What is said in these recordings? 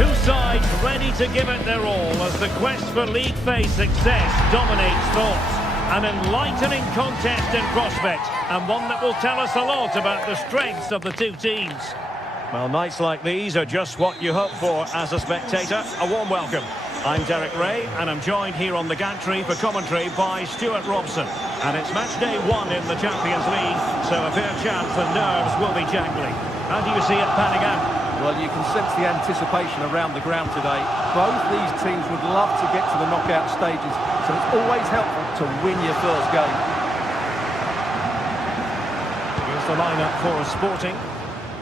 Two sides ready to give it their all as the quest for league phase success dominates thoughts. An enlightening contest in prospect, and one that will tell us a lot about the strengths of the two teams. Well, nights like these are just what you hope for as a spectator. A warm welcome. I'm Derek Ray, and I'm joined here on the gantry for commentary by Stuart Robson. And it's match day 1 in the Champions League, so a fair chance the nerves will be jangling. How do you see it panning out? Well, you can sense the anticipation around the ground today. Both these teams would love to get to the knockout stages, so it's always helpful to win your first game. Here's the lineup for Sporting.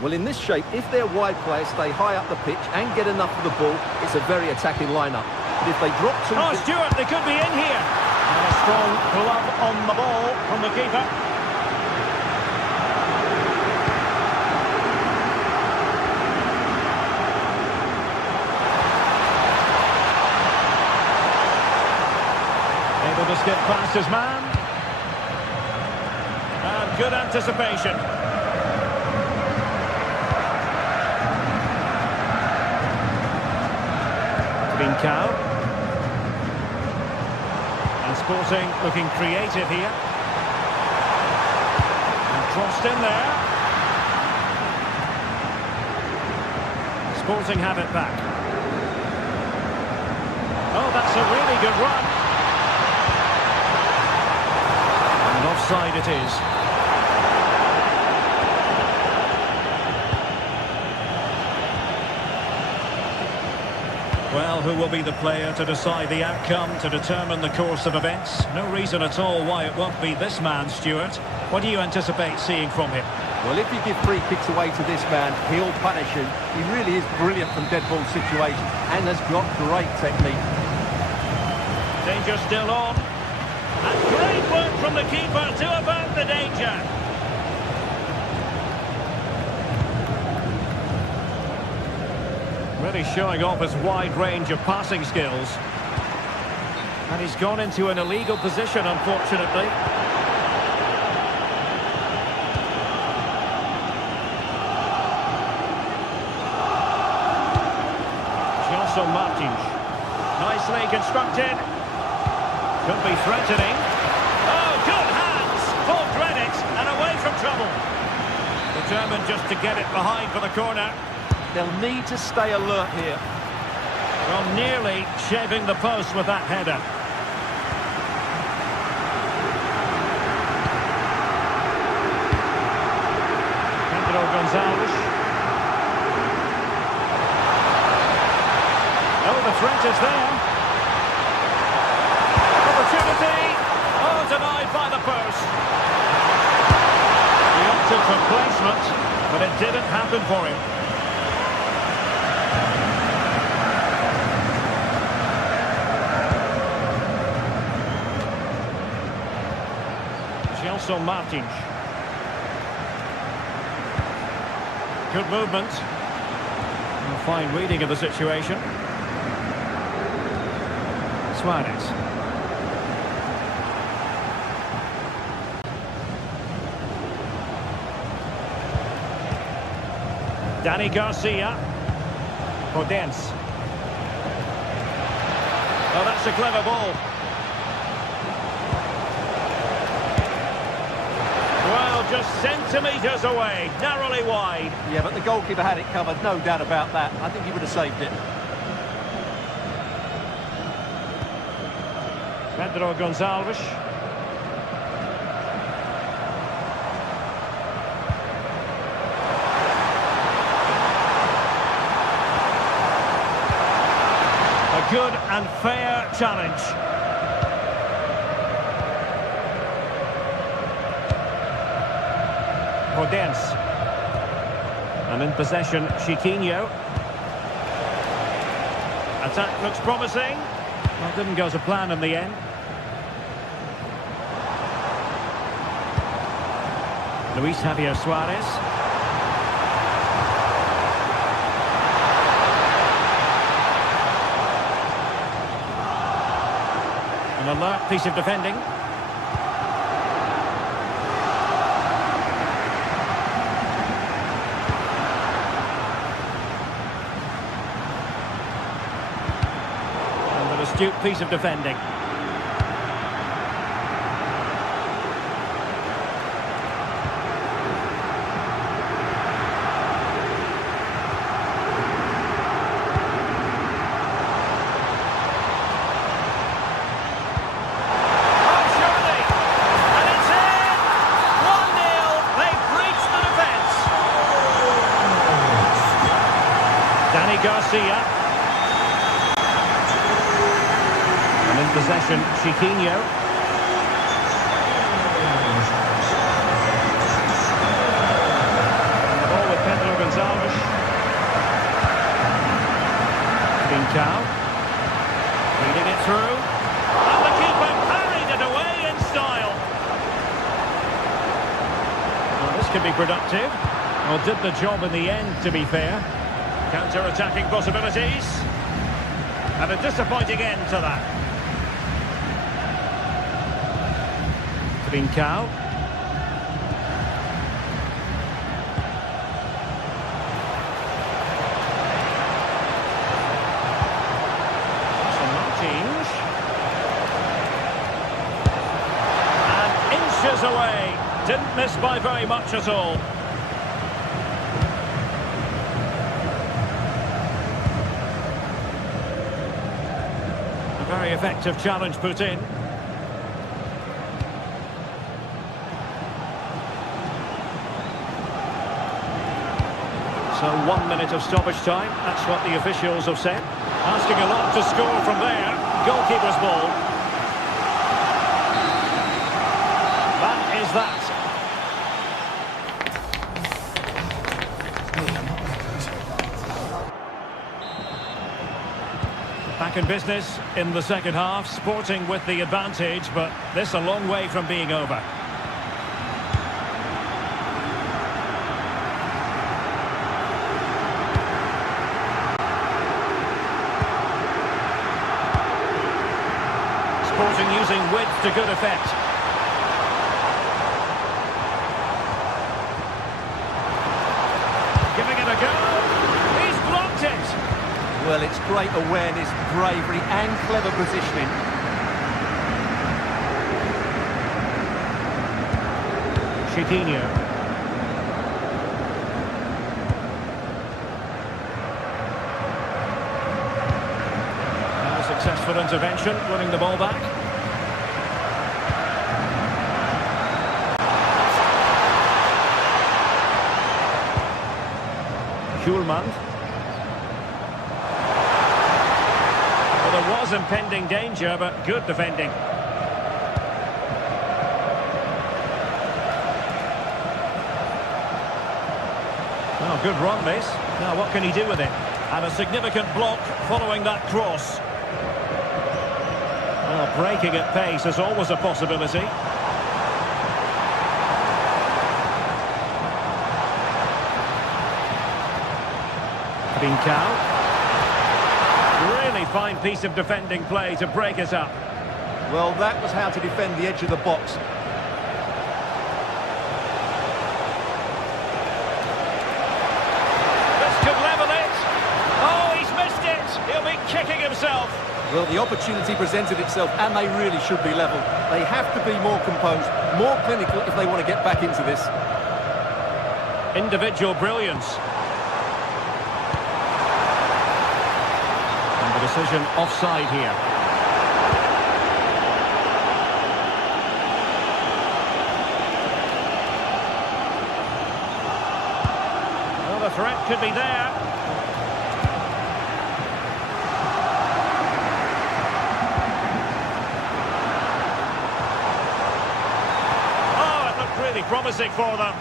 Well, in this shape, if their wide players stay high up the pitch and get enough of the ball, it's a very attacking lineup. But if they drop too... Oh, Stuart, they could be in here. And a strong glove on the ball from the keeper. Able to skip past his man. And good anticipation. Cow. And Sporting looking creative here. And crossed in there. Sporting have it back. Oh, that's a really good run. And offside it is. Well, who will be the player to decide the outcome, to determine the course of events? No reason at all why it won't be this man, Stuart. What do you anticipate seeing from him? Well, if you give free kicks away to this man, he'll punish you. He really is brilliant from dead ball situations and has got great technique. Danger still on. And great work from the keeper to avert the danger. Really showing off his wide range of passing skills. And he's gone into an illegal position, unfortunately. Gelson Martins. Nicely constructed. Could be threatening. Oh, good hands! Full credit and away from trouble. Determined just to get it behind for the corner. They'll need to stay alert here. Well, nearly shaving the post with that header. Pedro Gonzalez. Oh, the threat is there. Opportunity. Oh, denied by the post. He opted for placement, but it didn't happen for him. Gelson Martins. Good movement. A fine reading of the situation. Suarez. Danny Garcia. Podence. Oh, that's a clever ball. Just centimetres away, narrowly wide. Yeah, but the goalkeeper had it covered, no doubt about that. I think he would have saved it. Pedro Gonzalez. A good and fair challenge. Podence. And in possession, Chiquinho. Attack looks promising. Well, didn't go to plan in the end. Luis Javier Suarez. An alert piece of defending. Astute piece of defending. Garcia. And in possession, Chiquinho. And the ball with Pedro Gonzalez. Trincao. Leading it through. And the keeper parried it away in style. Well, this could be productive. Well, did the job in the end, to be fair. Counter-attacking possibilities. And a disappointing end to that. Trincao. Martins. And inches away. Didn't miss by very much at all. Very effective challenge put in. So 1 minute of stoppage time. That's what the officials have said. Asking a lot to score from there. Goalkeeper's ball. That is that. Back in business in the second half, Sporting with the advantage, but this a long way from being over. Sporting using width to good effect. Giving it a go. He's blocked it. Well, it's great awareness, bravery and clever positioning. Chiquinho. Now a successful intervention, winning the ball back. Schulman. There was impending danger, but good defending. Oh, good run, this. Now, what can he do with it? And a significant block following that cross. Well, breaking at pace is always a possibility. Trincao. Really fine piece of defending play to break us up. Well, that was how to defend the edge of the box. This could level it. Oh, he's missed it. He'll be kicking himself. Well, the opportunity presented itself, and they really should be level. They have to be more composed, more clinical if they want to get back into this. Individual brilliance. Decision offside here. Well, the threat could be there. Oh, it looked really promising for them.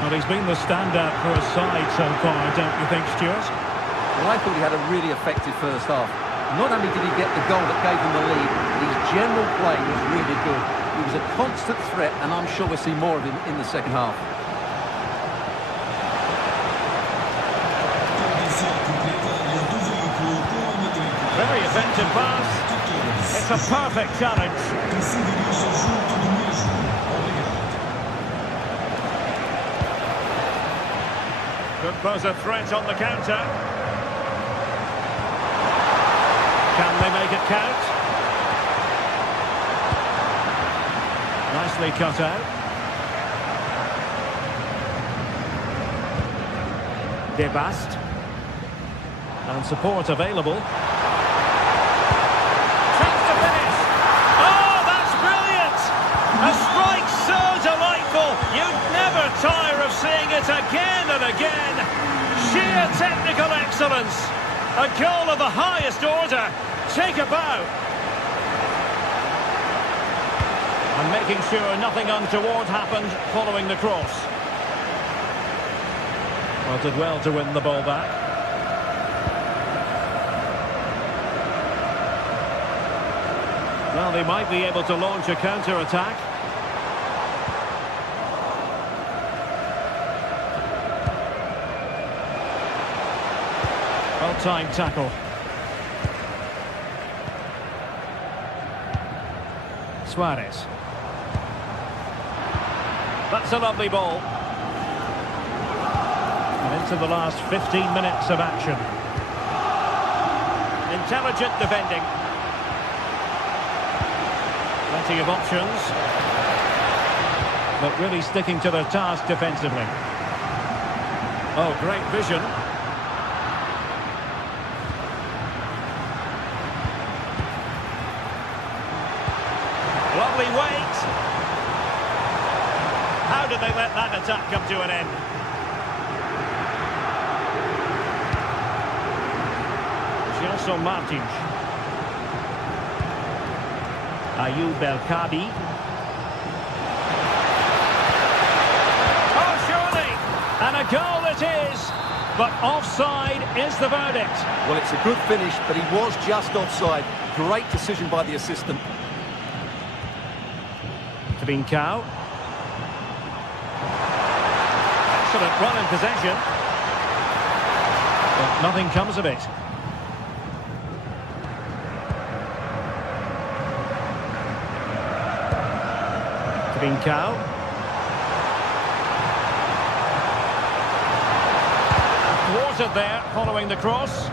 Well, he's been the standout for his side so far, don't you think, Stuart? Well, I thought he had a really effective first half. Not only did he get the goal that gave them the lead, but his general play was really good. He was a constant threat, and I'm sure we'll see more of him in the second half. Very effective pass. It's a perfect challenge. Could pose a threat on the counter. Can they make it count? Nicely cut out. Debast. And support available. Chance to finish. Oh, that's brilliant! A strike so delightful. You'd never tire of seeing it again and again. Sheer technical excellence. A goal of the highest order. Take a bow. And making sure nothing untoward happened following the cross. Well, did well to win the ball back. Well, they might be able to launch a counter-attack. Well-timed tackle. Suarez. That's a lovely ball. And into the last 15 minutes of action. Intelligent defending. Plenty of options. But really sticking to their task defensively. Oh, great vision. Lovely weight. How did they let that attack come to an end? Gelson Martins. Ayoub El-Kadi. Oh, surely! And a goal it is. But offside is the verdict. Well, it's a good finish, but he was just offside. Great decision by the assistant. Trincao. Excellent run in possession. But nothing comes of it. Trincao. Thwarted there following the cross.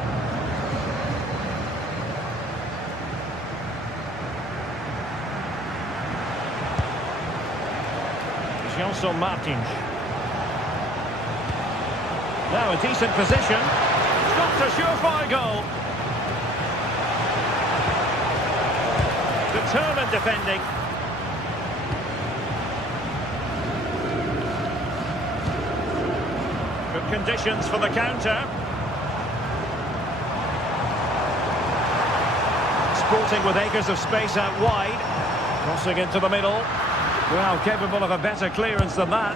Gelson Martins. Now a decent position. Stopped a surefire goal. Determined defending. Good conditions for the counter. Sporting with acres of space out wide. Crossing into the middle. Well, capable of a better clearance than that.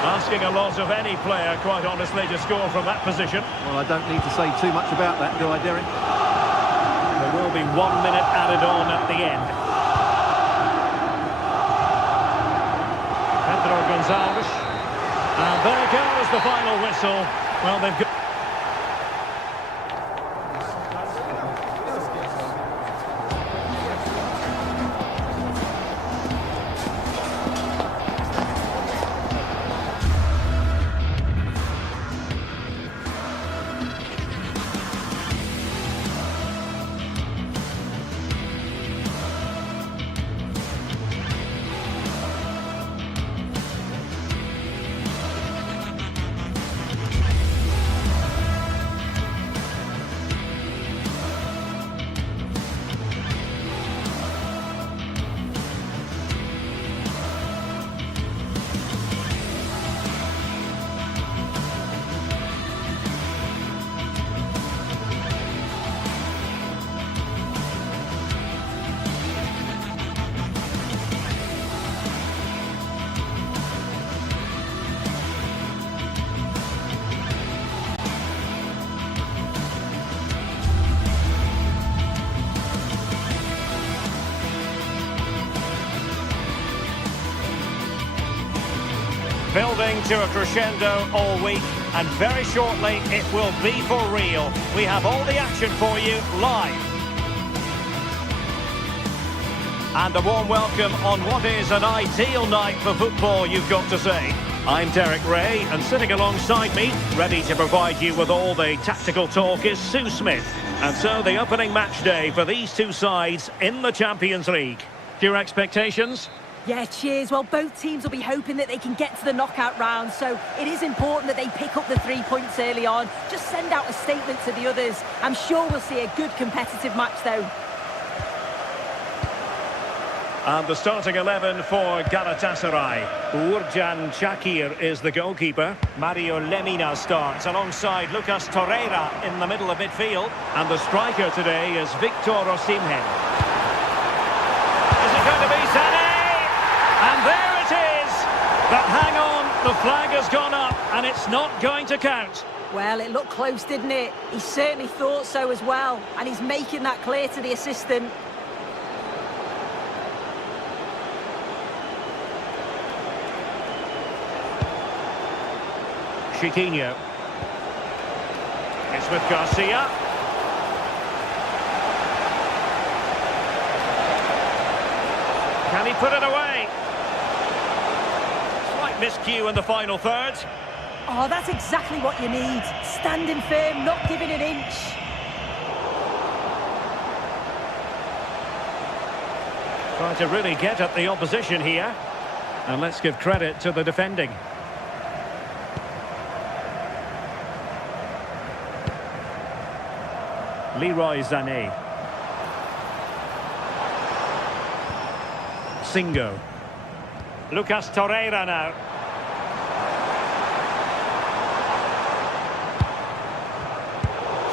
Asking a lot of any player, quite honestly, to score from that position. Well, I don't need to say too much about that, do I, Derek? There will be 1 minute added on at the end. Pedro Gonzalez. And there goes the final whistle. Well, they've got... Building to a crescendo all week, and very shortly it will be for real. We have all the action for you live. And a warm welcome on what is an ideal night for football, you've got to say. I'm Derek Ray, and sitting alongside me, ready to provide you with all the tactical talk, is Sue Smith. And so the opening match day for these two sides in the Champions League. Your expectations? Yeah, cheers. Well, both teams will be hoping that they can get to the knockout round, so it is important that they pick up the 3 points early on. Just send out a statement to the others. I'm sure we'll see a good competitive match, though. And the starting 11 for Galatasaray. Uğurcan Çakır is the goalkeeper. Mario Lemina starts alongside Lucas Torreira in the middle of midfield. And the striker today is Victor Osimhen. Is it going to be Sané? And there it is! But hang on, the flag has gone up and it's not going to count. Well, it looked close, didn't it? He certainly thought so as well. And he's making that clear to the assistant. Chiquinho. It's with Garcia. Can he put it away? Slight miscue in the final third. Oh, that's exactly what you need. Standing firm, not giving an inch. Trying to really get at the opposition here. And let's give credit to the defending. Leroy Sané. Singo. Lucas Torreira now.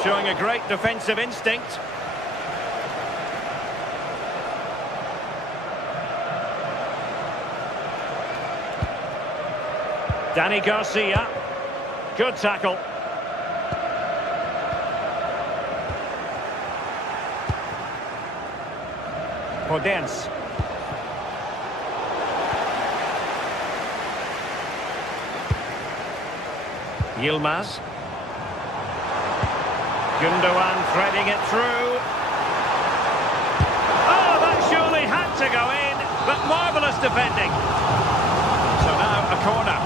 Showing a great defensive instinct. Dani Garcia. Good tackle. Podence. Yilmaz. Gundogan threading it through. Oh, that surely had to go in, but marvellous defending. So now a corner.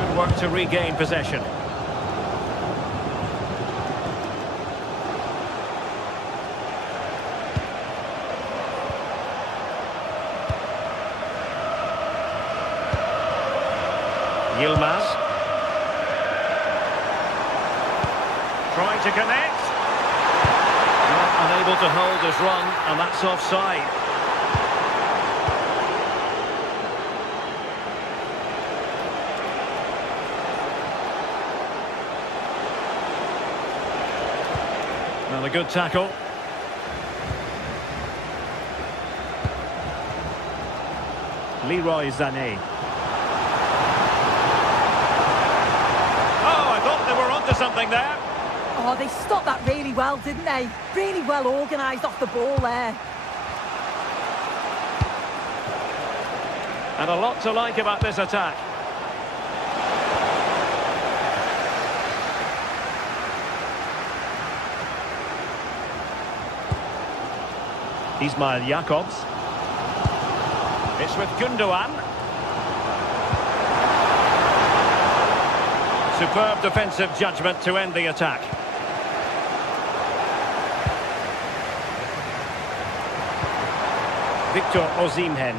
Good work to regain possession. Yilmaz. Trying to connect. Not unable to hold his run, and that's offside. Well, a good tackle. Leroy Sané. Something there. Oh, they stopped that really well, didn't they? Really well organised off the ball there. And a lot to like about this attack. Ismail Jakobs. It's with Gundogan. Superb defensive judgment to end the attack. Victor Osimhen.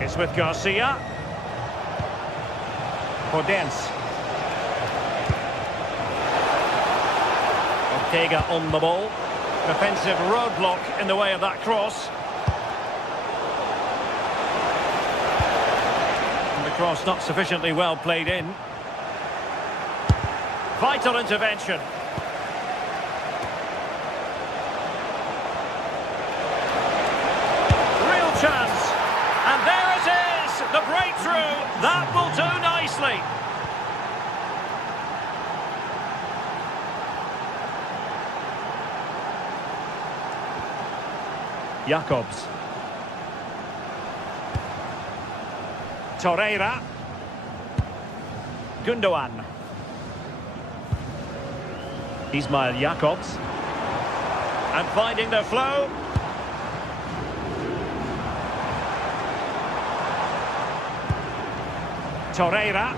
It's with Garcia. Podence. Ortega on the ball. Defensive roadblock in the way of that cross. Cross not sufficiently well played in. Vital intervention. Real chance. And there it is, the breakthrough. That will do nicely. Jakobs. Torreira. Gundogan. Ismail Jakobs. And finding their flow. Torreira.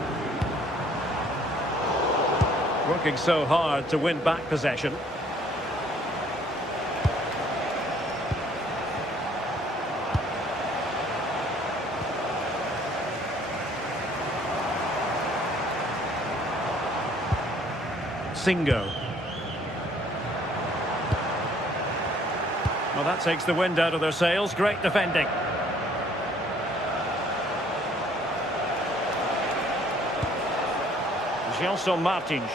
Working so hard to win back possession. Singo. Well, that takes the wind out of their sails. Great defending. Gelson Martins.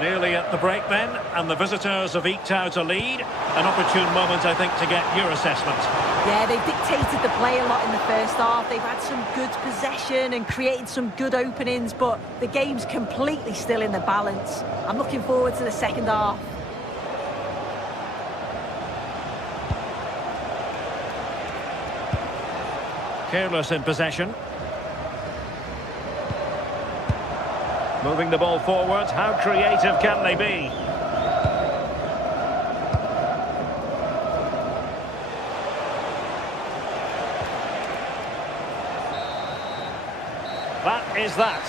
Nearly at the break then, and the visitors have eked out a lead. An opportune moment, I think, to get your assessment. Yeah, they've dictated the play a lot in the first half. They've had some good possession and created some good openings, but the game's completely still in the balance. I'm looking forward to the second half. Careless in possession. Moving the ball forward. How creative can they be? That is that.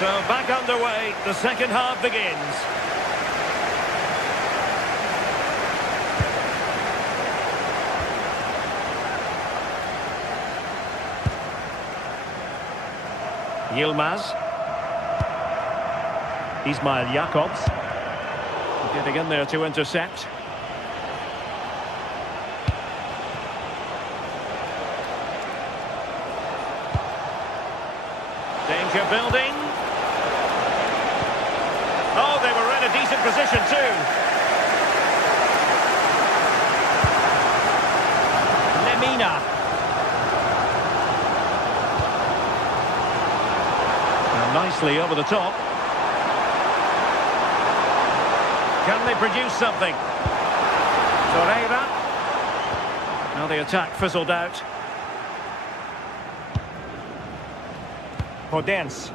So back underway, the second half begins. Yilmaz. Ismail Jakobs. Getting in there to intercept. Danger building. Oh, they were in a decent position too. Lemina. Nicely over the top. Can they produce something? Torreira. Now the attack fizzled out. Podence.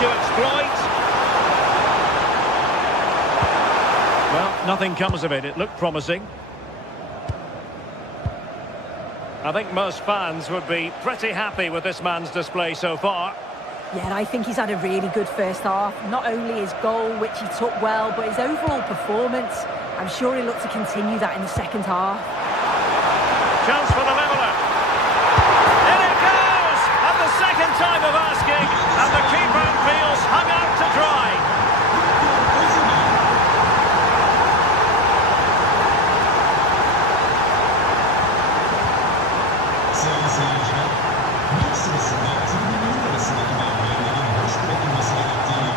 To exploit. Well, nothing comes of it. It looked promising. I think most fans would be pretty happy with this man's display so far. Yeah, and I think he's had a really good first half. Not only his goal, which he took well, but his overall performance. I'm sure he'll look to continue that in the second half. Chance for the leveller. In it goes! At the second time of asking, and the keeper feels hung out to dry.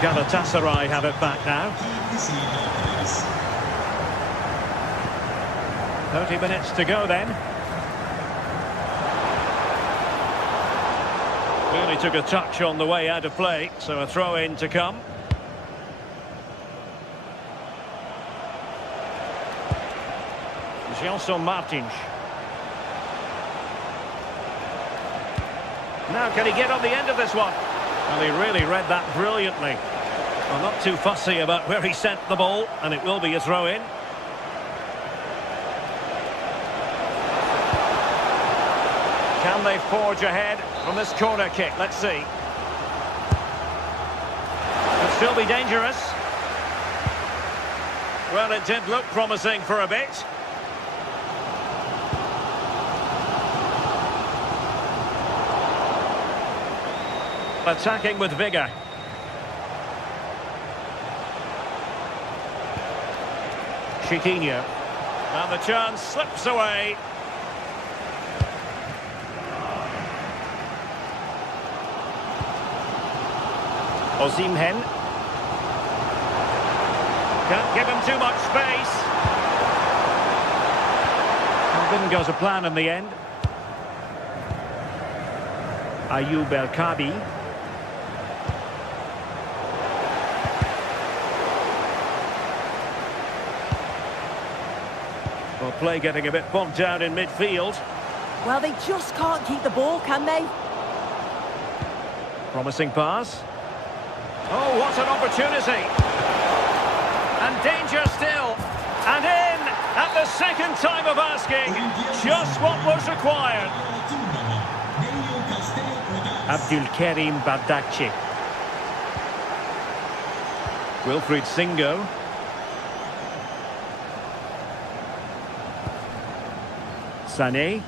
Galatasaray have it back now. 30 minutes to go then. Really took a touch on the way out of play, so a throw-in to come. Gelson Martins. Now can he get on the end of this one? Well, he really read that brilliantly. Well, not too fussy about where he sent the ball, and it will be a throw-in. Can they forge ahead from this corner kick? Let's see. Could still be dangerous. Well, it did look promising for a bit. Attacking with vigour. Chiquinho. And the chance slips away. Osimhen. Can't give him too much space. Didn't go to plan in the end. Ayoub El Kabi. Well, play getting a bit bogged down in midfield. Well, they just can't keep the ball, can they? Promising pass. Oh, what an opportunity. And danger still. And in at the second time of asking. Just what was required. Abdulkarim Bardakci. Wilfried Singo. Sané.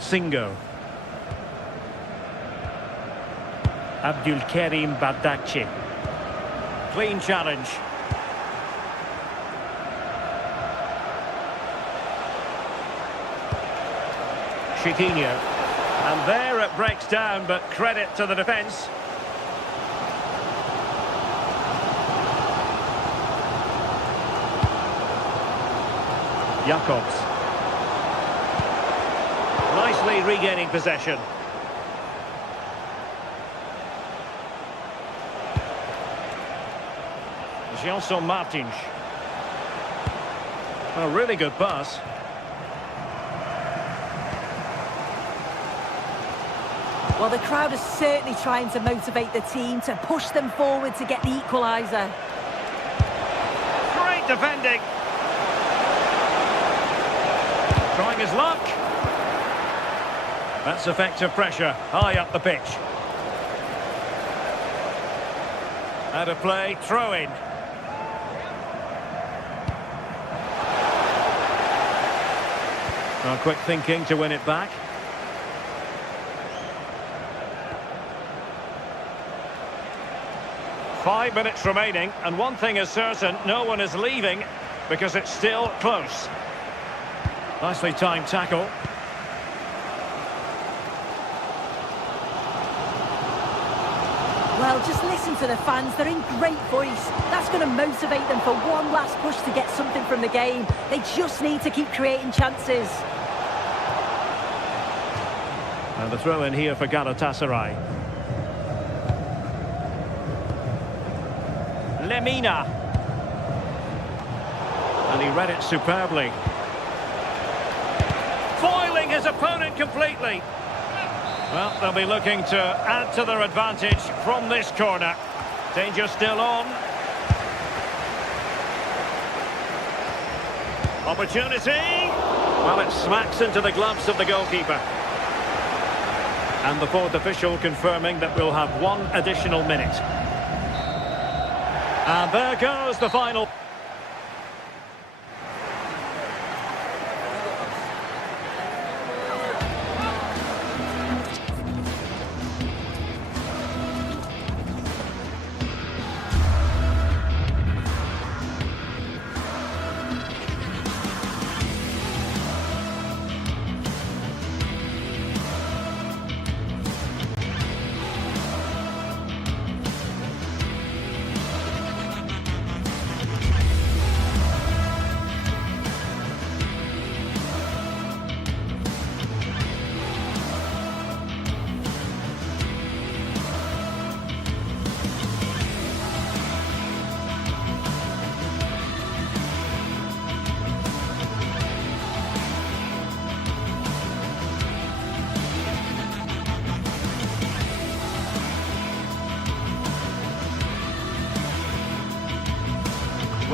Singo. Abdulkarim Bardakci. Clean challenge. Chiquinho. And there it breaks down, but credit to the defence. Jakobs. Nicely regaining possession. Gelson Martins. A really good pass. Well, the crowd is certainly trying to motivate the team to push them forward to get the equaliser. Great defending. Trying his luck. That's effective pressure high up the pitch. Out of play, throw in. Well, quick thinking to win it back. Five minutes remaining, and one thing is certain, no one is leaving because it's still close. Nicely timed tackle. Well, just listen to the fans. They're in great voice. That's going to motivate them for one last push to get something from the game. They just need to keep creating chances. And the throw in here for Galatasaray. Lemina. And he read it superbly. Foiling his opponent completely. Well, they'll be looking to add to their advantage from this corner. Danger still on. Opportunity. Well, it smacks into the gloves of the goalkeeper. And the fourth official confirming that we'll have one additional minute. And there goes the final.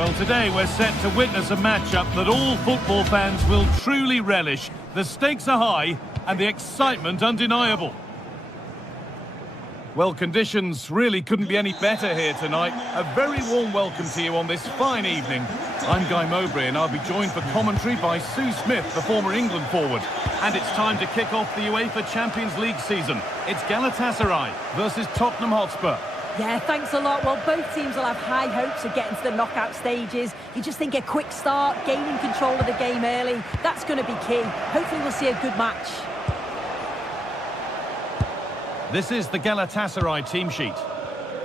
Well, today we're set to witness a matchup that all football fans will truly relish. The stakes are high and the excitement undeniable. Well, conditions really couldn't be any better here tonight. A very warm welcome to you on this fine evening. I'm Guy Mowbray and I'll be joined for commentary by Sue Smith, the former England forward. And it's time to kick off the UEFA Champions League season. It's Galatasaray versus Tottenham Hotspur. Yeah, thanks a lot. Well, both teams will have high hopes of getting to the knockout stages. You just think a quick start, gaining control of the game early, that's going to be key. Hopefully we'll see a good match. This is the Galatasaray team sheet.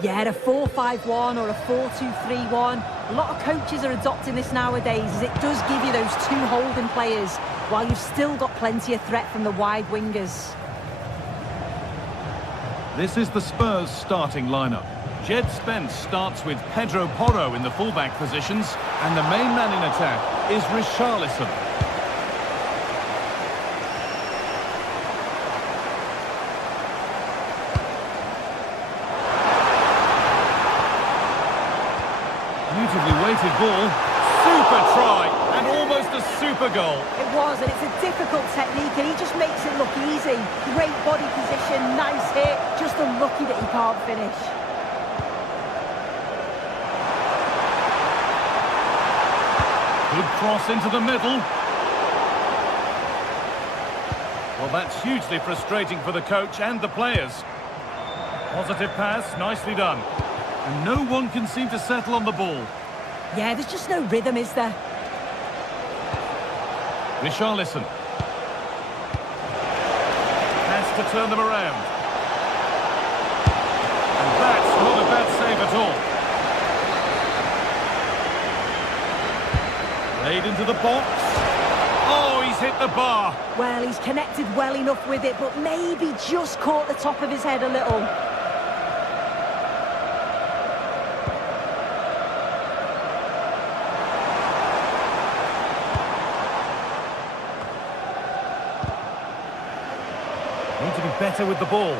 Yeah, a 4-5-1 or a 4-2-3-1. A lot of coaches are adopting this nowadays, as it does give you those two holding players, while you've still got plenty of threat from the wide wingers. This is the Spurs starting lineup. Jed Spence starts with Pedro Porro in the fullback positions, and the main man in attack is Richarlison. Beautifully weighted ball, super try, and almost a super goal. It was, and it's a difficult technique, and he just makes it look easy. Great body position, nice hit, just unlucky that he can't finish. Good cross into the middle. Well, that's hugely frustrating for the coach and the players. Positive pass, nicely done. And no one can seem to settle on the ball. Yeah, there's just no rhythm, is there? Richarlison. Has to turn them around. And that's not a bad save at all. Played into the box. Oh, he's hit the bar. Well, he's connected well enough with it, but maybe just caught the top of his head a little. Need to be better with the ball.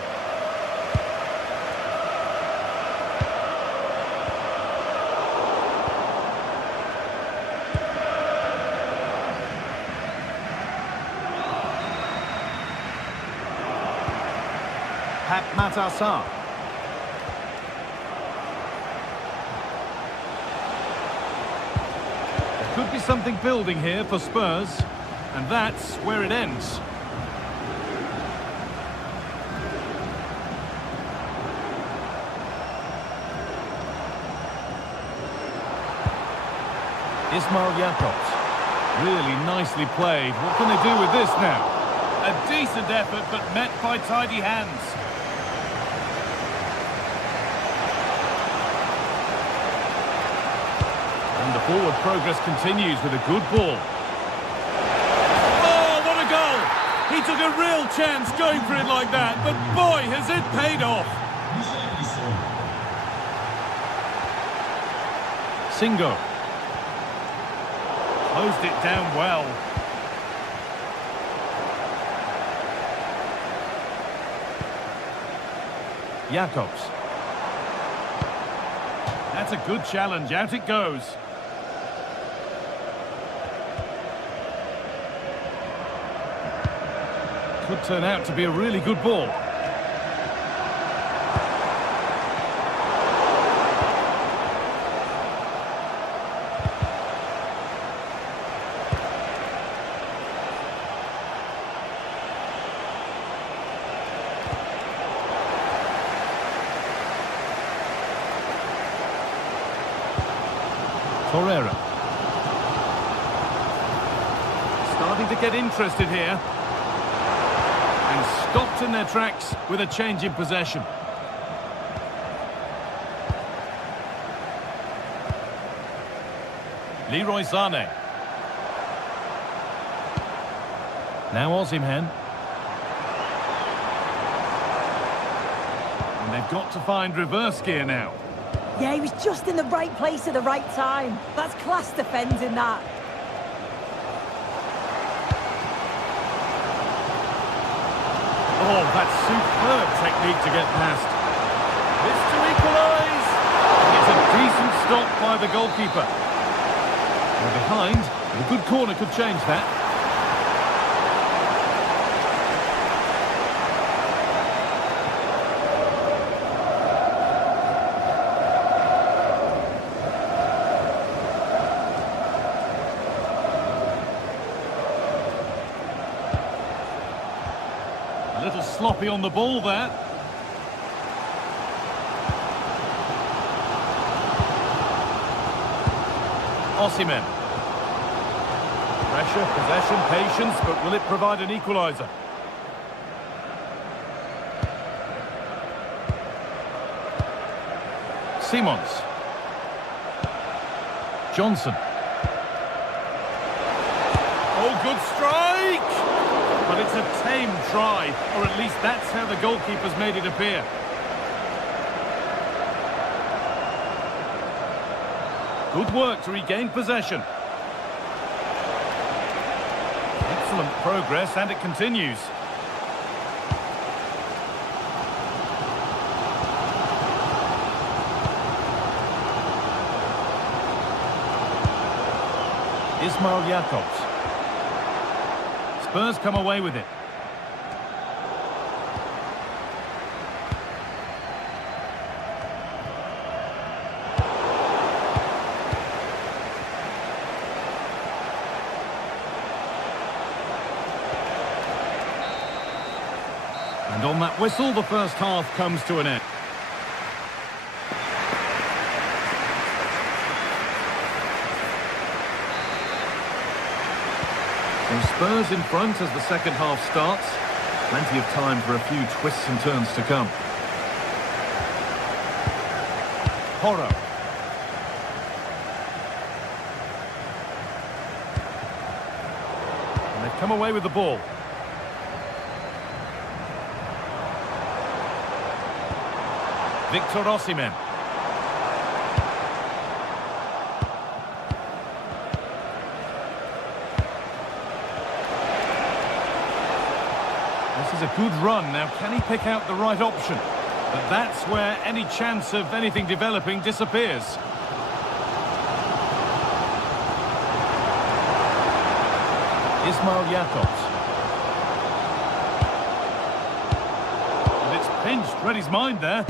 Matassar. There could be something building here for Spurs, and that's where it ends. Ismail Jakobs. Really nicely played. What can they do with this now? A decent effort, but met by tidy hands. And the forward progress continues with a good ball. Oh, what a goal! He took a real chance going for it like that, but boy, has it paid off! Singo. Closed it down well. Jakobs. That's a good challenge. Out it goes. Could turn out to be a really good ball. Torreira. Starting to get interested here. And stopped in their tracks with a change in possession. Leroy Sané. Now Osimhen. And they've got to find reverse gear now. Yeah, he was just in the right place at the right time. That's class defending, that. Oh, that's superb technique to get past. This to equalise. It's a decent stop by the goalkeeper. They're behind, but a good corner could change that. A little sloppy on the ball there. Osimhen. Pressure, possession, patience, but will it provide an equaliser? Simons. Johnson. Oh, good strike! But it's a tame try, or at least that's how the goalkeeper's made it appear. Good work to regain possession. Excellent progress, and it continues. Ismail Jakobs. Spurs come away with it. And on that whistle, the first half comes to an end. Spurs in front as the second half starts. Plenty of time for a few twists and turns to come. Porro. And they've come away with the ball. Victor Osimhen. This is a good run. Now, can he pick out the right option? But that's where any chance of anything developing disappears. Ismail Jakobs. And it's pinched. Read his mind there.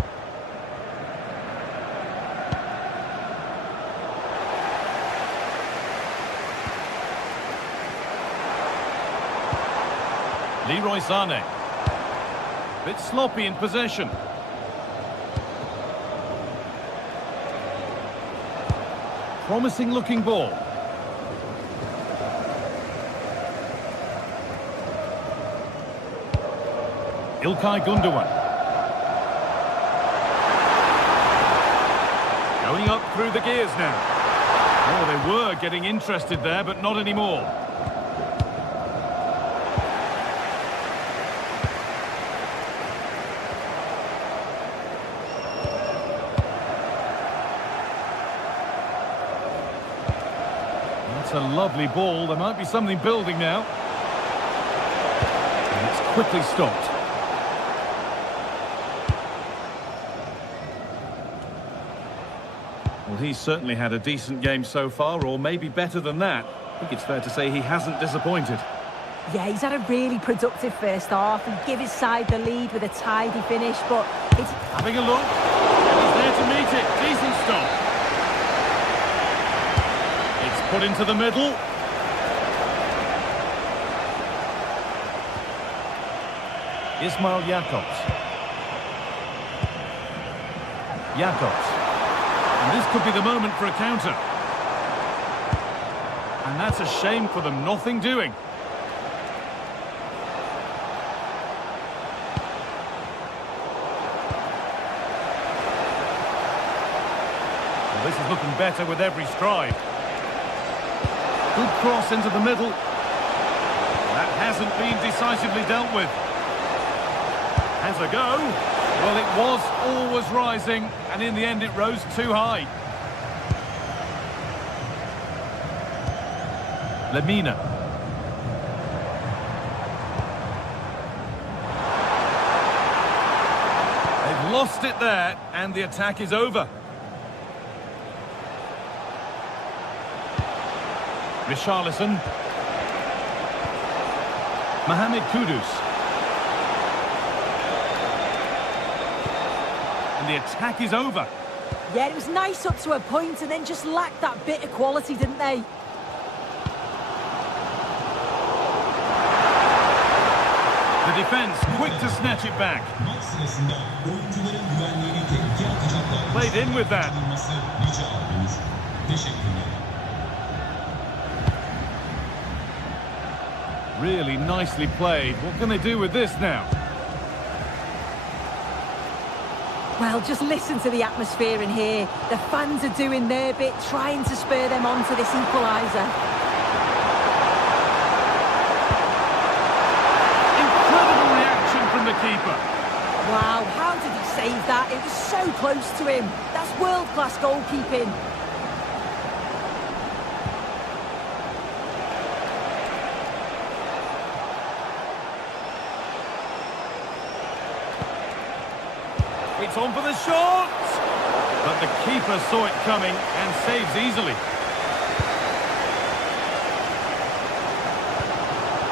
Leroy Sané. Bit sloppy in possession. Promising looking ball. İlkay Gundogan. Going up through the gears now. Oh, they were getting interested there, but not anymore. That's a lovely ball. There might be something building now. And it's quickly stopped. Well, he's certainly had a decent game so far, or maybe better than that. I think it's fair to say he hasn't disappointed. Yeah, he's had a really productive first half and give his side the lead with a tidy finish, but it's... Having a look. He's there to meet it. Decent stop. It's put into the middle. Ismail Jakobs. Jakobs. And this could be the moment for a counter. And that's a shame for them. Nothing doing. Well, this is looking better with every stride. Good cross into the middle. That hasn't been decisively dealt with. Has a go. Well, it was always rising, and in the end it rose too high. Lemina. They've lost it there, and the attack is over. Richarlison. Mohamed Kudus. And the attack is over. Yeah, it was nice up to a point and then just lacked that bit of quality, didn't they? The defence quick to snatch it back. Played in with that. Really nicely played. What can they do with this now? Well, just listen to the atmosphere in here. The fans are doing their bit, trying to spur them on to this equaliser. Incredible reaction from the keeper. Wow, how did he save that? It was so close to him. That's world-class goalkeeping. It's on for the shot! But the keeper saw it coming and saves easily.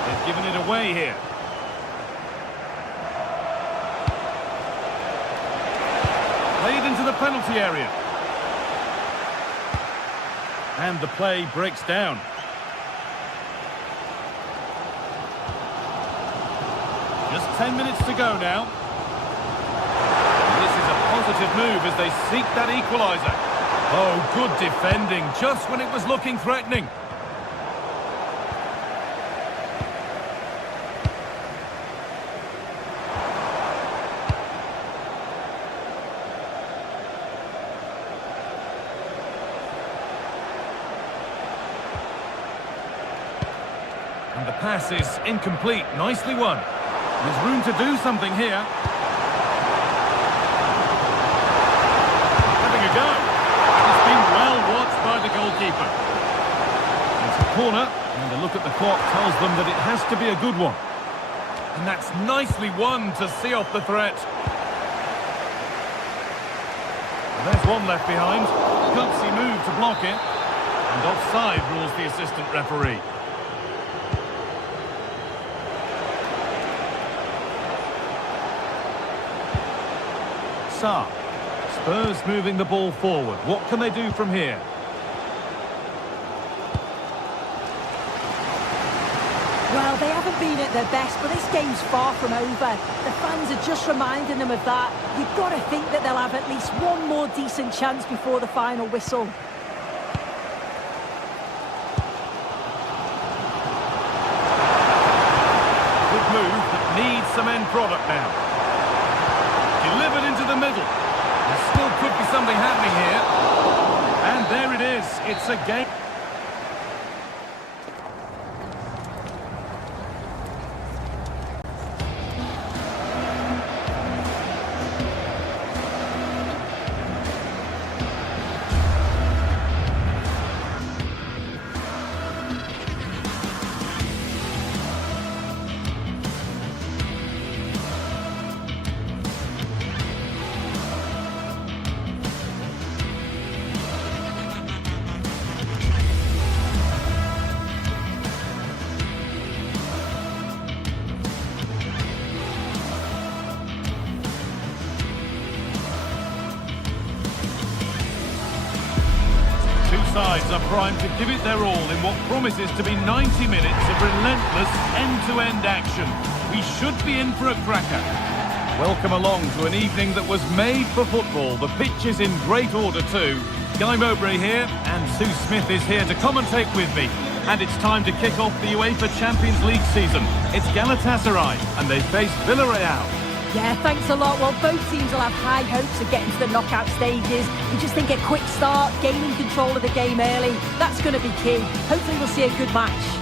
They've given it away here. Played into the penalty area. And the play breaks down. Just 10 minutes to go now. Positive move as they seek that equaliser. Oh, good defending, just when it was looking threatening. And the pass is incomplete, nicely won. There's room to do something here. Goalkeeper. It's a corner, and a look at the clock tells them that it has to be a good one. And that's nicely won to see off the threat. And there's one left behind. Gutsy move to block it. And offside rules the assistant referee. Sarr. Spurs moving the ball forward. What can they do from here? Well, they haven't been at their best, but this game's far from over. The fans are just reminding them of that. You've got to think that they'll have at least one more decent chance before the final whistle. Good move, but needs some end product now. Delivered into the middle. There still could be something happening here. And there it is. It's a game. Sides are primed to give it their all in what promises to be 90 minutes of relentless end-to-end action. We should be in for a cracker. Welcome along to an evening that was made for football. The pitch is in great order too. Guy Mowbray here, and Sue Smith is here to commentate with me. And it's time to kick off the UEFA Champions League season. It's Galatasaray, and they face Villarreal. Yeah, thanks a lot. Well, both teams will have high hopes of getting to the knockout stages. We just think a quick start, gaining control of the game early, that's going to be key. Hopefully we'll see a good match.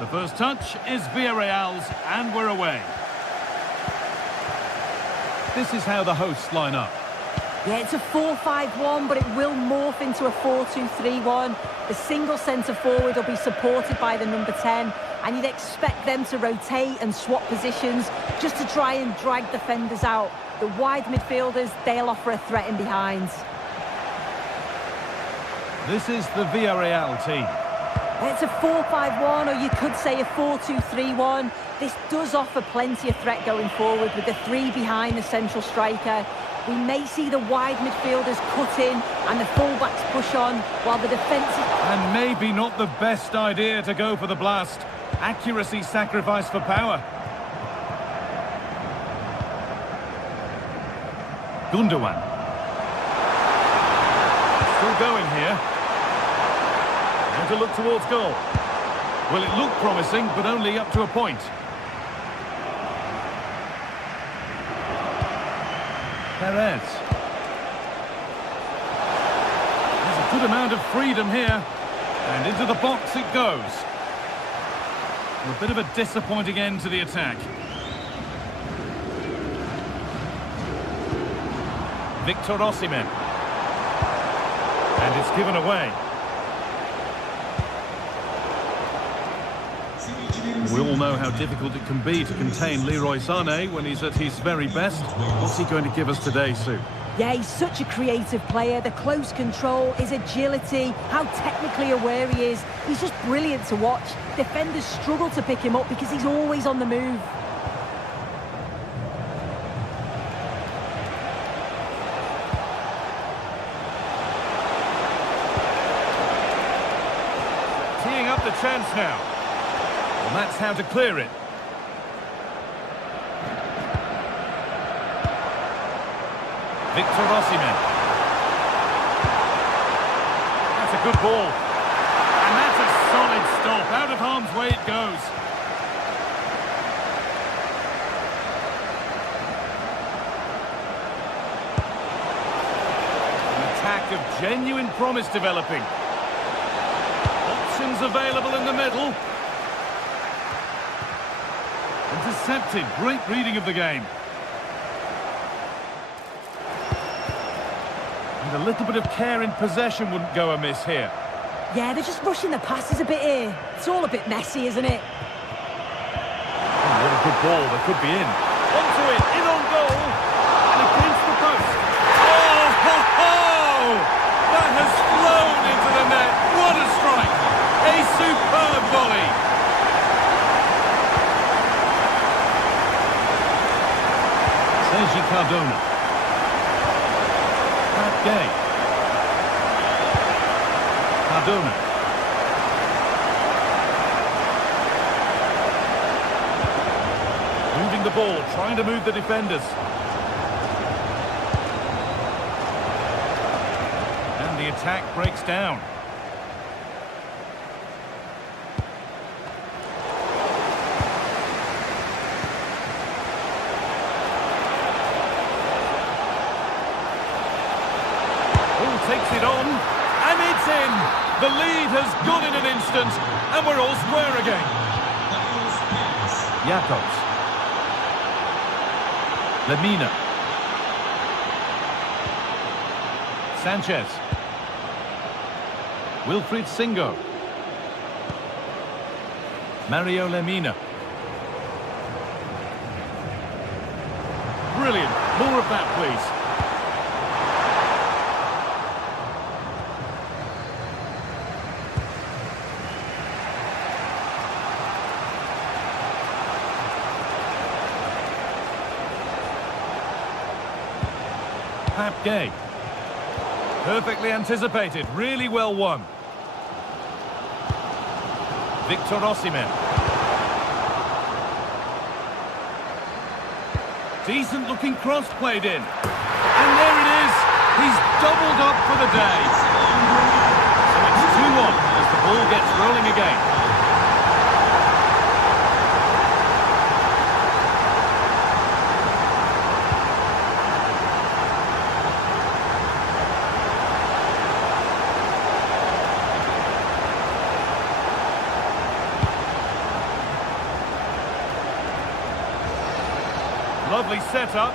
The first touch is Villarreal's, and we're away. This is how the hosts line up. Yeah, it's a 4-5-1, but it will morph into a 4-2-3-1. The single centre-forward will be supported by the number 10, and you'd expect them to rotate and swap positions just to try and drag defenders out. The wide midfielders, they'll offer a threat in behind. This is the Villarreal team. It's a 4-5-1, or you could say a 4-2-3-1. This does offer plenty of threat going forward with the three behind the central striker. We may see the wide midfielders cut in and the fullbacks push on, while the defence... And maybe not the best idea to go for the blast. Accuracy sacrificed for power. Gundogan. Still going here. And to look towards goal. Well, it looked promising, but only up to a point. Perez. There's a good amount of freedom here. And into the box it goes. A bit of a disappointing end to the attack. Victor Osimhen. And it's given away. We all know how difficult it can be to contain Leroy Sané when he's at his very best. What's he going to give us today, Sue? Yeah, he's such a creative player. The close control, his agility, how technically aware he is. He's just brilliant to watch. Defenders struggle to pick him up because he's always on the move. Teeing up the chance now. And that's how to clear it. Victor Osimhen. That's a good ball. And that's a solid stop. Out of harm's way it goes. An attack of genuine promise developing. Options available in the middle. Intercepted. Great reading of the game. And a little bit of care in possession wouldn't go amiss here. Yeah, they're just rushing the passes a bit here. It's all a bit messy, isn't it? Oh, what a good ball. They could be in. Onto it. In on goal. And against the post. Oh, ho, ho! That has flown into the net. What a strike. A superb volley. Sergi Cardona. Pat Gay. Cardona. Moving the ball, trying to move the defenders. And the attack breaks down. Takes it on, and it's in. The lead has gone in an instant, and we're all square again. Jakobs. Lemina. Sanchez. Wilfried Singo. Mario Lemina. Brilliant. More of that, please. Pat Gay. Perfectly anticipated, really well won. Victor Osimhen. Decent looking cross played in. And there it is. He's doubled up for the day. So it's 2-1 as the ball gets rolling again. Lovely setup.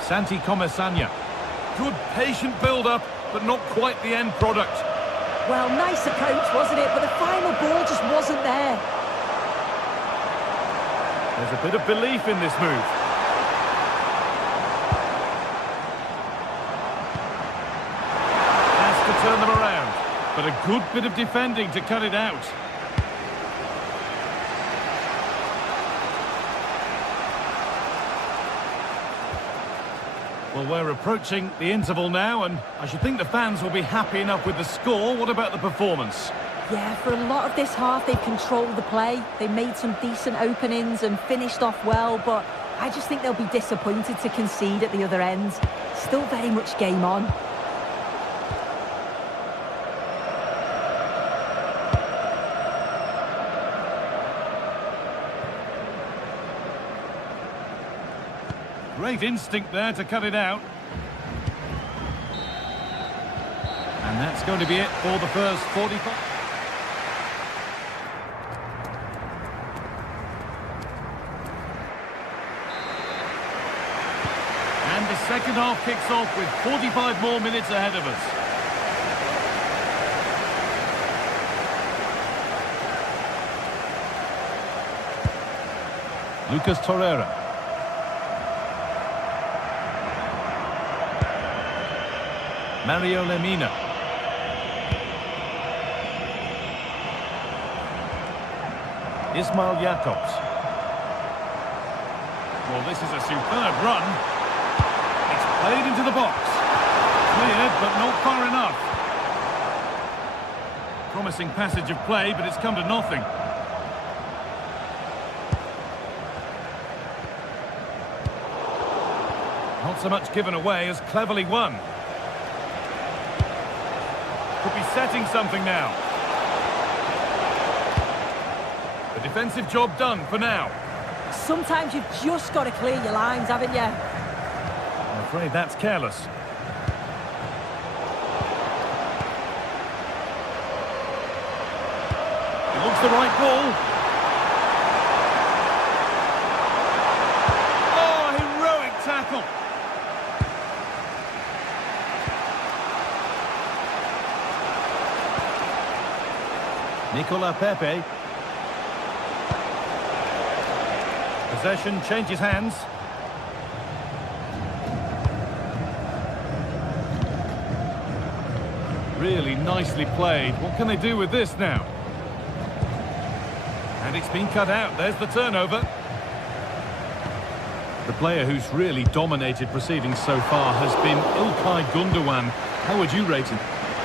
Santi Comesaña. Good patient build-up, but not quite the end product. Well, nice approach, wasn't it? But the final ball just wasn't there. There's a bit of belief in this move. But a good bit of defending to cut it out. Well, we're approaching the interval now, and I should think the fans will be happy enough with the score. What about the performance? Yeah, for a lot of this half, they've controlled the play. They made some decent openings and finished off well, but I just think they'll be disappointed to concede at the other end. Still very much game on. Great instinct there to cut it out. And that's going to be it for the first 45. And the second half kicks off with 45 more minutes ahead of us. Lucas Torreira. Mario Lemina. Ismail Jakobs. Well, this is a superb run. It's played into the box. Cleared, but not far enough. Promising passage of play, but it's come to nothing. Not so much given away as cleverly won. Could be setting something now. The defensive job done for now. Sometimes you've just got to clear your lines, haven't you? I'm afraid that's careless. It looks the right ball. Oh, heroic tackle. Nicola Pepe. Possession changes hands. Really nicely played. What can they do with this now? And it's been cut out. There's the turnover. The player who's really dominated proceedings so far has been İlkay Gundogan. How would you rate him?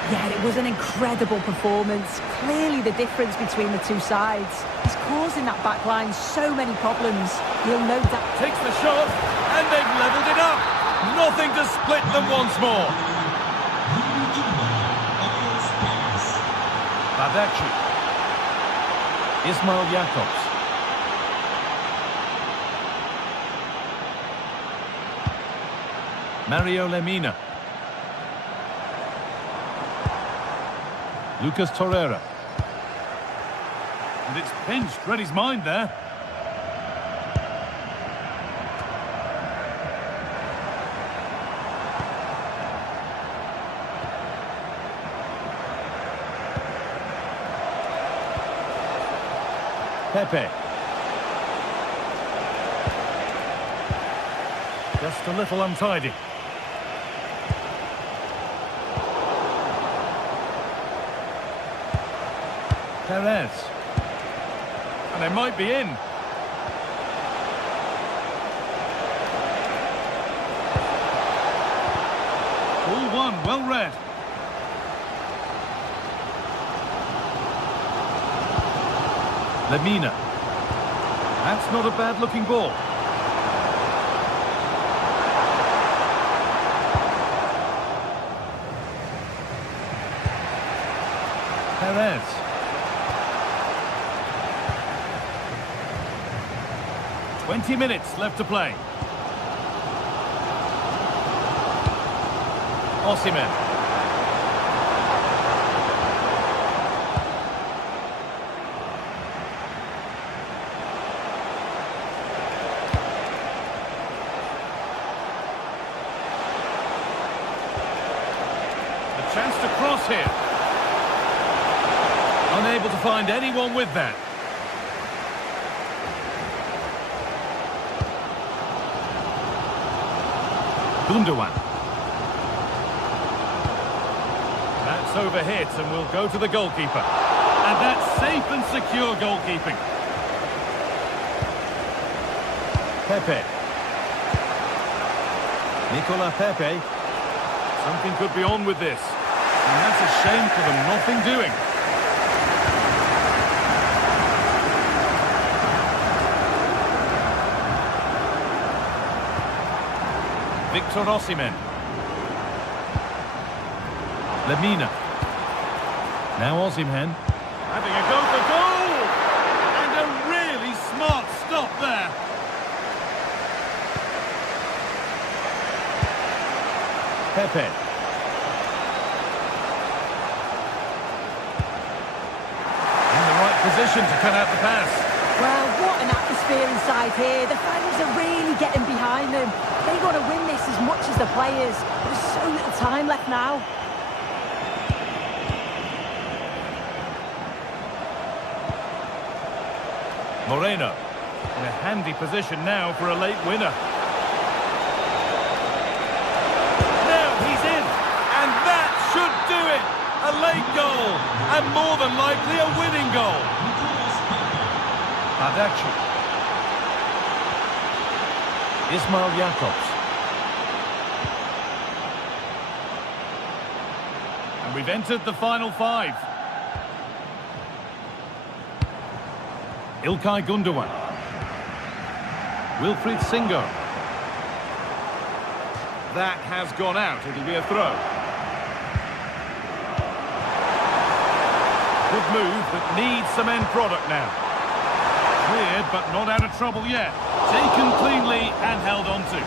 Yeah, it was an incredible performance. Clearly the difference between the two sides. He's causing that back line so many problems. You'll no doubt... Takes the shot, and they've levelled it up. Nothing to split them once more. Badaci. Ismail Jakobs. Mario Lemina. Lucas Torreira. And it's pinched. Read his mind there. Pepe. Just a little untidy. Perez. And they might be in. Ball one, well read. Lemina. That's not a bad-looking ball. Perez. "20 minutes left to play. Osimhen. A chance to cross here. Unable to find anyone with that. Gundogan. That's It's overhit and will go to the goalkeeper. And that's safe and secure goalkeeping. Pepe. Nicola Pepe. Something could be on with this. And that's a shame for them. Nothing doing. Victor Osimhen. Lemina. Now Osimhen. Having a go for goal! And a really smart stop there. Pepe. In the right position to cut out the pass. Well, what an atmosphere inside here. The fans are really getting behind them. They want to win this as much as the players. There's so little time left now. Moreno. In a handy position now for a late winner. Now he's in. And that should do it. A late goal. And more than likely a winning goal. Adachi. Ismail Jakobs. And we've entered the final five. Ilkay Gundogan. Wilfried Singo. That has gone out. It'll be a throw. Good move, but needs some end product now. Cleared, but not out of trouble yet. Taken cleanly and held on to.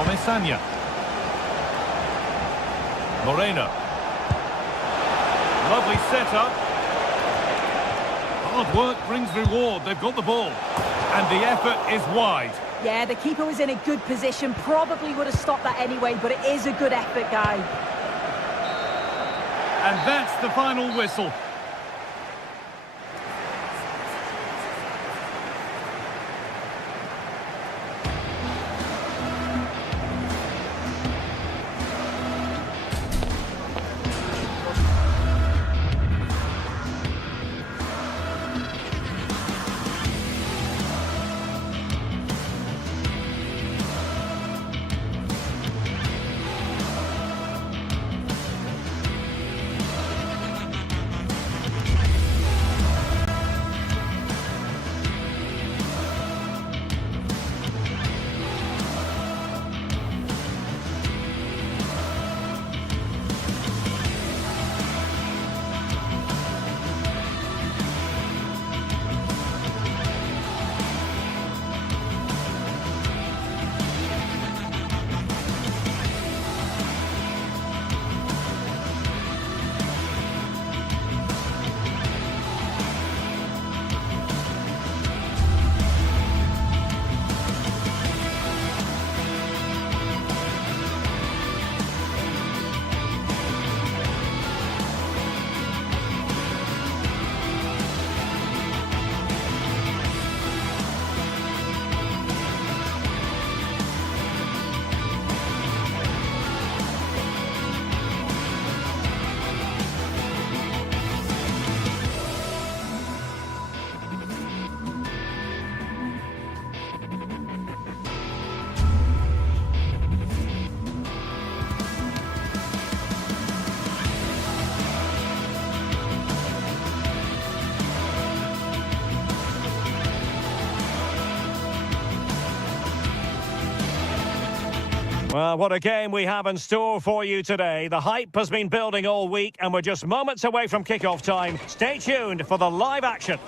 Comesania. Moreno. Lovely setup. Hard work brings reward. They've got the ball. And the effort is wide. Yeah, the keeper was in a good position. Probably would have stopped that anyway, but it is a good effort, Guy. And that's the final whistle. Well, what a game we have in store for you today. The hype has been building all week and we're just moments away from kick-off time. Stay tuned for the live action.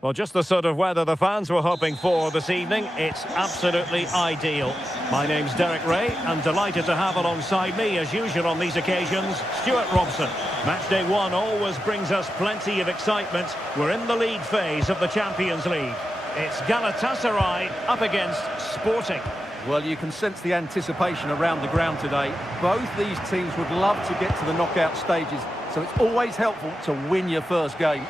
Well, just the sort of weather the fans were hoping for this evening. It's absolutely ideal. My name's Derek Ray. I'm delighted to have alongside me, as usual on these occasions, Stuart Robson. Matchday 1 always brings us plenty of excitement. We're in the league phase of the Champions League. It's Galatasaray up against Sporting. Well, you can sense the anticipation around the ground today. Both these teams would love to get to the knockout stages, so it's always helpful to win your first game.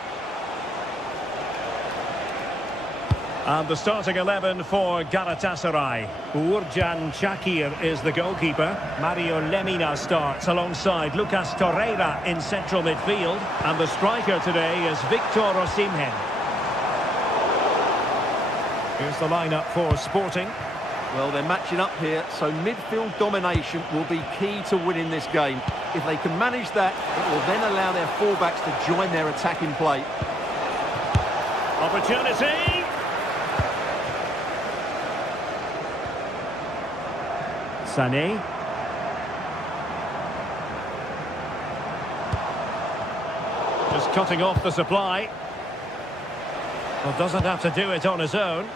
And the starting 11 for Galatasaray. Uğurcan Çakır is the goalkeeper. Mario Lemina starts alongside Lucas Torreira in central midfield. And the striker today is Victor Osimhen. Here's the lineup for Sporting. Well, they're matching up here, so midfield domination will be key to winning this game. If they can manage that, it will then allow their fullbacks to join their attacking play. Opportunity! Sané. Just cutting off the supply. Well, doesn't have to do it on his own.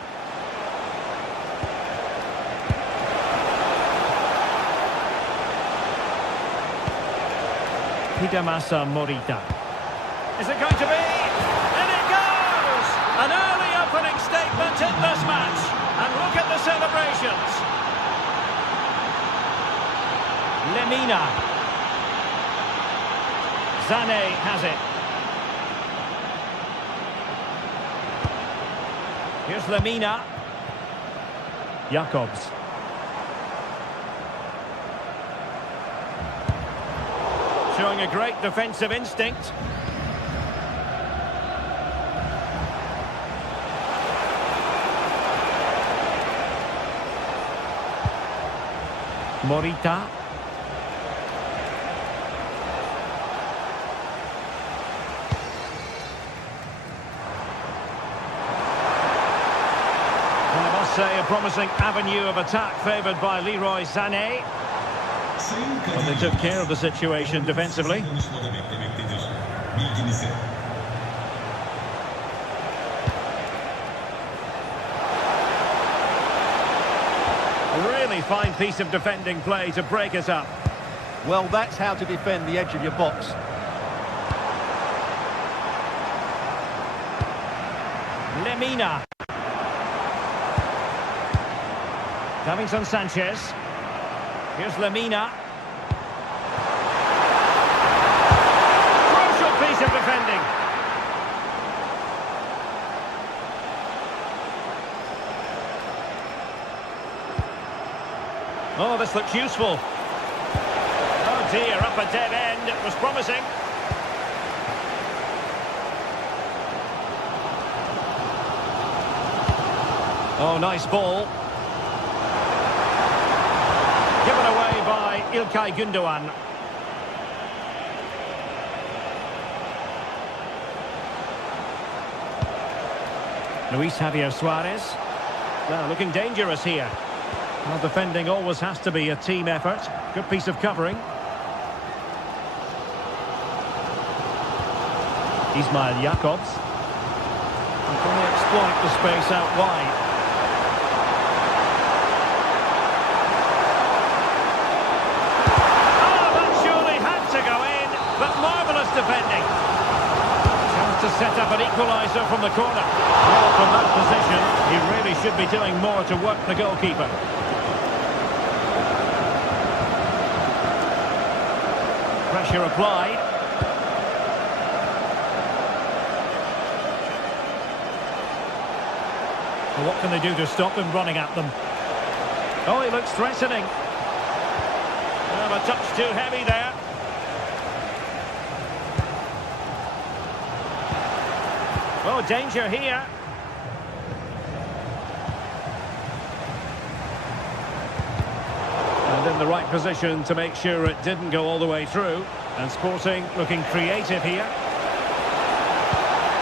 Hidemasa Morita. Is it going to be? And it goes! An early opening statement in this match. And look at the celebrations. Lemina. Sané has it. Here's Lemina. Jakobs. Showing a great defensive instinct. Morita. And I must say, a promising avenue of attack favoured by Leroy Sané. But they took care of the situation defensively. Really fine piece of defending play to break us up. Well, that's how to defend the edge of your box. Lemina. Davinson Sanchez. Here's Lemina. Crucial piece of defending. Oh, this looks useful. Oh dear, up a dead end. It was promising. Oh, nice ball. Given away by İlkay Gündoğan. Luis Javier Suarez. Well, looking dangerous here. Well, defending always has to be a team effort. Good piece of covering. Ismail Jakobs. And can they exploit the space out wide? Defending. Chance to set up an equaliser from the corner. Well, from that position, he really should be doing more to work the goalkeeper. Pressure applied. Well, what can they do to stop him running at them? Oh, he looks threatening. Well, a touch too heavy there. Oh, danger here. And in the right position to make sure it didn't go all the way through. And Sporting looking creative here.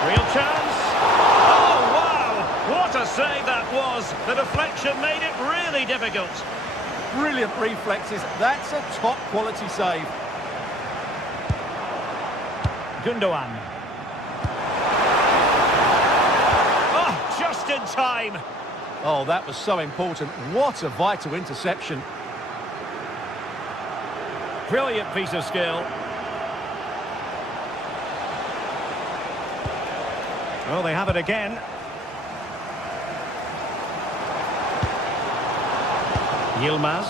Real chance. Oh, wow! What a save that was. The deflection made it really difficult. Brilliant reflexes. That's a top quality save. Gündoğan. In time. Oh, that was so important. What a vital interception. Brilliant piece of skill. Well, they have it again. Yilmaz.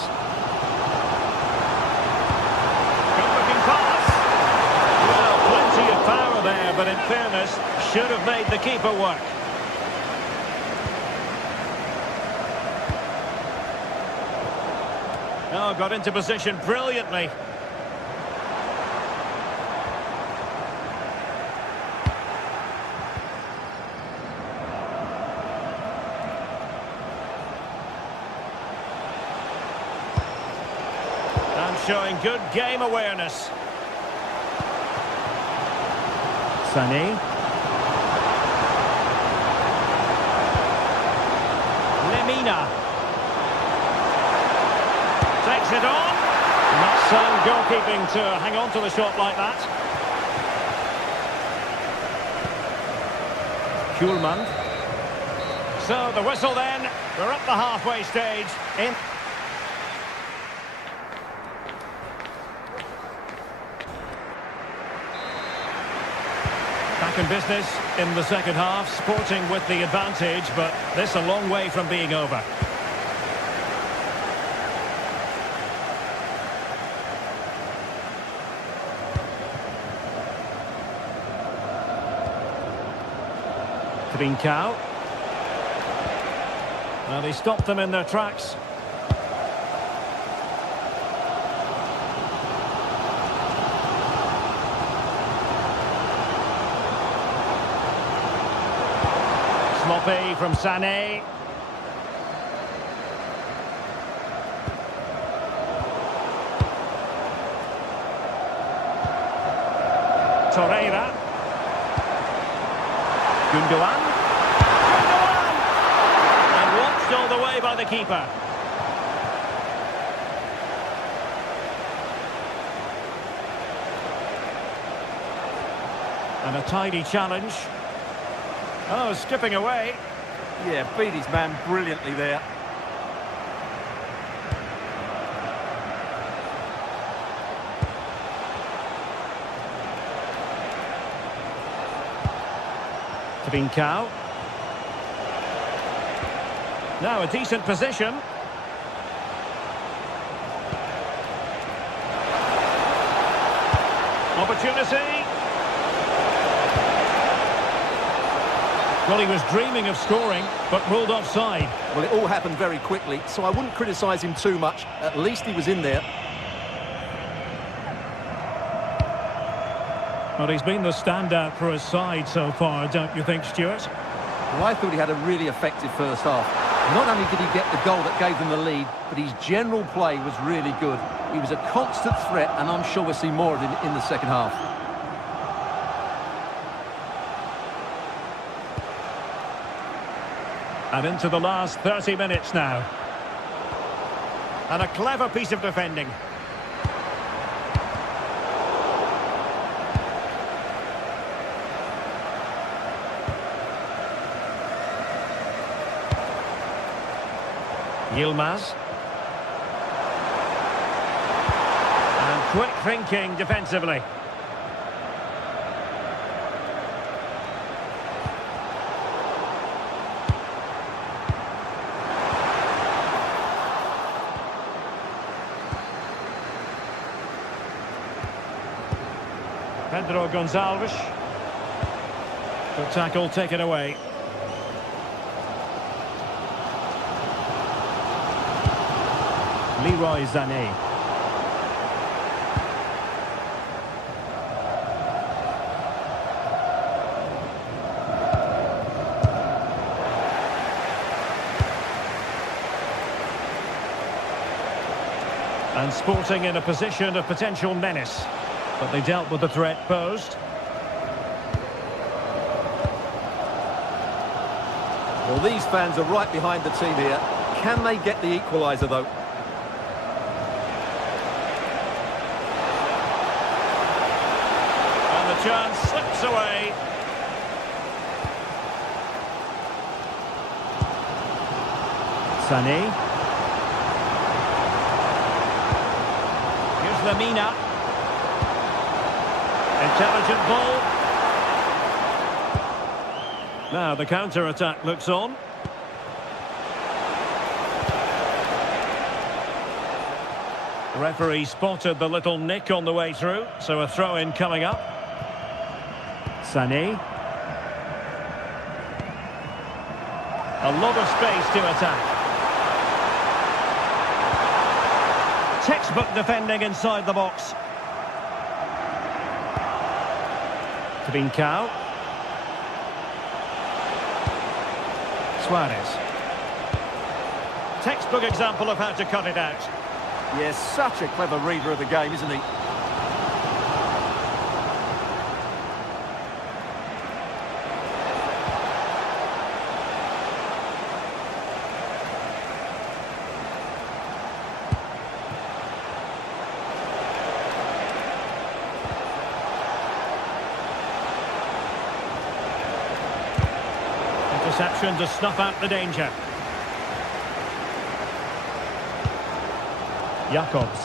Good-looking pass. Well, plenty of power there, but in fairness, should have made the keeper work. Oh, got into position brilliantly. And showing good game awareness. Sané. Lemina. Takes it on. Not sound goalkeeping to hang on to the shot like that. Kuhlmann. So the whistle then. We're up the halfway stage. Back in business in the second half. Sporting with the advantage, but this a long way from being over. Trincao. Well, he stopped them in their tracks. Sloppy from Sané. Torreira. Gundogan. And watched all the way by the keeper. And a tidy challenge. Oh, skipping away. Yeah, beat his man brilliantly there. Trincao. Now a decent position. Opportunity. Well, he was dreaming of scoring, but ruled offside. Well, it all happened very quickly, so I wouldn't criticise him too much. At least he was in there. Well, he's been the standout for his side so far, don't you think, Stuart? Well, I thought he had a really effective first half. Not only did he get the goal that gave them the lead, but his general play was really good. He was a constant threat, and I'm sure we'll see more of him in the second half. And into the last 30 minutes now. And a clever piece of defending. Yilmaz. And quick thinking defensively. Pedro Gonçalves. Good tackle taken away. Leroy Sané. And Sporting in a position of potential menace, but they dealt with the threat posed. Well, these fans are right behind the team here. Can they get the equaliser, though? And the chance slips away. Sané. Here's Lemina. Intelligent ball. Now the counter-attack looks on. The referee spotted the little nick on the way through, so a throw-in coming up. Sané. A lot of space to attack. Textbook defending inside the box. Trincao. Suarez. Textbook example of how to cut it out. Yes, such a clever reader of the game, isn't he? Interception to snuff out the danger. Jacobs.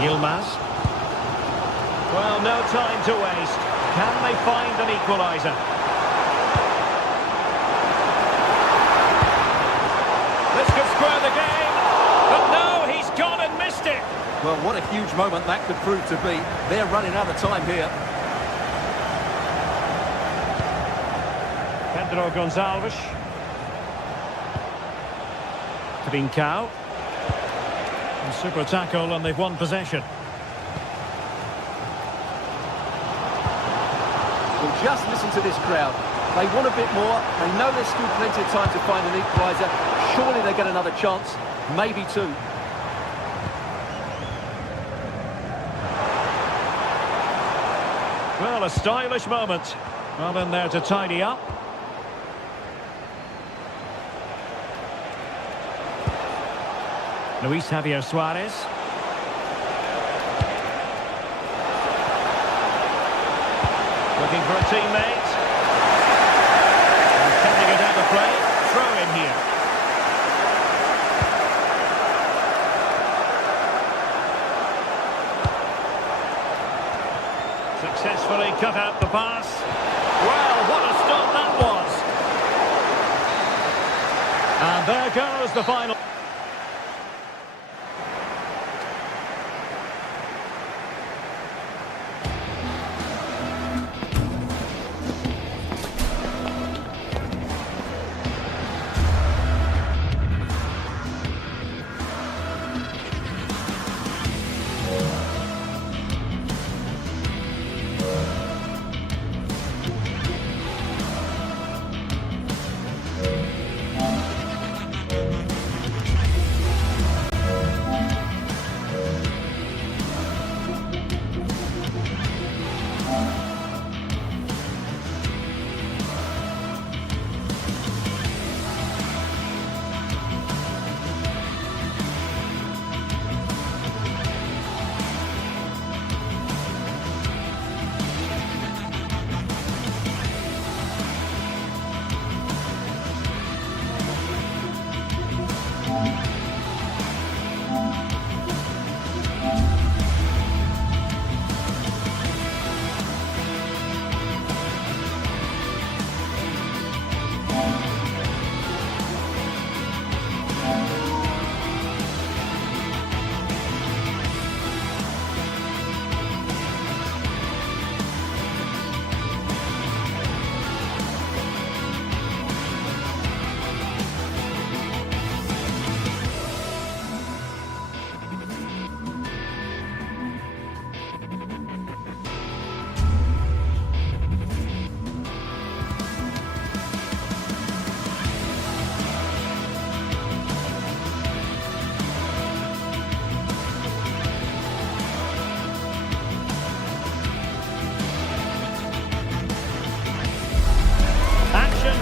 Yilmaz. Well, no time to waste. Can they find an equaliser? This could square the game. But no, he's gone and missed it. Well, what a huge moment that could prove to be. They're running out of time here. Pedro Gonçalves. Trincao. And super tackle, and they've won possession. Well, just listen to this crowd. They want a bit more. They know there's still plenty of time to find an equaliser. Surely they get another chance, maybe two. Well, a stylish moment. Well in there to tidy up. Luis Javier Suarez. Looking for a teammate. And sending it out of play. Throw in here. Successfully cut out the pass. Well, what a stop that was. And there goes the final.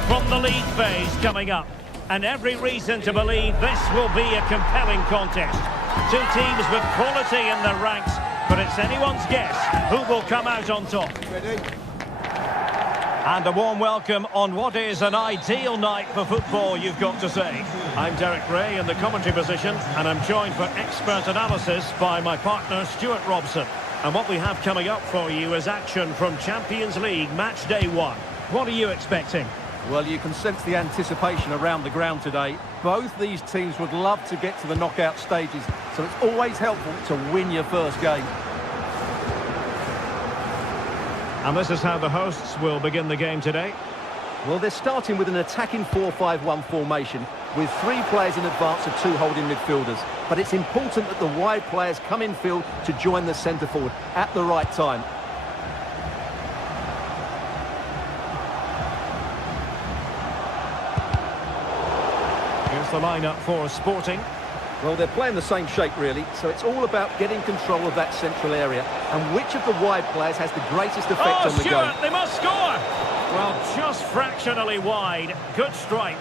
From the league phase coming up, and every reason to believe this will be a compelling contest. Two teams with quality in their ranks, but it's anyone's guess who will come out on top. Ready? And a warm welcome on what is an ideal night for football, you've got to say. I'm Derek Ray in the commentary position, and I'm joined for expert analysis by my partner Stuart Robson. And what we have coming up for you is action from Champions League match day 1. What are you expecting? Well, you can sense the anticipation around the ground today. Both these teams would love to get to the knockout stages, so it's always helpful to win your first game. And this is how the hosts will begin the game today. Well, they're starting with an attacking 4-5-1 formation. with 3 players in advance of 2 holding midfielders. But it's important that the wide players come in field to join the centre forward at the right time. Here's the lineup for Sporting. Well, they're playing the same shape, really, so it's all about getting control of that central area and which of the wide players has the greatest effect on the Stewart, game. they must score! Well, just fractionally wide. Good strike.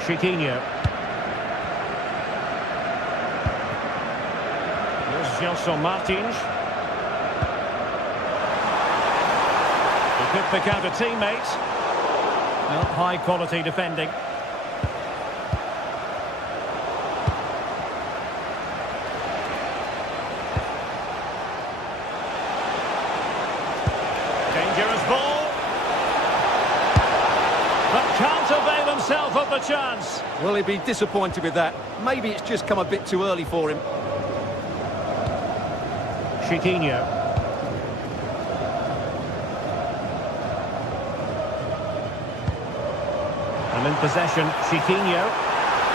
Chiquinho. Here's Gelson Martins. He could pick out a teammate. Well, high quality defending. Dangerous ball. But can't avail himself of the chance. Well, he'd be disappointed with that. Maybe it's just come a bit too early for him. Chiquinho. And in possession, Chiquinho.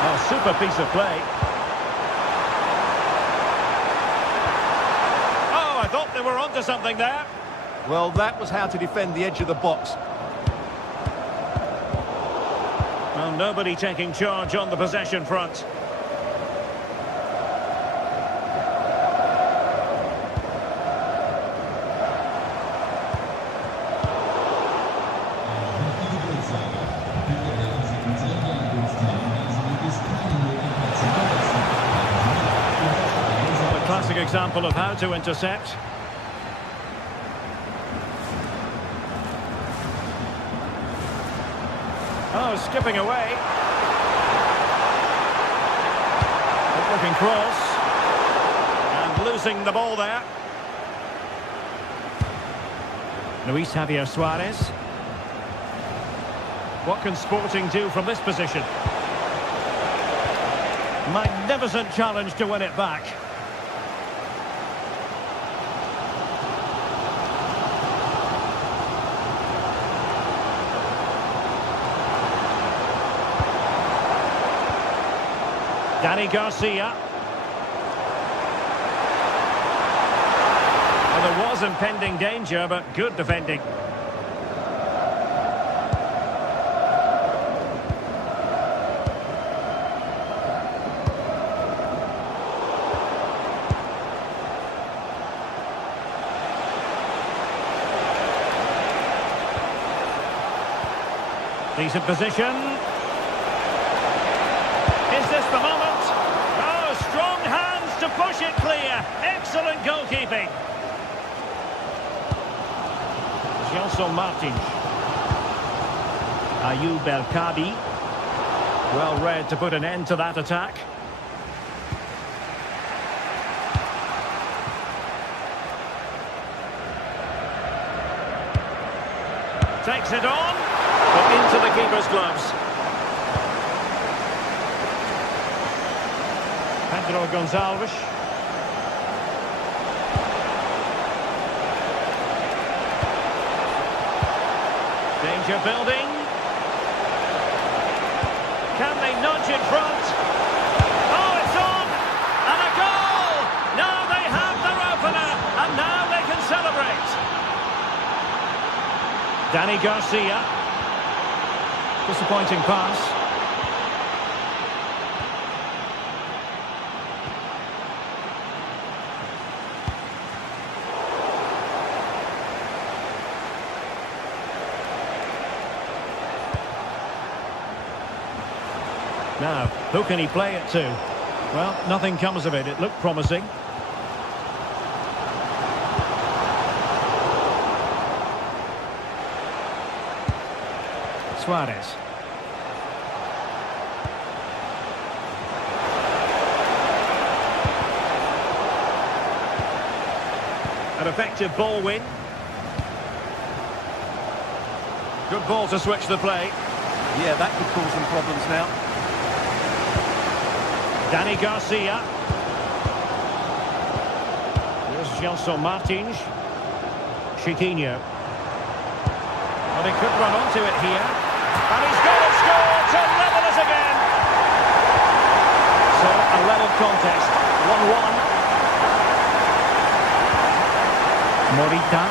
Oh, super piece of play. Oh, I thought they were onto something there. Well, that was how to defend the edge of the box. Well, nobody taking charge on the possession front. A classic example of how to intercept. Oh, skipping away. Looking cross. And losing the ball there. Luis Javier Suarez. What can Sporting do from this position? Magnificent challenge to win it back. Dani Garcia. Well, there was impending danger, but good defending. Decent position. Is this the moment? Oh, strong hands to push it clear. Excellent goalkeeping. Gelson Martins. Ayoub El Kadi. Well read to put an end to that attack. Takes it on, but into the keeper's gloves. Pedro Gonçalves. Danger building. Can they nudge in front? Oh, it's on! And a goal! Now they have their opener, and now they can celebrate. Dani Garcia. Disappointing pass. Now, who can he play it to? Well, nothing comes of it. It looked promising. Suarez. An effective ball win. Good ball to switch the play. Yeah, that could cause them problems now. Dani Garcia. Gelson Martins. Chiquinho. Well, he could run onto it here. And he's going to score to level us again. So, a level contest. 1-1. Morita.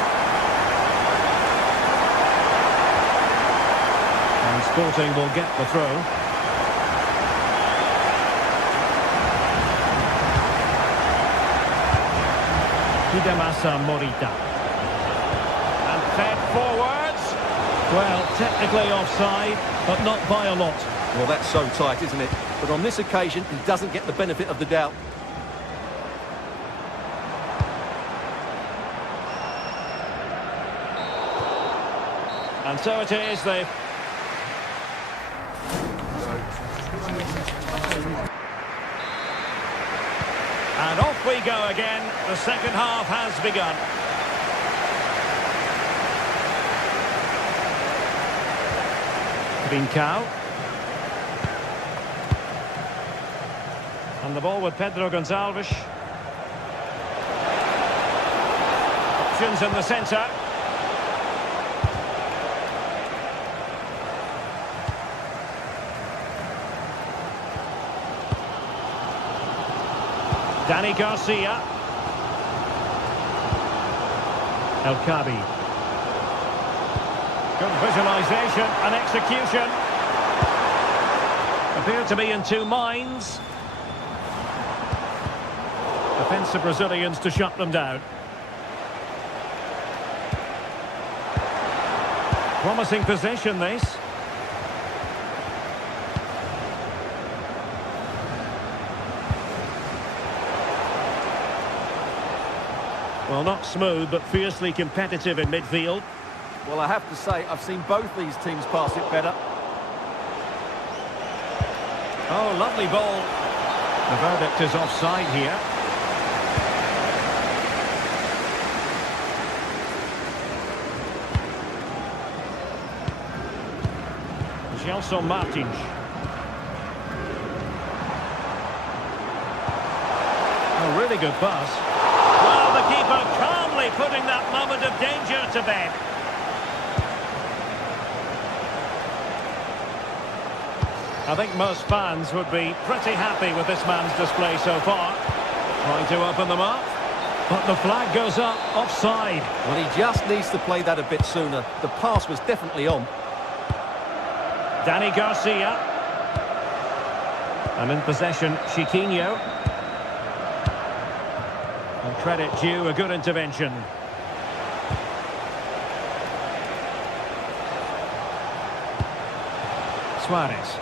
And Sporting will get the throw. Hidemasa Morita. And fed forwards. Well, technically offside, but not by a lot. Well, that's so tight, isn't it? But on this occasion, he doesn't get the benefit of the doubt. And so it is, they've... And off we go again. The second half has begun. Trincao. And the ball with Pedro Gonçalves. Options in the centre. Dani Garcia. El Kabi. Good visualisation and execution. Appeared to be in two minds. Defensive Brazilians to shut them down. Promising possession, this. Well, not smooth, but fiercely competitive in midfield. Well, I have to say, I've seen both these teams pass it better. Oh, lovely ball. The verdict is offside here. Gelson Martins. A really good pass. Well, the keeper calmly putting that moment of danger to bed. I think most fans would be pretty happy with this man's display so far. Trying to open them up. But the flag goes up, offside. Well, he just needs to play that a bit sooner. The pass was definitely on. Dani Garcia. And in possession, Chiquinho. And credit due, a good intervention. Suarez.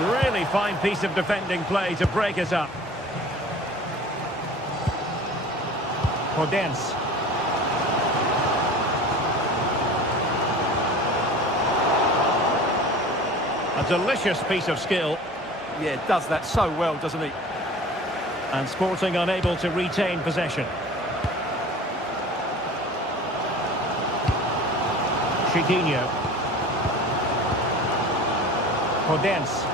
Really fine piece of defending play to break it up. Podence. A delicious piece of skill. Yeah, does that so well, doesn't he? And Sporting unable to retain possession. Chiquinho. Podence.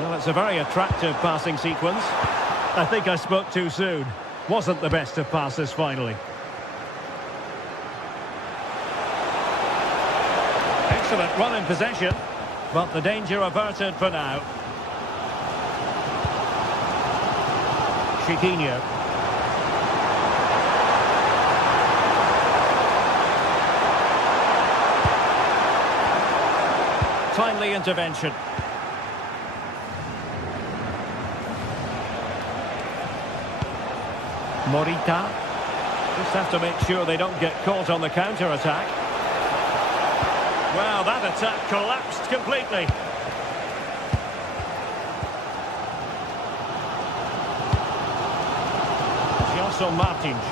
Well, it's a very attractive passing sequence. I think I spoke too soon. Wasn't the best of passes finally. Excellent run in possession, but the danger averted for now. Chiquinho. Timely intervention. Morita. Just have to make sure they don't get caught on the counter-attack. Well, that attack collapsed completely. Gelson Martins.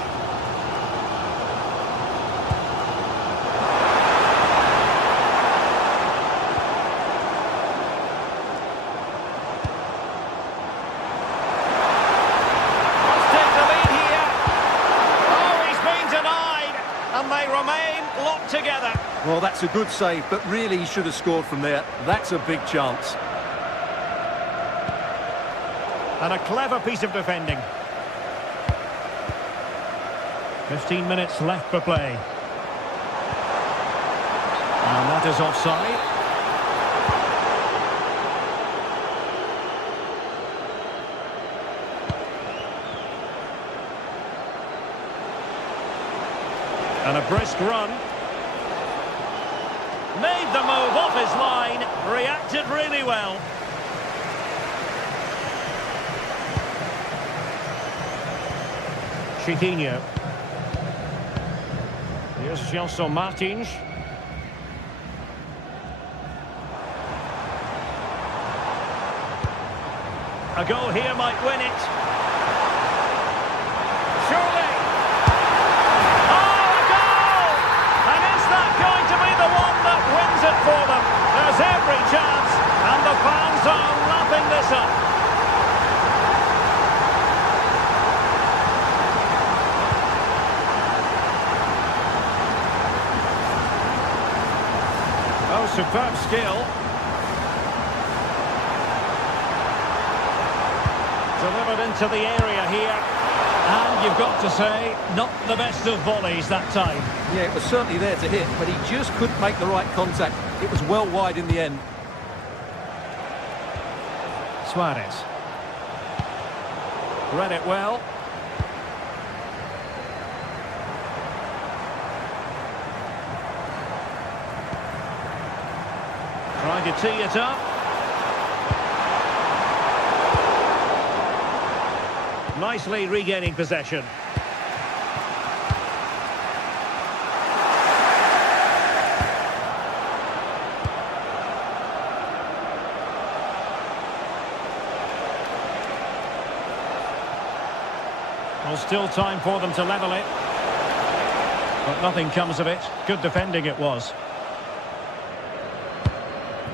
Must take the lead here. Oh, he's been denied. And they remain locked together. Well, that's a good save, but really he should have scored from there. That's a big chance. And a clever piece of defending. 15 minutes left for play. And that is offside. And a brisk run. Made the move off his line. Reacted really well. Chiquinho. Here's Gelson Martins. A goal here might win it. Surely. Oh, a goal! And is that going to be the one that wins it for them? There's every chance, and the fans are lapping this up. Oh, superb skill. Delivered into the area here. And you've got to say, not the best of volleys that time. Yeah, it was certainly there to hit, but he just couldn't make the right contact. It was well wide in the end. Suarez. Read it well. Trying to tee it up. Nicely regaining possession. Well, still time for them to level it. But nothing comes of it. Good defending it was.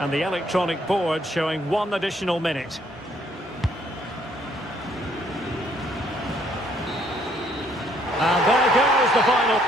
And the electronic board showing 1 additional minute. And there goes the final.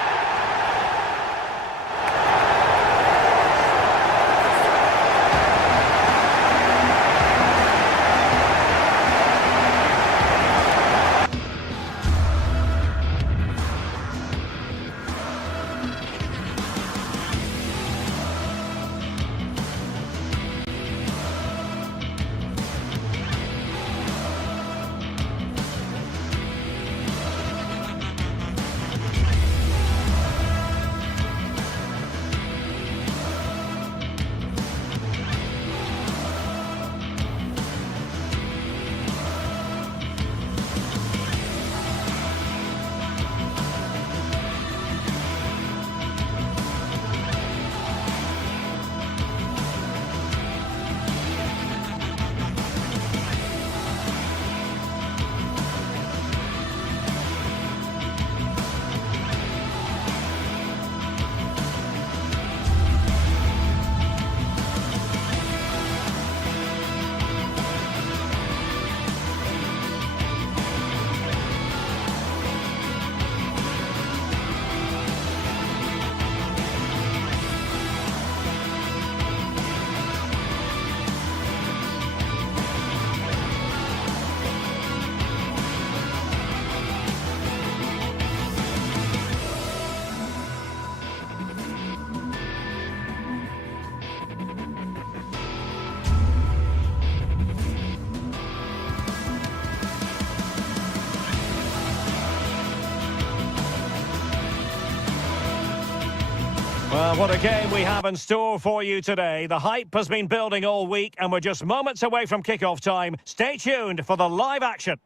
Well, what a game we have in store for you today. The hype has been building all week and we're just moments away from kick-off time. Stay tuned for the live action.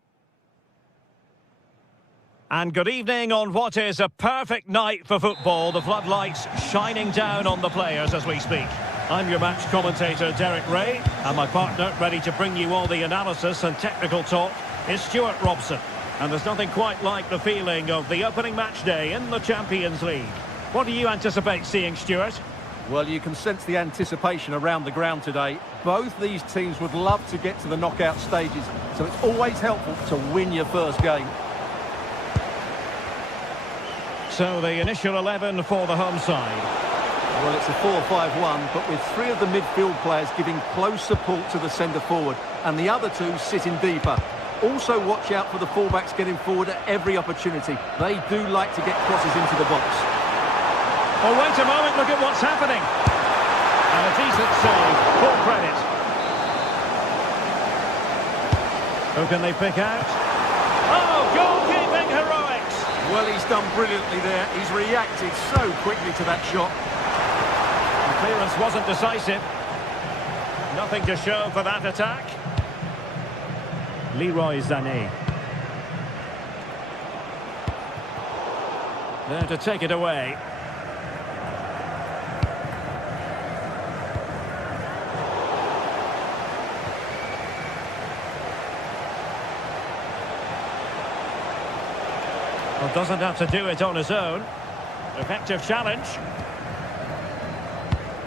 And good evening on what is a perfect night for football. The floodlights shining down on the players as we speak. I'm your match commentator, Derek Ray, and my partner, ready to bring you all the analysis and technical talk, is Stuart Robson. And there's nothing quite like the feeling of the opening match day in the Champions League. What do you anticipate seeing, Stuart? Well, you can sense the anticipation around the ground today. Both these teams would love to get to the knockout stages, so it's always helpful to win your first game. So the initial 11 for the home side. Well, it's a 4-5-1, but with three of the midfield players giving close support to the centre forward, and the other two sitting deeper. Also watch out for the fullbacks getting forward at every opportunity. They do like to get crosses into the box. Oh, wait a moment, look at what's happening. And a decent save, full credit. Who can they pick out? Oh, goalkeeping heroics! Well, he's done brilliantly there. He's reacted so quickly to that shot. The clearance wasn't decisive. Nothing to show for that attack. Leroy Sané. There to take it away. Well, doesn't have to do it on his own. Effective challenge.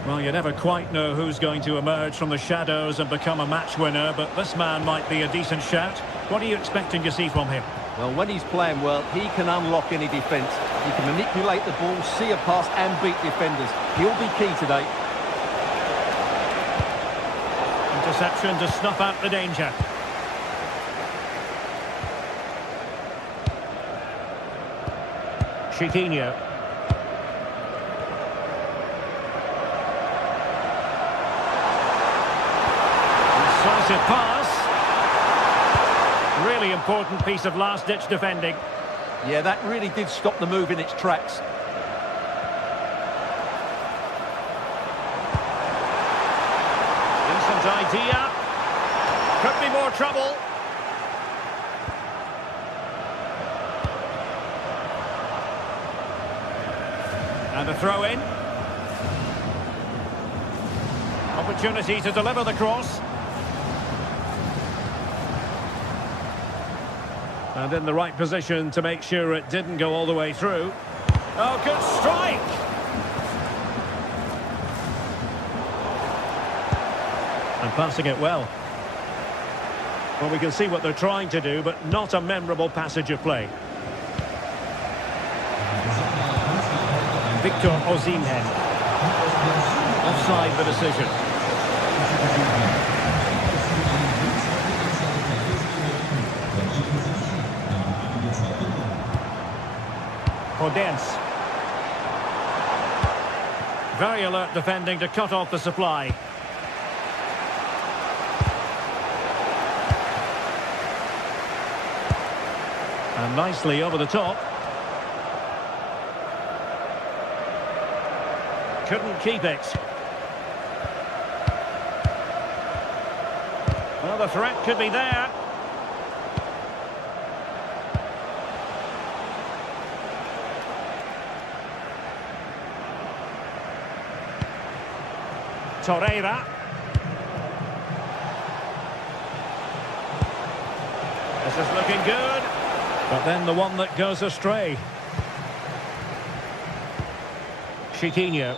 Well, you never quite know who's going to emerge from the shadows and become a match winner, but this man might be a decent shout. What are you expecting to see from him? Well, when he's playing well, he can unlock any defence. He can manipulate the ball, see a pass and beat defenders. He'll be key today. Interception to snuff out the danger. Chiquinho. Decisive pass. Really important piece of last-ditch defending. Yeah, that really did stop the move in its tracks. Decent idea. Could be more trouble. And a throw-in. Opportunity to deliver the cross. And in the right position to make sure it didn't go all the way through. Oh, good strike! And passing it well. Well, we can see what they're trying to do, but not a memorable passage of play. Victor Osimhen. Offside the decision. Podence. Very alert defending to cut off the supply. And nicely over the top. Couldn't keep it. Well, the threat could be there. Torreira. This is looking good. But then the one that goes astray. Chiquinho.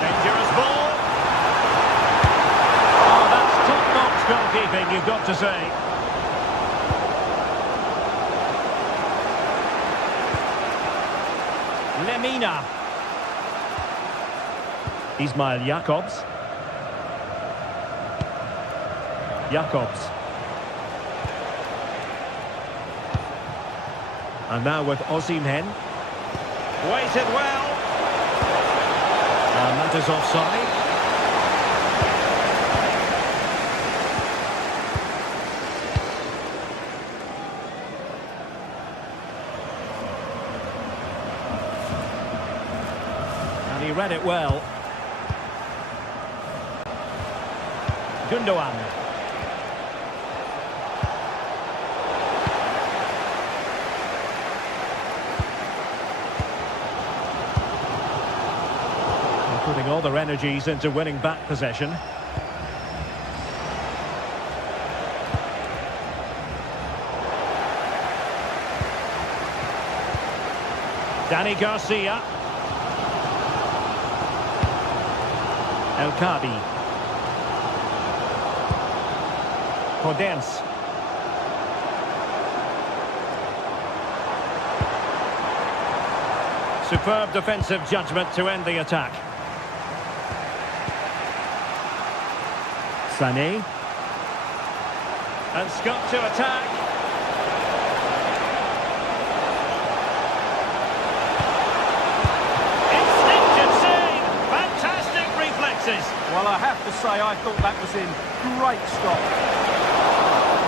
Dangerous ball. Oh, that's top-notch goalkeeping, you've got to say. Lemina. Ismail Jakobs. Jakobs. And now with Osimhen. Waited well. And that is offside. And he read it well. Gundogan. Putting all their energies into winning back possession. Dani Garcia. El Kabi. Podence. Superb defensive judgment to end the attack. Sané. And Scott to attack. Instinctive save. Fantastic reflexes. Well, I have to say, I thought that was in. Great stop.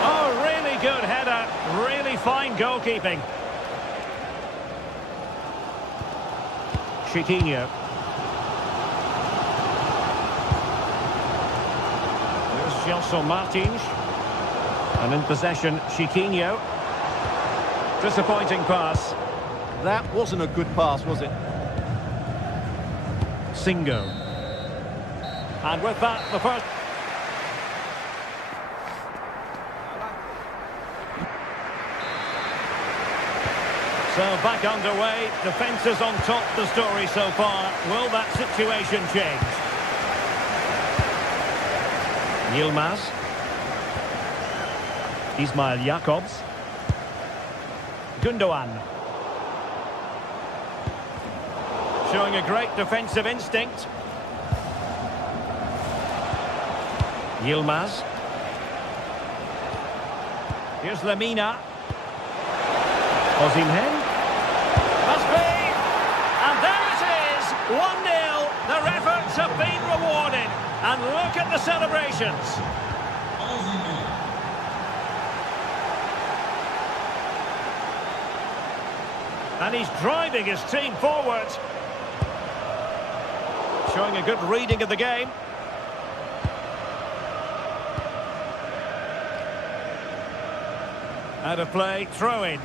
Oh, really good header. Really fine goalkeeping. Chiquinho. There's Gelson Martins. And in possession, Chiquinho. Disappointing pass. That wasn't a good pass, was it? Singo. And with that, the first... So back underway, defence is on top the story so far. Will that situation change? Yilmaz. Ismail Jakobs. Gundogan. Showing a great defensive instinct. Yilmaz. Here's Lemina. Osimhen. Must be. And there it is. 1-0. Their efforts have been rewarded. And look at the celebrations. And he's driving his team forward. Showing a good reading of the game. Out of play, throw in.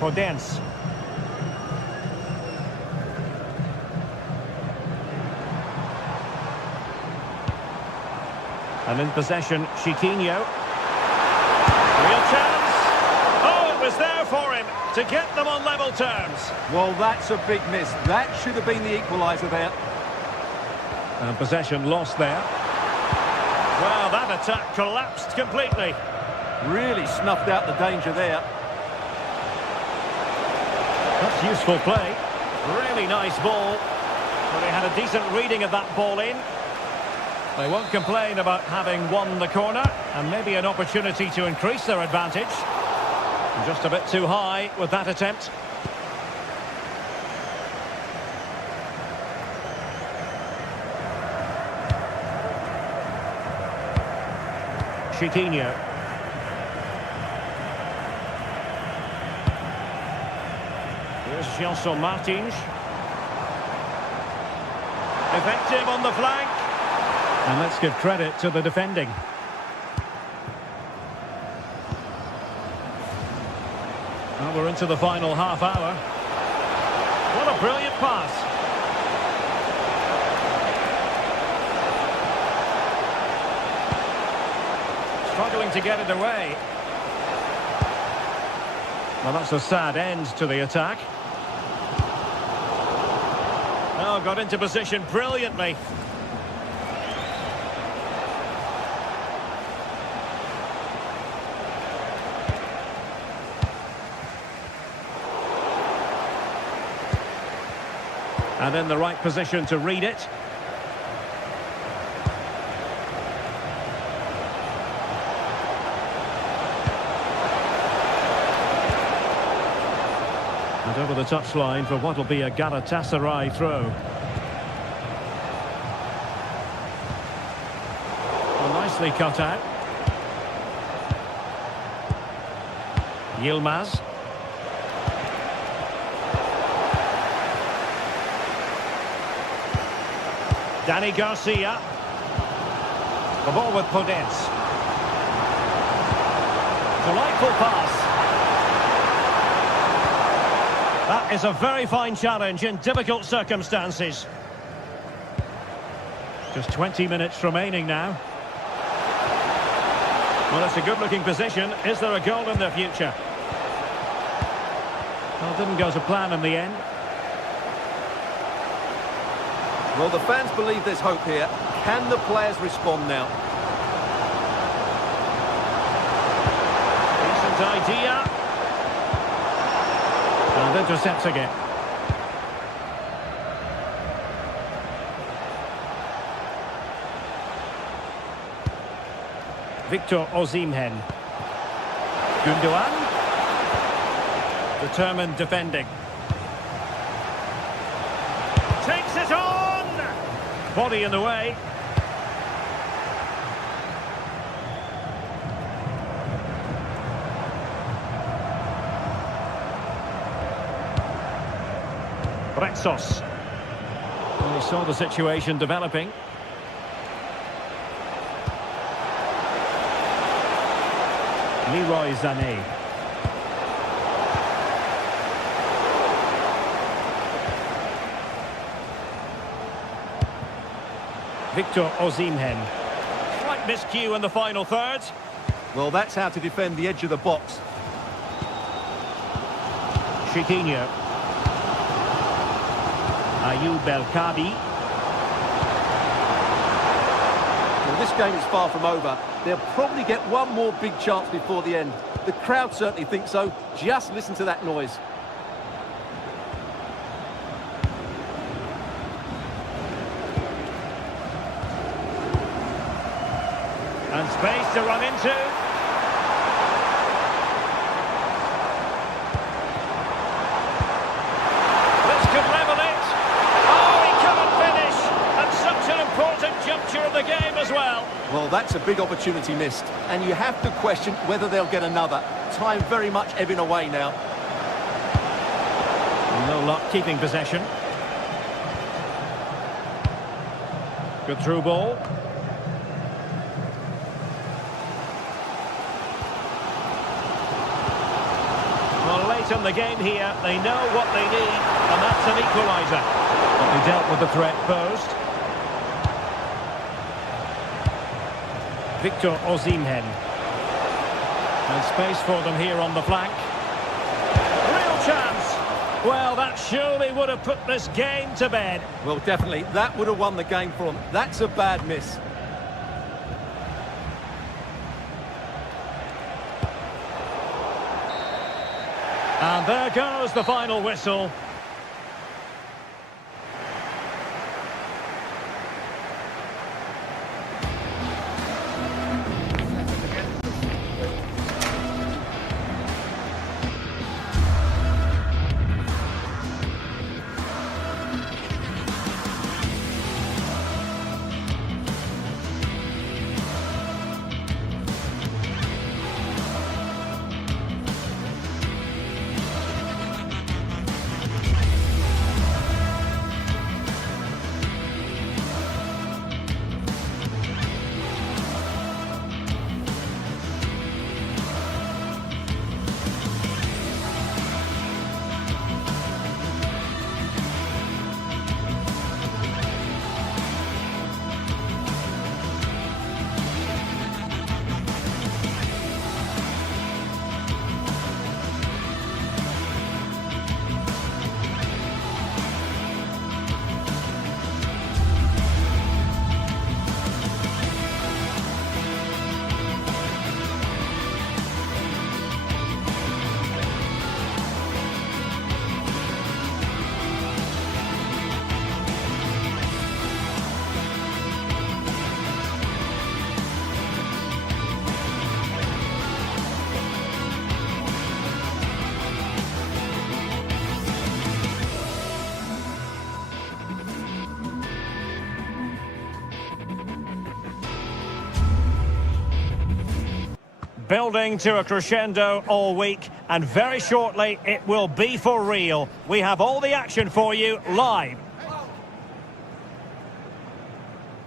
Podence. And in possession, Chiquinho. Real chance. Oh, it was there for him to get them on level terms. Well, that's a big miss. That should have been the equaliser there. And possession lost there. Well, that attack collapsed completely. Really snuffed out the danger there. That's useful play. Really nice ball. Well, they had a decent reading of that ball in. They won't complain about having won the corner, and maybe an opportunity to increase their advantage. Just a bit too high with that attempt. Chiquinho. Here's Gelson Martins. Effective on the flank. And let's give credit to the defending. Well, we're into the final half hour. What a brilliant pass. Struggling to get it away. Well, that's a sad end to the attack. Oh, got into position brilliantly. And in the right position to read it. And over the touchline for what will be a Galatasaray throw. Well, nicely cut out. Yilmaz. Danny Garcia. The ball with Podence. Delightful pass. That is a very fine challenge in difficult circumstances. Just 20 minutes remaining now. Well, it's a good-looking position. Is there a goal in the future? Well, it didn't go to plan in the end. Well, the fans believe there's hope here. Can the players respond now? Decent idea. intercepting it. Victor Osimhen. Gundogan. Determined defending. Takes it on! Body in the way. Retsos. Well, he saw the situation developing. Leroy Sané. Victor Osimhen. Slight miscue in the final third. Well, that's how to defend the edge of the box. Chiquinho. Ayoub El-Kabi. Well, this game is far from over. They'll probably get one more big chance before the end. The crowd certainly think so. Just listen to that noise. And space to run into. This could level it. Oh, he couldn't finish. And such an important juncture of the game as well. Well, that's a big opportunity missed. And you have to question whether they'll get another. Time very much ebbing away now. No luck keeping possession. Good through ball. Well, late in the game here, they know what they need, and that's an equaliser. But they dealt with the threat posed. Victor Osimhen. And space for them here on the flank. Real chance. Well, that surely would have put this game to bed. Well, definitely. That would have won the game for them. That's a bad miss. And there goes the final whistle. Building to a crescendo all week, and very shortly it will be for real. We have all the action for you live.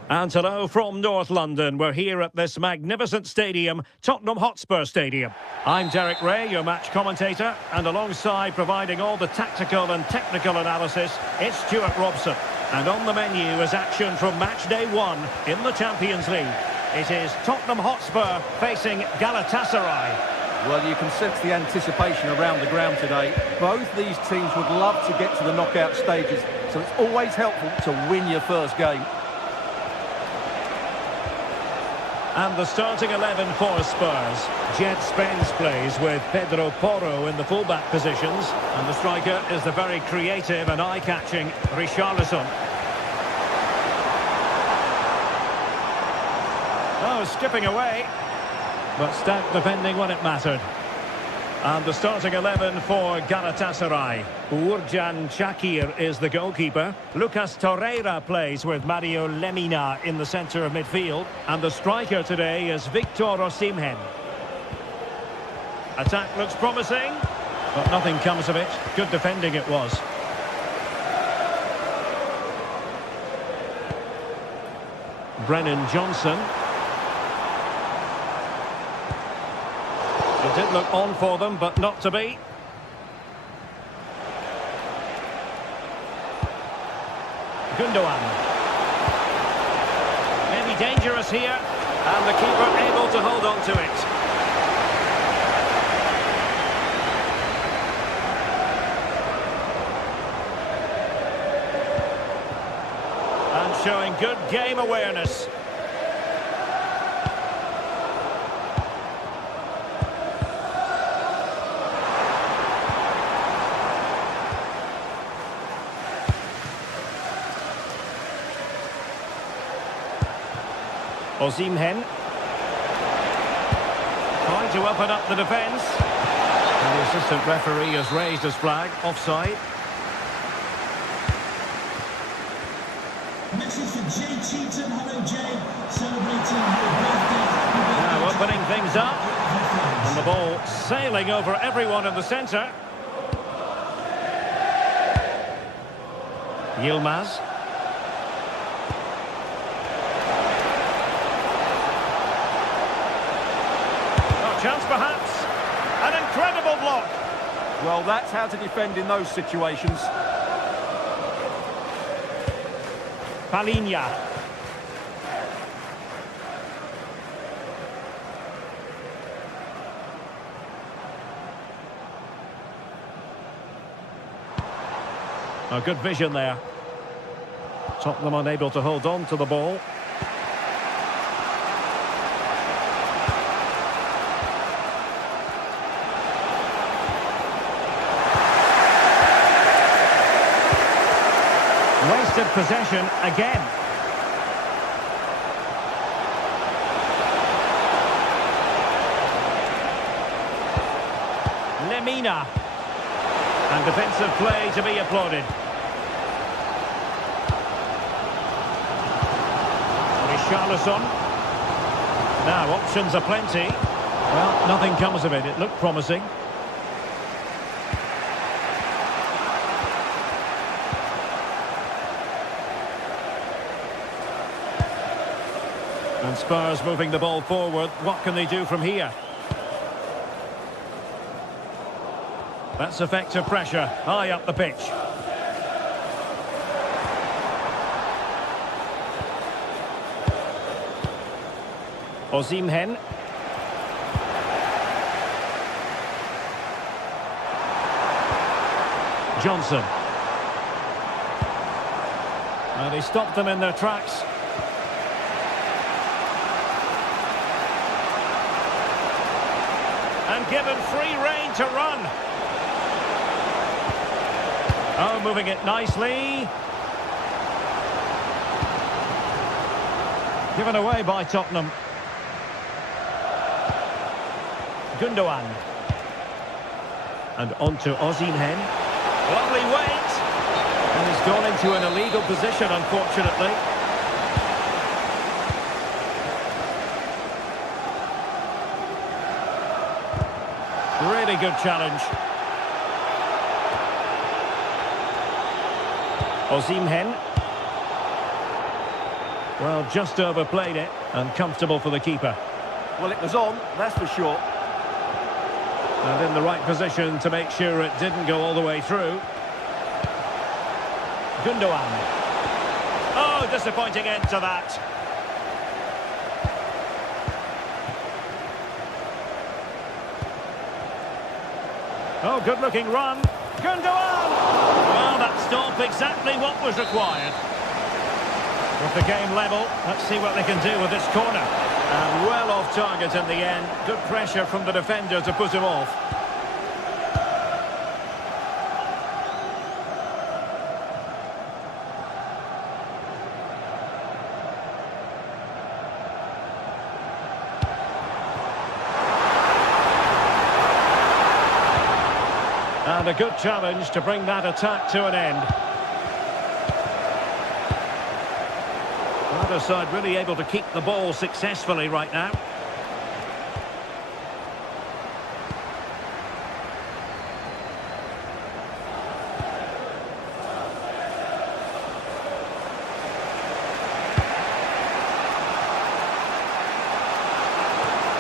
And hello from North London. We're here at this magnificent stadium, Tottenham Hotspur Stadium. I'm Derek Ray, your match commentator, and alongside providing all the tactical and technical analysis, it's Stuart Robson. And on the menu is action from match day 1 in the Champions League. It is Tottenham Hotspur facing Galatasaray. Well, you can sense the anticipation around the ground today. Both these teams would love to get to the knockout stages, so it's always helpful to win your first game. And the starting 11 for Spurs. Jet Spence plays with Pedro Porro in the fullback positions. And the striker is the very creative and eye-catching Richarlison. Oh, skipping away. But stout defending when it mattered. And the starting 11 for Galatasaray. Uğurcan Çakır is the goalkeeper. Lucas Torreira plays with Mario Lemina in the centre of midfield. And the striker today is Victor Osimhen. Attack looks promising, but nothing comes of it. Good defending it was. Brennan Johnson. It did look on for them, but not to be. Gundogan. Maybe dangerous here. And the keeper able to hold on to it. And showing good game awareness. Osimhen. Trying to open up the defence. And the assistant referee has raised his flag. Offside. Message for Jay Cheatham. Hello, Jay. Celebrating your birthday. Now opening things up. And the ball sailing over everyone in the centre. Yilmaz. Chance perhaps. An incredible block. Well, that's how to defend in those situations. Palinha. A good vision there. Tottenham unable to hold on to the ball. Wasted possession again. Lemina. And defensive play to be applauded. Richarlison. Now options are plenty. Well, nothing comes of it. It looked promising. And Spurs moving the ball forward. What can they do from here? That's effective pressure. High up the pitch. Osimhen. Johnson. And he stopped them in their tracks. And given free rein to run. Oh, moving it nicely. Given away by Tottenham. Gundogan. And on to Osimhen. Lovely weight. And he's gone into an illegal position, unfortunately. Really good challenge. Osimhen. Well, just overplayed it and comfortable for the keeper. Well, it was on, that's for sure. And in the right position to make sure it didn't go all the way through. Gundogan. Oh, disappointing end to that. Oh, good-looking run. Gundogan! Well, that stop exactly what was required. With the game level, let's see what they can do with this corner. And well off target in the end. Good pressure from the defender to put him off. And a good challenge to bring that attack to an end. The other side really able to keep the ball successfully right now.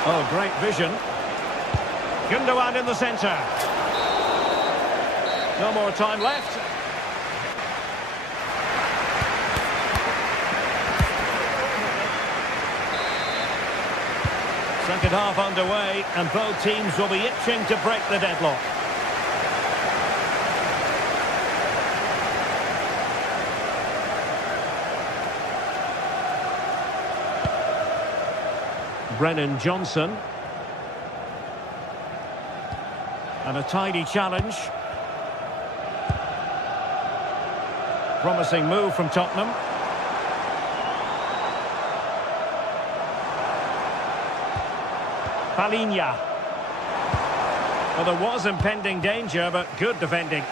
Oh, great vision. Gundogan in the centre. No more time left. Second half underway, and both teams will be itching to break the deadlock. Brennan Johnson. And a tidy challenge. Promising move from Tottenham. Palinha. Well, there was impending danger, but good defending.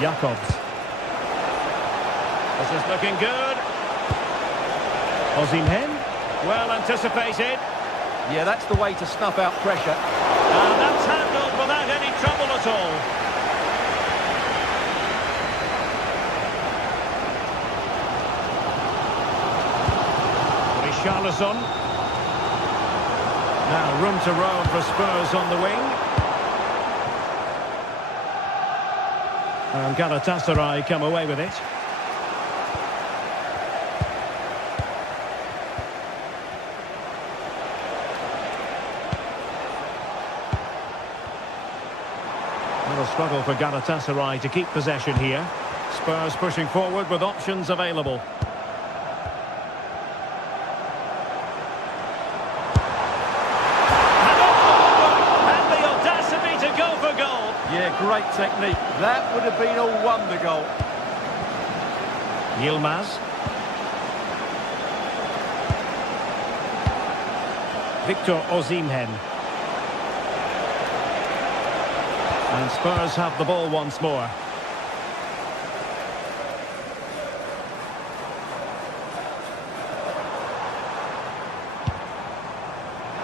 Jacobs. This is looking good. Osimhen. Well anticipated. Yeah, that's the way to snuff out pressure. And that's handled without any trouble at all. Richarlison. Now room to roam for Spurs on the wing. And Galatasaray come away with it. A struggle for Galatasaray to keep possession here. Spurs pushing forward with options available. And the audacity to go for goal. Yeah, great technique. That would have been a wonder goal. Yilmaz. Victor Osimhen. And Spurs have the ball once more.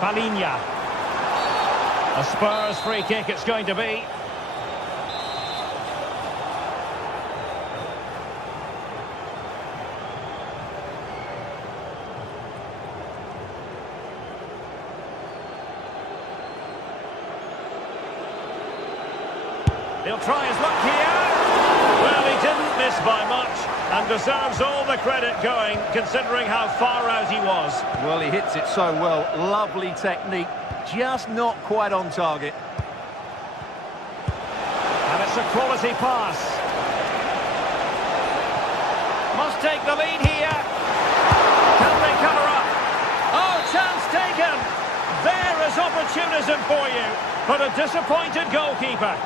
Palinha. A Spurs free kick it's going to be. He'll try his luck here. Well, he didn't miss by much and deserves all the credit going, considering how far out he was. Well, he hits it so well. Lovely technique, just not quite on target. And it's a quality pass. Must take the lead here. Can they cover up? Oh, chance taken. There is opportunism for you, but a disappointed goalkeeper.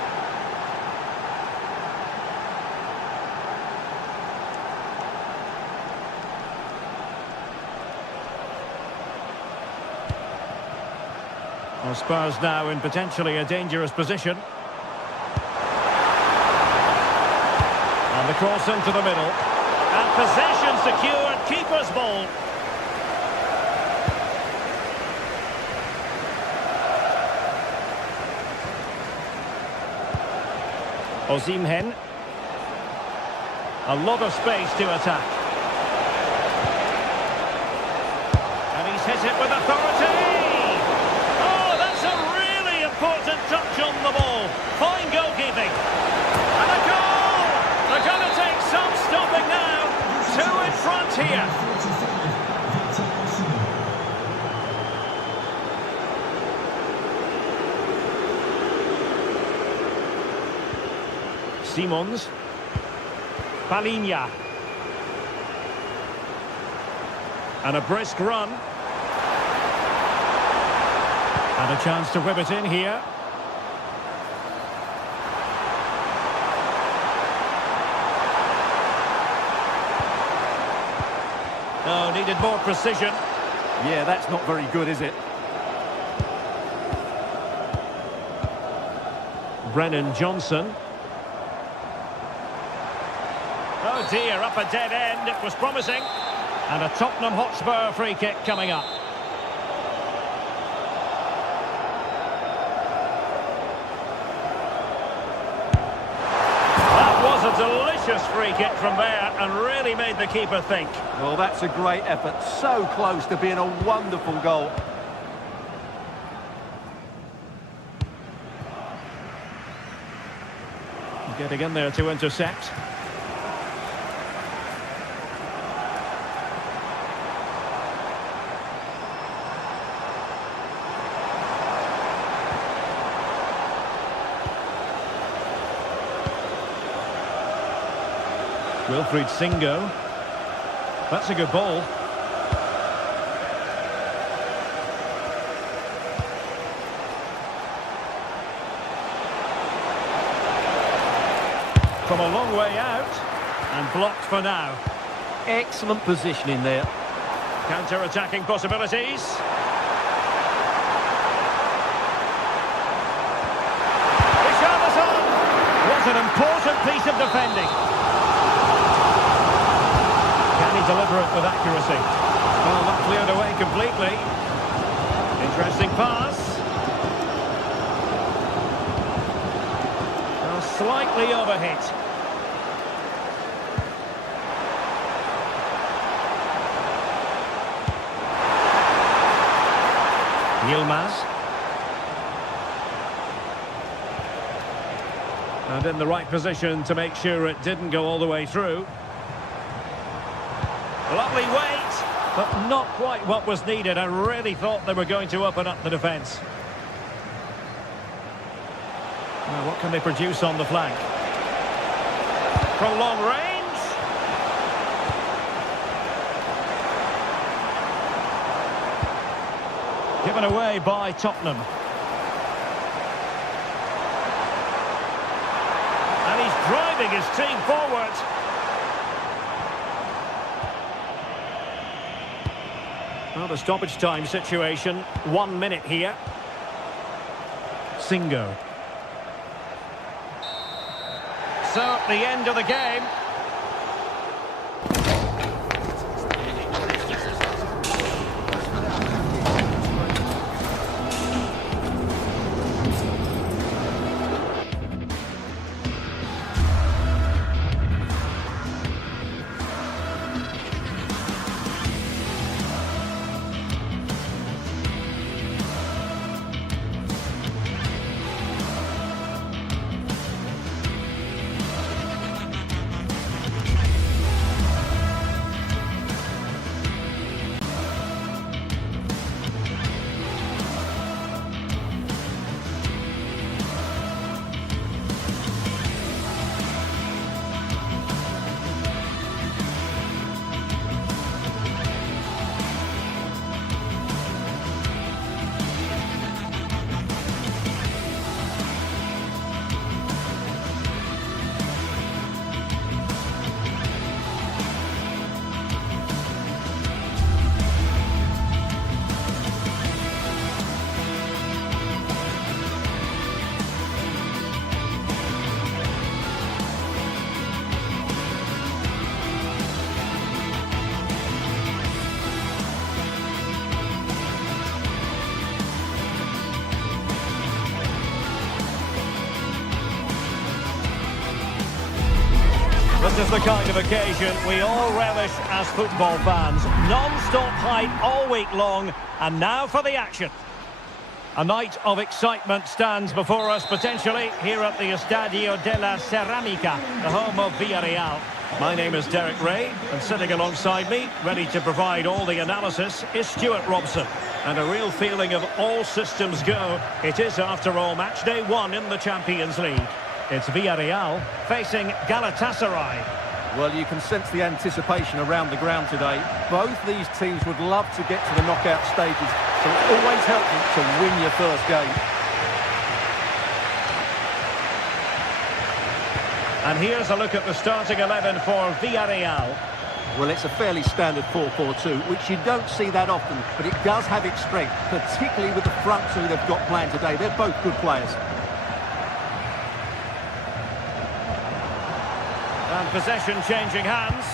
Well, Spurs now in potentially a dangerous position. And the cross into the middle. And possession secured, keeper's ball. Osimhen. A lot of space to attack. And he's hit it with authority. Important touch on the ball. Fine goalkeeping. And a goal! They're going to take some stopping now. Two in front here. Simons. Palinha. And a brisk run. And a chance to whip it in here. Oh, needed more precision. Yeah, that's not very good, is it? Brennan Johnson. Oh dear, up a dead end. It was promising. And a Tottenham Hotspur free kick coming up. That was a delicious free kick from there and really made the keeper think. Well, that's a great effort. So close to being a wonderful goal. Getting in there to intercept. Wilfried Singo. That's a good ball. From a long way out, and blocked for now. Excellent positioning there. Counter-attacking possibilities. Richarlison! What an important piece of defending. Can he deliver it with accuracy? Well, not cleared away completely. Interesting pass. Slightly overhit. Yilmaz. And in the right position to make sure it didn't go all the way through. Lovely weight, but not quite what was needed. I really thought they were going to open up the defence. Now, what can they produce on the flank? From long range. Given away by Tottenham. And he's driving his team forward. Well, the stoppage time situation. 1 minute here. Singo. So, the end of the game. This is the kind of occasion we all relish as football fans. Non-stop hype all week long, and now for the action. A night of excitement stands before us potentially here at the Estadio de la Ceramica, the home of Villarreal. My name is Derek Ray, and sitting alongside me, ready to provide all the analysis, is Stuart Robson. And a real feeling of all systems go. It is, after all, match day 1 in the Champions League. It's Villarreal facing Galatasaray. Well, you can sense the anticipation around the ground today. Both these teams would love to get to the knockout stages, so it's always helpful to win your first game. And here's a look at the starting 11 for Villarreal. Well, it's a fairly standard 4-4-2, which you don't see that often, but it does have its strength, particularly with the front two they've got playing today. They're both good players. And possession changing hands.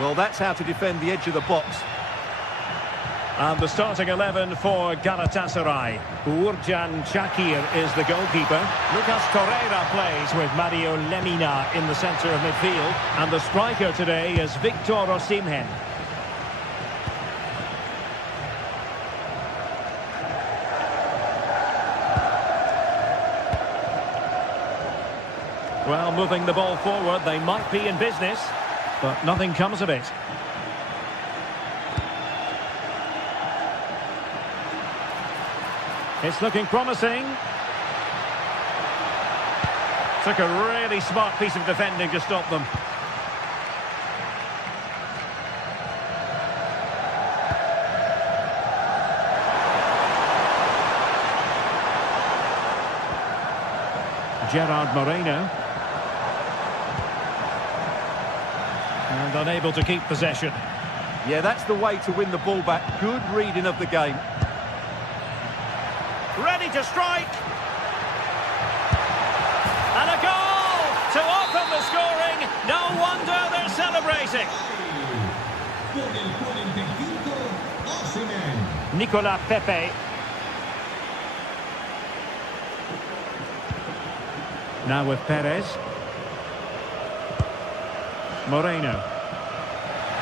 Well, that's how to defend the edge of the box. And the starting 11 for Galatasaray. Uğurcan Çakır is the goalkeeper. Lucas Torreira plays with Mario Lemina in the centre of midfield. And the striker today is Victor Osimhen. Well, moving the ball forward, they might be in business, but nothing comes of it. It's looking promising. Took a really smart piece of defending to stop them. Gerard Moreno. And unable to keep possession. Yeah, that's the way to win the ball back. Good reading of the game. Ready to strike. And a goal to open the scoring. No wonder they're celebrating. Con el 45, Osimhen. Nicolas Pepe. Now with Perez. Moreno.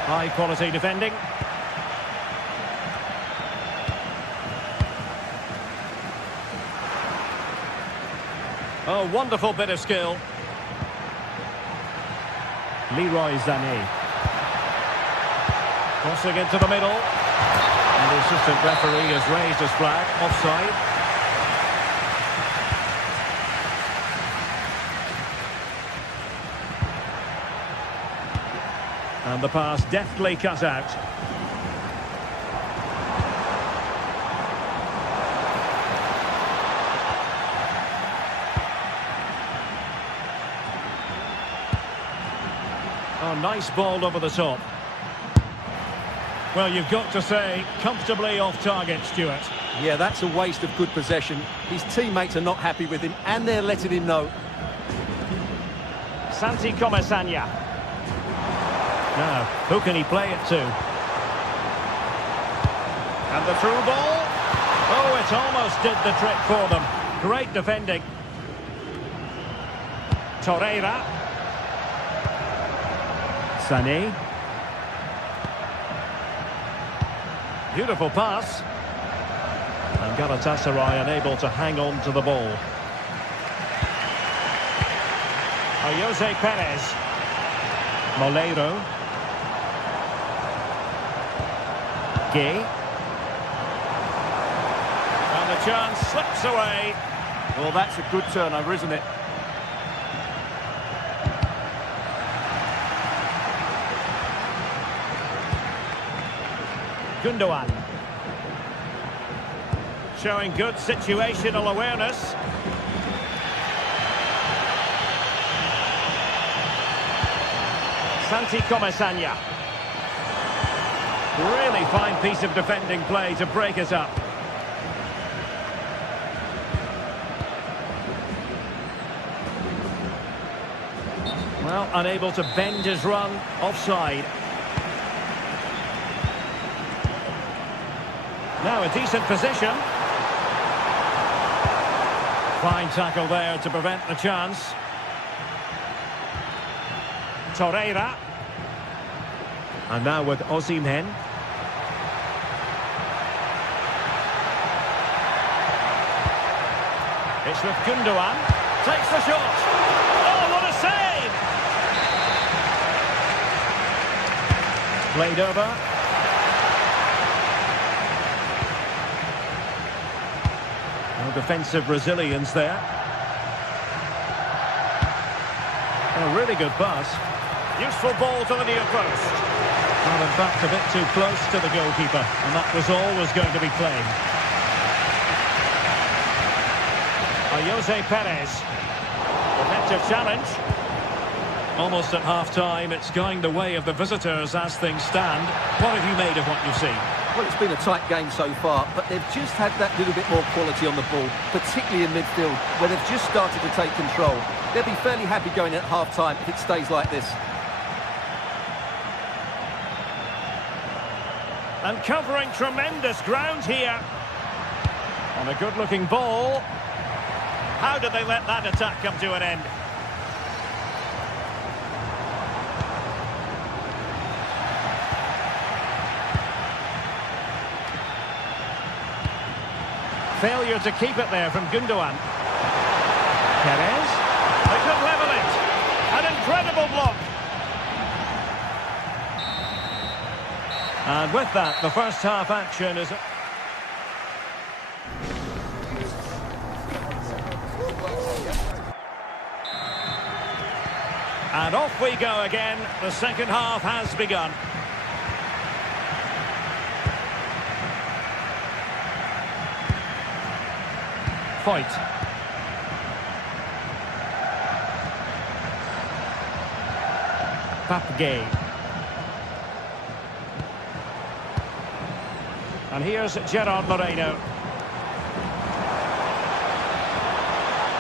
High quality defending. Oh, wonderful bit of skill. Leroy Sané. Crossing into the middle. And the assistant referee has raised his flag. Offside. And the pass deftly cut out. Oh, nice ball over the top. Well, you've got to say, comfortably off target, Stuart. Yeah, that's a waste of good possession. His teammates are not happy with him, and they're letting him know. Santi Comesaña. Now, who can he play it to? And the through ball. Oh, it almost did the trick for them. Great defending. Torreira. Sané. Beautiful pass. And Galatasaray unable to hang on to the ball. Jose Perez. Molero. Gay. And the chance slips away. Well, that's a good turnover, isn't it? Gundogan. Showing good situational awareness. Santi Comesaña. Really fine piece of defending play to break it up. Well, unable to bend his run, offside. Now a decent position. Fine tackle there to prevent the chance. Torreira. And now with Osimhen. It's with Gundogan. Takes the shot. Oh, what a save! Played over. No defensive resilience there. A really good pass. Useful ball to the near post. Well, in fact, a bit too close to the goalkeeper, and that was always going to be claimed. Jose Perez. Effective challenge. Almost at half-time, it's going the way of the visitors as things stand. What have you made of what you've seen? Well, it's been a tight game so far, but they've just had that little bit more quality on the ball, particularly in midfield, where they've just started to take control. They'll be fairly happy going at half-time if it stays like this. And covering tremendous ground here. On a good-looking ball. How did they let that attack come to an end? Failure to keep it there from Gundogan. Perez. They could level it. An incredible block. And with that, the first half action is... And off we go again. The second half has begun. Fight. Papgay. And here's Gerard Moreno.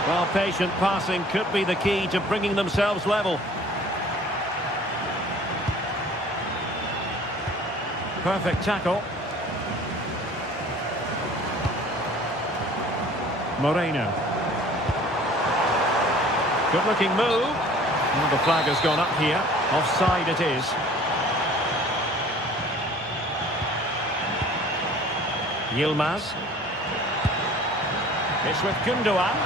Well, patient passing could be the key to bringing themselves level. Perfect tackle. Moreno. Good-looking move. And the flag has gone up here. Offside it is. Yilmaz. It's with Gundogan.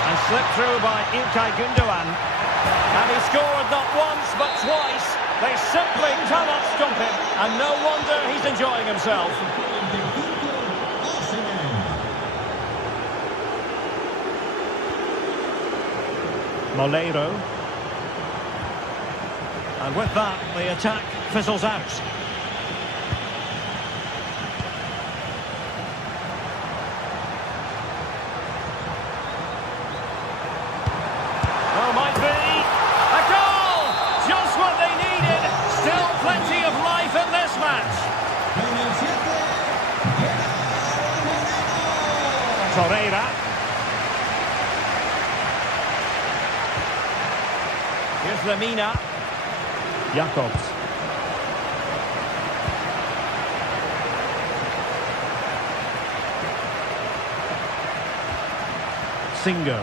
And slipped through by Ilkay Gundogan. And he scored not once but twice. They simply cannot stop him. And no wonder he's enjoying himself. Molero. And with that, the attack fizzles out. Oh, might be. A goal! Just what they needed. Still plenty of life in this match. Torreira. Here's Lemina. Jacobs. Singo.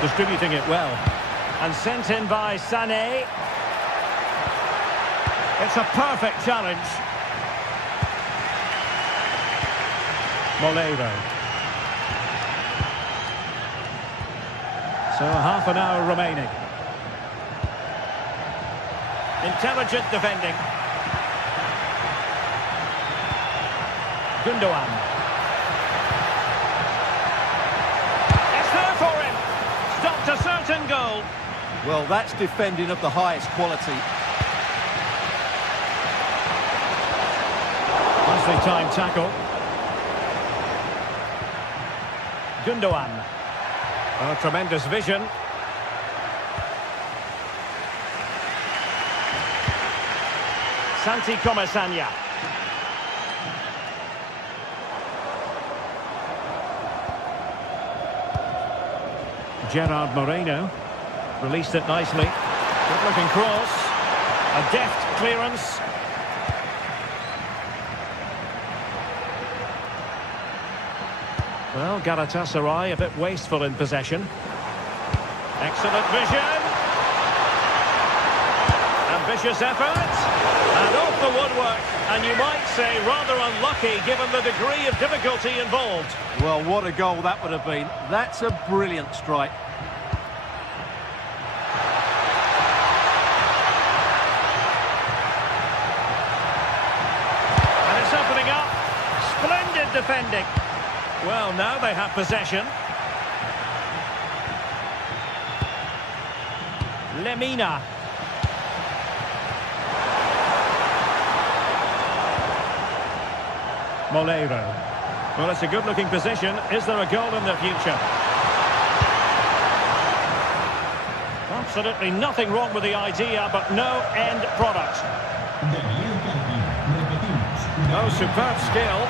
Distributing it well. And sent in by Sané. It's a perfect challenge. Molero. So half an hour remaining. Intelligent defending. Gundogan. It's there for him. Stopped a certain goal. Well, that's defending of the highest quality. Nicely timed tackle. Gundogan. Oh, tremendous vision. Santi Comesaña. Gerard Moreno released it nicely. Good looking cross. A deft clearance. Well, Galatasaray a bit wasteful in possession. Excellent vision. Ambitious effort. And off the woodwork. And you might say rather unlucky given the degree of difficulty involved. Well, what a goal that would have been. That's a brilliant strike. And it's opening up. Splendid defending. Well, now they have possession. Lemina. Moleiro. Well, it's a good-looking position. Is there a goal in the future? Absolutely nothing wrong with the idea, but no end product. Oh, superb skill.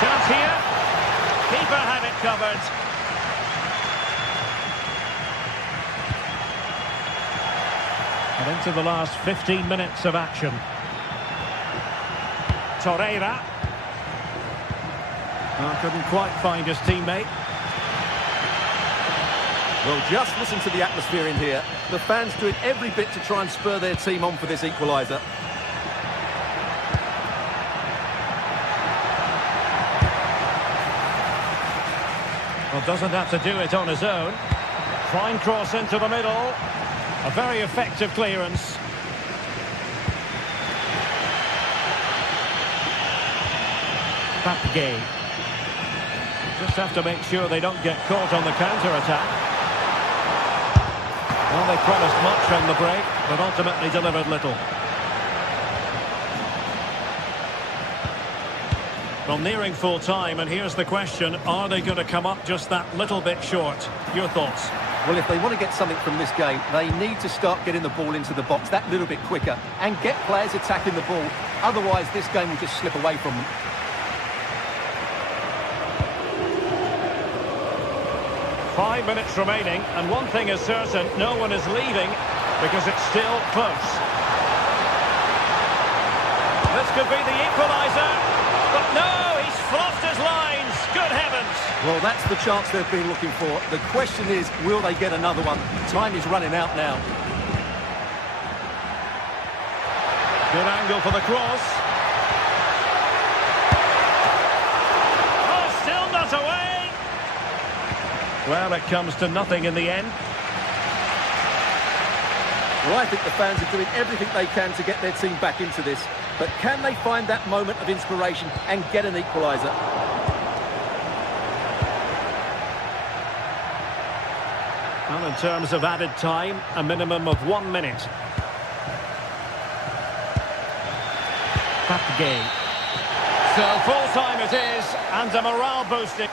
Chance here. Keeper had it covered. And into the last 15 minutes of action. Torreira. Oh, couldn't quite find his teammate. Well, just listen to the atmosphere in here. The fans doing every bit to try and spur their team on for this equaliser. Well, doesn't have to do it on his own. Fine cross into the middle. A very effective clearance. Papgay. Just have to make sure they don't get caught on the counter-attack. Well, they promised much on the break, but ultimately delivered little. Well, nearing full time, and here's the question, are they going to come up just that little bit short? Your thoughts? Well, if they want to get something from this game, they need to start getting the ball into the box that little bit quicker and get players attacking the ball. Otherwise, this game will just slip away from them. Five minutes remaining, and one thing is certain, no one is leaving because it's still close. This could be the equaliser, but no, he's fluffed his lines. Good heavens. Well, that's the chance they've been looking for. The question is, will they get another one? Time is running out now. Good angle for the cross. Oh, still not away. Well, it comes to nothing in the end. Well, I think the fans are doing everything they can to get their team back into this. But can they find that moment of inspiration and get an equaliser? Well, in terms of added time, a minimum of 1 minute. Papgay. So full time it is, and a morale boosting.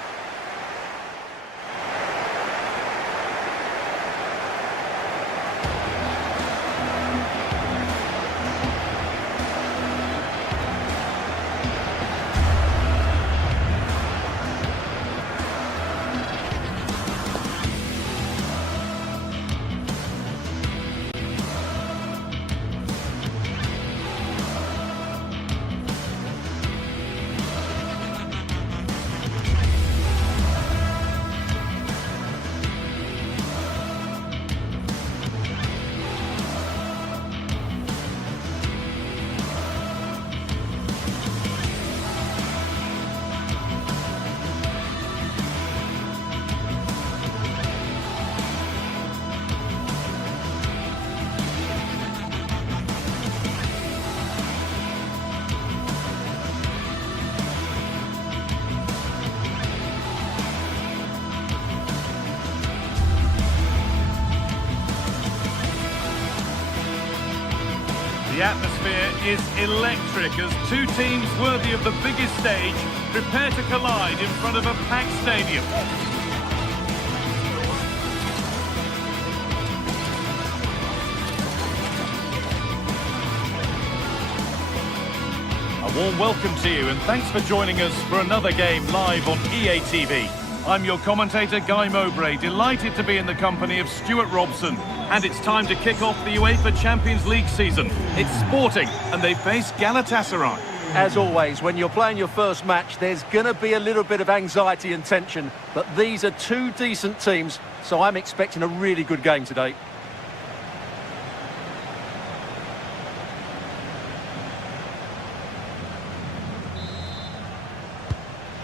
The atmosphere is electric as two teams worthy of the biggest stage prepare to collide in front of a packed stadium. A warm welcome to you and thanks for joining us for another game live on EA TV. I'm your commentator Guy Mowbray, delighted to be in the company of Stuart Robson. And it's time to kick off the UEFA Champions League season. It's Sporting, and they face Galatasaray. As always, when you're playing your first match, there's going to be a little bit of anxiety and tension. But these are two decent teams, so I'm expecting a really good game today.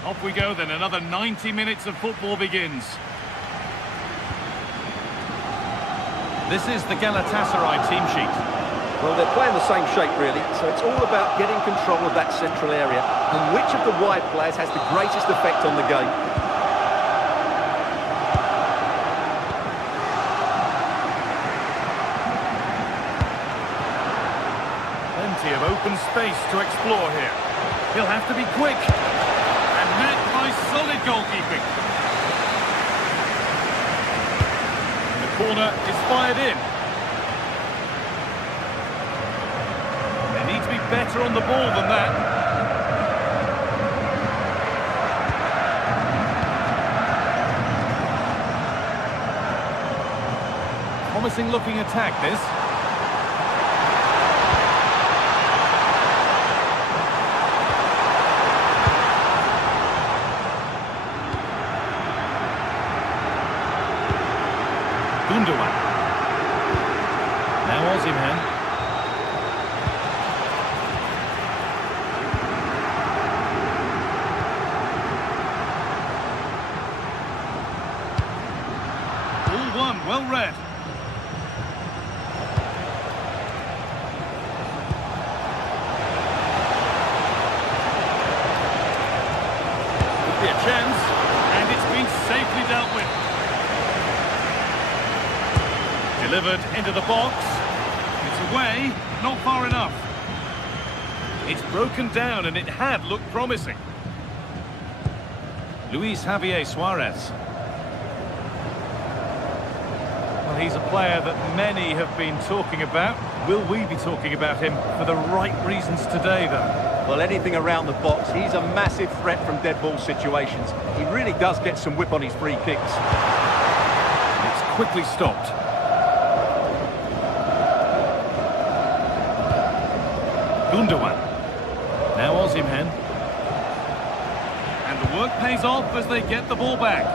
Off we go then, another 90 minutes of football begins. This is the Galatasaray team sheet. Well, they're playing the same shape, really, so it's all about getting control of that central area and which of the wide players has the greatest effect on the game. Plenty of open space to explore here. He'll have to be quick. And met by solid goalkeeping. The corner is fired in. They need to be better on the ball than that. Promising looking attack, this. Gundogan. Now Osimhen. All one, well read. Could be a chance, and it's been safely dealt with. Delivered into the box. It's away, not far enough. It's broken down and it had looked promising. Luis Javier Suarez. Well, he's a player that many have been talking about. Will we be talking about him for the right reasons today, though? Well, anything around the box, he's a massive threat from dead ball situations. He really does get some whip on his free kicks. It's quickly stopped. Gundogan. Now Osimhen. And the work pays off as they get the ball back.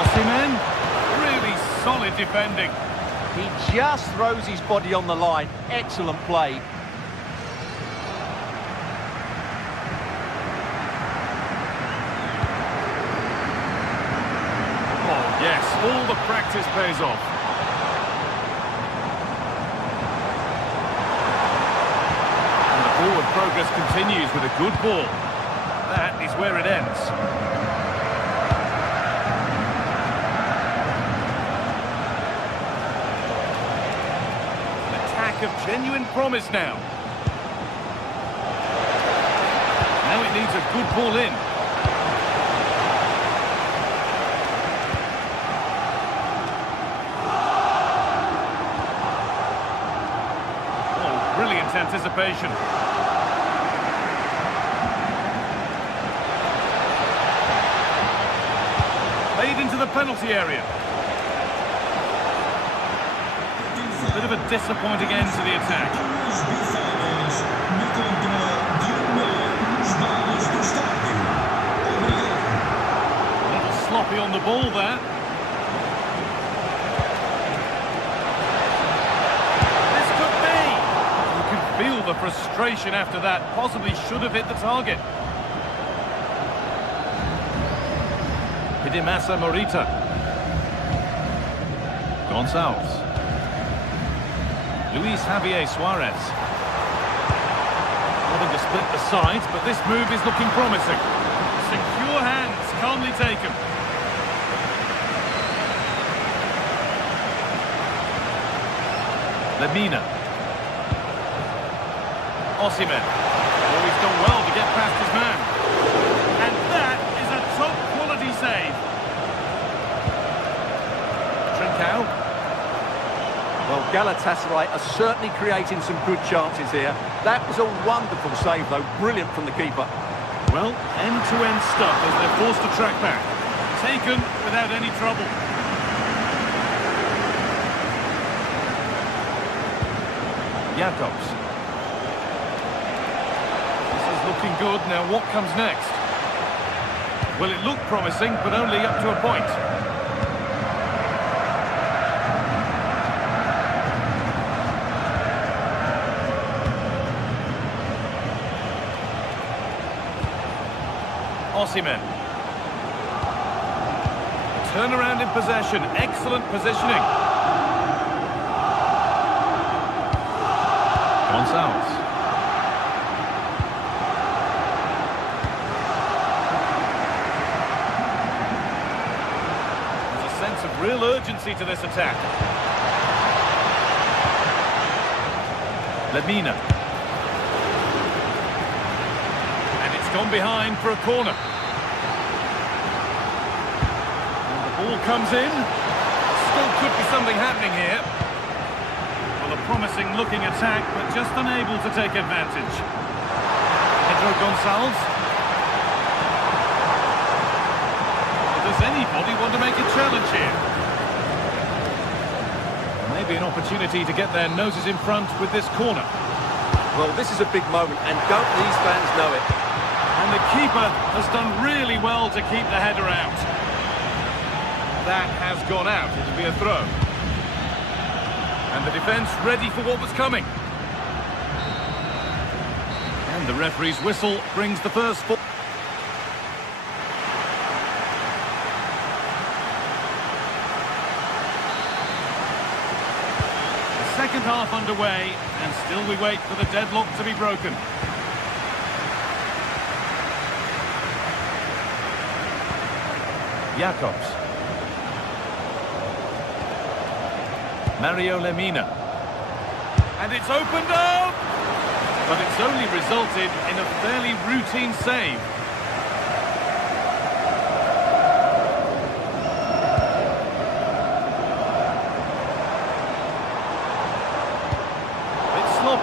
Osimhen. Really solid defending. He just throws his body on the line. Excellent play. Yes, all the practice pays off. And the forward progress continues with a good ball. That is where it ends. An attack of genuine promise now. Now it needs a good ball in. Brilliant anticipation. Played into the penalty area. A bit of a disappointing end to the attack. A little sloppy on the ball there. Feel the frustration after that. Possibly should have hit the target. Hidemasa Morita. Gonçalves. Luis Javier Suarez. Having to split the sides, but this move is looking promising. Secure hands, calmly taken. Lemina. Osimhen. Oh, he's done well to get past his man. And that is a top-quality save. Trincao. Well, Galatasaray are certainly creating some good chances here. That was a wonderful save, though. Brilliant from the keeper. Well, end-to-end stuff as they're forced to track back. Taken without any trouble. Jakobs. Looking good. Now what comes next? Well, it looked promising, but only up to a point. Osimhen. Turnaround in possession. Excellent positioning. Gonçalves. Gonçalves. There's a sense of real urgency to this attack. Lemina. And it's gone behind for a corner. And the ball comes in. Still could be something happening here. Well, a promising looking attack, but just unable to take advantage. Pedro Gonçalves. Does anybody want to make a challenge here? Maybe an opportunity to get their noses in front with this corner. Well, this is a big moment, and don't these fans know it? And the keeper has done really well to keep the header out. That has gone out. It'll be a throw. And the defence ready for what was coming. And the referee's whistle brings the first four. Second half underway, and still we wait for the deadlock to be broken. Jacobs. Mario Lemina. And it's opened up! But it's only resulted in a fairly routine save.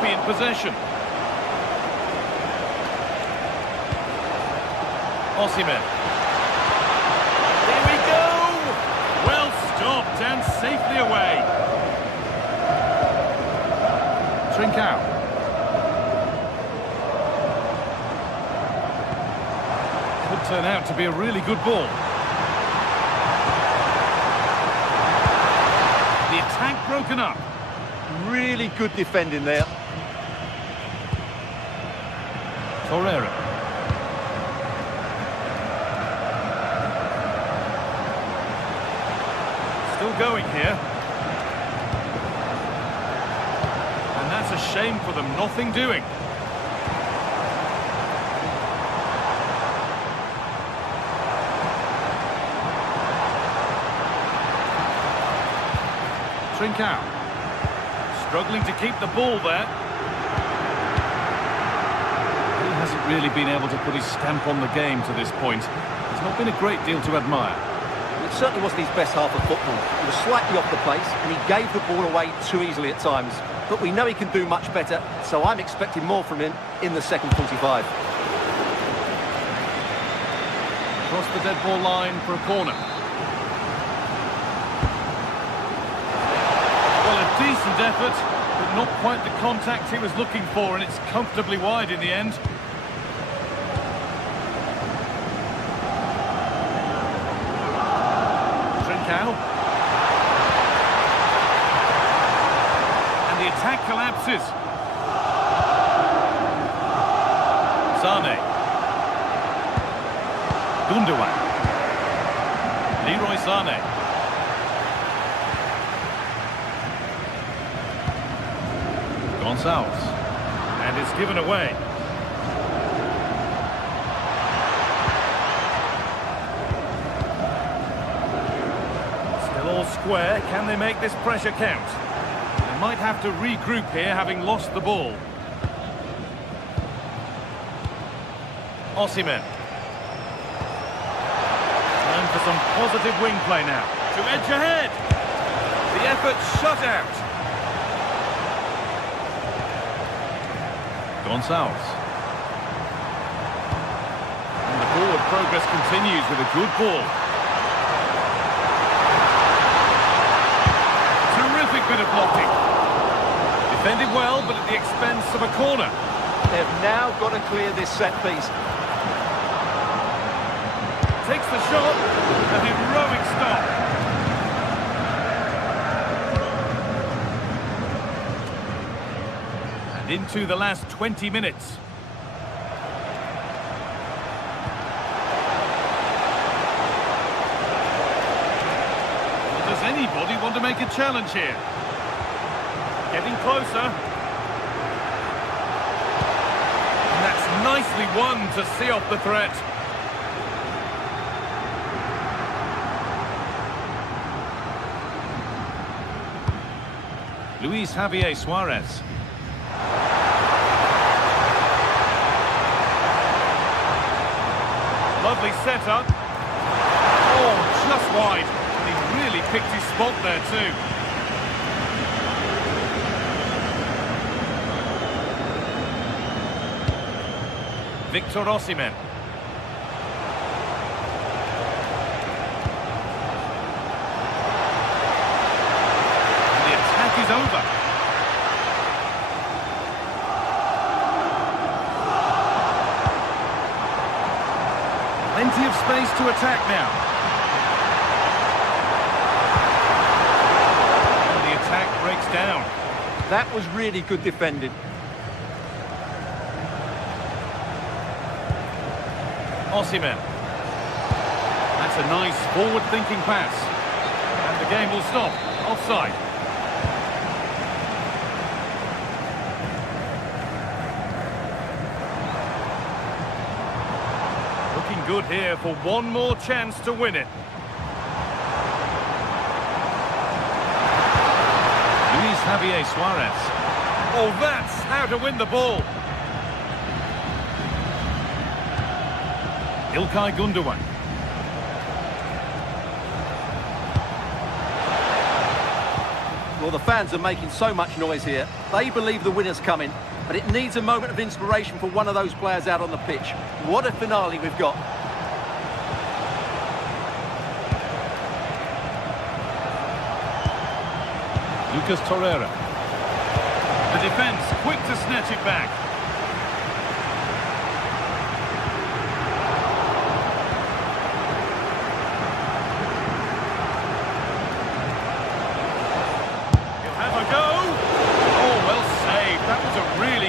In possession. Osimhen. Here we go! Well stopped and safely away. Trincao. Could turn out to be a really good ball. The attack broken up. Really good defending there. Torreira. Still going here. And that's a shame for them, nothing doing. Trincao. Struggling to keep the ball there. Hasn't really been able to put his stamp on the game to this point. There's not been a great deal to admire. It certainly wasn't his best half of football. He was slightly off the pace, and he gave the ball away too easily at times. But we know he can do much better, so I'm expecting more from him in the second 45. Across the dead ball line for a corner. Well, a decent effort, but not quite the contact he was looking for, and it's comfortably wide in the end. And the attack collapses. Sane. Gundogan. Leroy Sane. Gonçalves. And it's given away. Square, can they make this pressure count? They might have to regroup here, having lost the ball. Osimhen. Time for some positive wing play now. To edge ahead. The effort shut out. Gonçalves. And the forward progress continues with a good ball. Bit of blocking. Defended well, but at the expense of a corner. They've now got to clear this set piece. Takes the shot. An heroic stop. And into the last 20 minutes. Does anybody want to make a challenge here? Getting closer. Nicely won to see off the threat. Luis Javier Suarez. Lovely setup. Oh, just wide. And he really picked his spot there too. Victor Osimhen. The attack is over. Plenty of space to attack now. And the attack breaks down. That was really good defending. Osimhen. That's a nice forward-thinking pass. And the game will stop. Offside. Looking good here for one more chance to win it. Luis Javier Suarez. Oh, that's how to win the ball. Ilkay Gundogan. Well, the fans are making so much noise here. They believe the winner's coming, but it needs a moment of inspiration for one of those players out on the pitch. What a finale we've got. Lucas Torreira. The defence quick to snatch it back.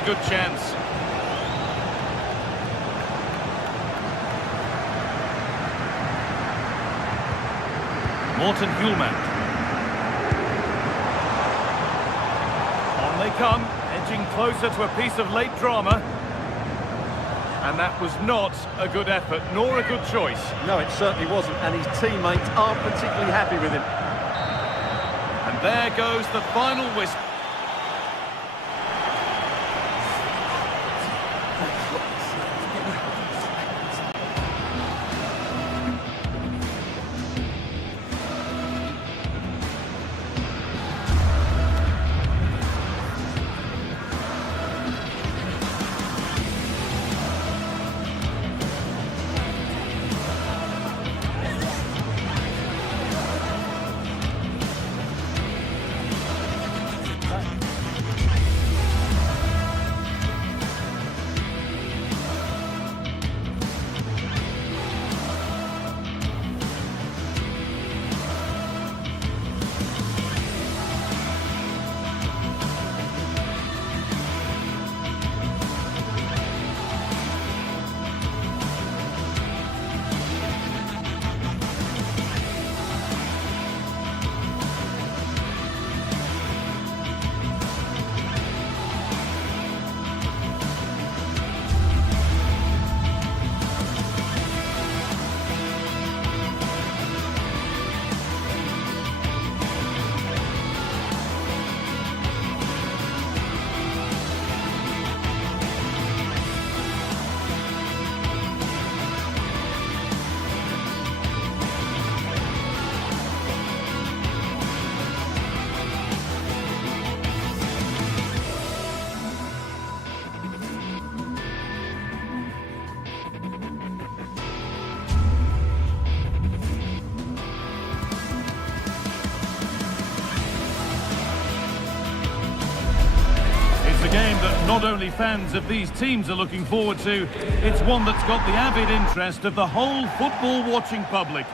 Good chance. Morten Hjulmand. On they come, edging closer to a piece of late drama. And that was not a good effort, nor a good choice. No, it certainly wasn't, and his teammates aren't particularly happy with him. And there goes the final whistle. game that not only fans of these teams are looking forward to, it's one that's got the avid interest of the whole football-watching public.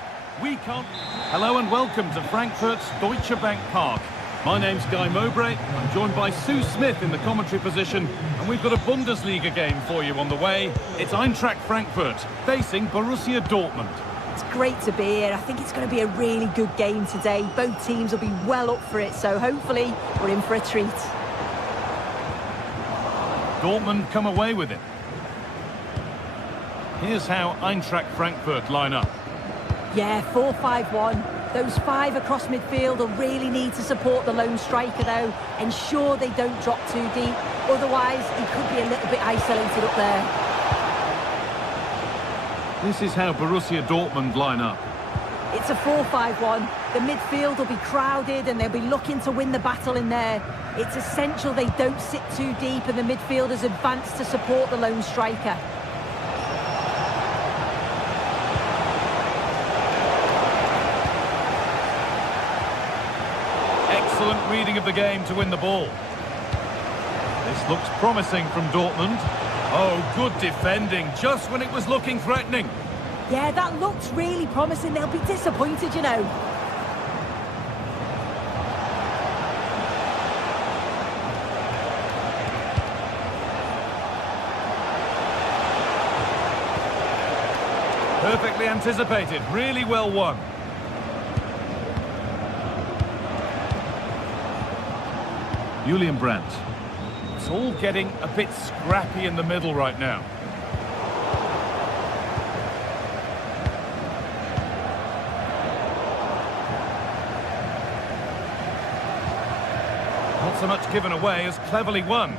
We can't... Hello and welcome to Frankfurt's Deutsche Bank Park. My name's Guy Mowbray. I'm joined by Sue Smith in the commentary position, and we've got a Bundesliga game for you on the way. It's Eintracht Frankfurt facing Borussia Dortmund. It's great to be here. I think it's going to be a really good game today. Both teams will be well up for it, so hopefully we're in for a treat. Dortmund come away with it. Here's how Eintracht Frankfurt line up. Yeah, 4-5-1. Those 5 across midfield will really need to support the lone striker, though. Ensure they don't drop too deep. Otherwise, he could be a little bit isolated up there. This is how Borussia Dortmund line up. It's a 4-5-1. The midfield will be crowded and they'll be looking to win the battle in there. It's essential they don't sit too deep and the midfielders advance to support the lone striker. Excellent reading of the game to win the ball. This looks promising from Dortmund. Oh, good defending, just when it was looking threatening. Yeah, that looks really promising. They'll be disappointed, you know. Perfectly anticipated, really well won. Julian Brandt. It's all getting a bit scrappy in the middle right now. Not so much given away as cleverly won.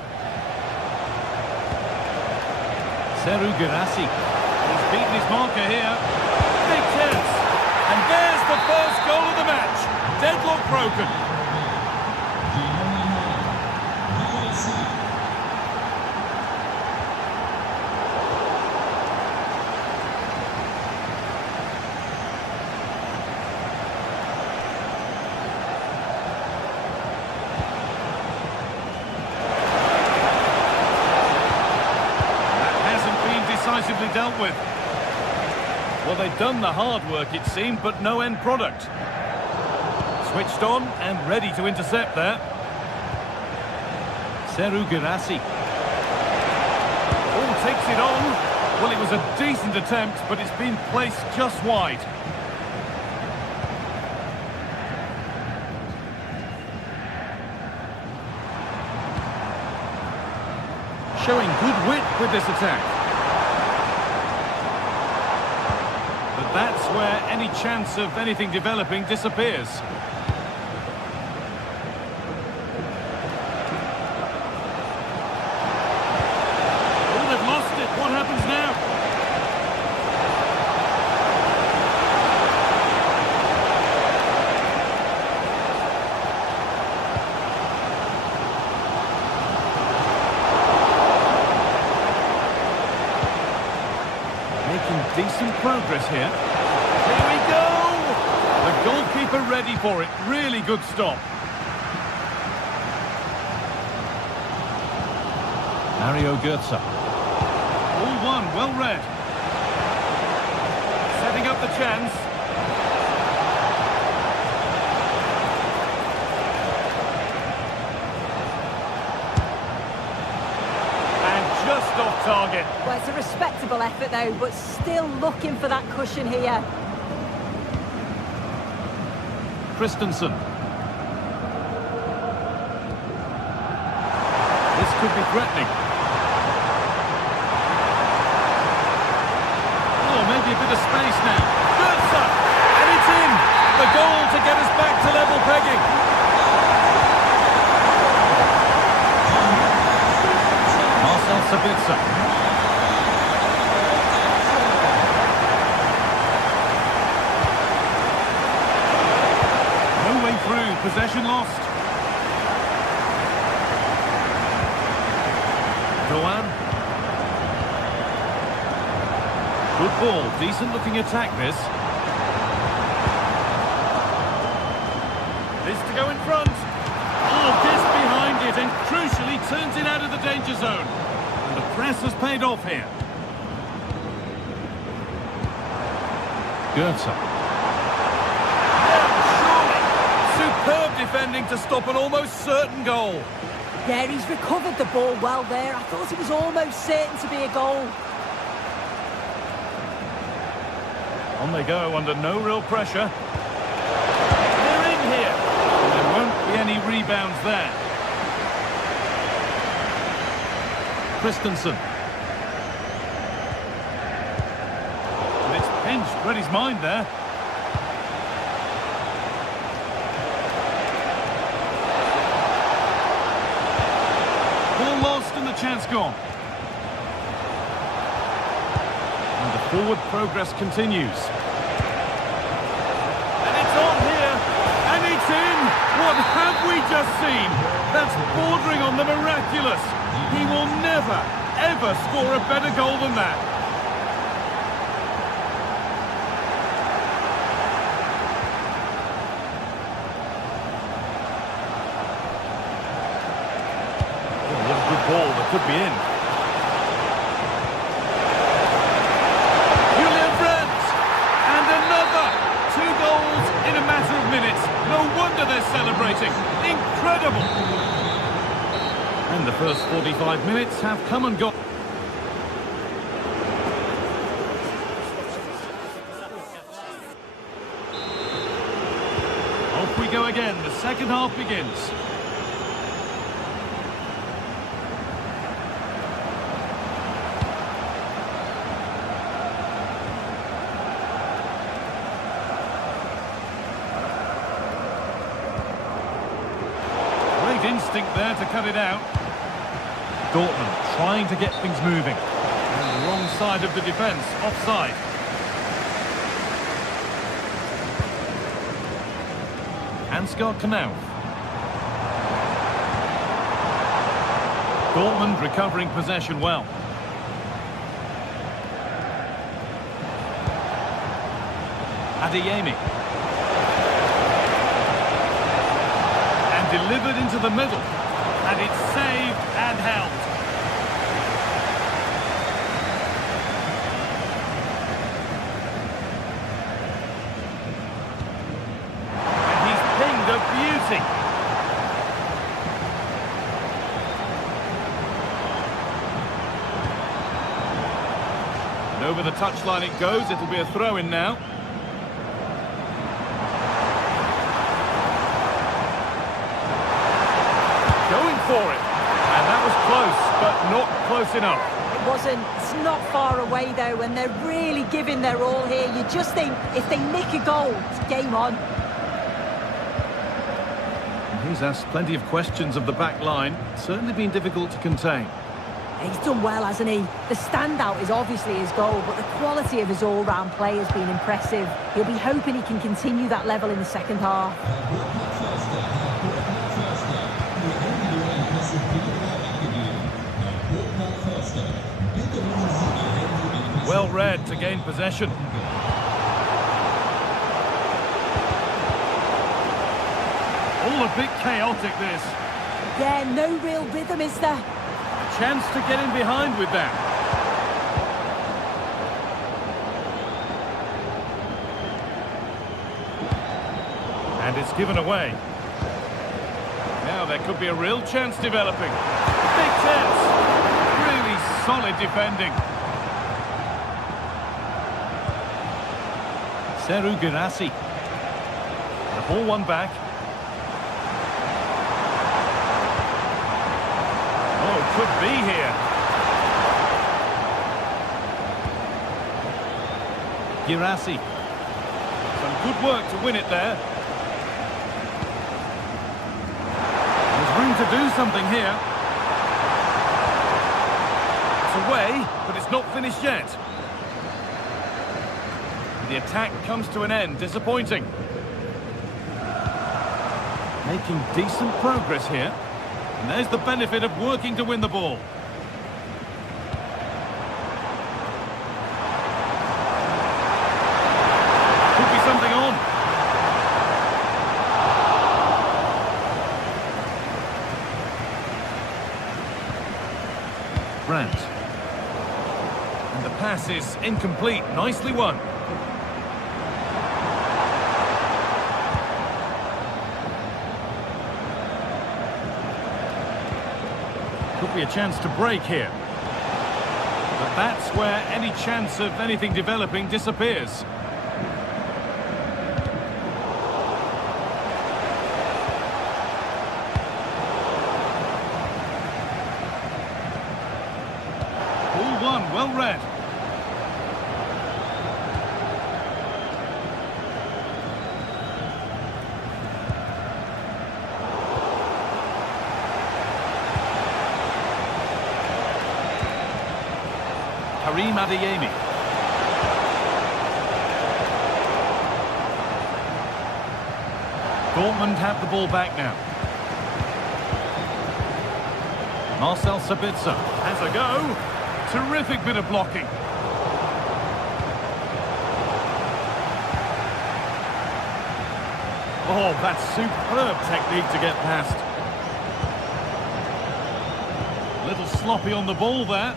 Serhou Guirassy. He's beaten his marker here. Big chance. And there's the first goal of the match. Deadlock broken. Decisively dealt with. Well, they've done the hard work, it seemed, but no end product. Switched on and ready to intercept there. Serhou Guirassy. Oh, takes it on. Well, it was a decent attempt, but it's been placed just wide. Showing good wit with this attack. That's where any chance of anything developing disappears. Oh, they've lost it. What happens now? Making decent progress here. Here we go! The goalkeeper ready for it. Really good stop. Mario Götze. All one, well read. Setting up the chance. And just off target. Well, it's a respectable effort, though, but still looking for that cushion here. Christensen. This could be threatening. Oh, maybe a bit of space now. Götze! And it's in! The goal to get us back to level pegging. Marcel Sabitzer. Through, possession lost. Doan. Good ball, decent looking attack this. This to go in front. Oh, this behind it and crucially turns it out of the danger zone. And the press has paid off here. Götze. Superb defending to stop an almost certain goal. Yeah, he's recovered the ball well there. I thought it was almost certain to be a goal. On they go under no real pressure. They're in here. And there won't be any rebounds there. Christensen. Read his mind there. Ball lost and the chance gone. And the forward progress continues. And it's on here. And it's in. What have we just seen? That's bordering on the miraculous. He will never, ever score a better goal than that. Ball that could be in. Julian Brandt! And another! 2 goals in a matter of minutes. No wonder they're celebrating. Incredible! And the first 45 minutes have come and gone. Off we go again. The second half begins. Instinct there to cut it out. Dortmund trying to get things moving. And the wrong side of the defence, offside. Ansgar Knauf. Dortmund recovering possession well. Adeyemi. Delivered into the middle, and it's saved and held. And he's pinged a beauty. And over the touchline it goes. It'll be a throw-in now. For it, and that was close, but not close enough. It wasn't. It's not far away though, and they're really giving their all here. You just think if they nick a goal, it's game on. And he's asked plenty of questions of the back line. Certainly been difficult to contain. He's done well, hasn't he? The standout is obviously his goal, but the quality of his all-round play has been impressive. He'll be hoping he can continue that level in the second half. Well read to gain possession. All a bit chaotic, this. Yeah, no real rhythm, is there? A chance to get in behind with that. And it's given away. Now there could be a real chance developing. Big chance. Really solid defending. Seru Girassi. The ball won back. Oh, could be here. Girassi. Some good work to win it there. There's room to do something here. It's away, but it's not finished yet. The attack comes to an end. Disappointing. Making decent progress here. And there's the benefit of working to win the ball. Could be something on. Brandt. And the pass is incomplete. Nicely won. Could be a chance to break here. But that's where any chance of anything developing disappears. Ball won, well read. Karim Adeyemi. Dortmund have the ball back now. Marcel Sabitzer has a go. Terrific bit of blocking. Oh, that's superb technique to get past. A little sloppy on the ball there.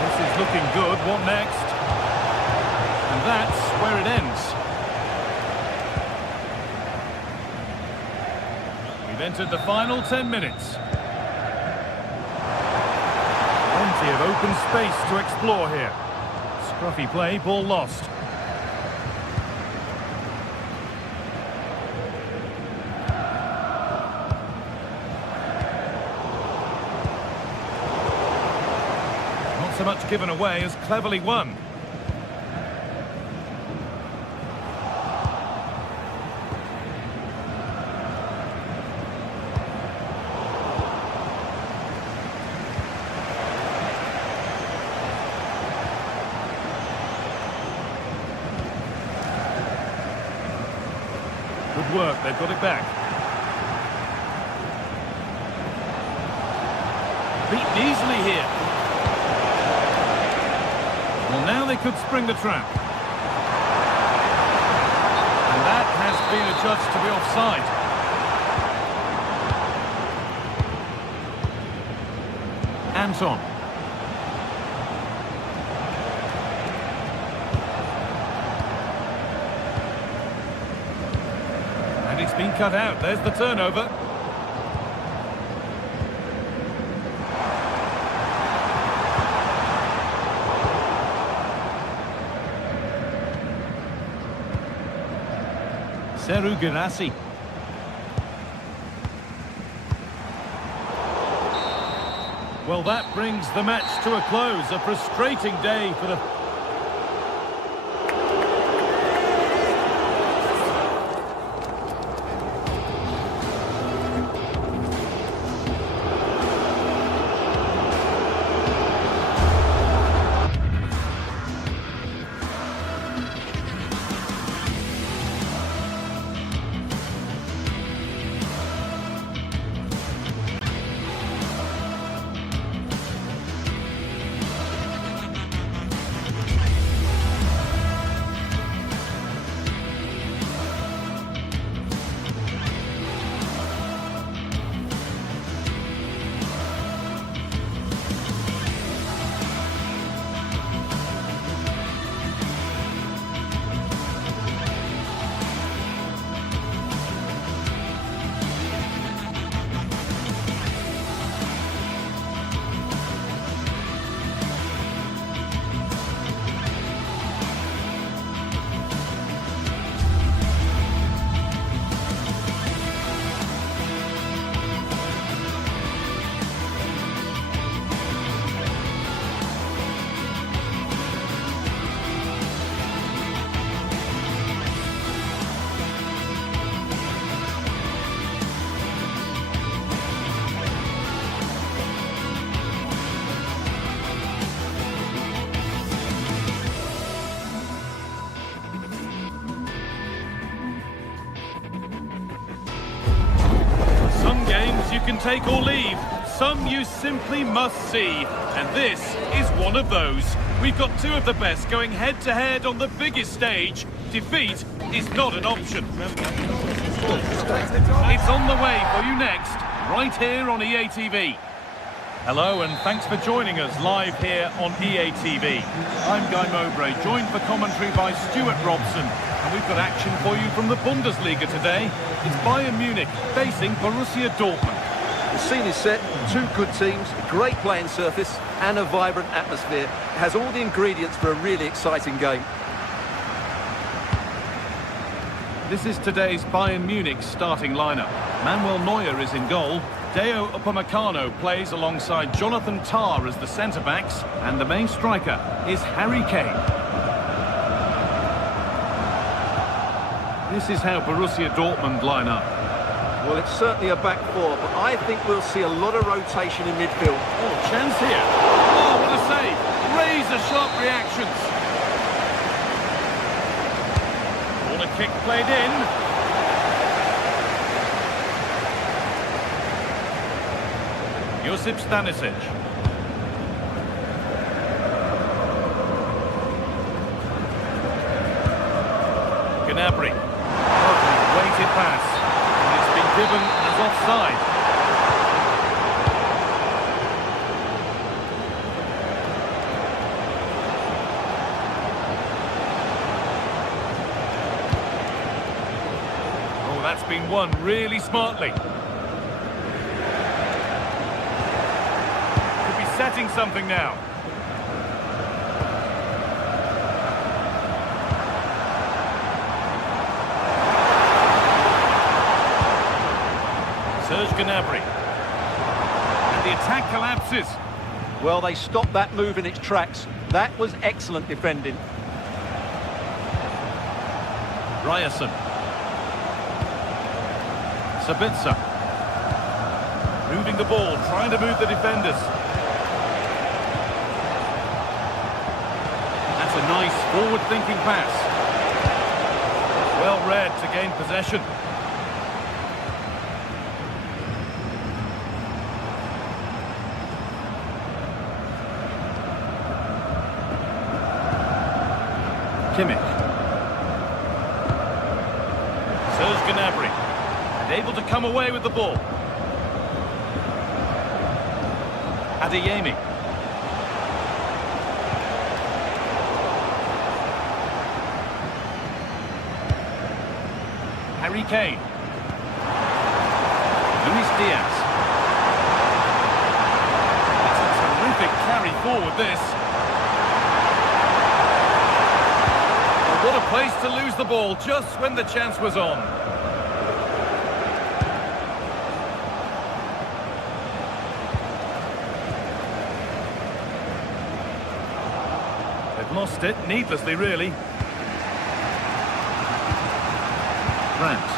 This is looking good. What next? And that's where it ends. We've entered the final 10 minutes. Plenty of open space to explore here. Scruffy play, ball lost. Not so much given away as cleverly won. Good work, they've got it back. Beaten easily here. Well, now they could spring the trap. And that has been adjudged to be offside. Anton. And it's been cut out. There's the turnover. Seru Girassi. Well, that brings the match to a close. A frustrating day for the... You can take or leave. Some you simply must see. And this is one of those. We've got two of the best going head-to-head on the biggest stage. Defeat is not an option. It's on the way for you next, right here on EA TV. Hello and thanks for joining us live here on EA TV. I'm Guy Mowbray, joined for commentary by Stuart Robson. And we've got action for you from the Bundesliga today. It's Bayern Munich facing Borussia Dortmund. The scene is set, two good teams, a great playing surface and a vibrant atmosphere. It has all the ingredients for a really exciting game. This is today's Bayern Munich starting lineup. Manuel Neuer is in goal. Deo Upamecano plays alongside Jonathan Tah as the centre-backs. And the main striker is Harry Kane. This is how Borussia Dortmund line up. Well, it's certainly a back four, but I think we'll see a lot of rotation in midfield. Oh, chance here. Oh, what a save. Razor-sharp reactions. Corner kick played in. Josip Stanisic. Gnabry. Lovely weighted pass. And it's been given as offside. Oh, that's been won really smartly. Could be setting something now. Gnabry. And the attack collapses. Well, they stopped that move in its tracks. That was excellent defending. Ryerson. Sabitzer. Moving the ball, trying to move the defenders. That's a nice forward-thinking pass. Well read to gain possession. Kimmich. Serge Gnabry, and able to come away with the ball. Adeyemi. Harry Kane. Luis Diaz. That's a terrific carry forward, this. What a place to lose the ball just when the chance was on. They've lost it needlessly, really. Brandt.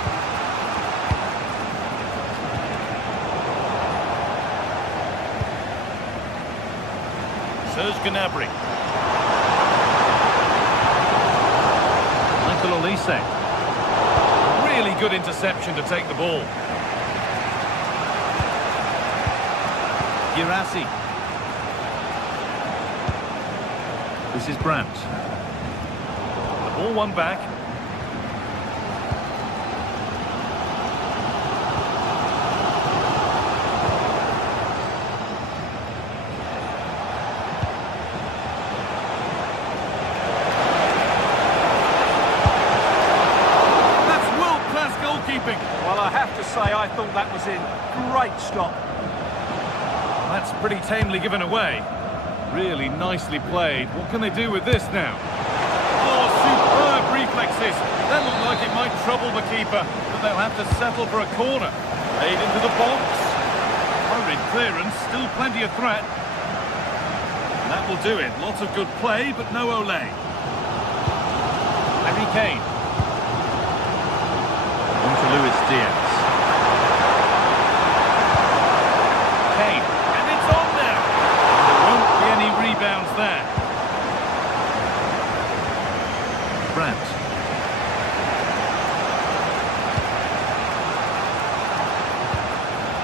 Serge Gnabry. Olise. Really good interception to take the ball. Girassi. This is Brandt. The ball won back. Well, I have to say, I thought that was in. Great stop. That's pretty tamely given away. Really nicely played. What can they do with this now? Oh, superb reflexes. That looked like it might trouble the keeper, but they'll have to settle for a corner. Played into the box. Hurried clearance, still plenty of threat. And that will do it. Lots of good play, but no Olé. Harry Kane. On to Luis Diaz. Kane, and it's on now. There won't be any rebounds there. Brandt.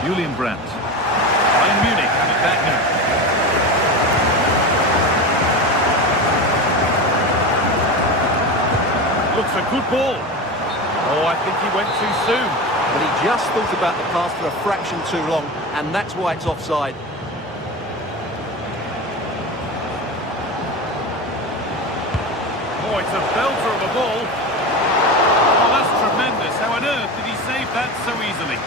Julian Brandt. Bayern Munich have it back now. Looks a good ball. Oh, I think he went too soon. But he just thought about the pass for a fraction too long, and that's why it's offside. Oh, it's a belter of a ball. Oh, that's tremendous. How on earth did he save that so easily?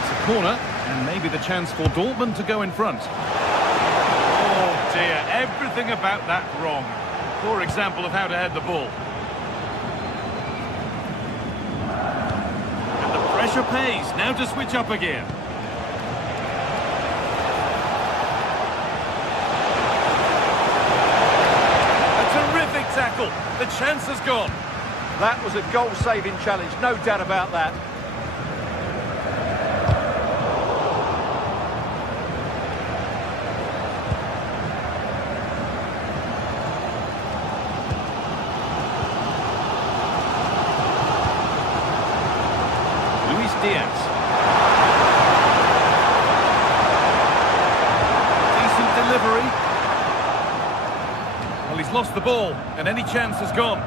It's a corner, and maybe the chance for Dortmund to go in front. Oh, dear. Everything about that wrong. Poor example of how to head the ball. Pressure pays. Now to switch up again. A terrific tackle. The chance has gone. That was a goal-saving challenge, no doubt about that. lost the ball, and any chance has gone.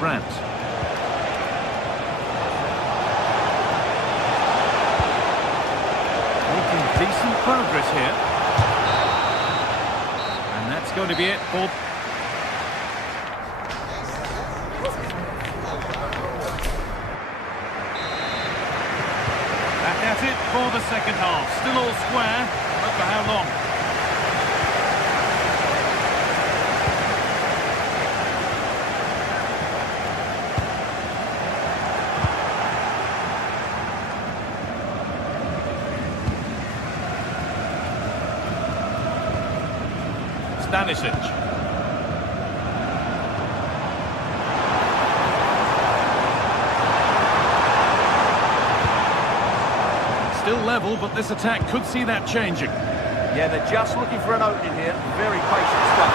Brandt. Making decent progress here. And that's going to be it for... Back at it for the second half. Still all square, but for how long? Stanisic. Still level, but this attack could see that changing. Yeah, they're just looking for an opening here. Very patient stuff.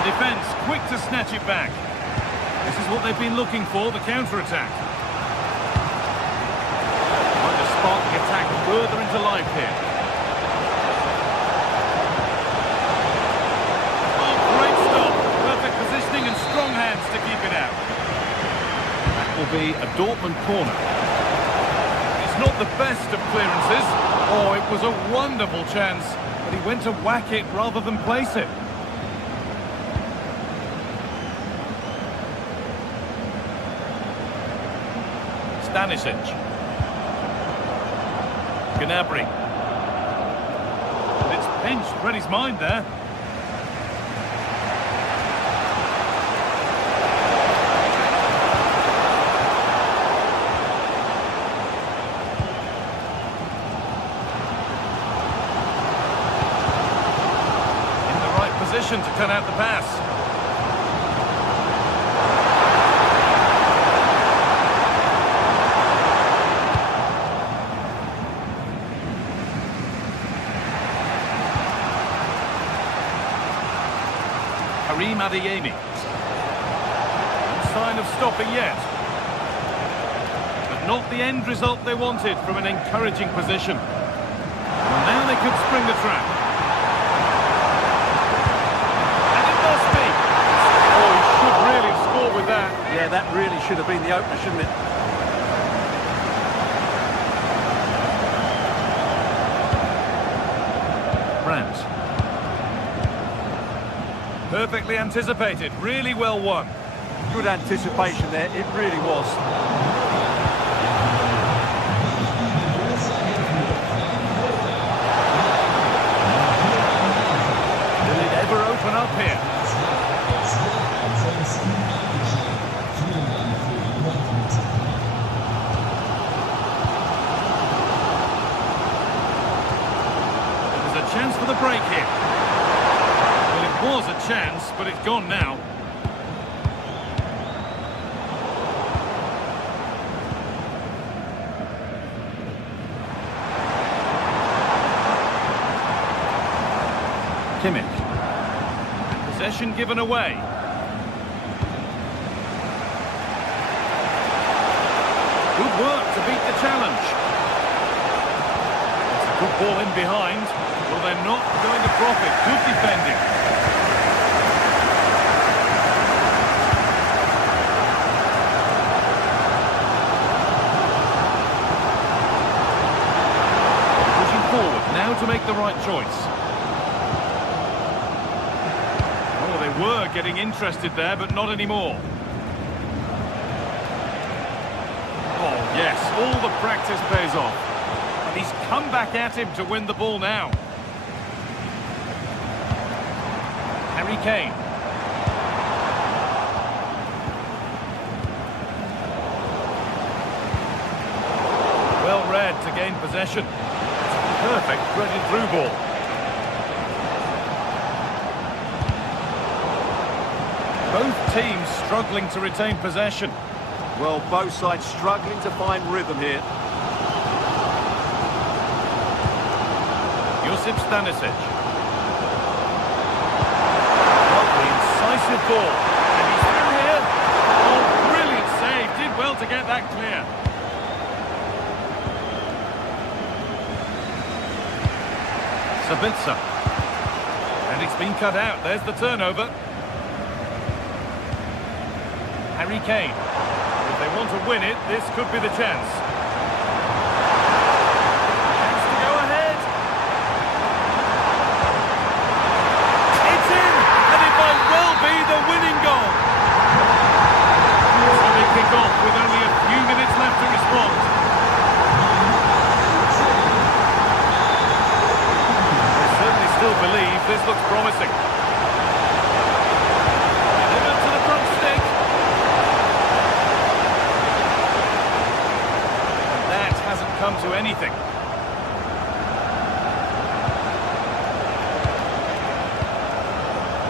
The defence quick to snatch it back. This is what they've been looking for, the counter-attack. Trying to spark the attack further into life here. And strong hands to keep it out. That will be a Dortmund corner. It's not the best of clearances. Oh, it was a wonderful chance, but he went to whack it rather than place it. Stanisic. Gnabry. And it's pinched Freddie's mind there. To cut out the pass. Karim Adeyemi. No sign of stopping yet. But not the end result they wanted from an encouraging position. Well, now they could spring the trap. With that. Yeah, that really should have been the opener, shouldn't it? Brandt. Perfectly anticipated, really well won. Good anticipation there, it really was. Will it ever open up here? Chance for the break here. Well, it was a chance, but it's gone now. Kimmich. Possession given away. Good work to beat the challenge. It's a good ball in behind. Well, they're not going to profit. Good defending. Pushing forward now to make the right choice. Oh, they were getting interested there, but not anymore. Oh, yes, all the practice pays off. And he's come back at him to win the ball now. Harry Kane. Well read to gain possession. It's a perfect threaded through ball. Both teams struggling to retain possession. Well, both sides struggling to find rhythm here. Josip Stanisic. Incisive ball, and he's through here. Oh, brilliant save, did well to get that clear. Sabitzer. And it's been cut out. There's the turnover. Harry Kane. If they want to win it, this could be the chance. Chance to go ahead. It's in! And it might well be the winning goal. So they kick off with only a few minutes left to respond. They certainly still believe this looks promising. Delivered to the front stick. And that hasn't come to anything.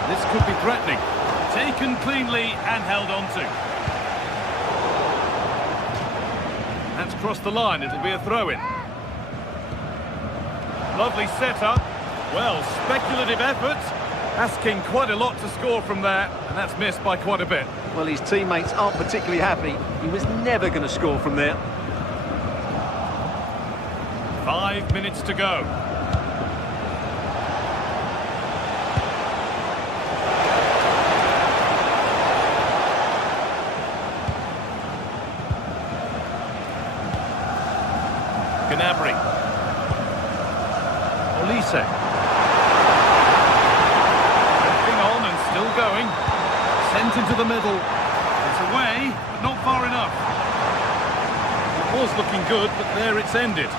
This could be threatening. Taken cleanly and held on to. That's crossed the line. It'll be a throw-in. Lovely setup. Well, speculative effort. Asking quite a lot to score from there, and that's missed by quite a bit. Well, his teammates aren't particularly happy. He was never going to score from there. 5 minutes to go. Gnabry. Olise. Drifting on and still going. Sent into the middle. It's away, but not far enough. It was looking good, but there it's ended.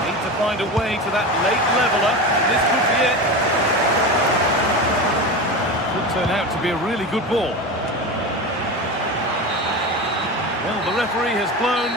Need to find a way to that late leveller. This could be it. Could turn out to be a really good ball. Well, the referee has blown.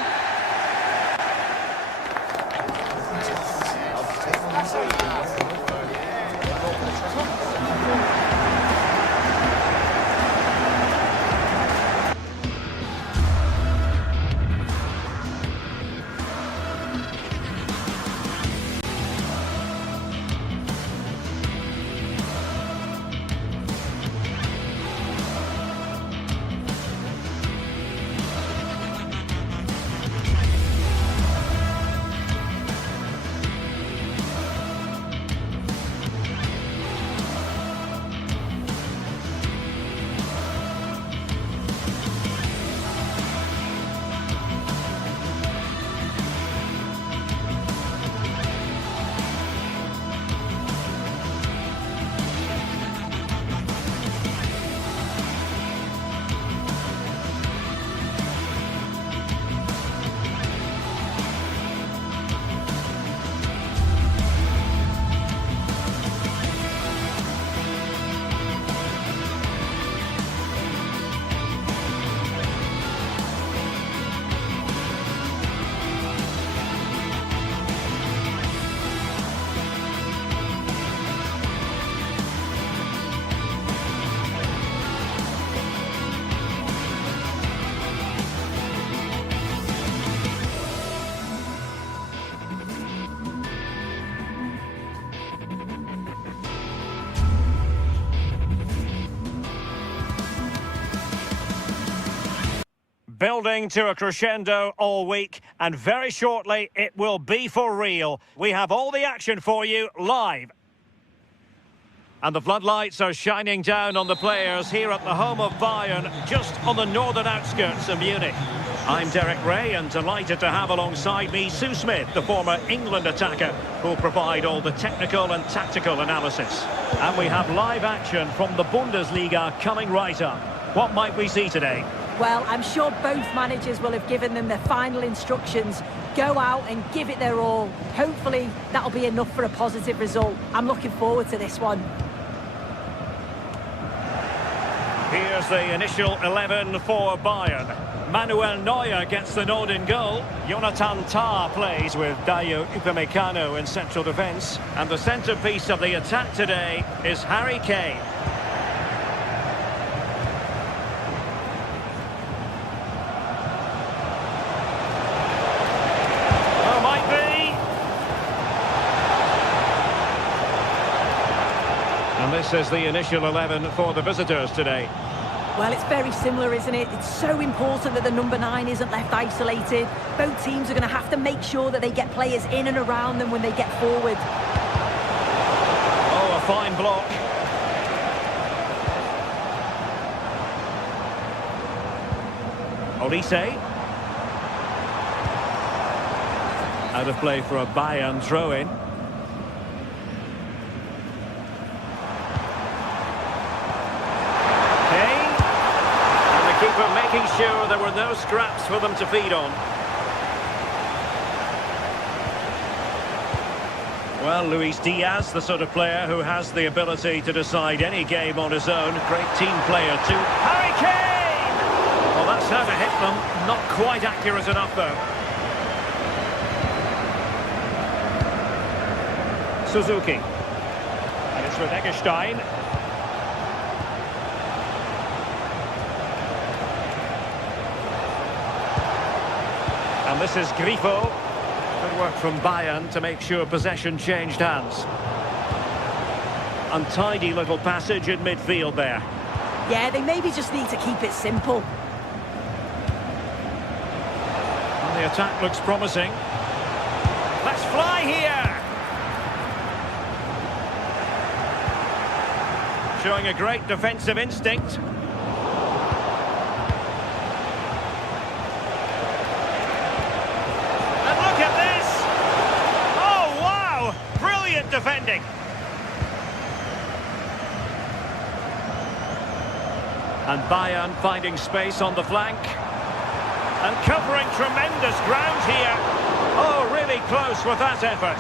Building to a crescendo all week, and very shortly it will be for real. We have all the action for you live. And the floodlights are shining down on the players here at the home of Bayern, just on the northern outskirts of Munich. I'm Derek Ray, and delighted to have alongside me Sue Smith, the former England attacker, who'll provide all the technical and tactical analysis. And we have live action from the Bundesliga coming right up. What might we see today? Well, I'm sure both managers will have given them their final instructions. Go out and give it their all. Hopefully, that'll be enough for a positive result. I'm looking forward to this one. Here's the initial 11 for Bayern. Manuel Neuer gets the nod in goal. Jonathan Tah plays with Dayo Upamecano in central defence. And the centrepiece of the attack today is Harry Kane. And this is the initial 11 for the visitors today. Well, it's very similar, isn't it? It's so important that the number 9 isn't left isolated. Both teams are going to have to make sure that they get players in and around them when they get forward. Oh, a fine block. Olise. Out of play for a Bayern throw-in. Keeper making sure there were no scraps for them to feed on. Well, Luis Diaz, the sort of player who has the ability to decide any game on his own. Great team player too. Harry Kane! Well, that's how to hit them. Not quite accurate enough, though. Suzuki. And it's with Eggestein. And this is Grifo. Good work from Bayern to make sure possession changed hands. Untidy little passage in midfield there. Yeah, they maybe just need to keep it simple. And the attack looks promising. Let's fly here! Showing a great defensive instinct. Defending. And Bayern finding space on the flank. And covering tremendous ground here. Oh, really close with that effort.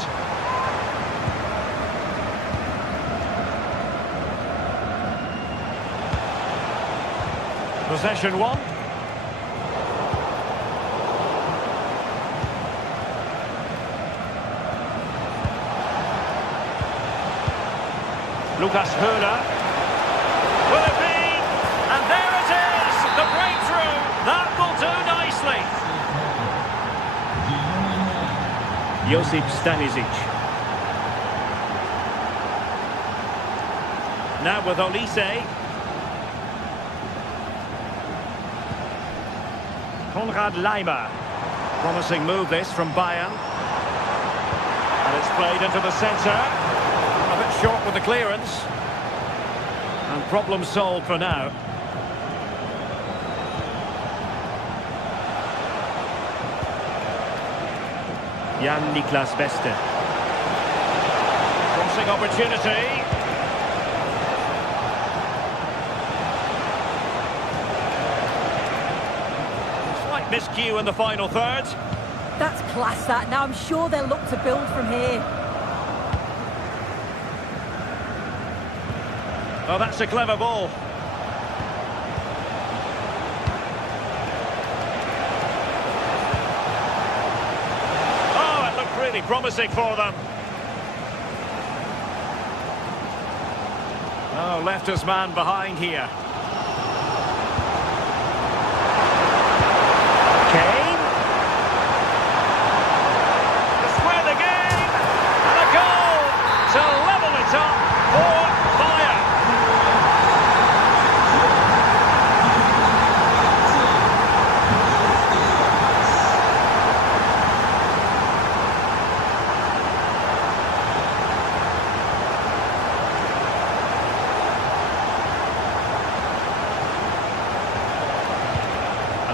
Possession one. Lucas Höhler. Will it be? And there it is! The breakthrough! That will do nicely! Josip Stanisic. Now with Olise. Konrad Laimer. Promising move this from Bayern. And it's played into the centre. A bit short with the clearance. And problem solved for now. Jan-Niklas Beste. Crossing opportunity. Slight miscue in the final third. That's class, that. Now I'm sure they'll look to build from here. Oh, that's a clever ball. Oh, it looked really promising for them. Oh, left his man behind here. Kane. To square the game. And a goal to level it up for Bayern.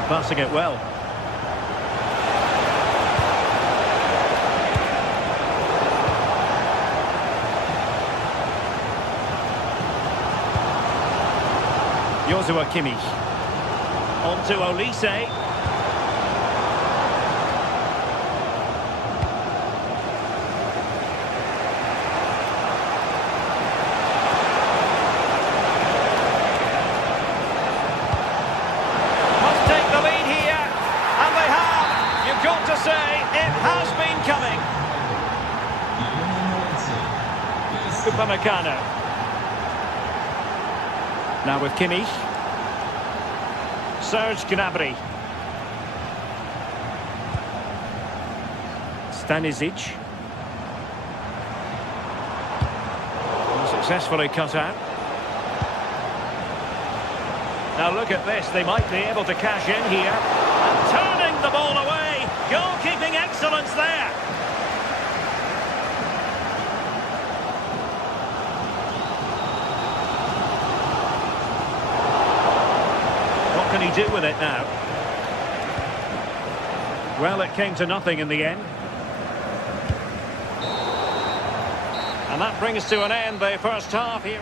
Passing it well. Joshua Kimmich. On to Olise. Upamecano. Now with Kimmich. Serge Gnabry. Stanisic. Successfully cut out. Now look at this, they might be able to cash in here. And turning the ball away. Goalkeeping excellence there. What can he do with it now? Well, it came to nothing in the end. And that brings to an end the first half here.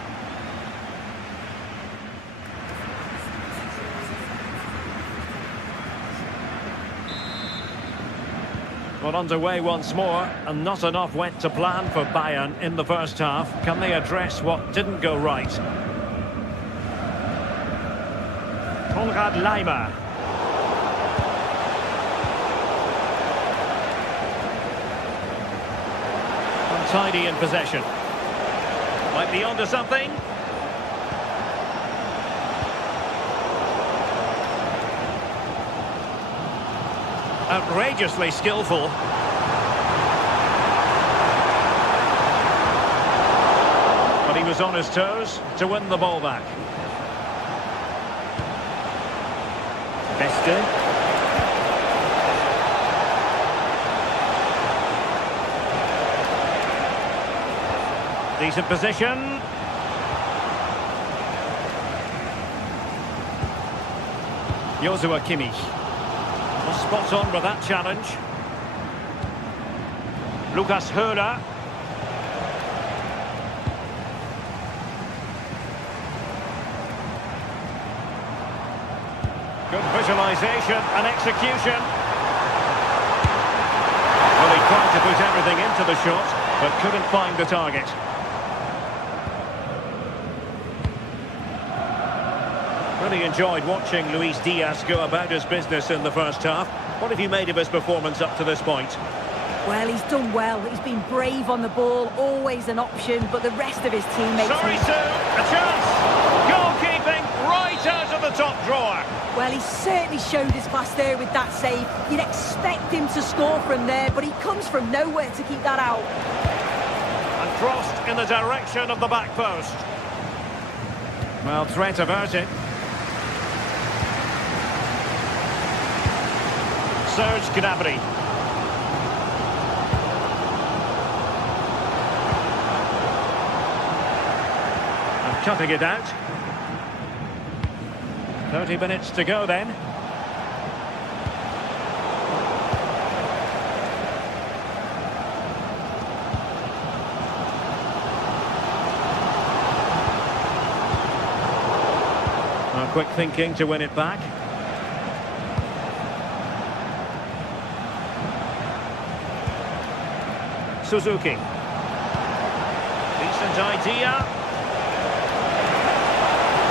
Well, underway once more, and not enough went to plan for Bayern in the first half. Can they address what didn't go right? Konrad Laimer. Untidy in possession. Might be onto something. Outrageously skillful. But he was on his toes to win the ball back. Beste. Decent position. Joshua Kimmich. Spot on with that challenge. Lucas Höhler. Good visualisation and execution. Well, he tried to put everything into the shot, but couldn't find the target. Really enjoyed watching Luis Diaz go about his business in the first half. What have you made of his performance up to this point? Well, he's done well. He's been brave on the ball, always an option, but the rest of his teammates... Sorry, Sue, a chance! Goalkeeping right out of the top drawer. Well, he certainly showed his class there with that save. You'd expect him to score from there, but he comes from nowhere to keep that out. And crossed in the direction of the back post. Well, threat averted. Serge Gnabry. And cutting it out. 30 minutes to go then. Now, quick thinking to win it back. Suzuki. Decent idea.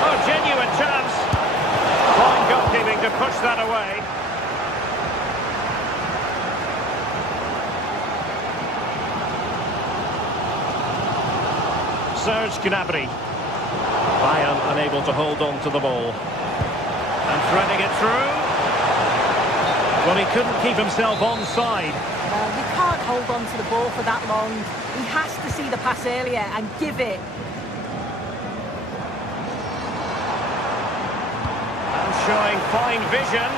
Oh, genuine chance. Fine goalkeeping to push that away. Serge Gnabry. Bayern unable to hold on to the ball. And threading it through. Well, he couldn't keep himself onside. You can't hold on to the ball for that long. He has to see the pass earlier and give it. And showing fine vision.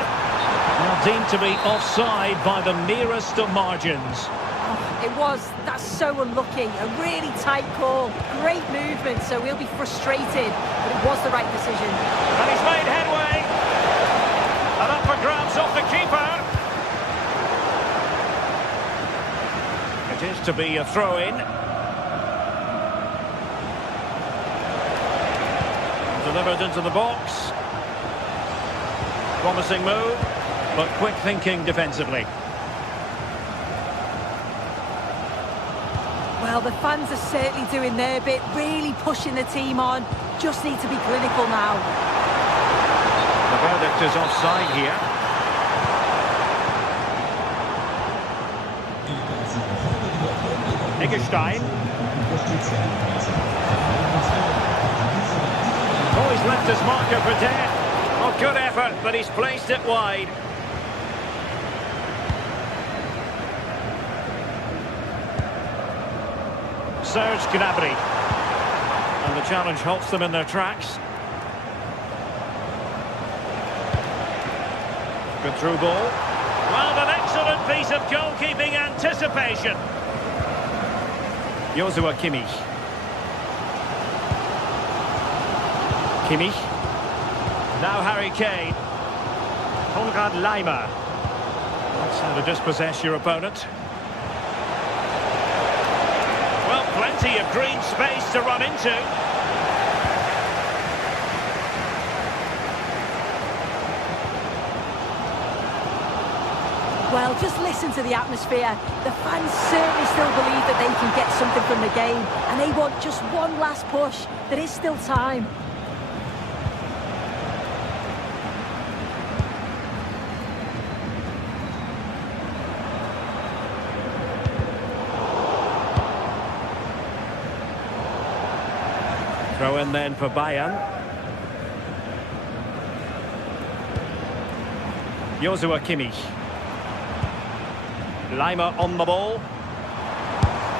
Well, deemed to be offside by the merest of margins. Oh, it was. That's so unlucky. A really tight call. Great movement, so he'll be frustrated. But it was the right decision. And he's made headway. And up for grabs off the keeper. It is to be a throw-in. Delivered into the box. Promising move, but quick thinking defensively. Well, the fans are certainly doing their bit, really pushing the team on. Just need to be clinical now. The verdict is offside here. Eggestein. Oh, he's left his marker for dead. Oh, good effort, but he's placed it wide. Serge Gnabry. And the challenge halts them in their tracks. Good through ball. Well, an excellent piece of goalkeeping anticipation. Joshua Kimmich. Kimmich. Now Harry Kane. Konrad Laimer. That's how to dispossess your opponent. Well, plenty of green space to run into. Well, just listen to the atmosphere. The fans certainly still believe that they can get something from the game, and they want just one last push. There is still time. Throw in then for Bayern. Joshua Kimmich. Laimer on the ball.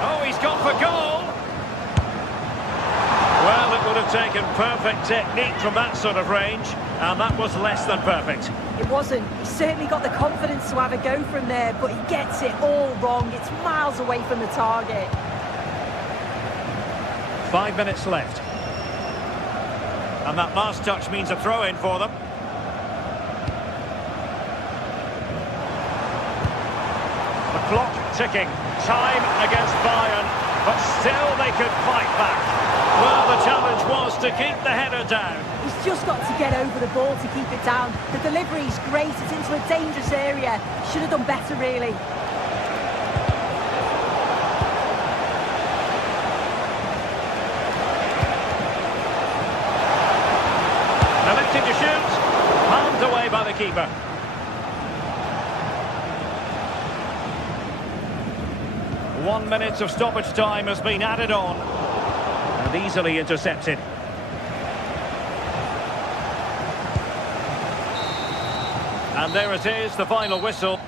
Oh, he's gone for goal! Well, it would have taken perfect technique from that sort of range, and that was less than perfect. It wasn't. He certainly got the confidence to have a go from there, but he gets it all wrong. It's miles away from the target. 5 minutes left. And that last touch means a throw-in for them. The clock ticking. Time against Bayern, but still they could fight back. Well, the challenge was to keep the header down. He's just got to get over the ball to keep it down. The delivery's great. It's into a dangerous area. Should have done better, really. Elected to shoot. Palmed away by the keeper. One minute of stoppage time has been added on. And easily intercepted. And there it is, the final whistle.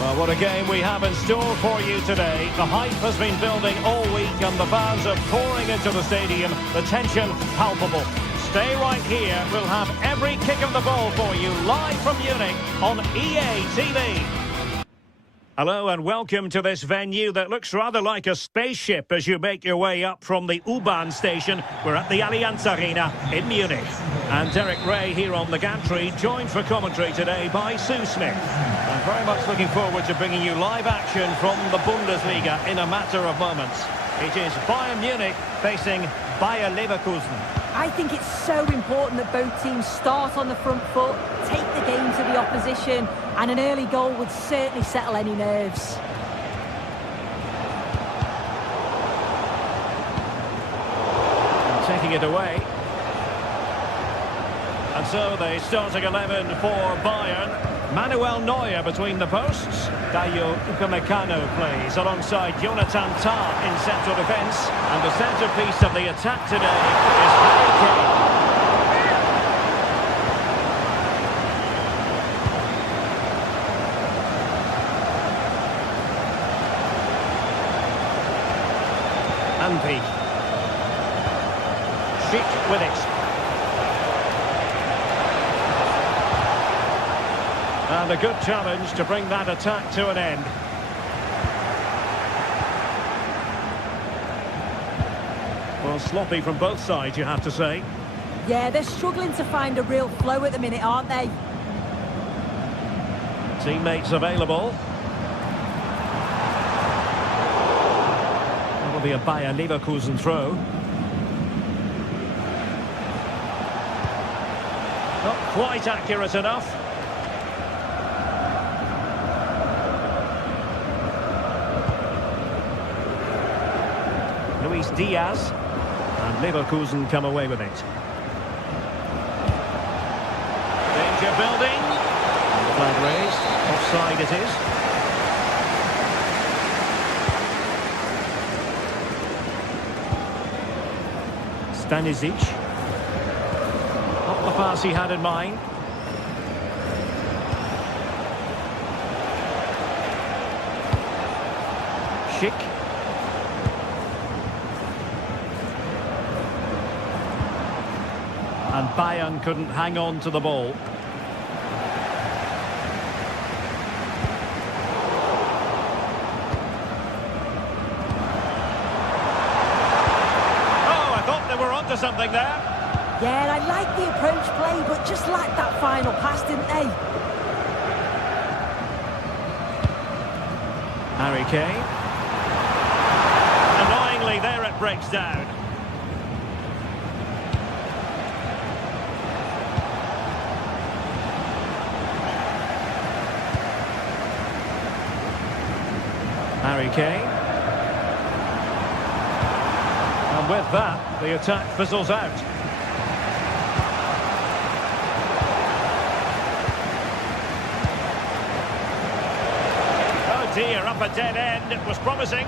Well, what a game we have in store for you today. The hype has been building all week and the fans are pouring into the stadium. The tension palpable. Stay right here. We'll have every kick of the ball for you live from Munich on EA TV. Hello and welcome to this venue that looks rather like a spaceship as you make your way up from the U-Bahn station. We're at the Allianz Arena in Munich. And Derek Ray here on the gantry, joined for commentary today by Sue Smith. I'm very much looking forward to bringing you live action from the Bundesliga in a matter of moments. It is Bayern Munich facing Bayer Leverkusen. I think it's so important that both teams start on the front foot, take the game to the opposition, and an early goal would certainly settle any nerves. And taking it away. And so the starting 11 for Bayern. Manuel Neuer between the posts. Dayo Upamecano plays alongside Jonathan Tah in central defence. And the centrepiece of the attack today is Harry Kane. Anpi. Schick with it. And a good challenge to bring that attack to an end. Well, sloppy from both sides, you have to say. Yeah, they're struggling to find a real flow at the minute, aren't they? Teammates available. That'll be a Bayer Leverkusen throw. Not quite accurate enough. Luis Diaz. And Leverkusen come away with it. Danger building. And the flag raised. Offside it is. Stanisic. Not the pass he had in mind. Schick. And Bayern couldn't hang on to the ball. Oh, I thought they were onto something there. Yeah, I like the approach play, but just lacked that final pass, didn't they? Harry Kane. Annoyingly, there it breaks down. Harry Kane. And with that, the attack fizzles out. Oh dear, up a dead end. It was promising.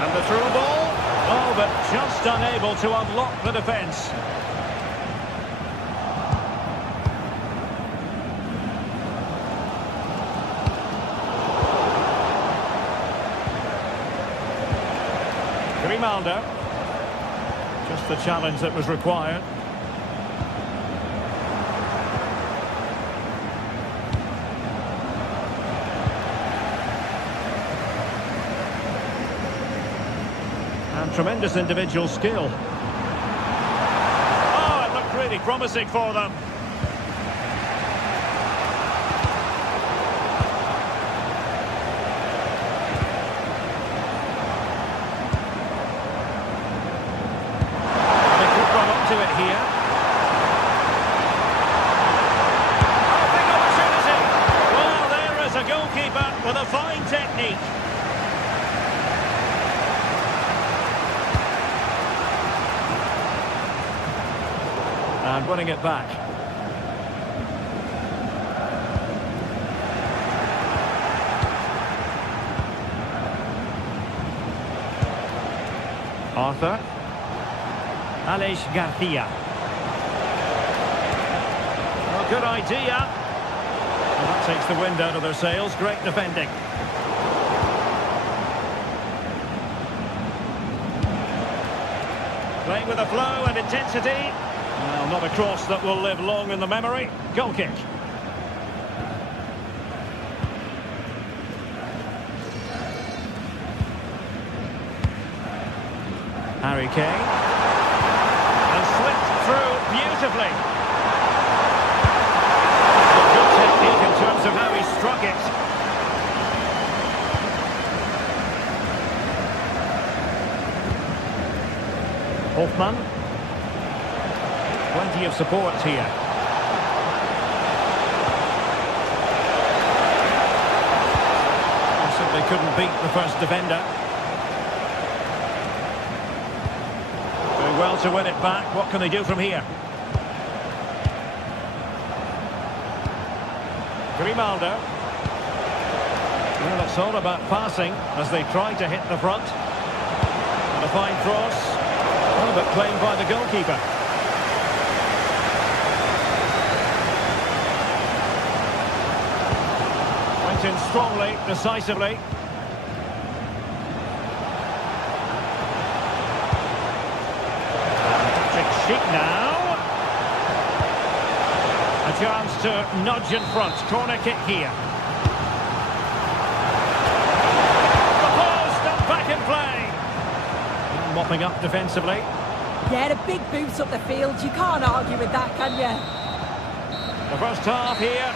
And the through ball. Oh, but just unable to unlock the defence. Grimaldo. Just the challenge that was required. And tremendous individual skill. Oh, it looked really promising for them. It here. Oh, big opportunity. Well, there is a goalkeeper with a fine technique. And winning it back. Arthur. Aleix Garcia. Well, good idea. Well, that takes the wind out of their sails. Great defending. Playing with a flow and intensity. Well, not a cross that will live long in the memory. Goal kick. Harry Kane. Through beautifully. Good technique in terms of how he struck it. Hoffmann. Plenty of support here. Simply couldn't beat the first defender. Well to win it back. What can they do from here? Grimaldo. Well, it's all about passing as they try to hit the front. And a fine cross. Oh, but claimed by the goalkeeper. Went in strongly, decisively. Schick now. chance to nudge in front. Corner kick here. The post and back in play. Mopping up defensively. Yeah, a big boot up the field. You can't argue with that, can you? The first half here.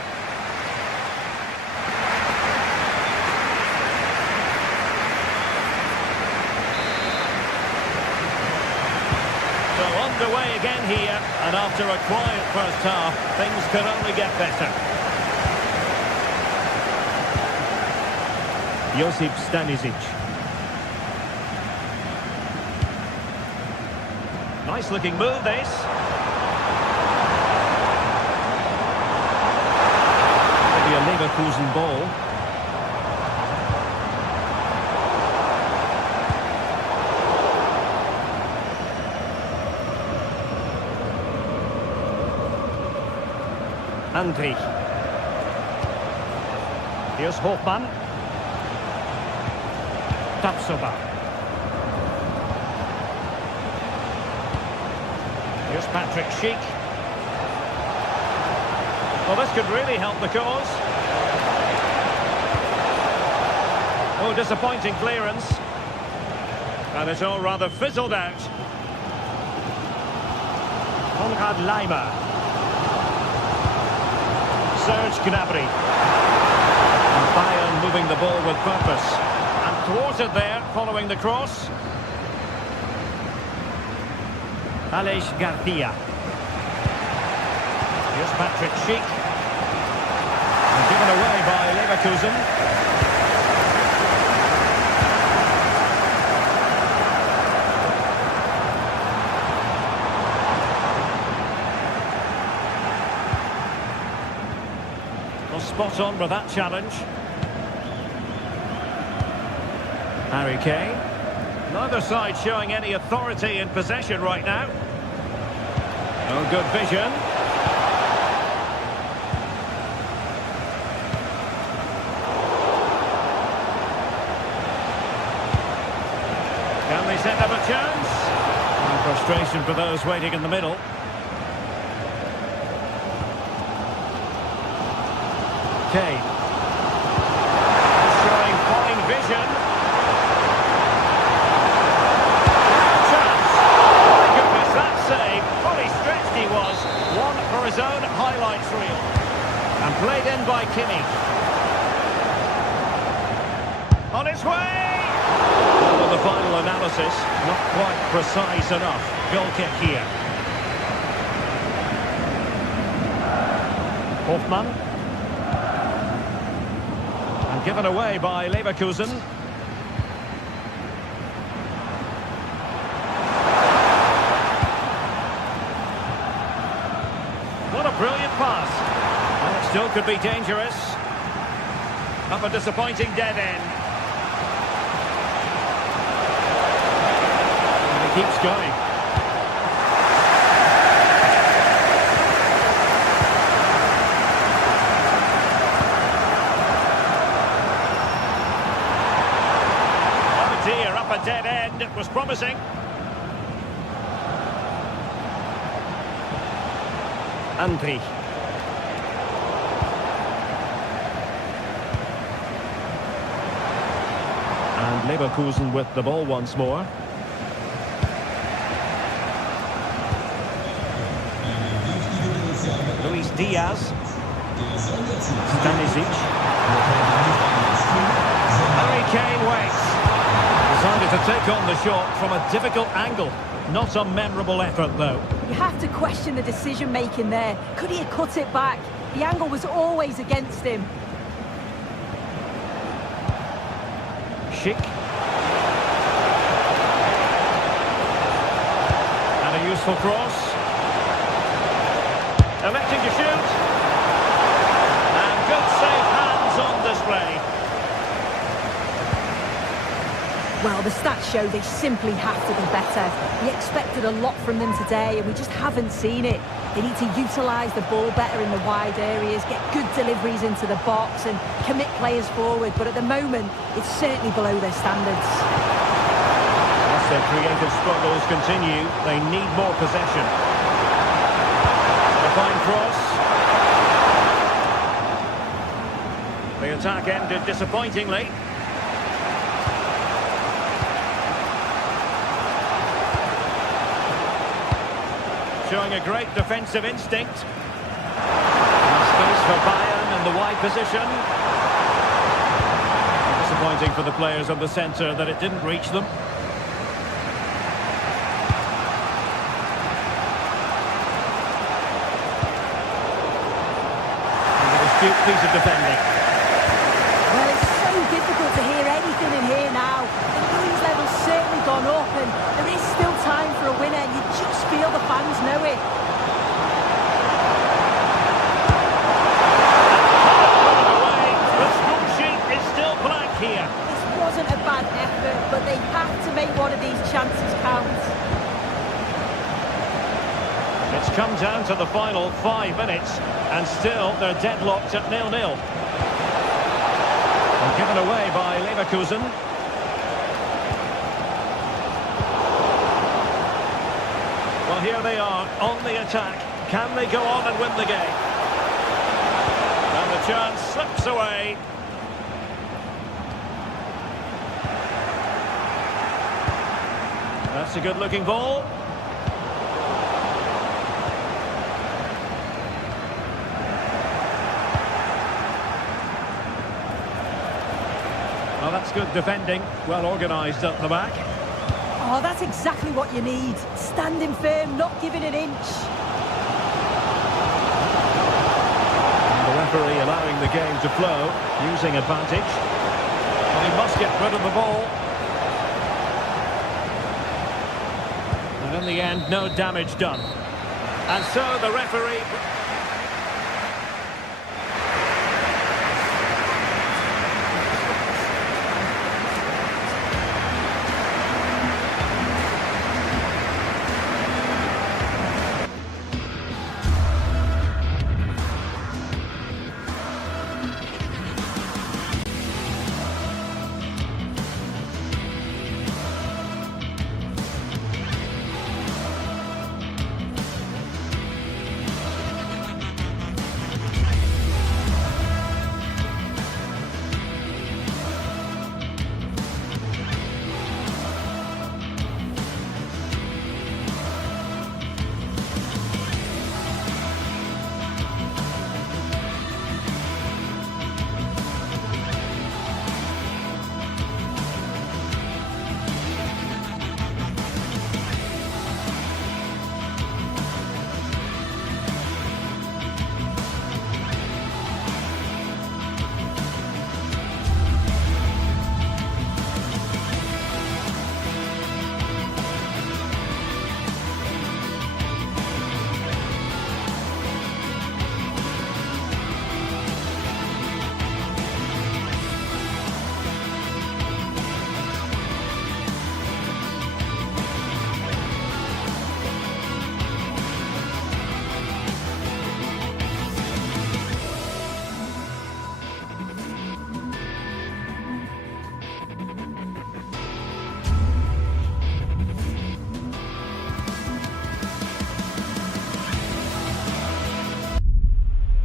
So underway again here, and after a quiet first half, things can only get better. Josip Stanisic. Nice looking move, this. Maybe a Leverkusen ball. Andri. Here's Hofmann. Tapsoba. Here's Patrick Schick. Well, this could really help the cause. Oh, disappointing clearance. And it's all rather fizzled out. Konrad Laimer. Serge Gnabry. And Bayern moving the ball with purpose. And thwarted there, following the cross. Aleix Garcia. Here's Patrick Schick. And given away by Leverkusen. Well, spot on with that challenge. Harry Kane. Neither side showing any authority in possession right now. Oh, good vision. Can they set up a chance? And frustration for those waiting in the middle. Kane. Showing fine vision. His own highlights reel and played in by Kimmich. On its way! Well, the final analysis, not quite precise enough. Goal kick here. Hofmann. And given away by Leverkusen. Brilliant pass. And it still could be dangerous. Up a disappointing dead end. And he keeps going. Oh dear, up a dead end. It was promising. Andri. And Leverkusen with the ball once more. Luis Diaz. Stanisic. Harry Kane waits. Decided to take on the shot from a difficult angle. Not a memorable effort, though. You have to question the decision-making there. Could he have cut it back? The angle was always against him. Schick. And a useful cross. Electing to shoot. And good safe hands on display. Well, the stats show they simply have to be better. We expected a lot from them today, and we just haven't seen it. They need to utilise the ball better in the wide areas, get good deliveries into the box, and commit players forward. But at the moment, it's certainly below their standards. As their creative struggles continue, they need more possession. A fine cross. attack ended disappointingly. Showing a great defensive instinct. Space for Bayern in the wide position. Disappointing for the players of the centre that it didn't reach them. And an astute piece of defending. Well, it's so difficult to hear anything in here now. The noise level's certainly gone up and there is still time for a winner. You just feel the fans know it. Here. This wasn't a bad effort, but they have to make one of these chances count. It's come down to the final 5 minutes, and still they're deadlocked at 0-0. And given away by Leverkusen. Well, here they are on the attack. Can they go on and win the game? And the chance slips away. That's a good-looking ball. Well, that's good defending. Well organised up the back. Oh, that's exactly what you need. Standing firm, not giving an inch. The referee allowing the game to flow, using advantage. But he must get rid of the ball. And in the end, no damage done. And so the referee...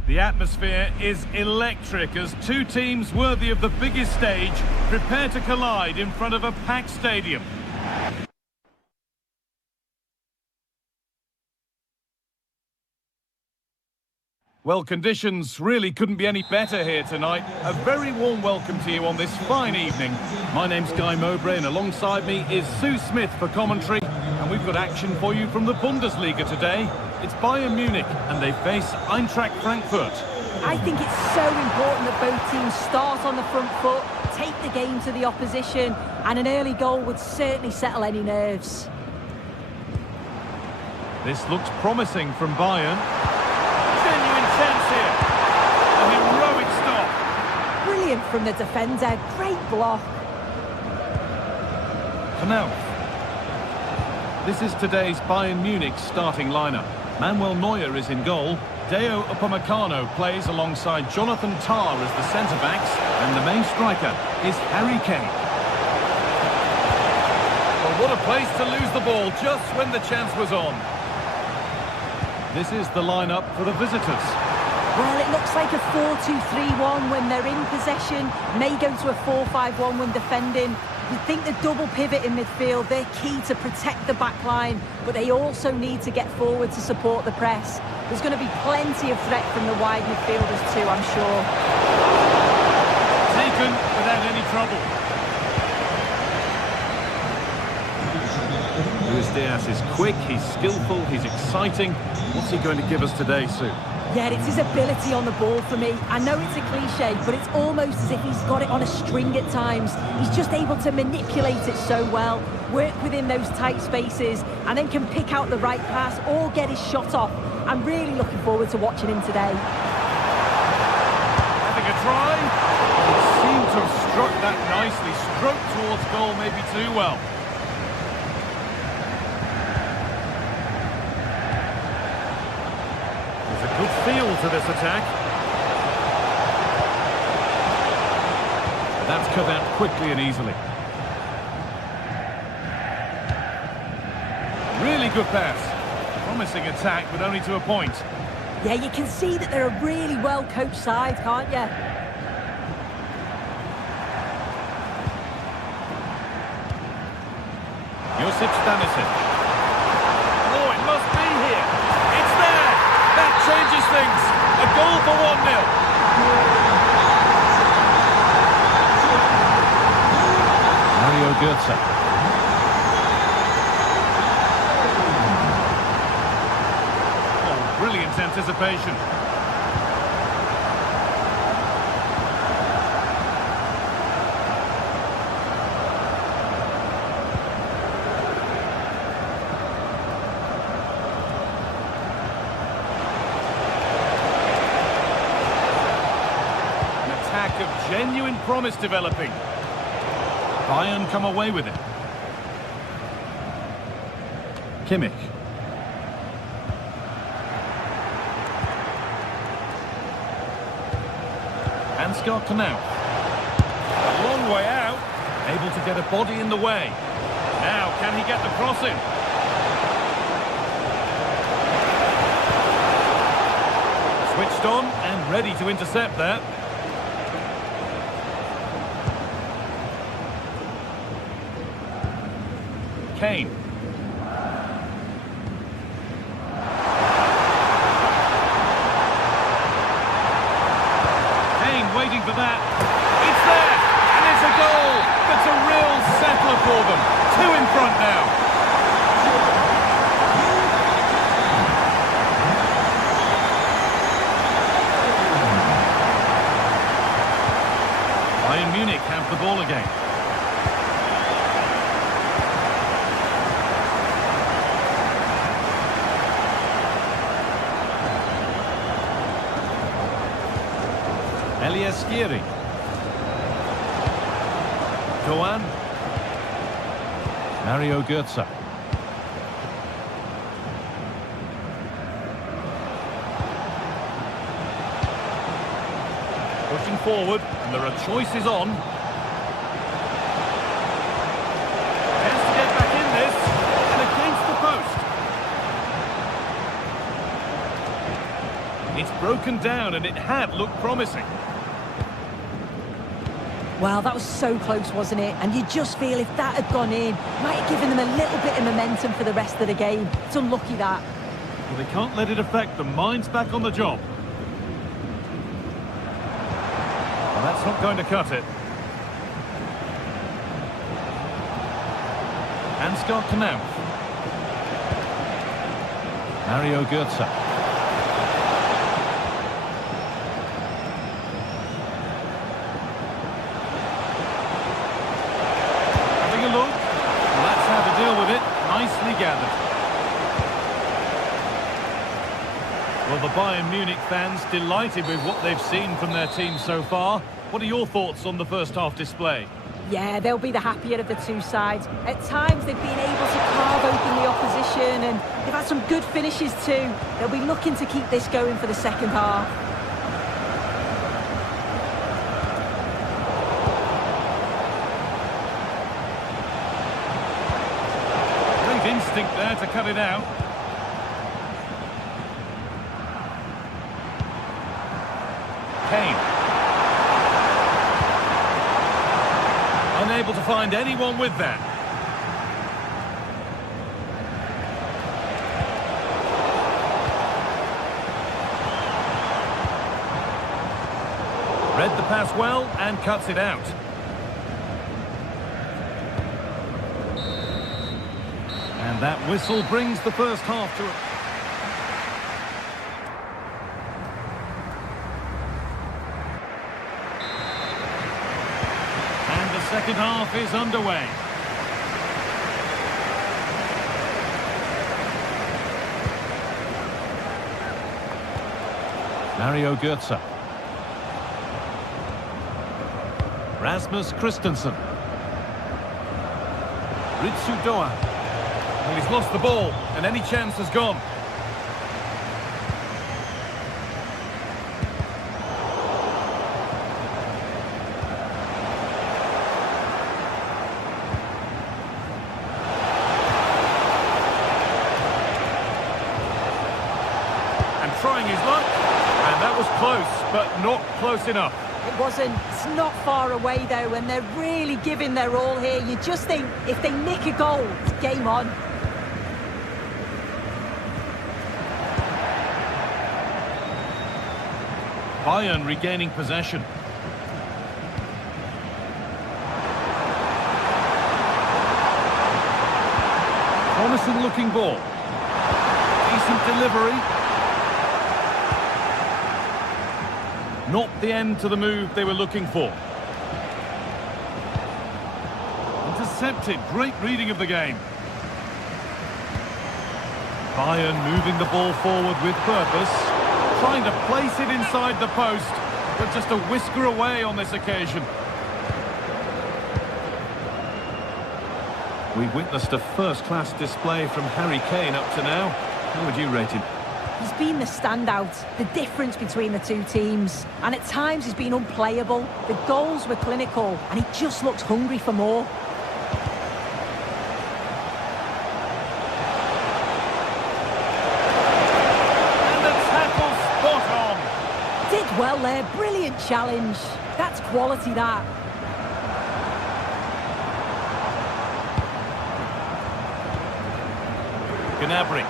The atmosphere is electric as two teams worthy of the biggest stage prepare to collide in front of a packed stadium. Well, conditions really couldn't be any better here tonight. A very warm welcome to you on this fine evening. My name's Guy Mowbray and alongside me is Sue Smith for commentary. And we've got action for you from the Bundesliga today. It's Bayern Munich and they face Eintracht Frankfurt. I think it's so important that both teams start on the front foot, take the game to the opposition, and an early goal would certainly settle any nerves. This looks promising from Bayern. Genuine chance here. A heroic stop. Brilliant from the defender, great block. Knauf. This is today's Bayern Munich starting lineup. Manuel Neuer is in goal. Deo Upamecano plays alongside Jonathan Tah as the centre-backs. And the main striker is Harry Kane. Well, what a place to lose the ball just when the chance was on. This is the lineup for the visitors. Well, it looks like a 4-2-3-1 when they're in possession, may go to a 4-5-1 when defending. You think the double pivot in midfield, they're key to protect the back line, but they also need to get forward to support the press. There's going to be plenty of threat from the wide midfielders too, I'm sure. Taken without any trouble. Luis Diaz is quick, he's skillful, he's exciting. What's he going to give us today, Sue? Yeah, it's his ability on the ball for me. I know it's a cliche, but it's almost as if he's got it on a string at times. He's just able to manipulate it so well, work within those tight spaces, and then can pick out the right pass or get his shot off. I'm really looking forward to watching him today. Having a try. He seemed to have struck that nicely. Stroked towards goal, maybe too well. There's a good feel to this attack. But that's cut out quickly and easily. Really good pass. Promising attack, but only to a point. Yeah, you can see that they're a really well-coached side, can't you? Josip Stanisic. Oh, it must be here. It's there. That changes things. A goal for 1-0. Mario Götze. Brilliant anticipation. An attack of genuine promise developing. Bayern come away with it. Kimmich. Ansgar Knauff. A long way out. Able to get a body in the way. Now, can he get the cross in? Switched on and ready to intercept that. Kane. Waiting for that. It's there, and it's a goal. That's a real settler for them. 2 in front now. Bayern Munich have the ball again. Elias Skiri. Doan. Mario Götze. Pushing forward, and there are choices on. Has to get back in this, and against the post. It's broken down, and it had looked promising. Well, that was so close, wasn't it? And you just feel if that had gone in, might have given them a little bit of momentum for the rest of the game. It's unlucky that. Well, they can't let it affect them. Mind's back on the job. Well, that's not going to cut it. Ansgar Knauff. Mario Götze. Nicely gathered. Well, the Bayern Munich fans delighted with what they've seen from their team so far. What are your thoughts on the first half display? Yeah, they'll be the happier of the two sides. At times they've been able to carve open the opposition, and they've had some good finishes too. They'll be looking to keep this going for the second half. Instinct there to cut it out. Kane. Unable to find anyone with that. Read the pass well and cuts it out. And that whistle brings the first half to a... And the second half is underway. Mario Götze. Rasmus Christensen. Ritsu Doan. Well, he's lost the ball, and any chance has gone. And trying his luck, and that was close, but not close enough. It wasn't. It's not far away, though, and they're really giving their all here. You just think, if they nick a goal, it's game on. Bayern regaining possession. Promising looking ball. Decent delivery. Not the end to the move they were looking for. Intercepted. Great reading of the game. Bayern moving the ball forward with purpose. Trying to place it inside the post, but just a whisker away on this occasion. We've witnessed a first-class display from Harry Kane up to now. How would you rate him? He's been the standout, the difference between the two teams. And at times he's been unplayable. The goals were clinical, and he just looks hungry for more. And the tackle spot on. Did well there, brilliant challenge. That's quality, that. Gnabry.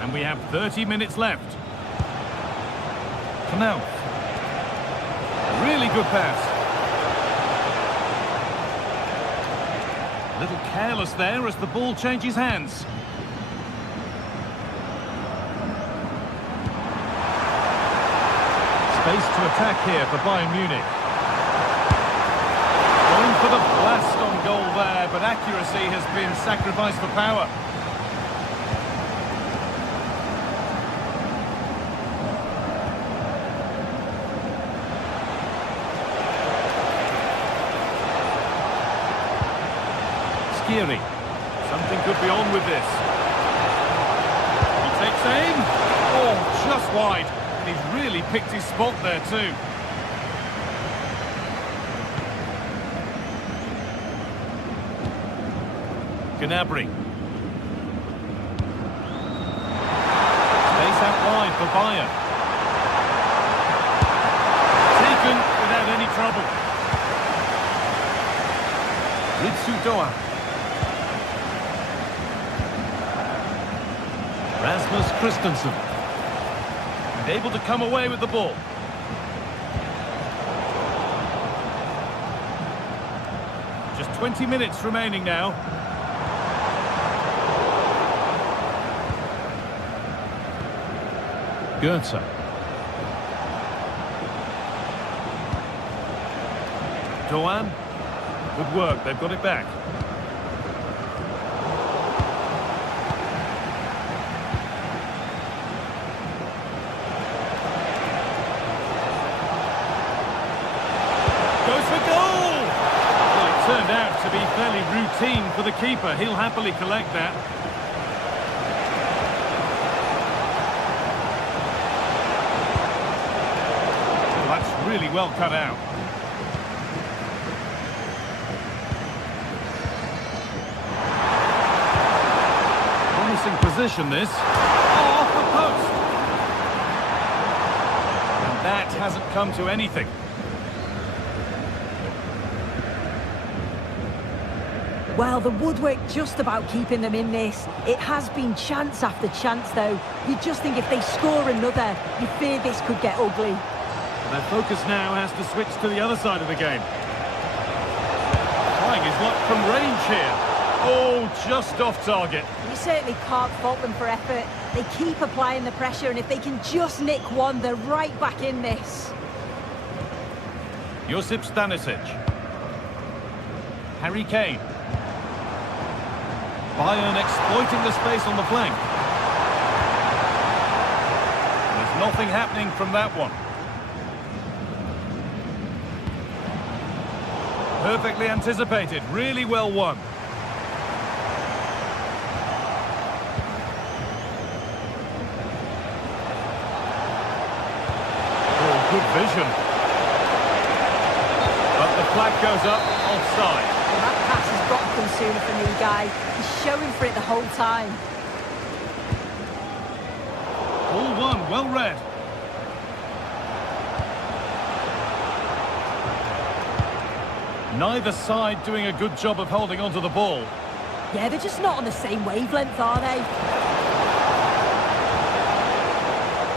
And we have 30 minutes left. Knauf. Really good pass. A little careless there as the ball changes hands. Space to attack here for Bayern Munich. Going for the blast on goal there, but accuracy has been sacrificed for power. Something could be on with this. He takes aim. Oh, just wide. And he's really picked his spot there too. Gnabry. Space out wide for Bayern. Taken without any trouble. Ritsu Doan. Rasmus Christensen. And able to come away with the ball. Just 20 minutes remaining now. Götze. Doan. Good work, they've got it back. Goes for goal! Well, it turned out to be fairly routine for the keeper. He'll happily collect that. Well, that's really well cut out. Promising position, this. Oh, off the post! That hasn't come to anything. Well, the woodwork just about keeping them in this. It has been chance after chance, though. You just think if they score another, you fear this could get ugly. Their focus now has to switch to the other side of the game. Trying his luck from range here. Oh, just off target. You certainly can't fault them for effort. They keep applying the pressure, and if they can just nick one, they're right back in this. Josip Stanisic. Harry Kane. Bayern exploiting the space on the flank. There's nothing happening from that one. Perfectly anticipated, really well won. Oh, good vision. But the flag goes up, offside. Well, that pass has got to come sooner from the guy. He's showing for it the whole time. All one, well read. Neither side doing a good job of holding onto the ball. Yeah, they're just not on the same wavelength, are they?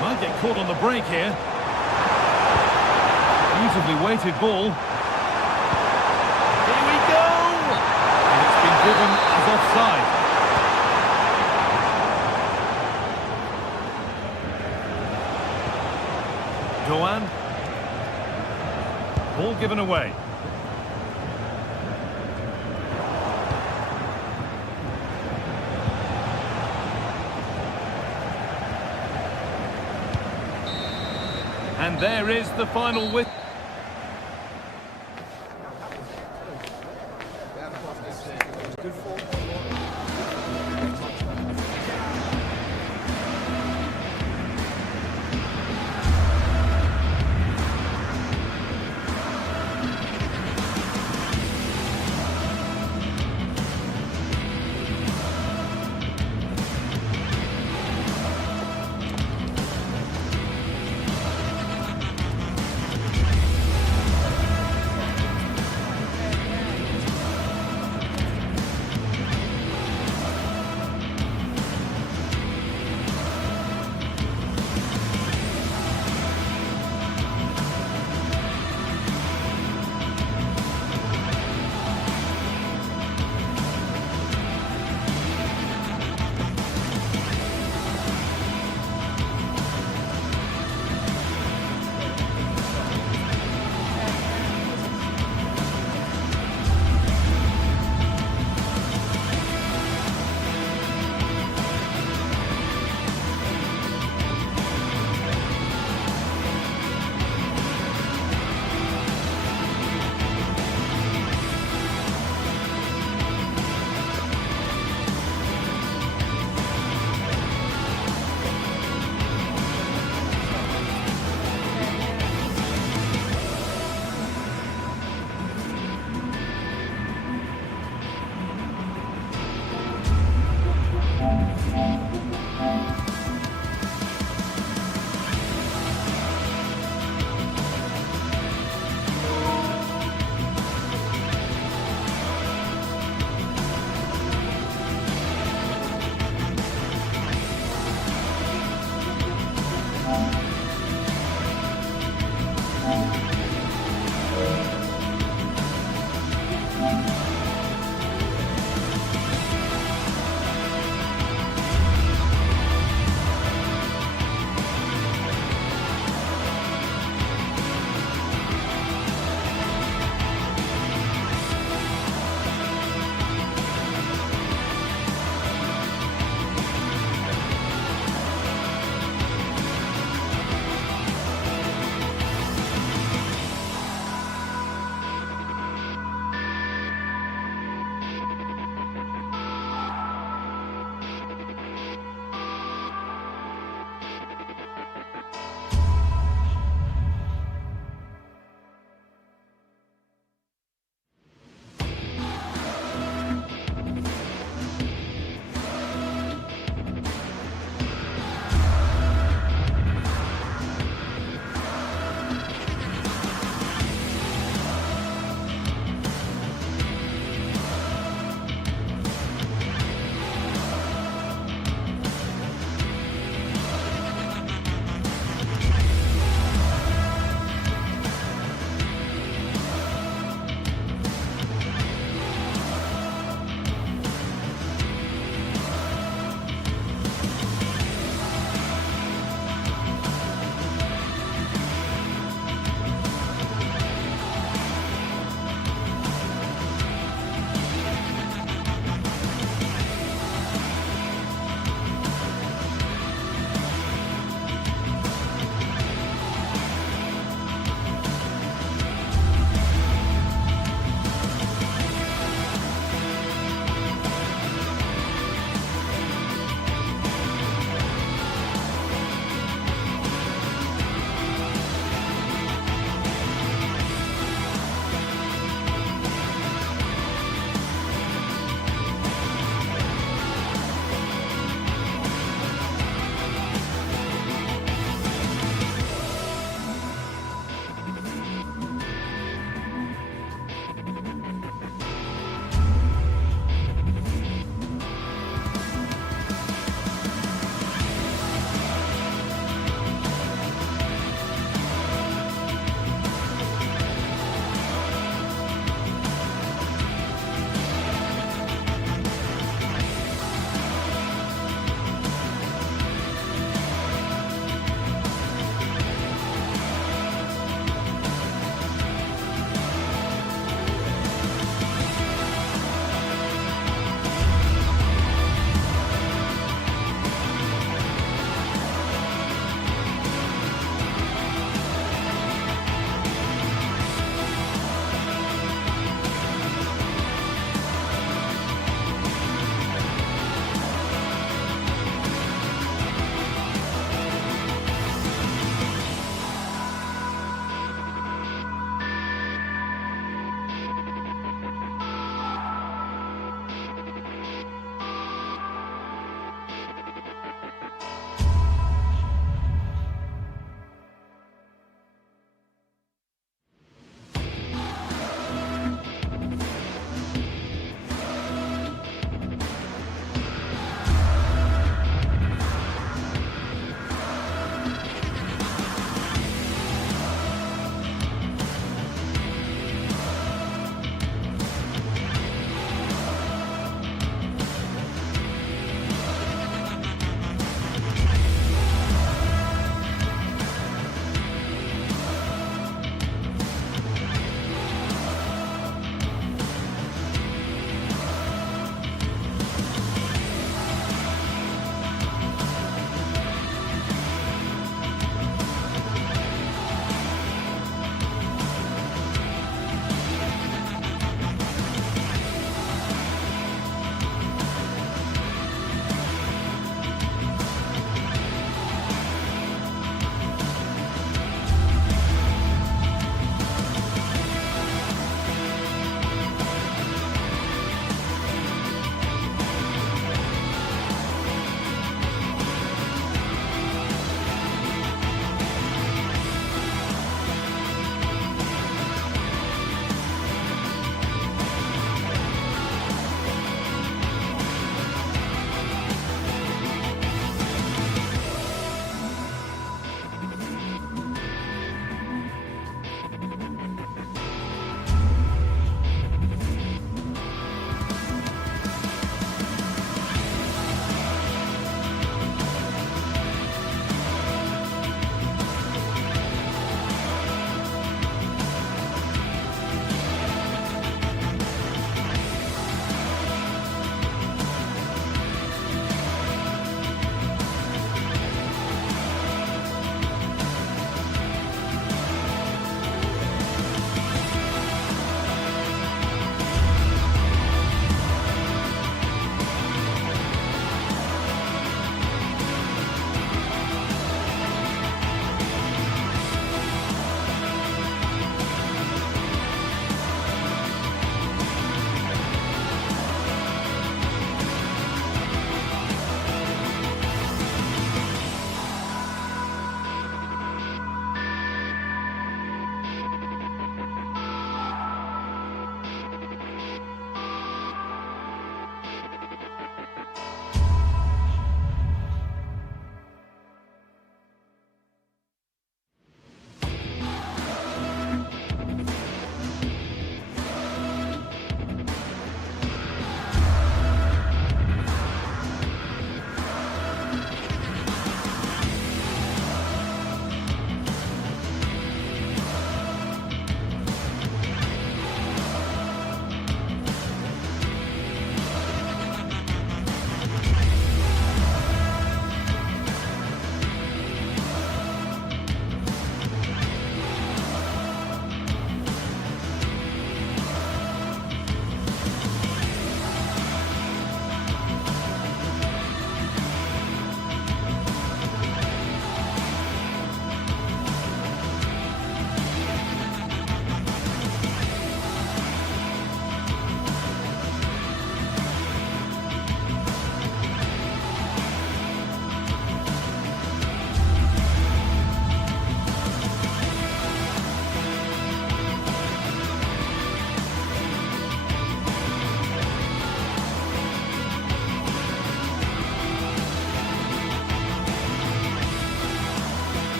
Might get caught on the break here. Beautifully weighted ball. Here we go! And it's been given as offside. Doan. Ball given away. And there is the final whistle.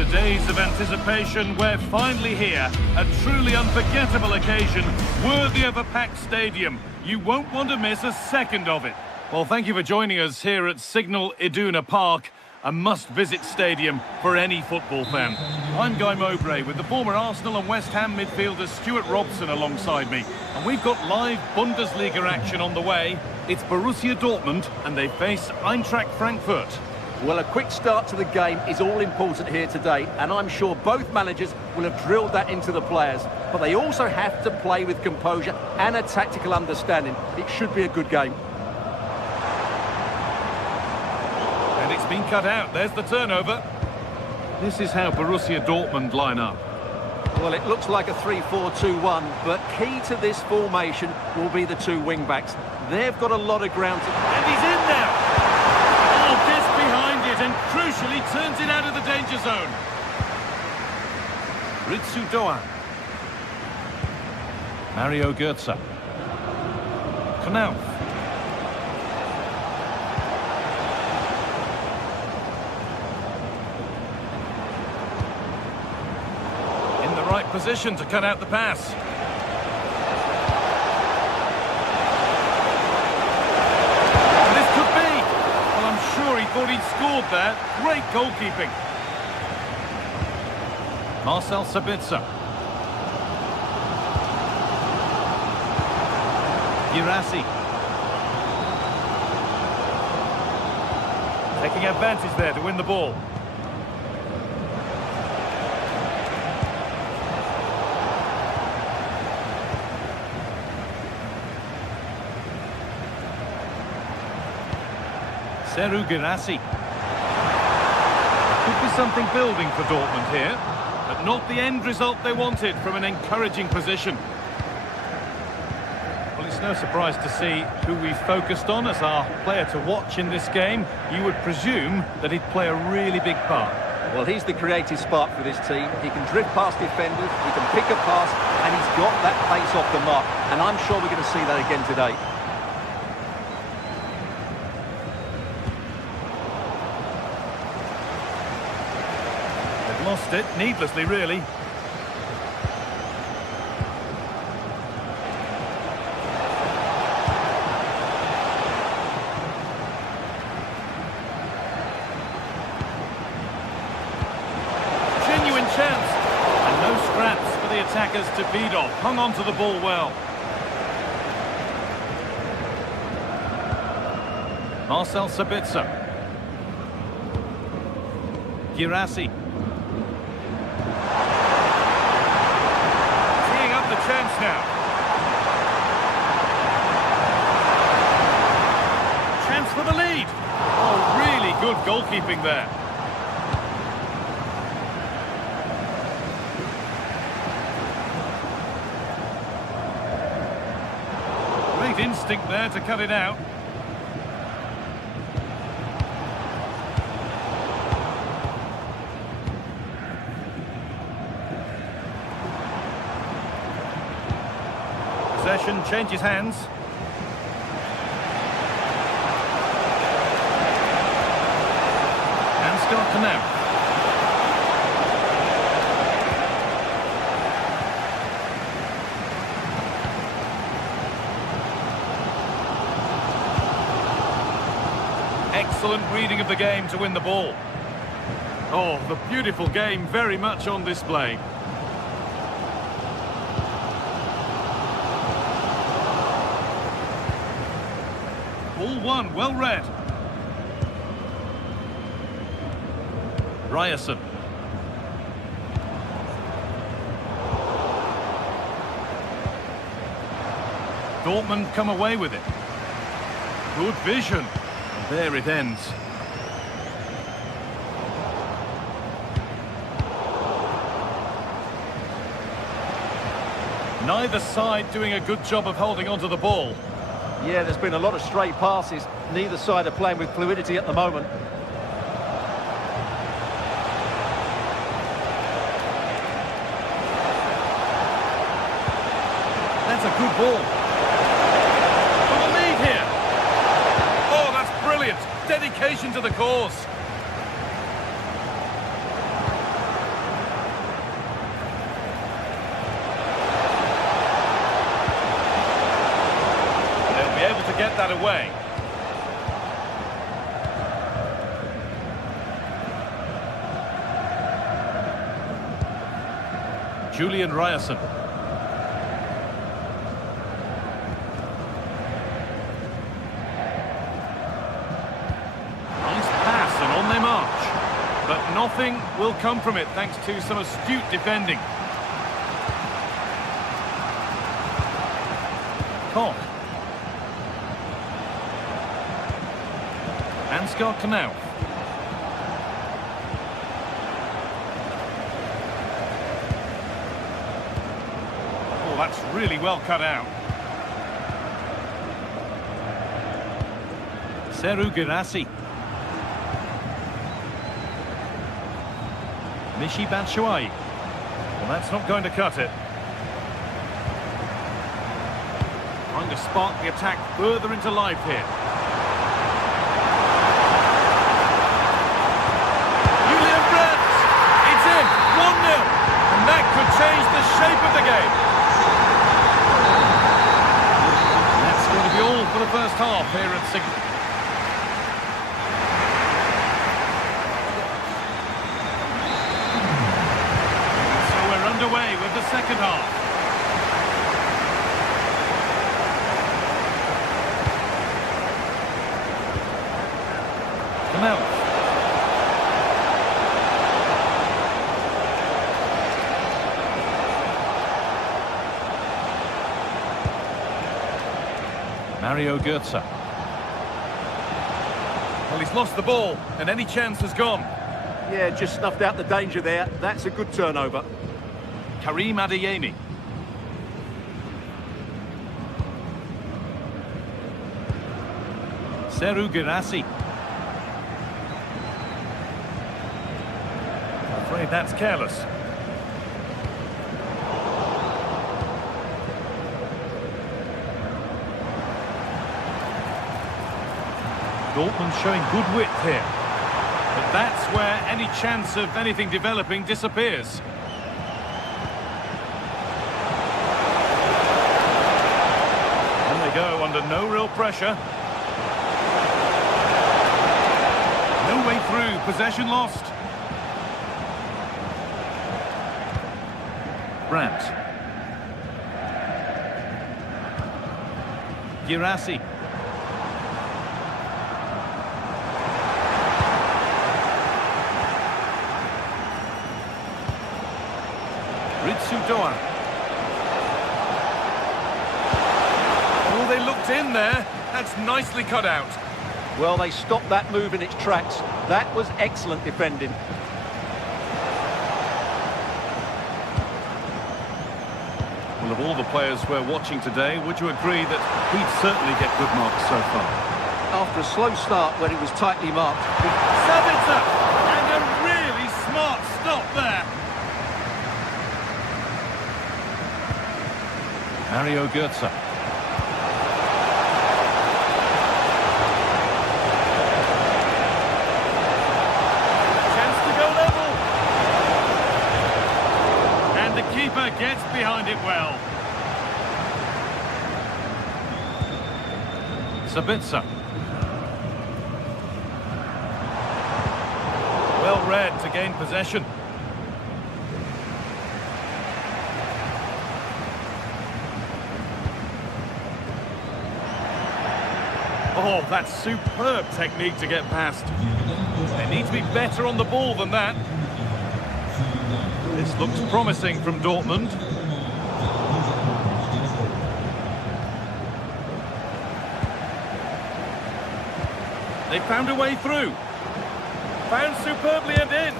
After days of anticipation, we're finally here. A truly unforgettable occasion, worthy of a packed stadium. You won't want to miss a second of it. Well, thank you for joining us here at Signal Iduna Park, a must-visit stadium for any football fan. I'm Guy Mowbray with the former Arsenal and West Ham midfielder Stuart Robson alongside me. And we've got live Bundesliga action on the way. It's Borussia Dortmund and they face Eintracht Frankfurt. Well, a quick start to the game is all important here today, and I'm sure both managers will have drilled that into the players. But they also have to play with composure and a tactical understanding. It should be a good game. And it's been cut out. There's the turnover. This is how Borussia Dortmund line up. Well, it looks like a 3-4-2-1, but key to this formation will be the two wing-backs. They've got a lot of ground to... And he's in now! Oh, gets behind it and crucially turns it out of the danger zone. Ritsu Doan. Mario Götze. Knauf. In the right position to cut out the pass. He thought he'd scored there. Great goalkeeping. Marcel Sabitzer. Girassi. Taking advantage there to win the ball. Seru Girassi. Could be something building for Dortmund here, but not the end result they wanted from an encouraging position. Well, it's no surprise to see who we focused on as our player to watch in this game. You would presume that he'd play a really big part. Well, he's the creative spark for this team. He can drift past defenders, he can pick a pass, and he's got that pace off the mark. And I'm sure we're going to see that again today. Lost it, needlessly really. Genuine chance. And no scraps for the attackers to feed off. Hung on to the ball well. Marcel Sabitzer. Girassi. Chance now. Chance for the lead. Oh, really good goalkeeping there. Great instinct there to cut it out. Possession changes hands. Ansgar Knauf. Excellent reading of the game to win the ball. Oh, the beautiful game very much on display. Ball one, well read. Ryerson. Dortmund come away with it. Good vision. And there it ends. Neither side doing a good job of holding onto the ball. Yeah, there's been a lot of stray passes. Neither side are playing with fluidity at the moment. That's a good ball. For the lead here. Oh, that's brilliant. Dedication to the cause. that away. Julian Ryerson. Nice pass and on they march. But nothing will come from it thanks to some astute defending. Koch. Ansgar Knauf. Oh, that's really well cut out. Seru Girassi. Michy Batshuayi. Well, that's not going to cut it. Trying to spark the attack further into life here. Julian Brandt! It's in! 1-0! And that could change the shape of the game. That's going to be all for the first half here at Signal. Underway with the second half. Kamel. Mario Götze. Well, he's lost the ball, and any chance has gone. Yeah, just snuffed out the danger there. That's a good turnover. Karim Adeyemi. Seru Girassi. I'm afraid that's careless. Dortmund showing good width here. But that's where any chance of anything developing disappears. Go under no real pressure. No way through, possession lost. Brandt. Girassi. Ritsu Doan. They looked in there. That's nicely cut out. Well, they stopped that move in its tracks. That was excellent defending. Well, of all the players we're watching today, would you agree that he'd certainly get good marks so far? After a slow start when he was tightly marked. Sabitzer! And a really smart stop there. Mario Götze. Gets behind it well. Sabitzer. Well read to gain possession. Oh, that's superb technique to get past. They need to be better on the ball than that. This looks promising from Dortmund. They found a way through. Found superbly and in.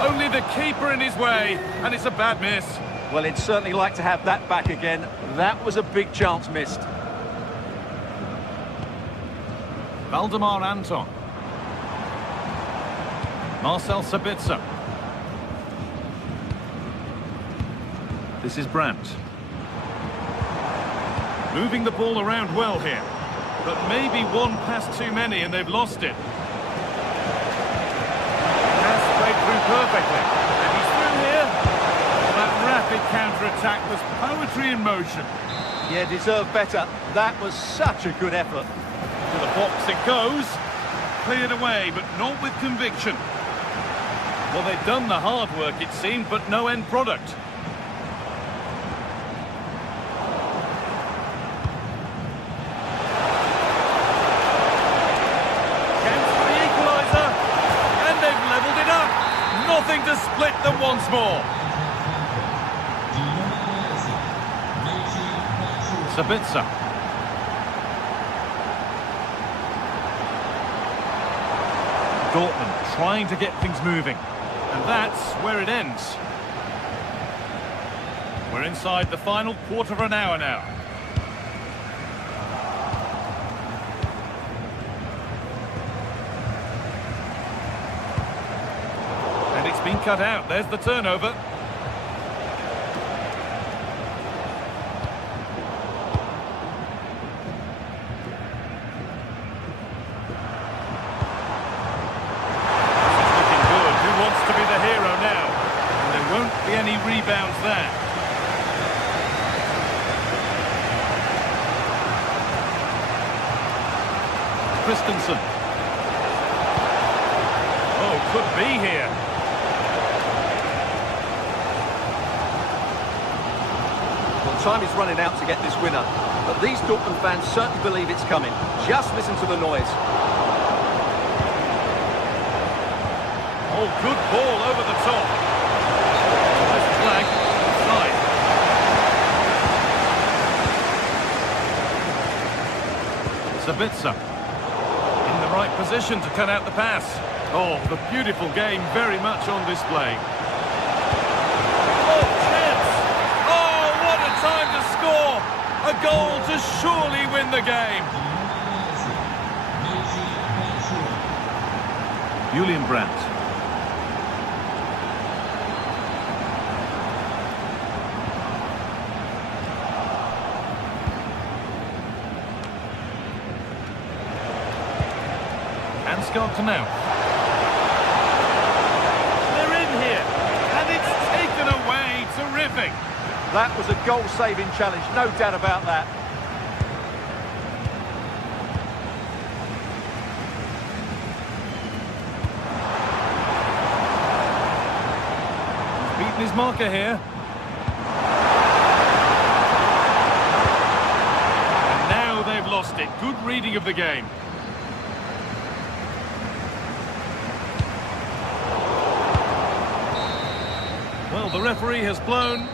Only the keeper in his way, and it's a bad miss. Well, he'd certainly like to have that back again. That was a big chance missed. Valdemar Anton. Marcel Sabitzer. This is Brandt. Moving the ball around well here. But maybe one pass too many and they've lost it. Pass played through perfectly. And he's through here. That rapid counter-attack was poetry in motion. Yeah, deserved better. That was such a good effort. Into the box it goes. Cleared away, but not with conviction. Well, they've done the hard work, it seemed, but no end product. Chance for the equaliser. And they've levelled it up. Nothing to split them once more. Sabitzer. Dortmund trying to get things moving. And that's where it ends. We're inside the final quarter of an hour now. And it's been cut out. There's the turnover. Any rebounds there. Christensen. Oh, could be here. Well, time is running out to get this winner, but these Dortmund fans certainly believe it's coming. Just listen to the noise. Oh, good ball over the top. Flag, slide. Sabitzer in the right position to cut out the pass. Oh, the beautiful game very much on display. Oh, chance! Oh, what a time to score! A goal to surely win the game. Julian Brandt. To now. They're in here, and it's taken away. Terrific. That was a goal-saving challenge, no doubt about that. He's beaten his marker here. And now they've lost it. Good reading of the game. Well, the referee has blown.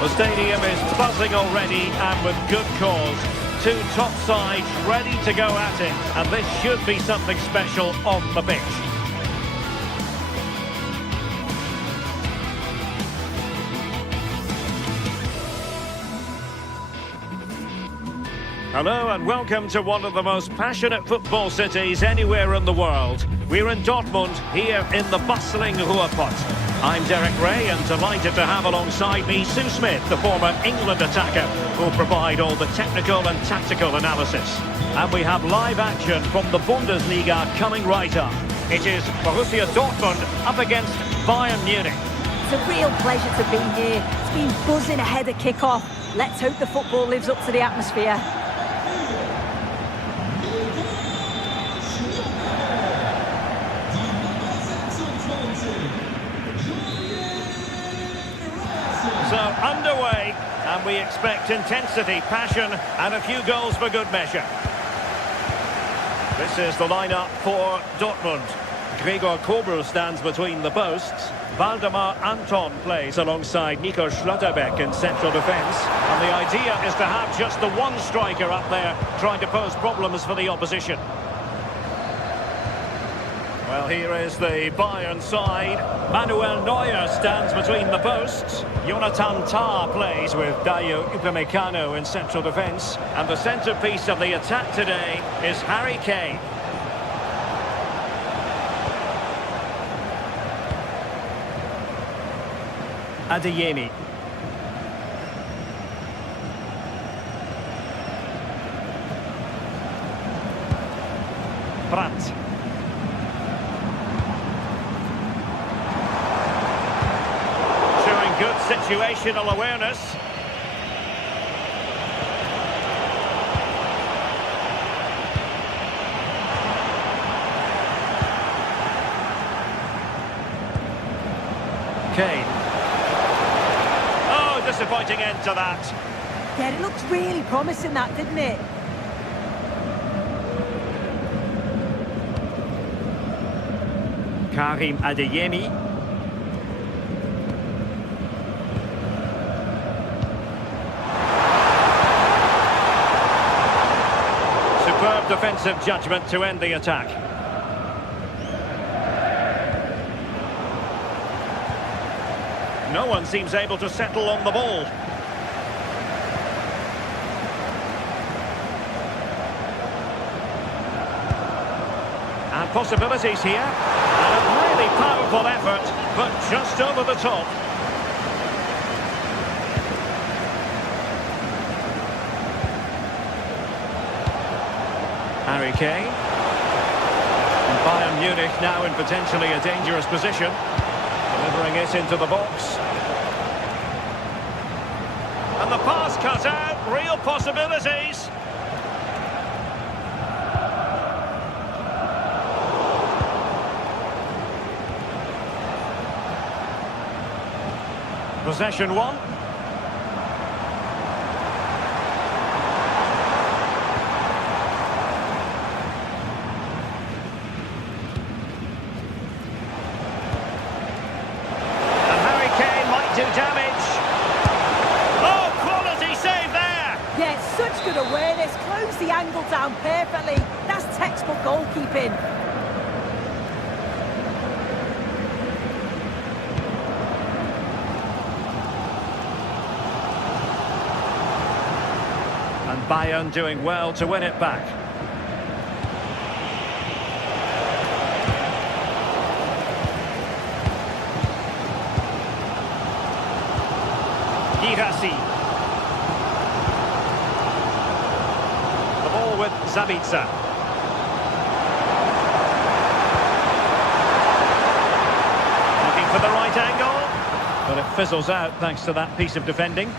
The stadium is buzzing already, and with good cause. Two top sides ready to go at it, and this should be something special on the pitch. Hello and welcome to one of the most passionate football cities anywhere in the world. We're in Dortmund, here in the bustling Ruhrpott. I'm Derek Ray and delighted to have alongside me Sue Smith, the former England attacker, who'll provide all the technical and tactical analysis. And we have live action from the Bundesliga coming right up. It is Borussia Dortmund up against Bayern Munich. It's a real pleasure to be here. It's been buzzing ahead of kick-off. Let's hope the football lives up to the atmosphere. So underway, and we expect intensity, passion, and a few goals for good measure. This is the lineup for Dortmund. Gregor Kobel stands between the posts. Waldemar Anton plays alongside Nico Schlotterbeck in central defence. And the idea is to have just the one striker up there trying to pose problems for the opposition. Well, here is the Bayern side. Manuel Neuer stands between the posts. Jonathan Tah plays with Dayo Upamecano in central defence. And the centrepiece of the attack today is Harry Kane. Adeyemi. Brandt. Showing good situational awareness. Kane. Disappointing end to that. Yeah, it looked really promising, that, didn't it? Karim Adeyemi. Superb defensive judgment to end the attack. No one seems able to settle on the ball. And possibilities here. And a really powerful effort, but just over the top. Harry Kane. And Bayern Munich now in potentially a dangerous position. Delivering it into the box. And the pass cut out, real possibilities. Possession one. Do damage. Oh, quality save there. Yeah, such good awareness. Close the angle down perfectly. That's textbook goalkeeping. And Bayern doing well to win it back. Girassi. The ball with Zabitzer. Looking for the right angle, but it fizzles out thanks to that piece of defending.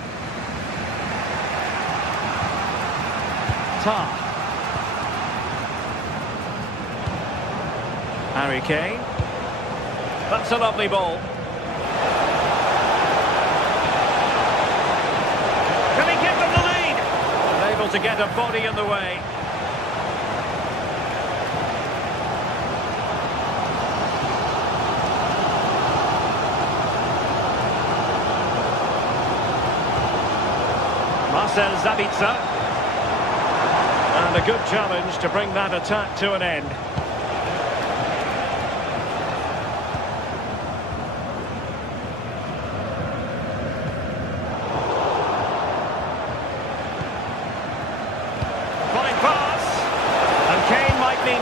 Tah. Harry Kane. That's a lovely ball. To get a body in the way. Marcel Zabitzer. And a good challenge to bring that attack to an end.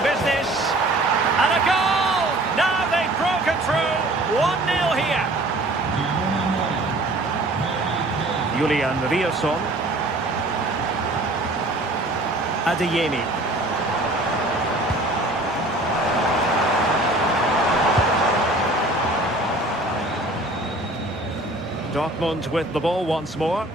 Business, and a goal! Now they've broken through, 1-0 here. Julian Rierson. Adeyemi. Dortmund with the ball once more.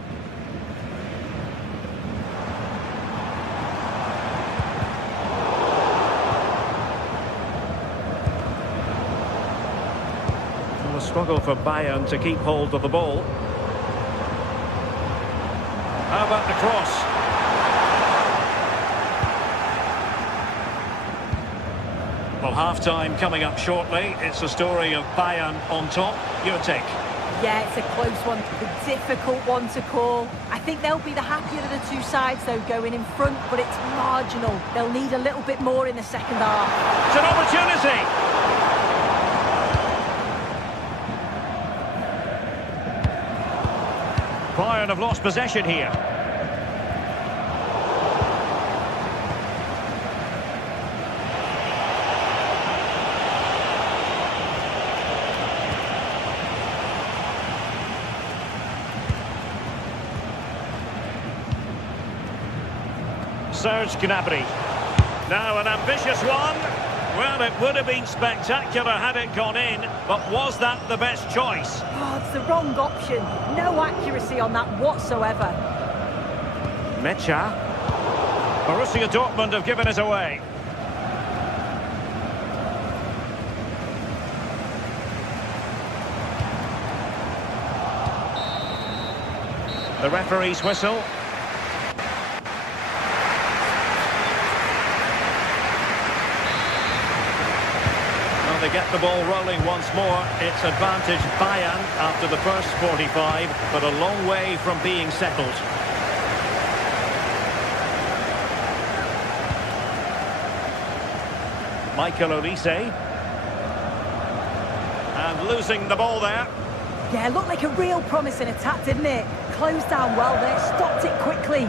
A struggle for Bayern to keep hold of the ball. How about the cross? Well, half-time coming up shortly. It's a story of Bayern on top. Your take? Yeah, it's a close one, a difficult one to call. I think they'll be the happier of the two sides, though, going in front, but it's marginal. They'll need a little bit more in the second half. It's an opportunity! Bayern have lost possession here. Serge Gnabry. Now an ambitious one. Well, it would have been spectacular had it gone in, but was that the best choice? Oh, it's the wrong option. No accuracy on that whatsoever. Mecha. Borussia Dortmund have given it away. The referee's whistle. They get the ball rolling once more. It's advantage Bayern after the first 45, but a long way from being settled. Michael Olise. And losing the ball there. Yeah, looked like a real promising attack, didn't it? Closed down well there, stopped it quickly.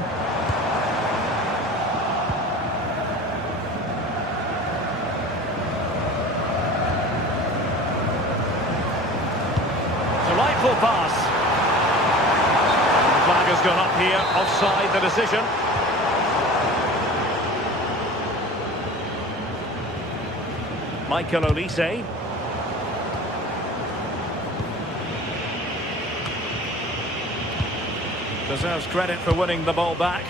Delightful pass. The flag has gone up here, offside the decision. Michael Olise. Deserves credit for winning the ball back.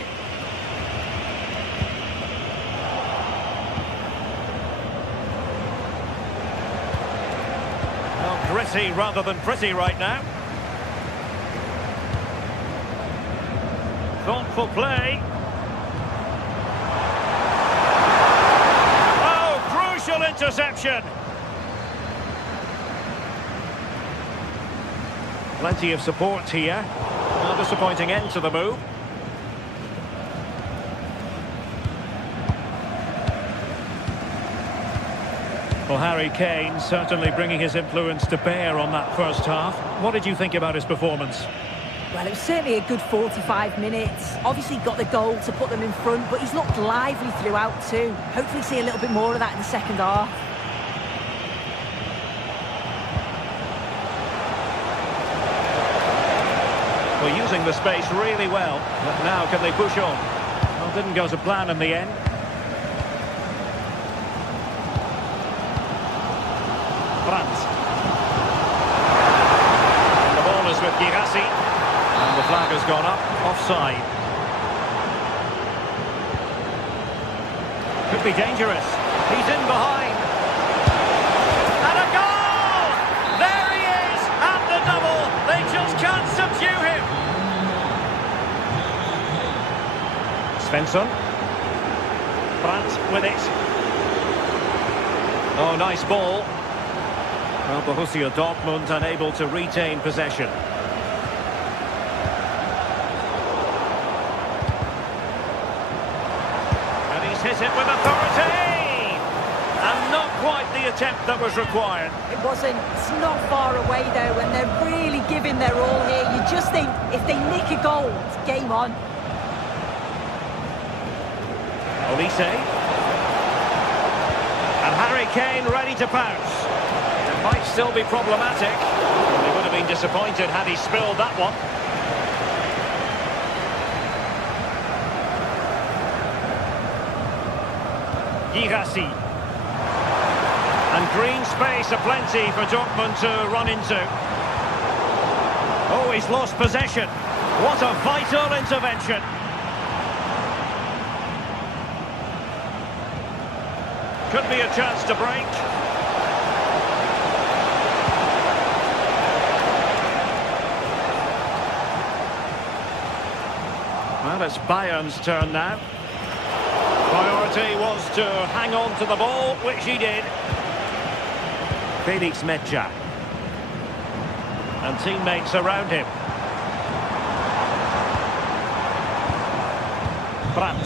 Well, gritty rather than pretty right now. Thoughtful play. Oh, crucial interception. Plenty of support here. A disappointing end to the move. Well, Harry Kane certainly bringing his influence to bear on that first half. What did you think about his performance? Well, it was certainly a good 45 minutes. Obviously got the goal to put them in front, but he's looked lively throughout too. Hopefully see a little bit more of that in the second half. Well, using the space really well, but now can they push on? Well, didn't go to plan in the end. Brandt. And the ball is with Girassi. And the flag has gone up, offside. Could be dangerous. He's in behind. And a goal! There he is at the double. They just can't subdue him. Svensson. Brandt with it. Oh, nice ball. Well, Borussia Dortmund unable to retain possession. And he's hit it with authority! And not quite the attempt that was required. It wasn't. It's not far away though, and they're really giving their all here. You just think if they nick a goal, it's game on. Olise. And Harry Kane ready to pounce. It might still be problematic. He would have been disappointed had he spilled that one. Girassi. And green space aplenty for Dortmund to run into. Oh, he's lost possession. What a vital intervention. Could be a chance to break. Well, it's Bayern's turn now. Priority was to hang on to the ball, which he did. Felix Mecha. And teammates around him. Brandt.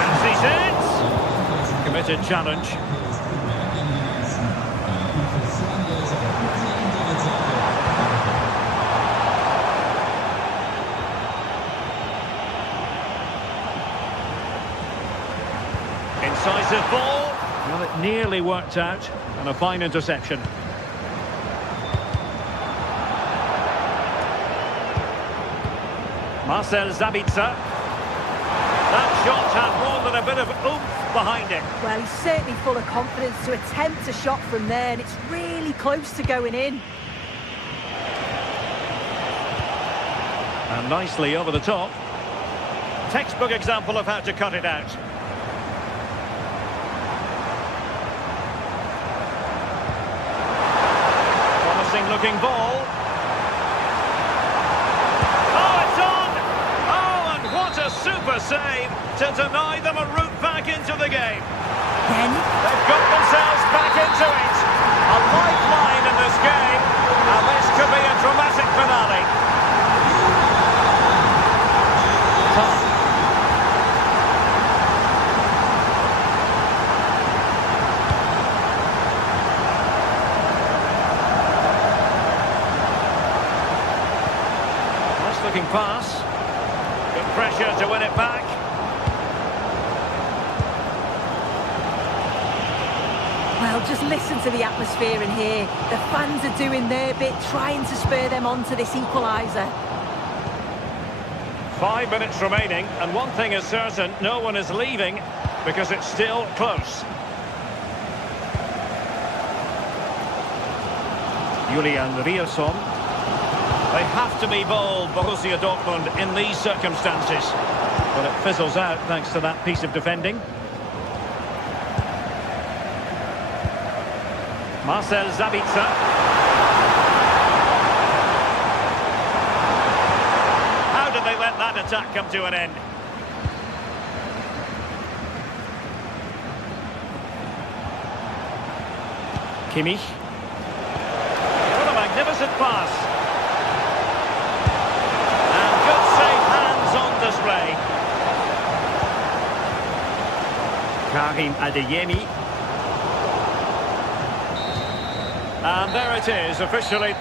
Fancy set. Committed challenge. Incisive ball. Well, it nearly worked out. And a fine interception. Marcel Sabitzer. That shot had more than a bit of oomph behind it. Well, he's certainly full of confidence to attempt a shot from there, and it's really close to going in. And nicely over the top. Textbook example of how to cut it out. Promising looking ball. A super save to deny them a route back into the game. Then They've got themselves back into it. A lifeline in this game, and this could be a dramatic finale. Nice looking pass. Good pressure to win it back. Well, just listen to the atmosphere in here. The fans are doing their bit, trying to spur them on to this equaliser. 5 minutes remaining, and one thing is certain, no one is leaving because it's still close. Julian Rierson. They have to be bold, Borussia Dortmund, in these circumstances. But it fizzles out thanks to that piece of defending. Marcel Sabitzer. How did they let that attack come to an end? Kimmich. What a magnificent pass. Display. Karim Adeyemi. And there it is, officially.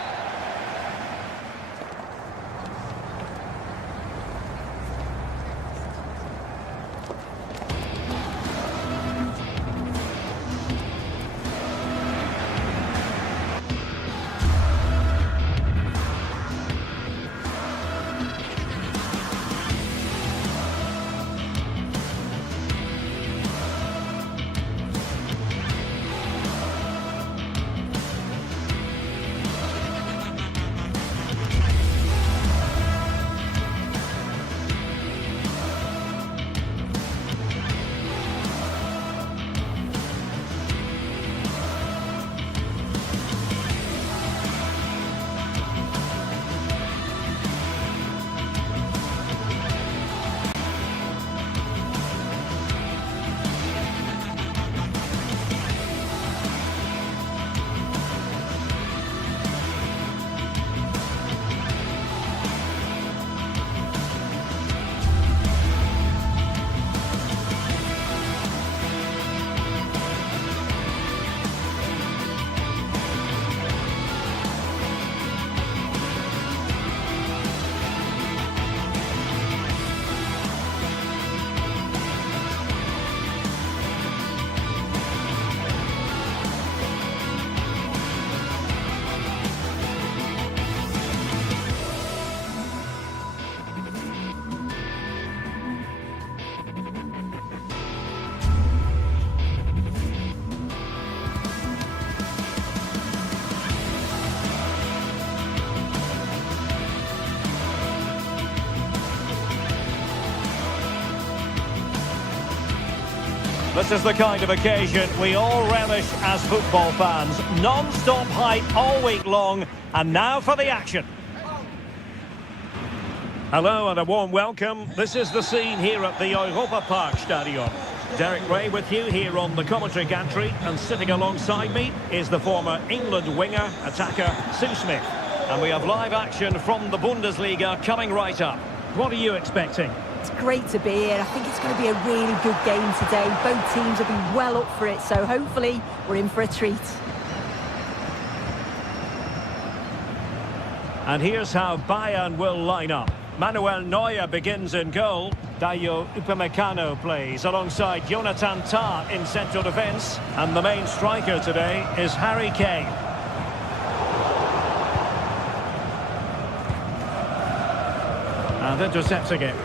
This is the kind of occasion we all relish as football fans. Non-stop hype all week long, and now for the action. Hello and a warm welcome. This is the scene here at the Europa Park Stadion. Derek Ray with you here on the commentary gantry, and sitting alongside me is the former England winger, attacker, Sue Smith. And we have live action from the Bundesliga coming right up. What are you expecting? It's great to be here. I think it's going to be a really good game today. Both teams will be well up for it, so hopefully we're in for a treat. And here's how Bayern will line up. Manuel Neuer begins in goal. Dayo Upamecano plays alongside Jonathan Tah in central defence. And the main striker today is Harry Kane. And intercepting it.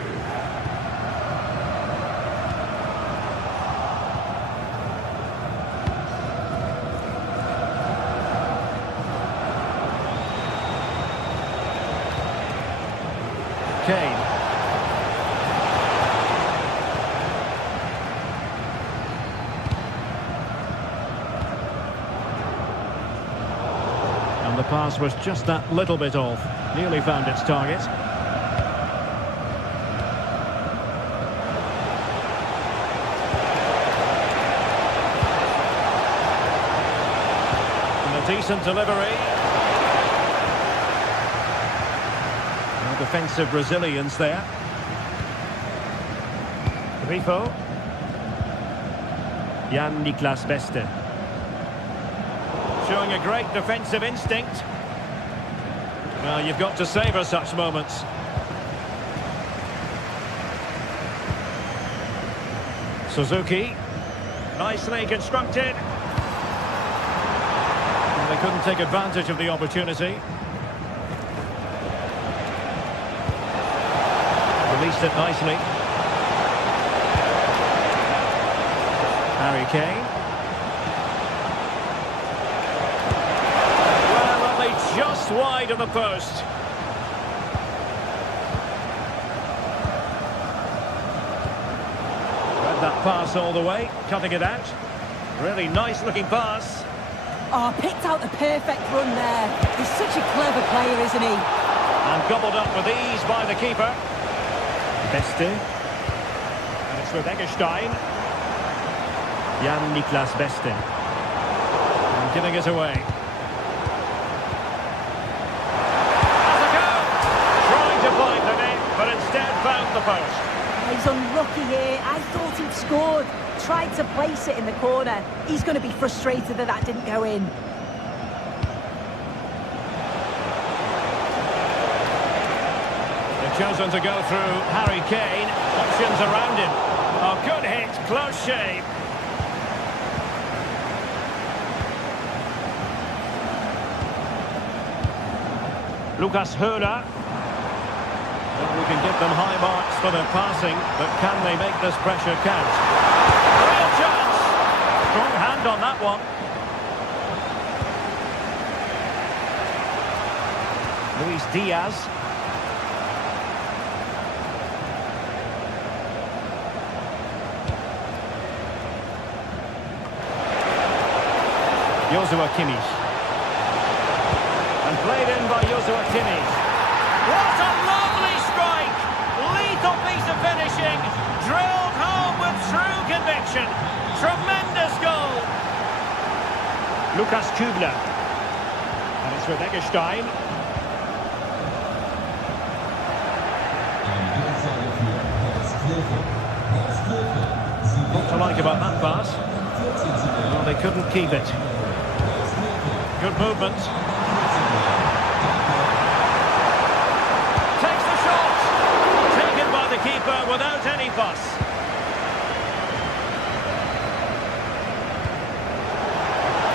Kane. And the pass was just that little bit off. Nearly found its target. And a decent delivery. Defensive resilience there. Grifo. Jan-Niklas Beste. Showing a great defensive instinct. Well, you've got to savour such moments. Suzuki. Nicely constructed. And they couldn't take advantage of the opportunity. Released it nicely. Harry Kane. Well, only just wide of the post. Read that pass all the way, cutting it out. Really nice looking pass. Oh, picked out the perfect run there. He's such a clever player, isn't he? And gobbled up with ease by the keeper. Beste. And it's with Eggestein. Jan-Niklas Beste. And giving it away. Has a go! Trying to find the net, but instead found the post. He's unlucky here. I thought he'd scored. Tried to place it in the corner. He's going to be frustrated that that didn't go in. Chosen to go through Harry Kane. Options around him. Oh, good hit. Close shave. Lucas Höler. Well, we can give them high marks for their passing, but can they make this pressure count? Real chance. Strong hand on that one. Luis Diaz. Joshua Kimmich. And played in by Joshua Kimmich. What a lovely strike! Lethal piece of finishing. Drilled home with true conviction. Tremendous goal. Lukas Kübler. And it's with Eggestein. What to like about that pass? Well, they couldn't keep it. Good movement. Takes the shot. Taken by the keeper without any fuss.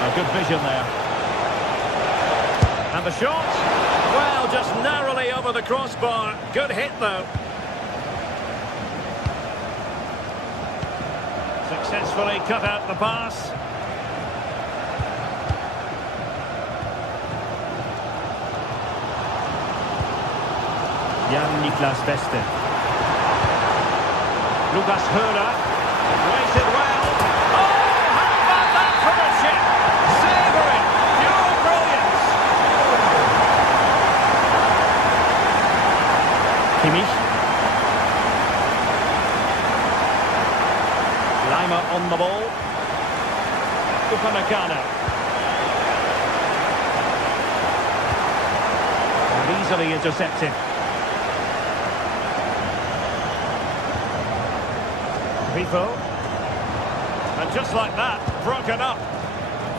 A good vision there. And the shot. Well, just narrowly over the crossbar. Good hit, though. Successfully cut out the pass. Jan-Niklas Beste. Lucas Höler. Waited well. Oh, how about that for a chip? Savouring. Pure brilliance. Kimmich. Lima on the ball. Upamecano. And easily intercepted. Grifo. And just like that, broken up.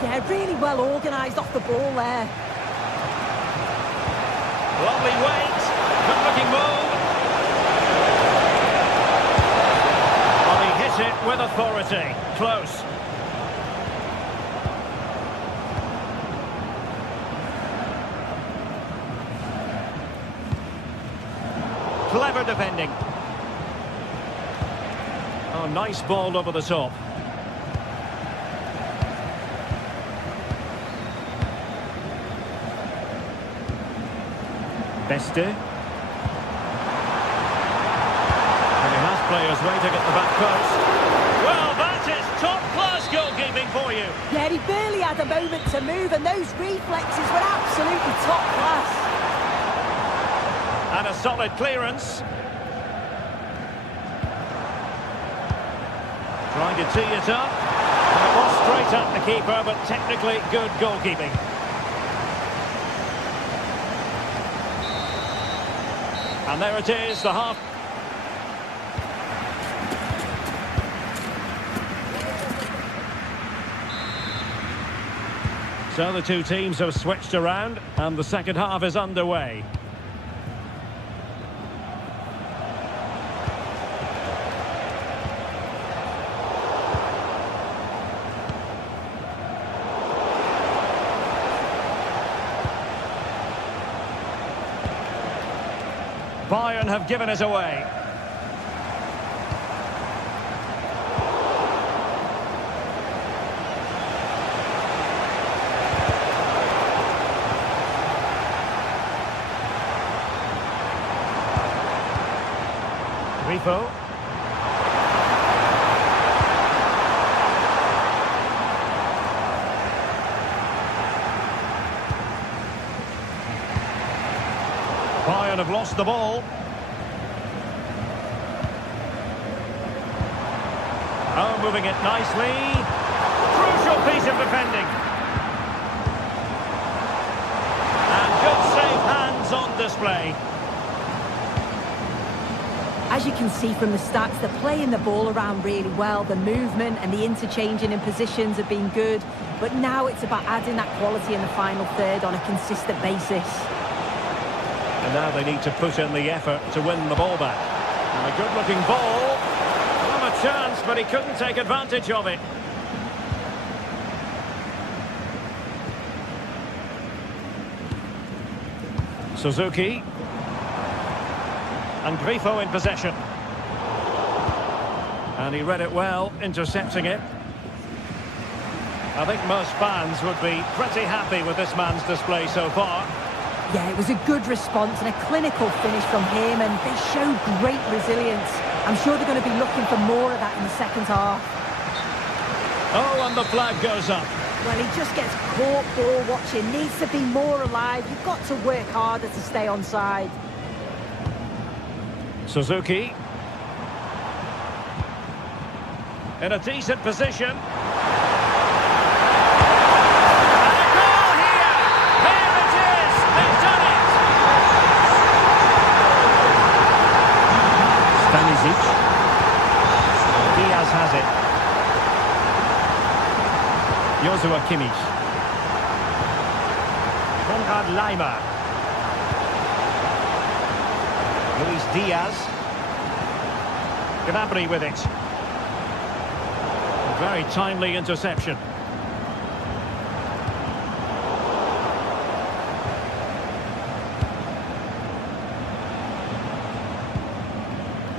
Yeah, really well organised off the ball there. Lovely weight. Good looking move. Well, he hit it with authority. Close. Clever defending. Oh, nice ball over the top. Beste. And he has players waiting at the back post. Well, that is top-class goalkeeping for you. Yeah, he barely had a moment to move, and those reflexes were absolutely top class. And a solid clearance. Trying to tee it up. And it was straight at the keeper, but technically good goalkeeping. And there it is, the half. So the two teams have switched around, and the second half is underway. Bayern have given it away. Grifo. Bayern have lost the ball. Oh, moving it nicely. Crucial piece of defending. And good safe hands on display. As you can see from the stats, they're playing the ball around really well. The movement and the interchanging in positions have been good. But now it's about adding that quality in the final third on a consistent basis. And now they need to put in the effort to win the ball back. And a good-looking ball. Well, a chance, but he couldn't take advantage of it. Suzuki. And Grifo in possession. And he read it well, intercepting it. I think most fans would be pretty happy with this man's display so far. Yeah, it was a good response and a clinical finish from him, and they showed great resilience. I'm sure they're going to be looking for more of that in the second half. Oh, and the flag goes up. Well, he just gets caught ball watching, needs to be more alive. You've got to work harder to stay onside. Suzuki. In a decent position. Diaz has it. Joshua Kimmich. Konrad Lima. Luis Diaz. Gnabry with it. A very timely interception.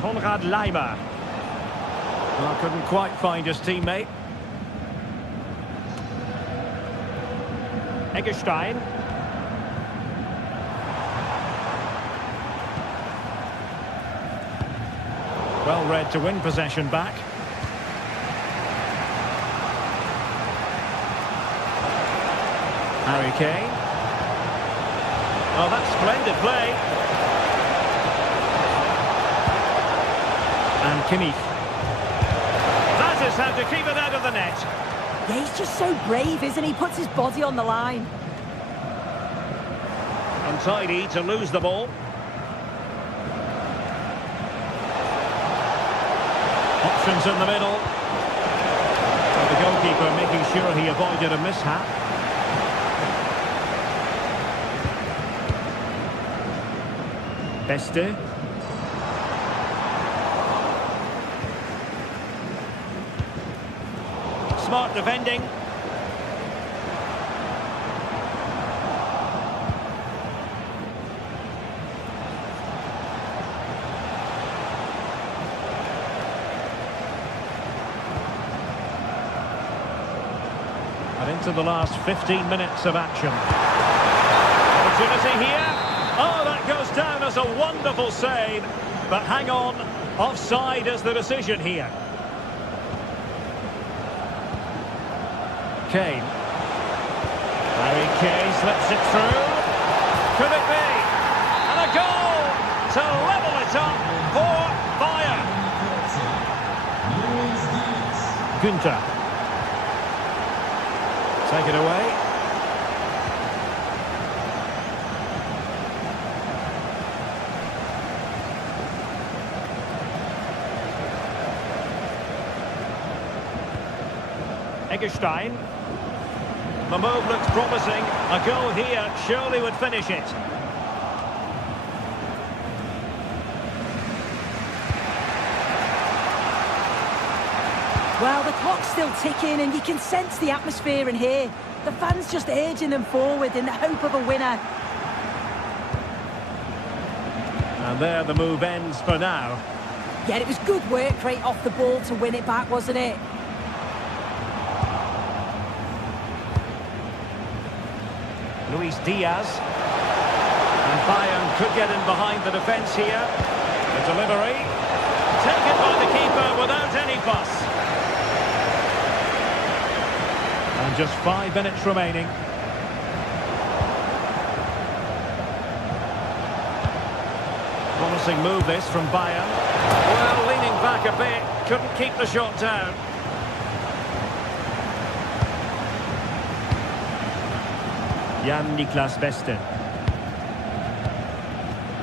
Konrad Lima. Well, couldn't quite find his teammate. Eggestein. Well read to win possession back. Harry Kane. Oh, that's splendid play. Kimmich. That is how to keep it out of the net. Yeah, he's just so brave, isn't he? Puts his body on the line. Untidy to lose the ball. Options in the middle. And the goalkeeper making sure he avoided a mishap. Beste. Smart defending. And into the last 15 minutes of action. Opportunity here. Oh, that goes down as a wonderful save. But hang on, offside is the decision here. Kane. Harry Kane slips it through. Could it be? And a goal to level it up for Bayern. Günther. Take it away. Eggestein. The move looks promising. A goal here surely would finish it. Well, the clock's still ticking and you can sense the atmosphere in here. The fans just urging them forward in the hope of a winner. And there the move ends for now. Yeah, it was good work right off the ball to win it back, wasn't it? Luis Diaz. And Bayern could get in behind the defence here. The delivery. Taken by the keeper without any fuss. And just 5 minutes remaining. Promising move this from Bayern. Well, leaning back a bit. Couldn't keep the shot down. Jan-Niklas Beste.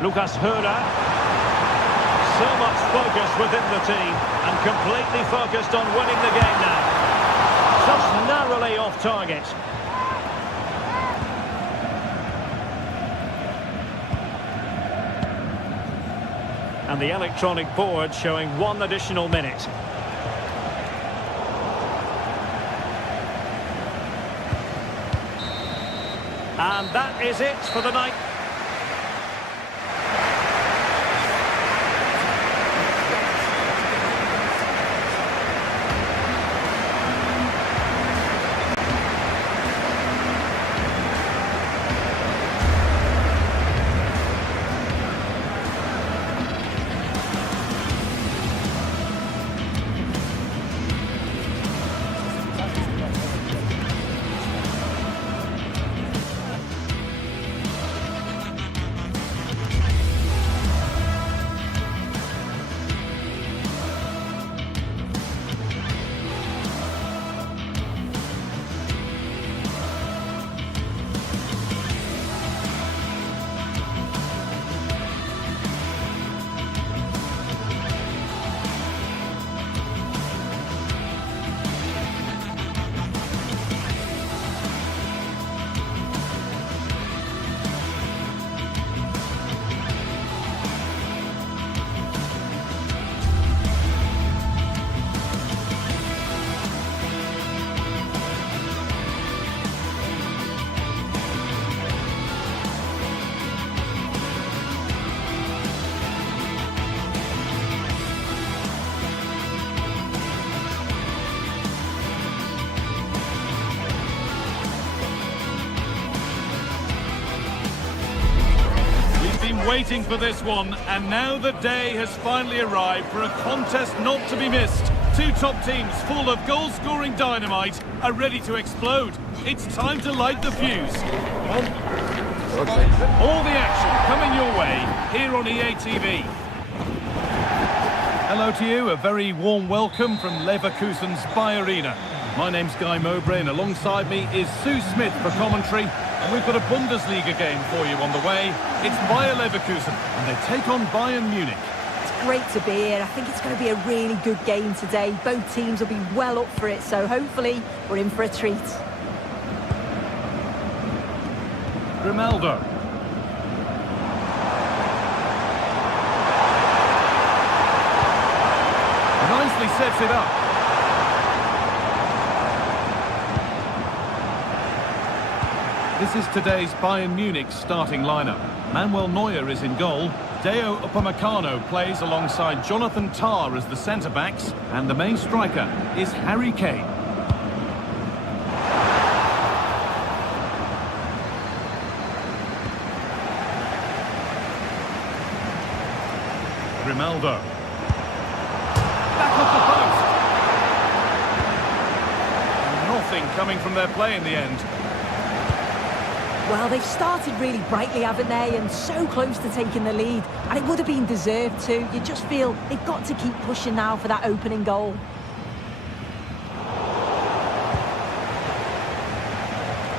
Lukas Höhler. So much focus within the team and completely focused on winning the game now. Just narrowly off target. And the electronic board showing 1 additional minute. And that is it for the night. Waiting for this one, and now the day has finally arrived for a contest not to be missed. Two top teams full of goal-scoring dynamite are ready to explode. It's time to light the fuse. All the action coming your way here on EA TV. Hello to you, a very warm welcome from Leverkusen's Bayer Arena. My name's Guy Mowbray and alongside me is Sue Smith for commentary. And we've got a Bundesliga game for you on the way. It's Bayer Leverkusen and they take on Bayern Munich. It's great to be here. I think it's going to be a really good game today. Both teams will be well up for it, so hopefully we're in for a treat. Grimaldo. Nicely sets it up. This is today's Bayern Munich starting lineup. Manuel Neuer is in goal. Deo Upamecano plays alongside Jonathan Tah as the centre-backs. And the main striker is Harry Kane. Grimaldo. Back off the post. Nothing coming from their play in the end. Well, they've started really brightly, haven't they? And so close to taking the lead. And it would have been deserved too. You just feel they've got to keep pushing now for that opening goal.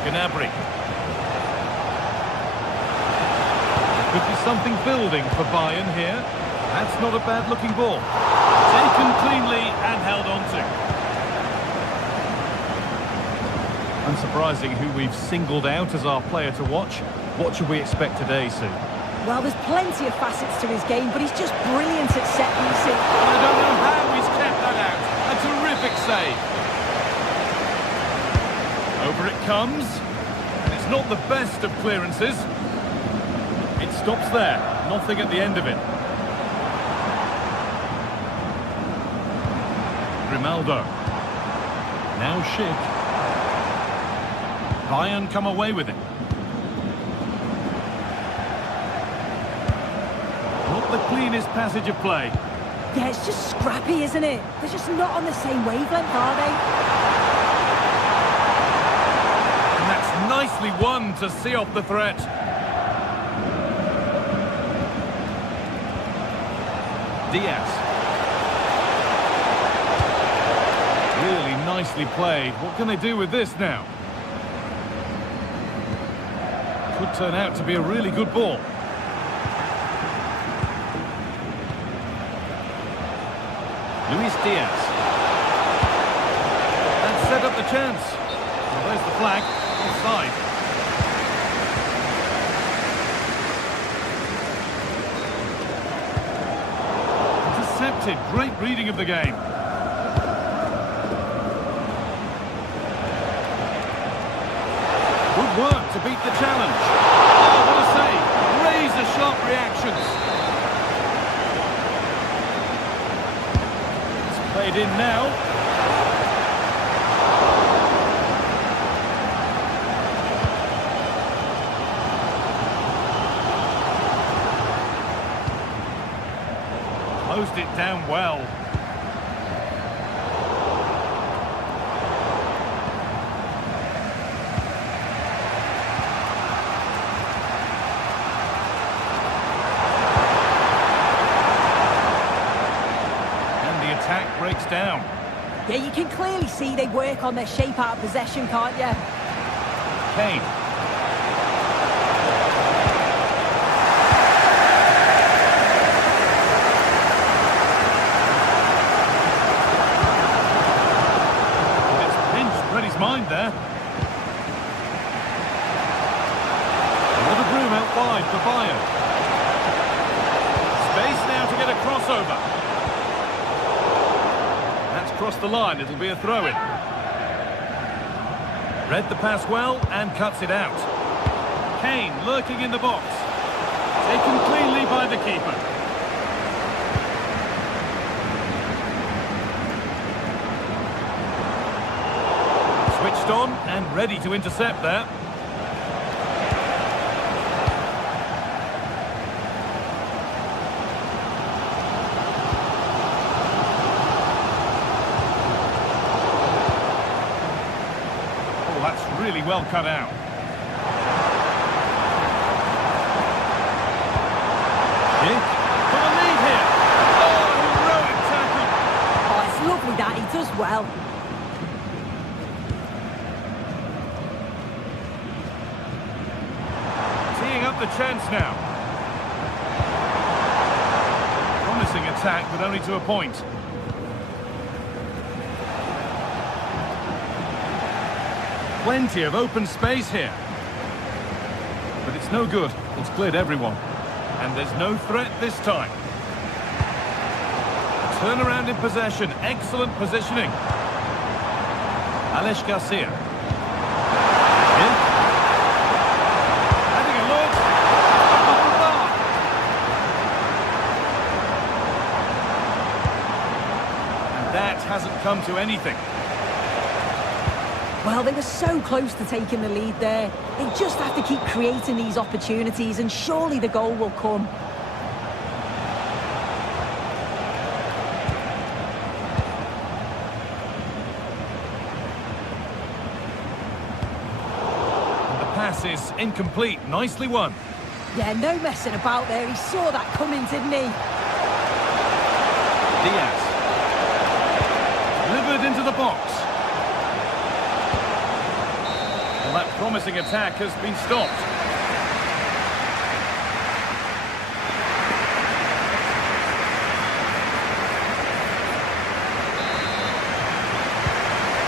Gnabry. Could be something building for Bayern here. That's not a bad-looking ball. Taken cleanly and held on to. Unsurprising who we've singled out as our player to watch. What should we expect today, Sue? Well, there's plenty of facets to his game, but he's just brilliant at set pieces. I don't know how he's kept that out. A terrific save. Over it comes. And it's not the best of clearances. It stops there. Nothing at the end of it. Grimaldo. Now Schick. Bayern come away with it. Not the cleanest passage of play. Yeah, it's just scrappy, isn't it? They're just not on the same wavelength, are they? And that's nicely won to see off the threat. Diaz. Really nicely played. What can they do with this now? Could turn out to be a really good ball. Luis Diaz. And set up the chance. Well, there's the flag. Offside. Intercepted. Great reading of the game. Good work to beat the challenge. Oh, what a save. Razor-sharp reactions. It's played in now. Closed it down well. Attack breaks down. Yeah, you can clearly see they work on their shape out of possession, can't you? Kane. It's pinched Reddy's mind there. Another broom out wide for Bayern. Space now to get a crossover. Across the line, it'll be a throw-in. Read the pass well and cuts it out. Kane lurking in the box. Taken cleanly by the keeper. Switched on and ready to intercept there. That's really well cut out. Schick for the lead here. Oh, heroic well. Teeing up the chance now. Promising attack, but only to a point. Plenty of open space here. But it's no good. It's cleared everyone. And there's no threat this time. Turnaround in possession. Excellent positioning. Alex Garcia. In. Having a look. Off the bar. And that hasn't come to anything. Well, they were so close to taking the lead there. They just have to keep creating these opportunities, and surely the goal will come. The pass is incomplete. Nicely won. Yeah, no messing about there. He saw that coming, didn't he? Diaz. Delivered into the box. Well, that promising attack has been stopped.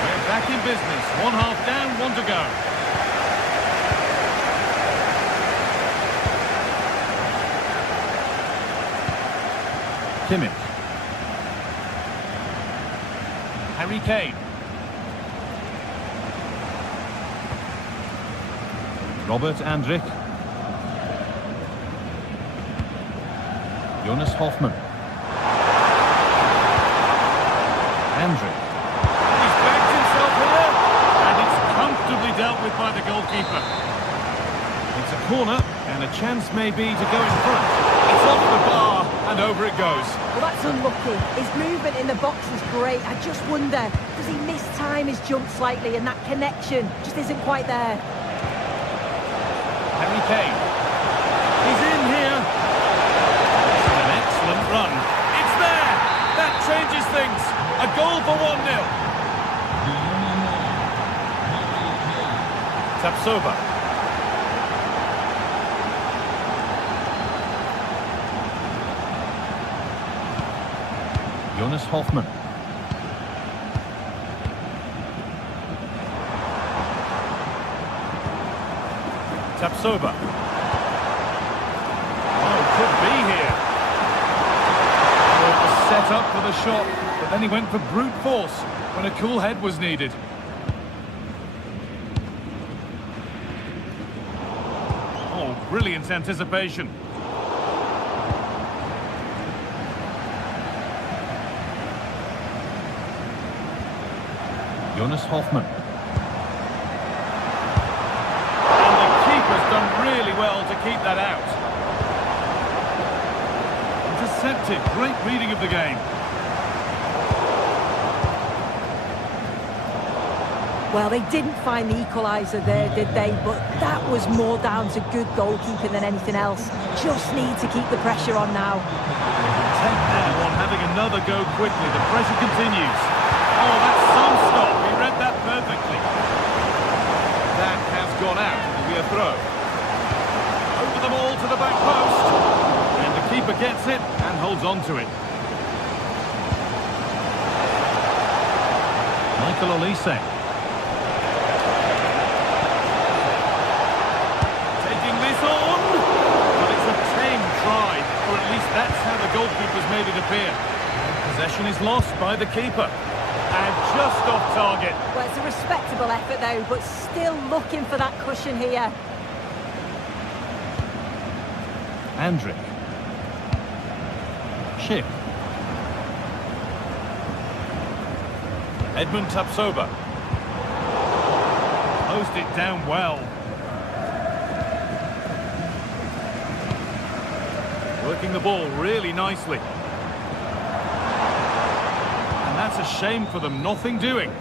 We're back in business. 1/2 down, 1 to go. Kimmich. Harry Kane. Robert Andrich. Jonas Hoffmann. Andrich. He's backed himself here, and it's comfortably dealt with by the goalkeeper. It's a corner, and a chance may be to go in front. It's off the bar, and over it goes. Well, that's unlucky. His movement in the box is great. I just wonder, does he mistime his jump slightly, and that connection just isn't quite there? Harry Kane. He's in here. This is an excellent run. It's there. That changes things. A goal for 1-0. Tapsoba. Jonas Hoffmann. Tapsoba. Oh, could be here. Oh, it was set up for the shot, but then he went for brute force when a cool head was needed. Oh, brilliant anticipation. Jonas Hoffmann. Done really well to keep that out. Intercepted. Great reading of the game. Well, they didn't find the equaliser there, did they? But that was more down to good goalkeeping than anything else. Just need to keep the pressure on now. Intent now on having another go quickly. The pressure continues. Oh, that's some stop. He read that perfectly. That has gone out. It'll be a throw. Over the ball to the back post. And the keeper gets it and holds on to it. Michael Olise. Taking this on. But it's a tame try. Or at least that's how the goalkeeper's made it appear. Possession is lost by the keeper. And just off target. Well, it's a respectable effort, though, but still looking for that cushion here. Andrich. Schick. Edmund Tapsoba. Closed it down well. Working the ball really nicely. And that's a shame for them. Nothing doing.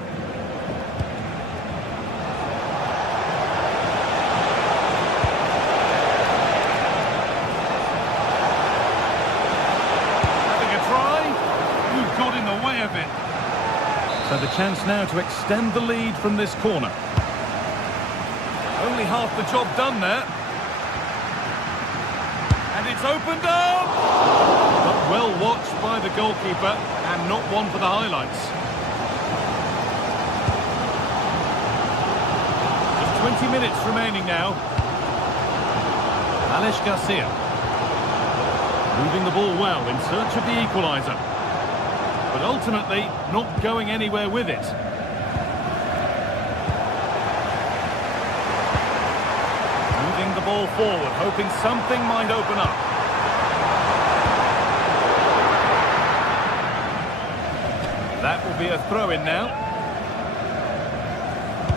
Got in the way of it. So the chance now to extend the lead from this corner. Only half the job done there. And it's opened up! But well watched by the goalkeeper, and not one for the highlights. Just 20 minutes remaining now. Alex Garcia. Moving the ball well in search of the equaliser. But ultimately, not going anywhere with it. Moving the ball forward, hoping something might open up. That will be a throw-in now.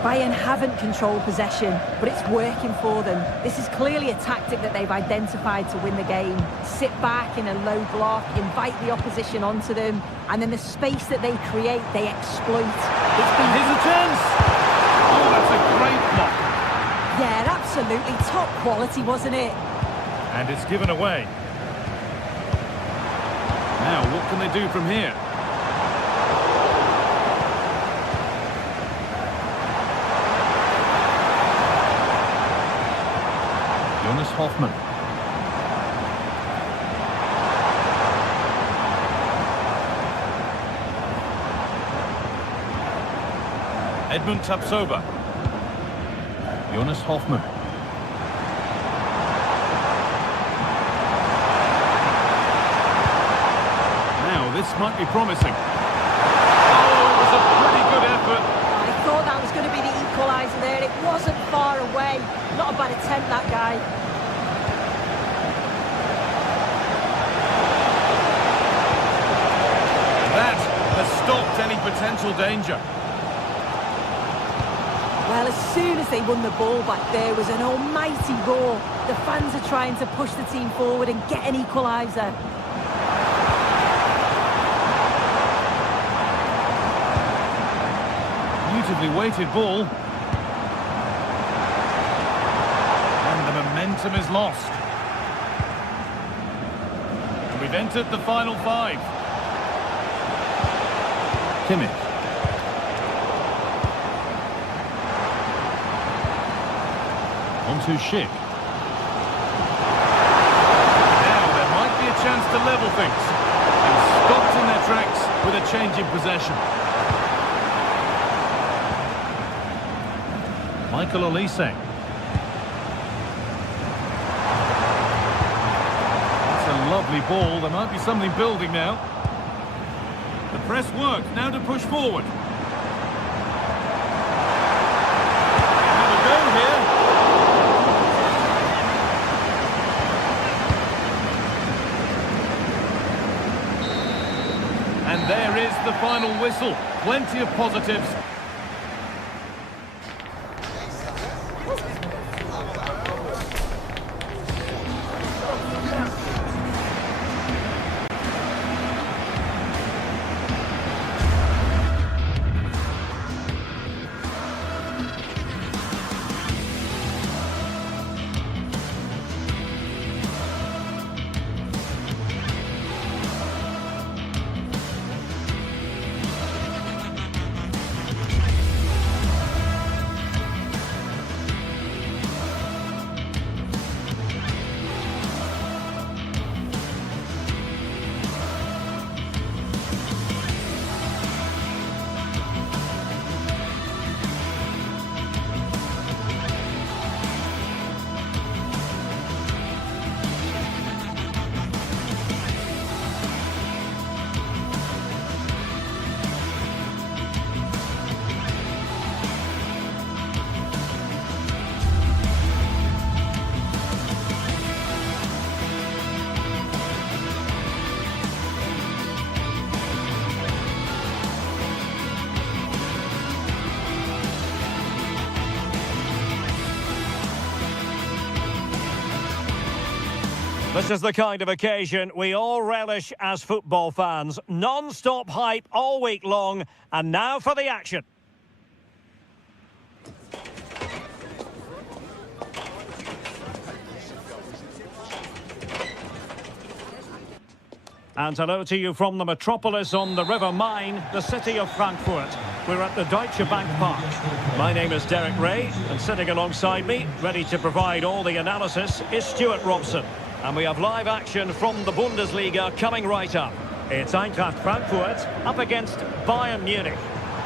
Bayern haven't controlled possession, but it's working for them. This is clearly a tactic that they've identified to win the game. Sit back in a low block, invite the opposition onto them, and then the space that they create, they exploit. Here's a chance! Oh, that's a great block. Yeah, absolutely. Top quality, wasn't it? And it's given away. Now, what can they do from here? Jonas Hoffmann. Edmund Tapsoba. Jonas Hoffmann. Now, this might be promising. Oh, it was a pretty good effort. I thought that was going to be the equaliser there. It wasn't far away. Not a bad attempt, that guy. That has stopped any potential danger. Well, as soon as they won the ball back, there was an almighty roar. The fans are trying to push the team forward and get an equaliser. Beautifully weighted ball. And the momentum is lost. And we've entered the final 5. Kimmich. On to Schick. Now there might be a chance to level things. And stopped in their tracks with a change in possession. Michael Olise. That's a lovely ball. There might be something building now. The press works. Now to push forward. Have a go here. And there is the final whistle. Plenty of positives. This is the kind of occasion we all relish as football fans. Non-stop hype all week long, and now for the action. And hello to you from the metropolis on the River Main, the city of Frankfurt. We're at the Deutsche Bank Park. My name is Derek Ray, and sitting alongside me, ready to provide all the analysis, is Stuart Robson. And we have live action from the Bundesliga coming right up. It's Eintracht Frankfurt up against Bayern Munich.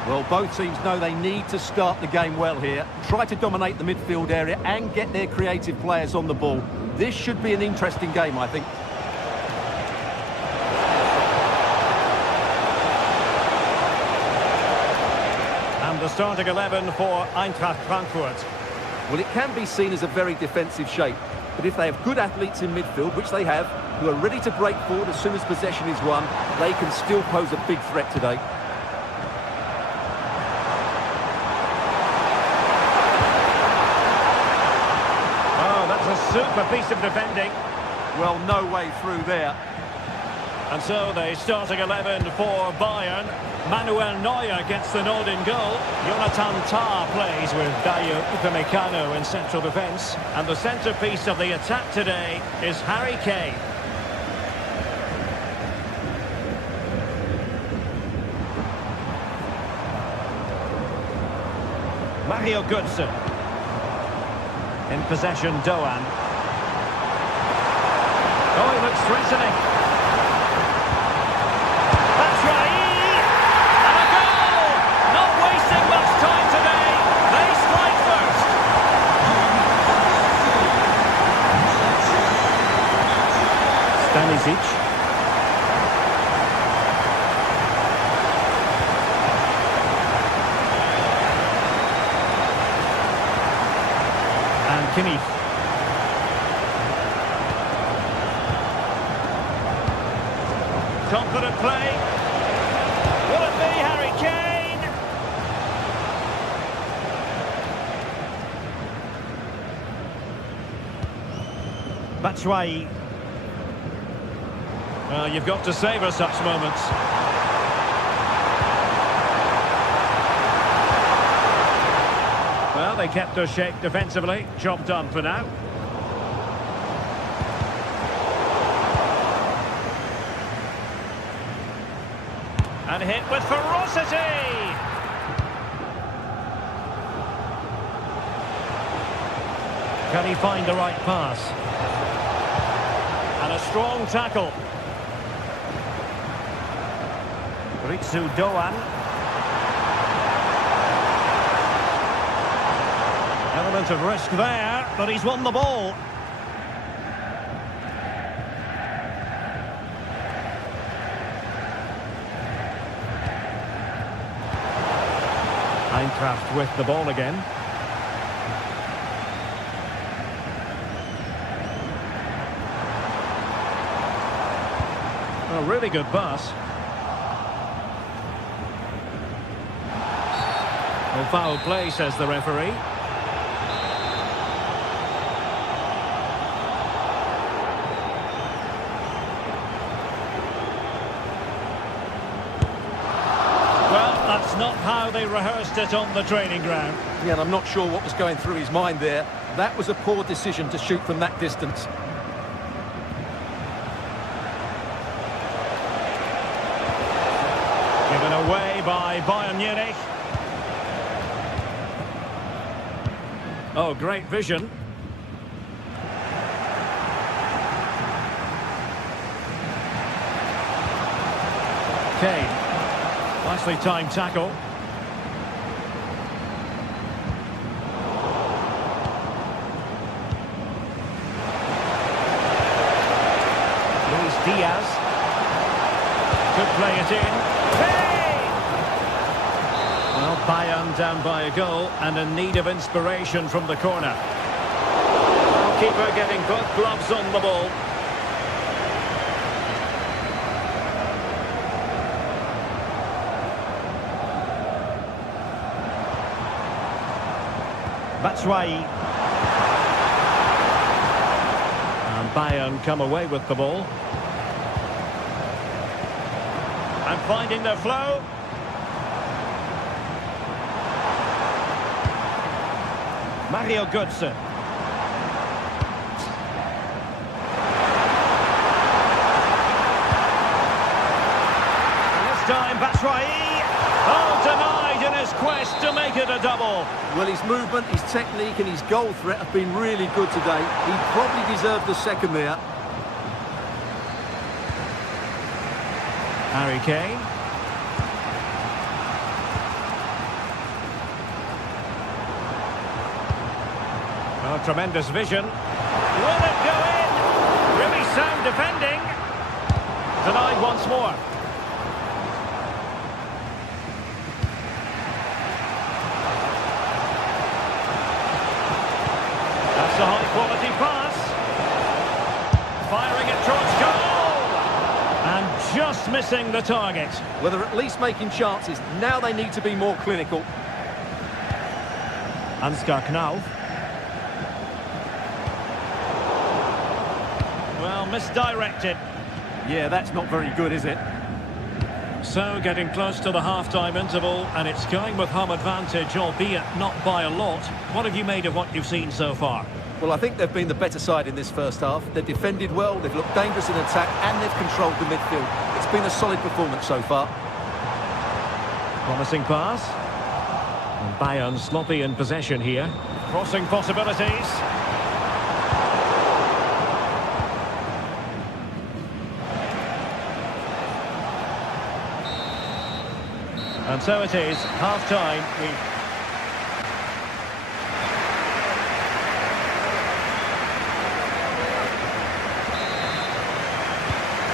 Well, both teams know they need to start the game well here. Try to dominate the midfield area and get their creative players on the ball. This should be an interesting game, I think. And the starting 11 for Eintracht Frankfurt. Well, it can be seen as a very defensive shape. But if they have good athletes in midfield, which they have, who are ready to break forward as soon as possession is won, they can still pose a big threat today. A super piece of defending. Well, no way through there. And so the starting 11 for Bayern. Manuel Neuer gets the nod in goal. Jonathan Tah plays with Dayo Upamecano in central defence. And the centrepiece of the attack today is Harry Kane. Mario Götze. In possession, Doan. Oh, he looks threatening. That's right! And a goal! Not wasting much time today. They strike first. Stanisic. Kimmich. Confident play. Will it be Harry Kane? Batshuayi. Well, you've got to savour such moments. Well, they kept their shape defensively. Job done for now. And hit with ferocity! Can he find the right pass? And a strong tackle. Ritsu Doan. Element of risk there, but he's won the ball. Eintracht with the ball again. A really good pass. Well, foul play, says the referee. That's not how they rehearsed it on the training ground. Yeah, and I'm not sure what was going through his mind there. That was a poor decision to shoot from that distance. Given away by Bayern Munich. Oh, great vision. Kane. Nicely timed tackle. Luis Diaz. Could play it in. Hey! Well, Bayern down by a goal and in need of inspiration from the corner. Keeper getting both gloves on the ball. Batshuayi. And Bayern come away with the ball. And finding their flow. Mario Götze. Batshuayi. Oh, denied in his quest to make it a double. Well, his movement, his technique and his goal threat have been really good today. He probably deserved the second there. Harry Kane. Oh, tremendous vision. Will it go in? Really sound defending. Denied once more. That's a high-quality pass. Firing it towards goal. And just missing the target. Well, they're at least making chances. Now they need to be more clinical. Ansgar Knauf. Well, misdirected. Yeah, that's not very good, is it? So, getting close to the half-time interval, and it's going with home advantage, albeit not by a lot. What have you made of what you've seen so far? Well, I think they've been the better side in this first half. They've defended well, they've looked dangerous in attack, and they've controlled the midfield. It's been a solid performance so far. Promising pass. And Bayern sloppy in possession here. Crossing possibilities. And so it is, half-time.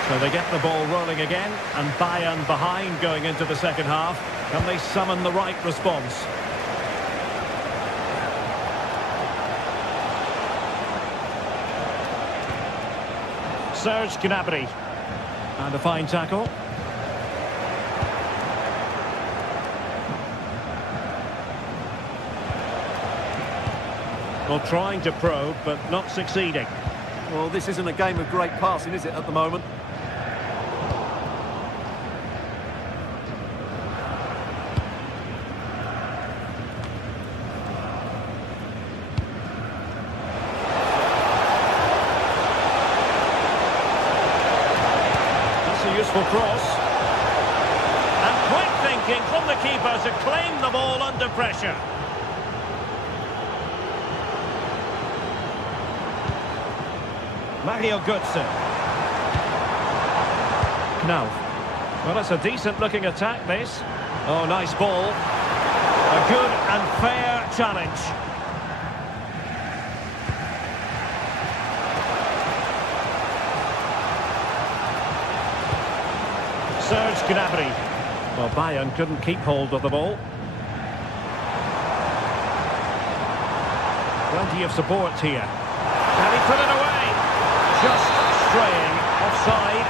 So they get the ball rolling again, and Bayern behind going into the second half. Can they summon the right response? Serge Gnabry. And a fine tackle. Well, trying to probe, but not succeeding. Well, this isn't a game of great passing, is it, at the moment? That's a useful cross. And quick thinking from the keeper to claim the ball under pressure. Mario Götze. Knauf. Well, that's a decent-looking attack, this. Oh, nice ball. A good and fair challenge. Serge Gnabry. Well, Bayern couldn't keep hold of the ball. Plenty of support here. Can he put it away? Just straying offside.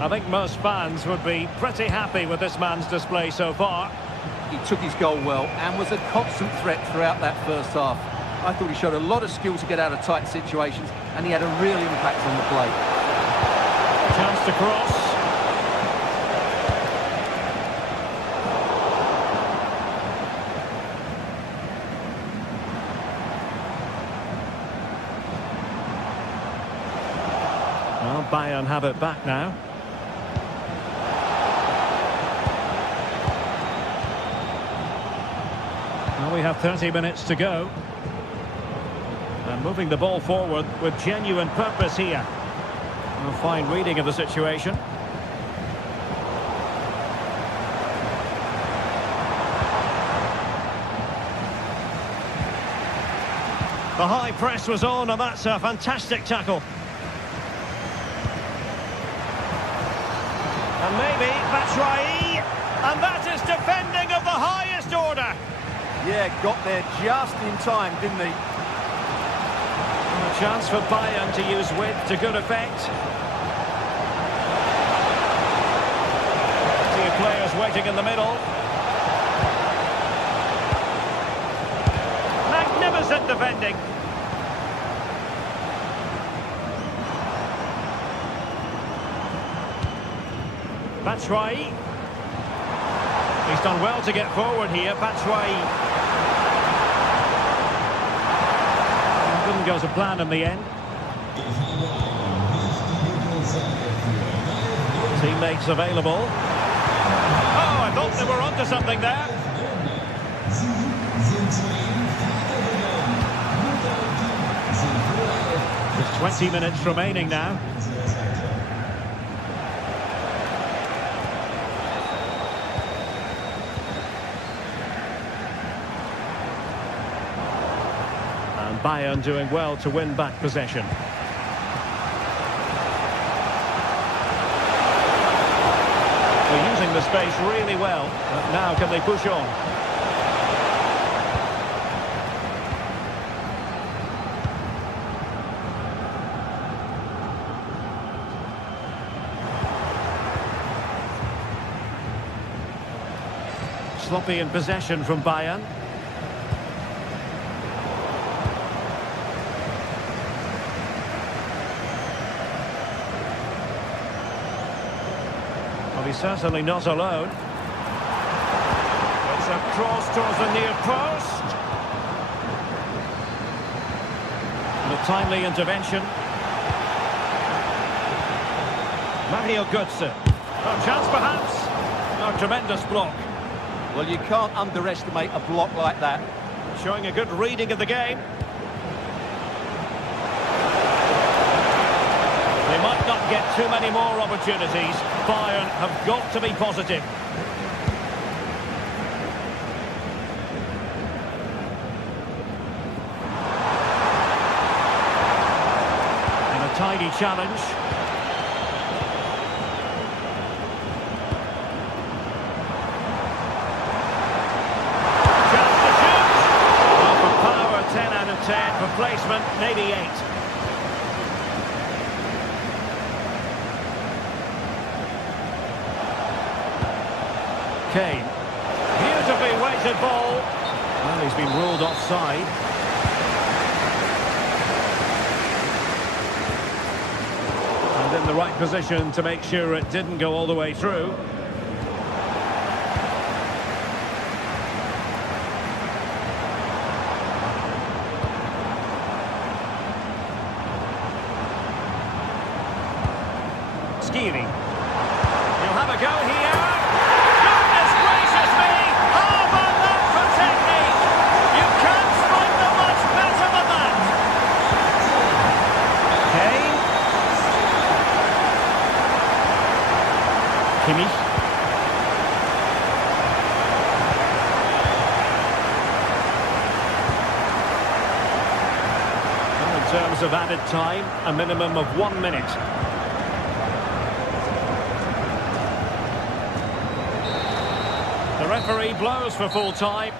I think most fans would be pretty happy with this man's display so far. He took his goal well and was a constant threat throughout that first half. I thought he showed a lot of skill to get out of tight situations, and he had a real impact on the play. Chance to cross. Well, Bayern have it back now. Well, we have 30 minutes to go. And moving the ball forward with genuine purpose here. A fine reading of the situation. The high press was on, and that's a fantastic tackle. And maybe Batshuayi, and that is defending of the highest order. Yeah, got there just in time, didn't he? A chance for Bayern to use width to good effect. Two players waiting in the middle. Magnificent defending. Batshuayi. He's done well to get forward here, Batshuayi. Didn't go to plan in the end. Teammates available. Oh, I thought they were onto something there. There's 20 minutes remaining now. And Bayern doing well to win back possession. They're using the space really well. But now can they push on? Sloppy in possession from Bayern. Well, he's certainly not alone. It's a cross towards the near post. And a timely intervention. Mario Götze. Oh, chance perhaps. Oh, tremendous block. Well, you can't underestimate a block like that. Showing a good reading of the game. They might not get too many more opportunities. Bayern have got to be positive. And a tidy challenge. Chance to shoot. Well, for power, 10 out of 10. For placement, maybe 8. Kane. Beautifully weighted ball. Well, he's been ruled offside. And in the right position to make sure it didn't go all the way through. Skiri. He'll have a go here. Goodness gracious me! How about that for technique? You can't strike them much better than that. Kane. Kimmich. Well, in terms of added time, a minimum of 1 minute. The referee blows for full time.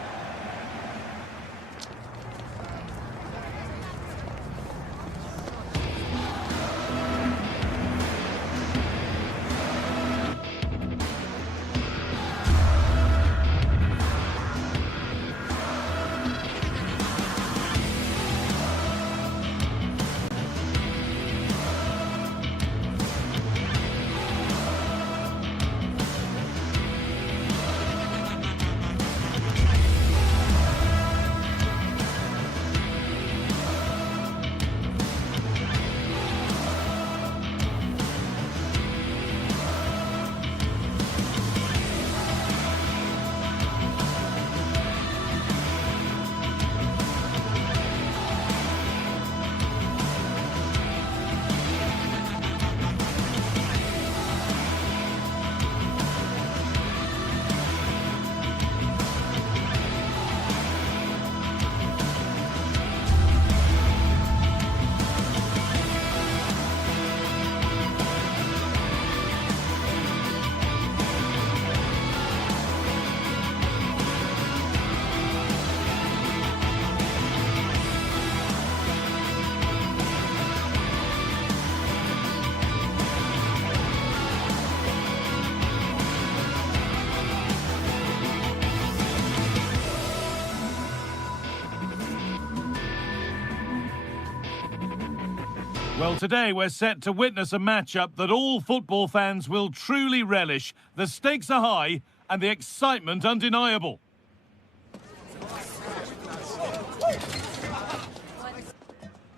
Well, today we're set to witness a matchup that all football fans will truly relish. The stakes are high and the excitement undeniable.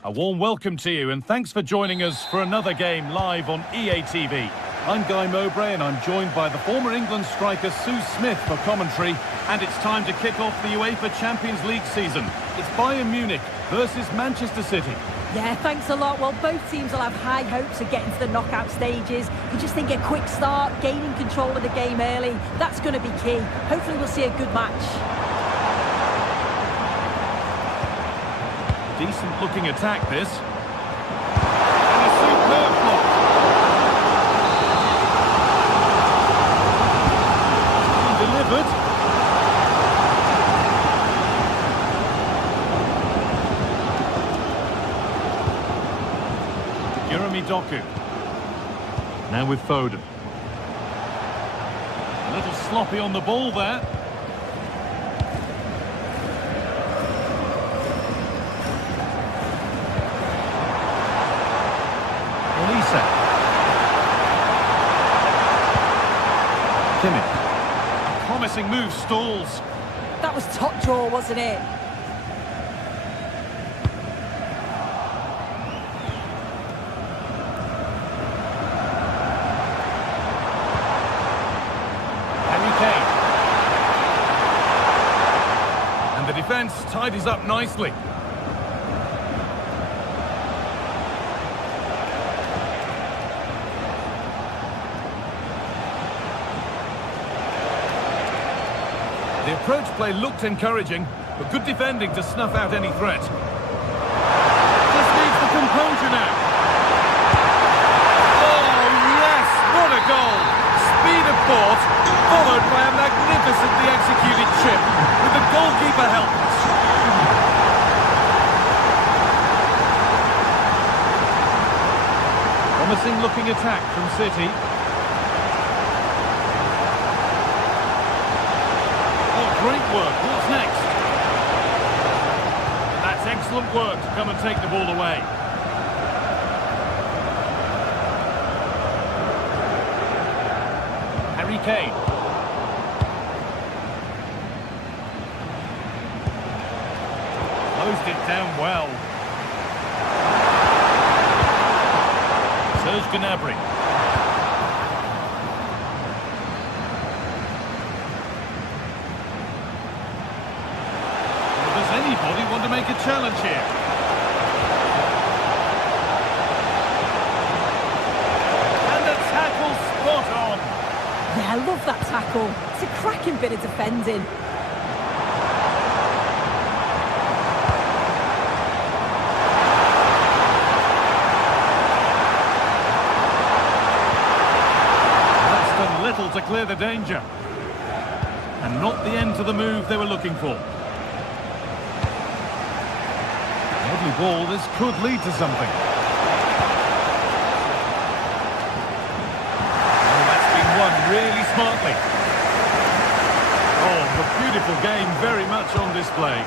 A warm welcome to you and thanks for joining us for another game live on EA TV. I'm Guy Mowbray and I'm joined by the former England striker Sue Smith for commentary. And it's time to kick off the UEFA Champions League season. It's Bayern Munich versus Manchester City. Yeah, thanks a lot. Well, both teams will have high hopes of getting to the knockout stages. You just think a quick start, gaining control of the game early, that's going to be key. Hopefully we'll see a good match. Decent looking attack this. And a superb block. Delivered. Doku. Now with Foden. A little sloppy on the ball there. Elisa. Kimmich. A promising move stalls. That was top draw, wasn't it? The defence tidies up nicely. The approach play looked encouraging, but good defending to snuff out any threat. Just needs the composure now. Oh yes, what a goal! Speed of thought, followed by a magnificently executed chip, with the goalkeeper helpless. Promising looking attack from City. Oh, great work. What's next? That's excellent work to come and take the ball away. Harry Kane. Closed it down well. Serge Gnabry. Well, does anybody want to make a challenge here? And the tackle spot on. Yeah, I love that tackle. It's a cracking bit of defending. Little to clear the danger. And not the end to the move they were looking for. Lovely ball, this could lead to something. Oh, that's been won really smartly. Oh, a beautiful game, very much on display.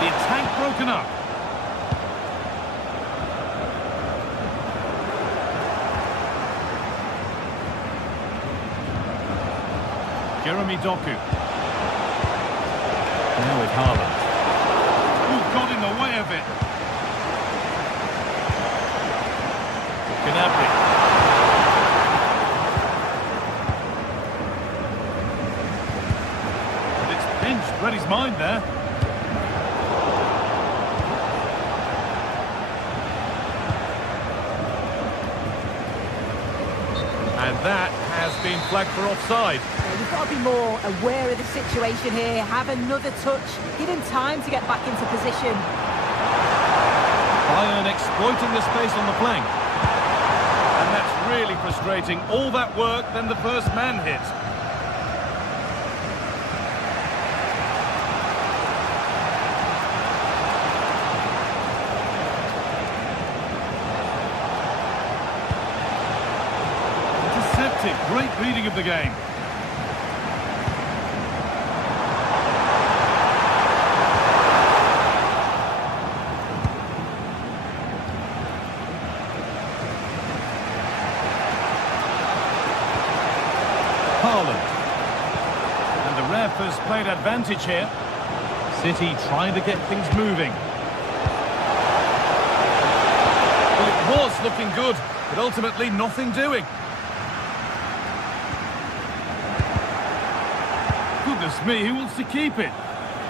The attack broken up. Jeremy Doku. Now with Haaland. Who got in the way of it? Gnabry. And it's pinched, read his mind there. And that has been flagged for offside. We've got to be more aware of the situation here, have another touch, give him time to get back into position. Bayern exploiting the space on the flank. And that's really frustrating. All that work, then the first man hit. Deceptive, great reading of the game. Haaland. And the ref has played advantage here. City trying to get things moving. Well, it was looking good, but ultimately nothing doing. Goodness me, who wants to keep it?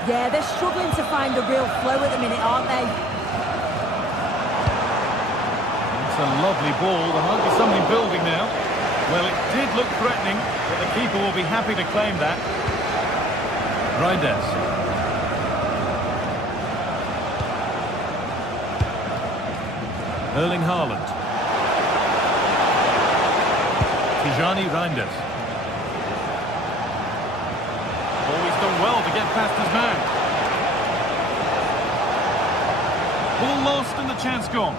Yeah, they're struggling to find a real flow at the minute, aren't they? It's a lovely ball. There might be something building now. Well, it did look threatening, but the keeper will be happy to claim that. Reinders. Erling Haaland. Tijani Reinders. Always done well to get past his man. Ball lost and the chance gone.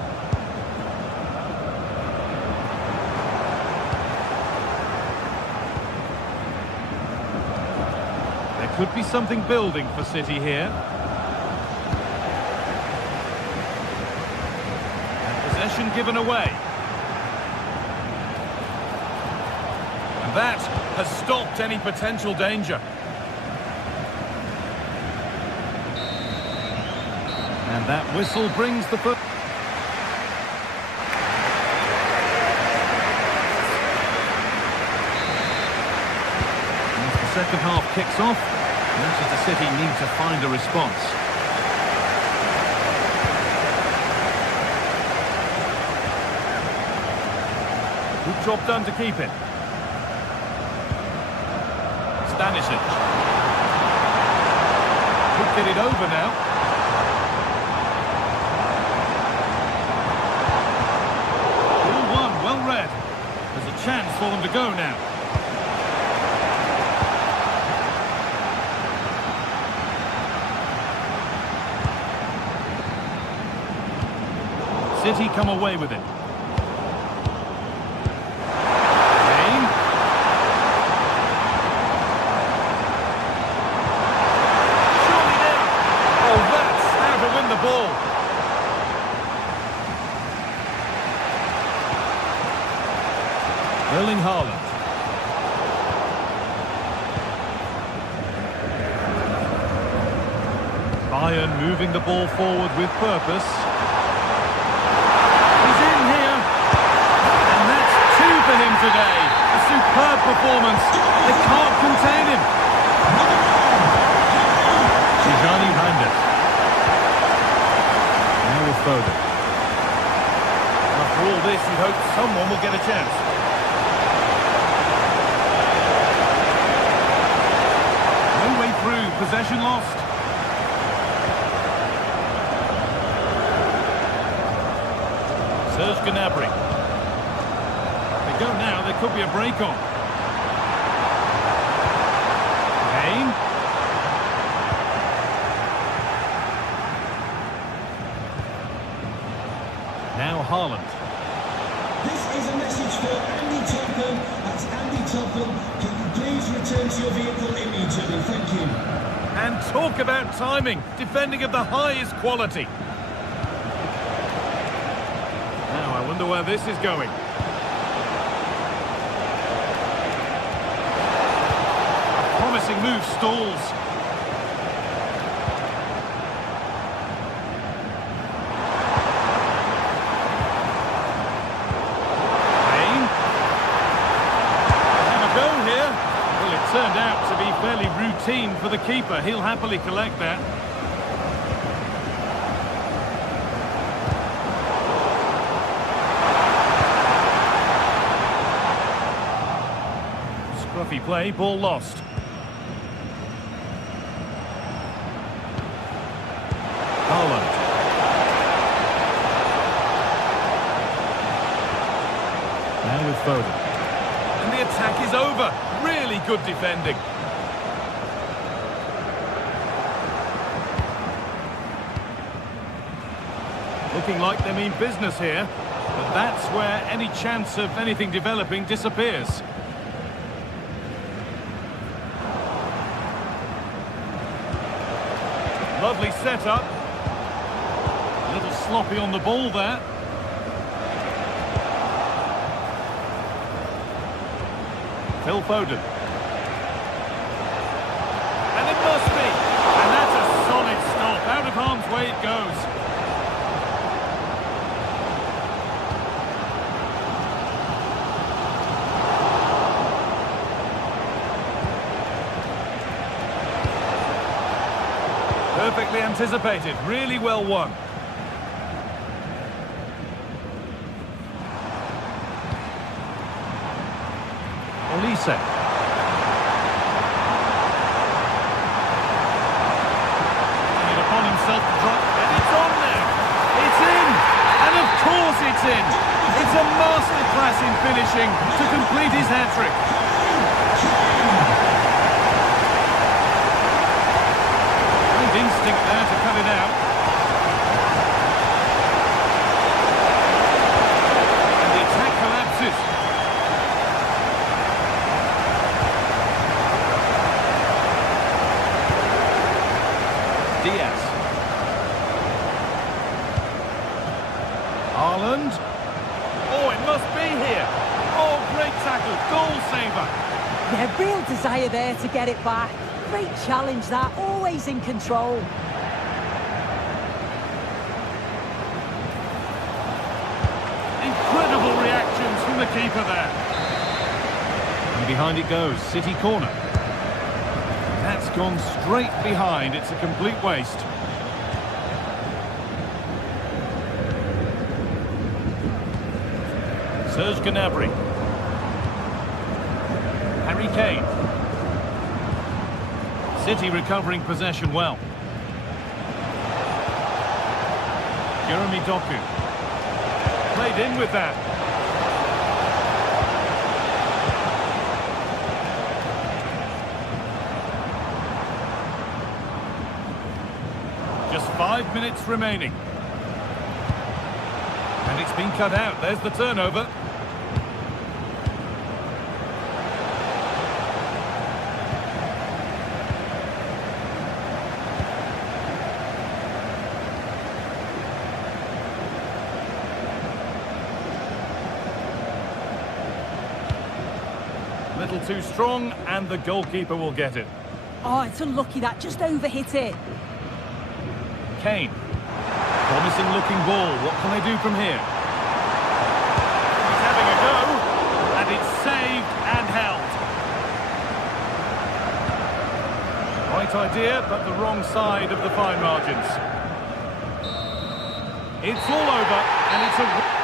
There could be something building for City here. Possession given away. And that has stopped any potential danger. And that whistle brings the foot. As the second half kicks off, Manchester City need to find a response. Good job done to keep it. Stanisic. Could get it over now. All one, well read. There's a chance for them to go now. City come away with it. Erling Haaland. Bayern moving the ball forward with purpose. He's in here. And that's two for him today. A superb performance. They can't contain him. Tijani Reinders. Now with Foden. After all this, you hope someone will get a chance. Possession lost. Serge Gnabry. They go now, there could be a break on. Kane. Now Haaland. This is a message for Andy Topham. That's Andy Topham. Can you please return to your vehicle immediately? Thank you. And talk about timing, defending of the highest quality. Now I wonder where this is going. A promising move stalls. Kane. Have a go here. Well, it turned out to be fairly routine for the keeper. He'll happily collect that. Scruffy play, ball lost. Haaland. Now with Foden. And the attack is over. Really good defending. Looking like they mean business here, but that's where any chance of anything developing disappears. Lovely setup. A little sloppy on the ball there. Phil Foden. And it must be. And that's a solid stop. Out of harm's way it goes. anticipated. Really well won. Olise. It upon himself to drop, and it's on there. It's in, and of course it's in. It's a masterclass in finishing to complete his hat-trick. Great instinct there to cut it out. And the attack collapses. Diaz. Haaland. Oh, it must be here. Oh, great tackle. Goal saver. Yeah, real desire there to get it back. Great challenge that, always in control. Incredible reactions from the keeper there. And behind it goes, City corner. That's gone straight behind. It's a complete waste. Serge Gnabry. Harry Kane. City recovering possession well. Jeremy Doku. Played in with that. Just 5 minutes remaining. And it's been cut out. There's the turnover. Little too strong, and the goalkeeper will get it. Oh, it's unlucky that, just overhit it. Kane. Promising looking ball. What can they do from here? He's having a go, and it's saved and held. Right idea, but the wrong side of the fine margins. It's all over, and it's a...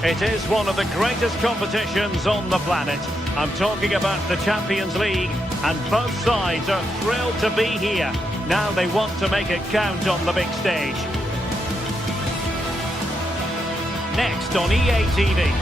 It is one of the greatest competitions on the planet. I'm talking about the Champions League, and both sides are thrilled to be here. Now they want to make it count on the big stage. Next on EA TV.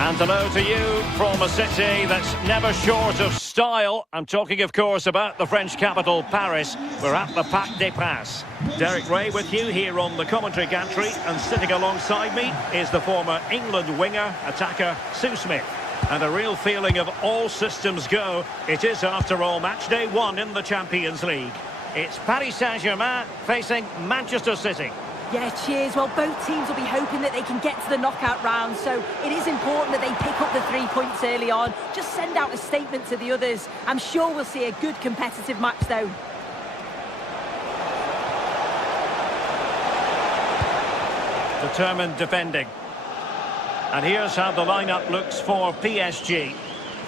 And hello to you from a city that's never short of style. I'm talking, of course, about the French capital, Paris. We're at the Parc des Princes. Derek Ray with you here on the commentary gantry, and sitting alongside me is the former England winger, attacker Sue Smith. And a real feeling of all systems go. It is, after all, match day 1 in the Champions League. It's Paris Saint-Germain facing Manchester City. Yeah, cheers. Well, both teams will be hoping that they can get to the knockout round, so it is important that they pick up the 3 points early on. Just send out a statement to the others. I'm sure we'll see a good competitive match, though. Determined defending. And here's how the lineup looks for PSG.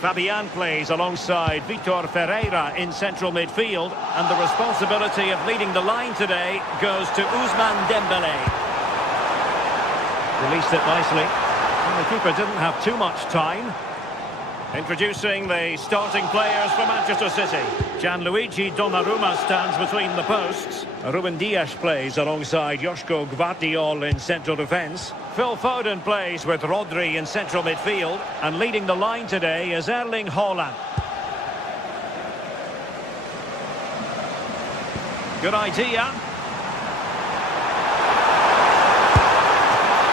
Fabian plays alongside Vitor Ferreira in central midfield, and the responsibility of leading the line today goes to Ousmane Dembélé. Released it nicely, and the keeper didn't have too much time. Introducing the starting players for Manchester City. Gianluigi Donnarumma stands between the posts. Ruben Dias plays alongside Joško Gvardiol in central defence. Phil Foden plays with Rodri in central midfield. And leading the line today is Erling Haaland. Good idea.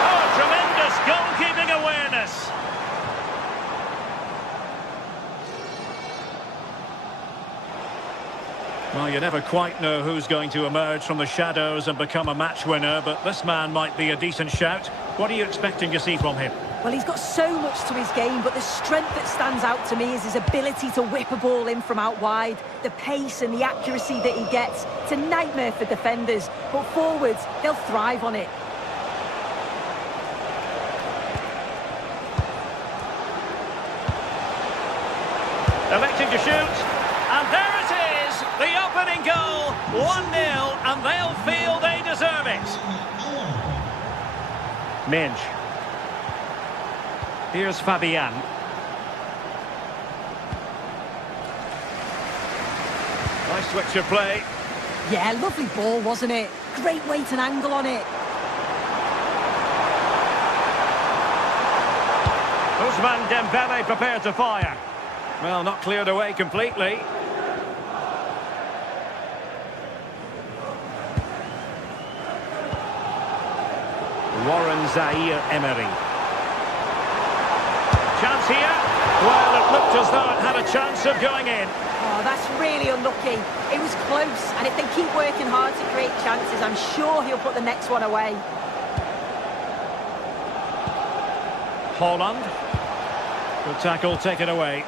Oh, tremendous goalkeeping awareness. Well, you never quite know who's going to emerge from the shadows and become a match winner, but this man might be a decent shout. What are you expecting to see from him? Well, he's got so much to his game, but the strength that stands out to me is his ability to whip a ball in from out wide. The pace and the accuracy that he gets. It's a nightmare for defenders, but forwards, they'll thrive on it. Electing to shoot, and there it is, the opening goal, 1-0, and they'll feel they deserve it. Minge. Here's Fabian. Nice switch of play. Yeah, lovely ball, wasn't it? Great weight and angle on it. Ousmane Dembélé prepared to fire. Well, not cleared away completely. Warren Zaire-Emery. Chance here. Well, it looked as though it had a chance of going in. Oh, that's really unlucky. It was close, and if they keep working hard to create chances, I'm sure he'll put the next one away. Haaland. Good tackle taken away.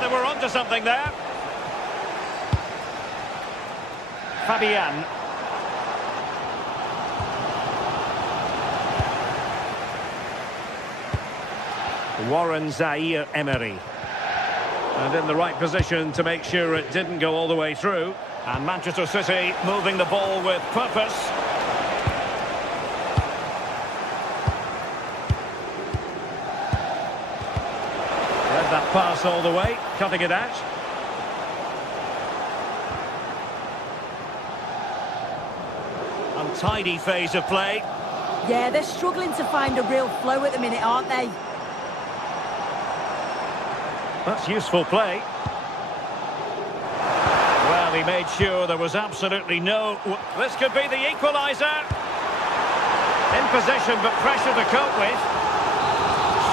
They were onto something there. Fabian. Warren Zaire-Emery. And in the right position to make sure it didn't go all the way through. And Manchester City moving the ball with purpose. That pass all the way, cutting it out. Untidy phase of play. Yeah, they're struggling to find a real flow at the minute, aren't they? That's useful play. Well, he made sure there was absolutely no... This could be the equaliser. In possession, but pressure to cope with.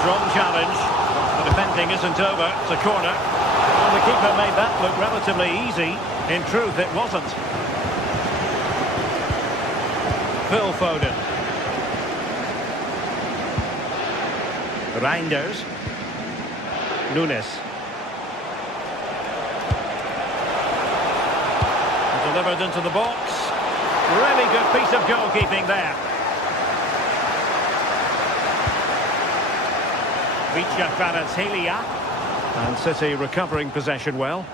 Strong challenge. The defending isn't over. It's a corner. And the keeper made that look relatively easy. In truth, it wasn't. Phil Foden. Reinders. Nunes. Delivered into the box. Really good piece of goalkeeping there. Vicha Kvaratskhelia. And City recovering possession well.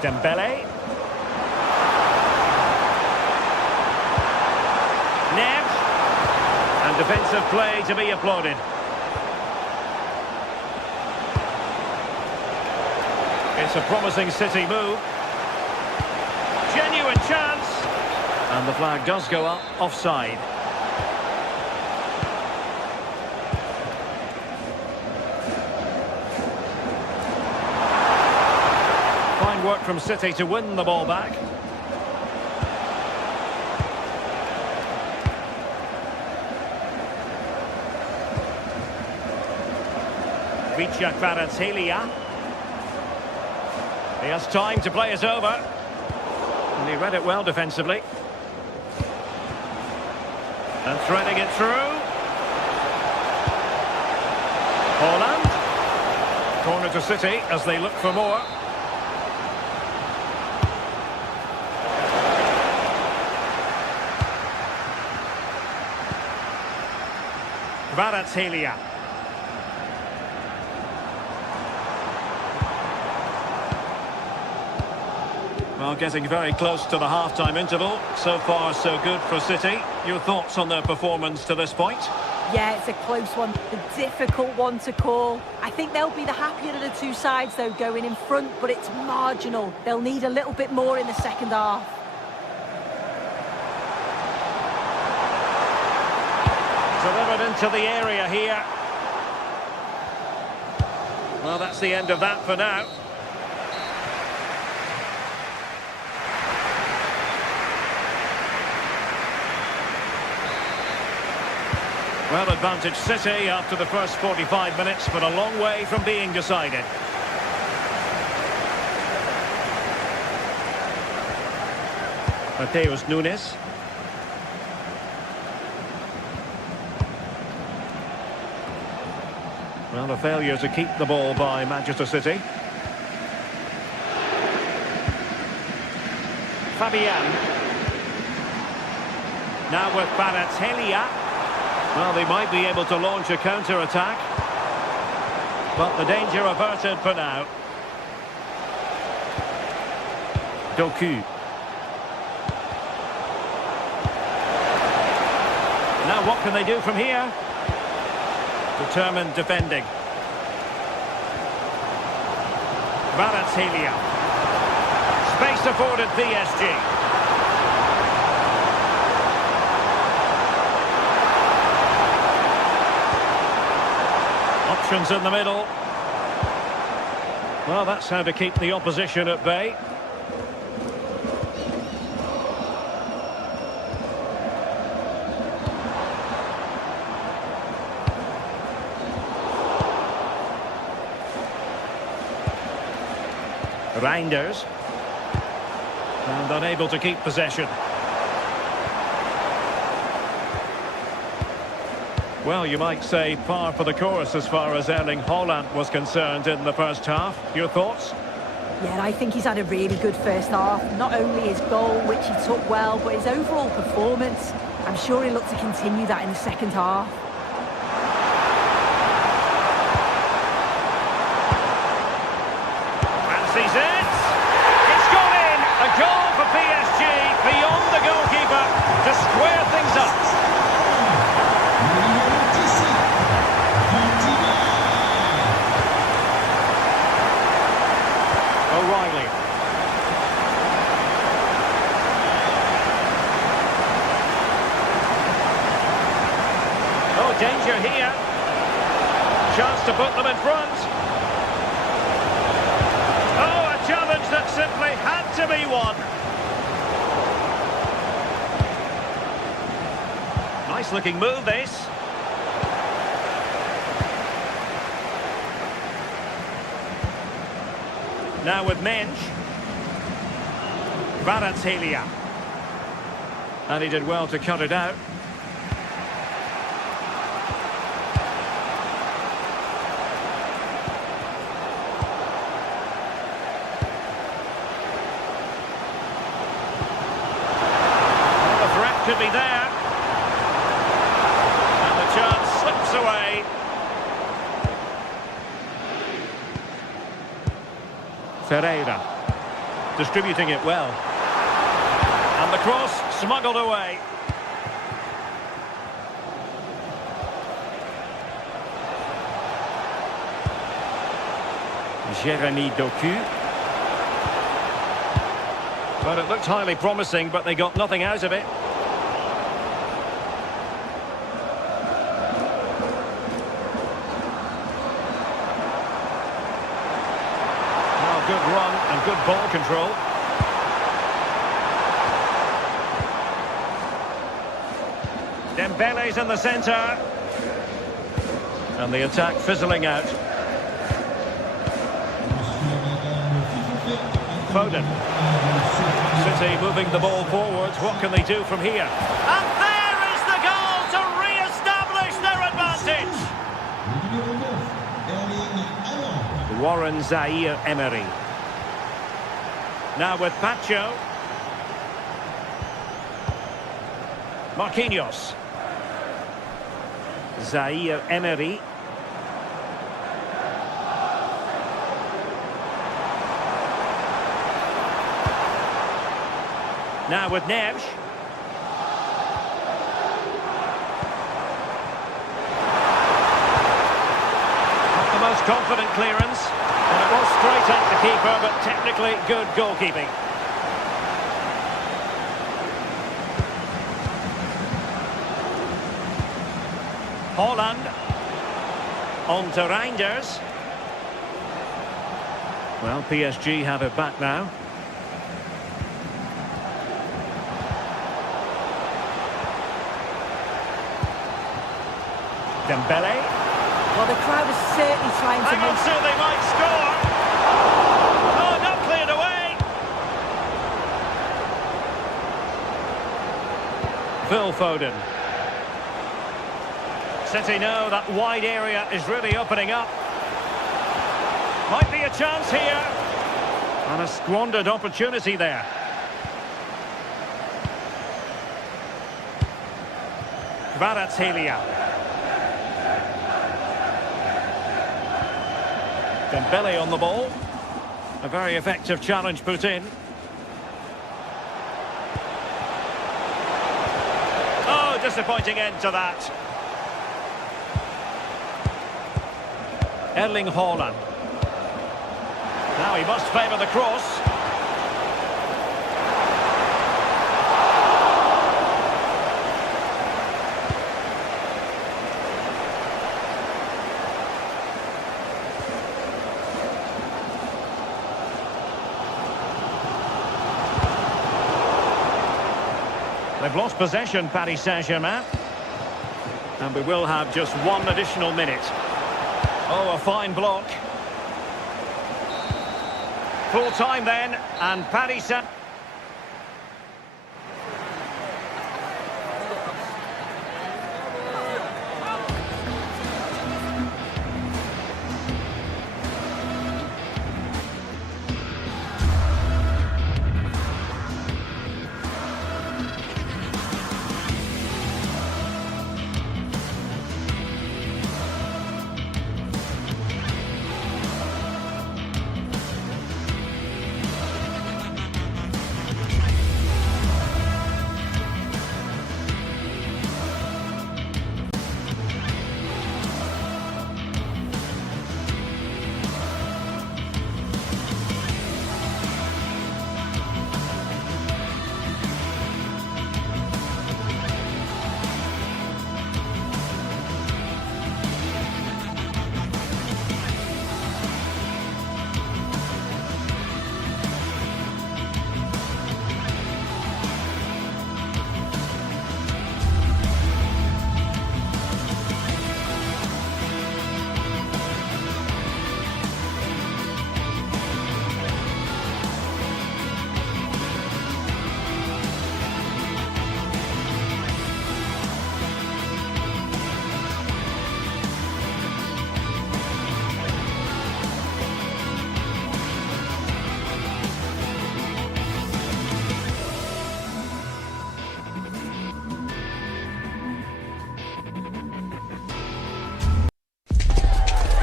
Dembele. Neves. And defensive play to be applauded. It's a promising City move. Genuine chance. And the flag does go up, offside. Fine work from City to win the ball back. GTSports. He has time to play it over. And he read it well defensively. And threading it through. Holland. Corner to City as they look for more. Kvaratskhelia. Well, getting very close to the half-time interval. So far, so good for City. Your thoughts on their performance to this point? Yeah, it's a close one, a difficult one to call. I think they'll be the happier of the two sides, though, going in front, but it's marginal. They'll need a little bit more in the second half. Delivered into the area here. Well, that's the end of that for now. Well, advantage City after the first 45 minutes, but a long way from being decided. Mateus Nunes. Well, a failure to keep the ball by Manchester City. Fabian. Now with Kvaratskhelia. Well, they might be able to launch a counter-attack. But the danger averted for now. Doku. Now what can they do from here? Determined defending. Kvaratskhelia. Space afforded PSG. Options in the middle. Well, that's how to keep the opposition at bay. Reinders. And unable to keep possession. Well, you might say par for the course as far as Erling Haaland was concerned in the first half. Your thoughts? Yeah, I think he's had a really good first half. Not only his goal, which he took well, but his overall performance. I'm sure he'll look to continue that in the second half. Fancies it. It's gone in. A goal for PSG beyond the goalkeeper to square things up. O'Reilly. Oh, danger here. Chance to put them in front. Oh, a challenge that simply had to be won. Nice looking move, this. Now with Mensch. Kvaratskhelia. And he did well to cut it out. Well, the threat could be there. And the chance slips away. Ferreira, distributing it well. And the cross smuggled away. Jeremy Doku. But it looked highly promising, but they got nothing out of it. Oh, good run and good ball control. Dembele's in the centre. And the attack fizzling out. Foden. City moving the ball forwards. What can they do from here? And there is the goal to re-establish their advantage. Warren Zaire-Emery. Now with Pacho. Marquinhos. Zaire-Emery. Now with Neves. Not the most confident clearance. And it was straight at the keeper, but technically good goalkeeping. Holland. On to Reinders. Well, PSG have it back now. Dembele. Well, the crowd is certainly trying to Hang on, so they might score. Oh, not cleared away. Phil Foden. City know that wide area is really opening up. Might be a chance here. And a squandered opportunity there. Kvaratskhelia. Dembele on the ball. A very effective challenge put in. Oh, disappointing end to that. Erling Haaland. Now he must favour the cross. They've lost possession, Paris Saint-Germain. And we will have just one additional minute. Oh, a fine block. Full time then, and Paris Saint-Germain.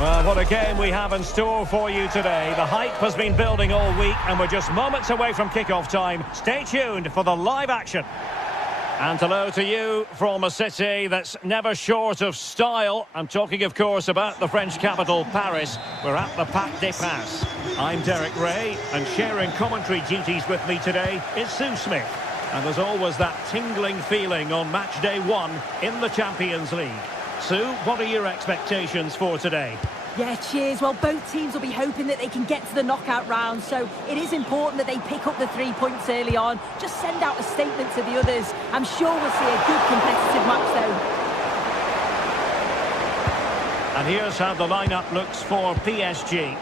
Well, what a game we have in store for you today. The hype has been building all week and we're just moments away from kick-off time. Stay tuned for the live action. And hello to you from a city that's never short of style. I'm talking, of course, about the French capital, Paris. We're at the Parc des Princes. I'm Derek Ray, and sharing commentary duties with me today is Sue Smith. And there's always that tingling feeling on match day 1 in the Champions League. Sue, what are your expectations for today? Yeah, cheers. Well, both teams will be hoping that they can get to the knockout round, so it is important that they pick up the 3 points early on. Just send out a statement to the others. I'm sure we'll see a good competitive match, though. And here's how the lineup looks for PSG.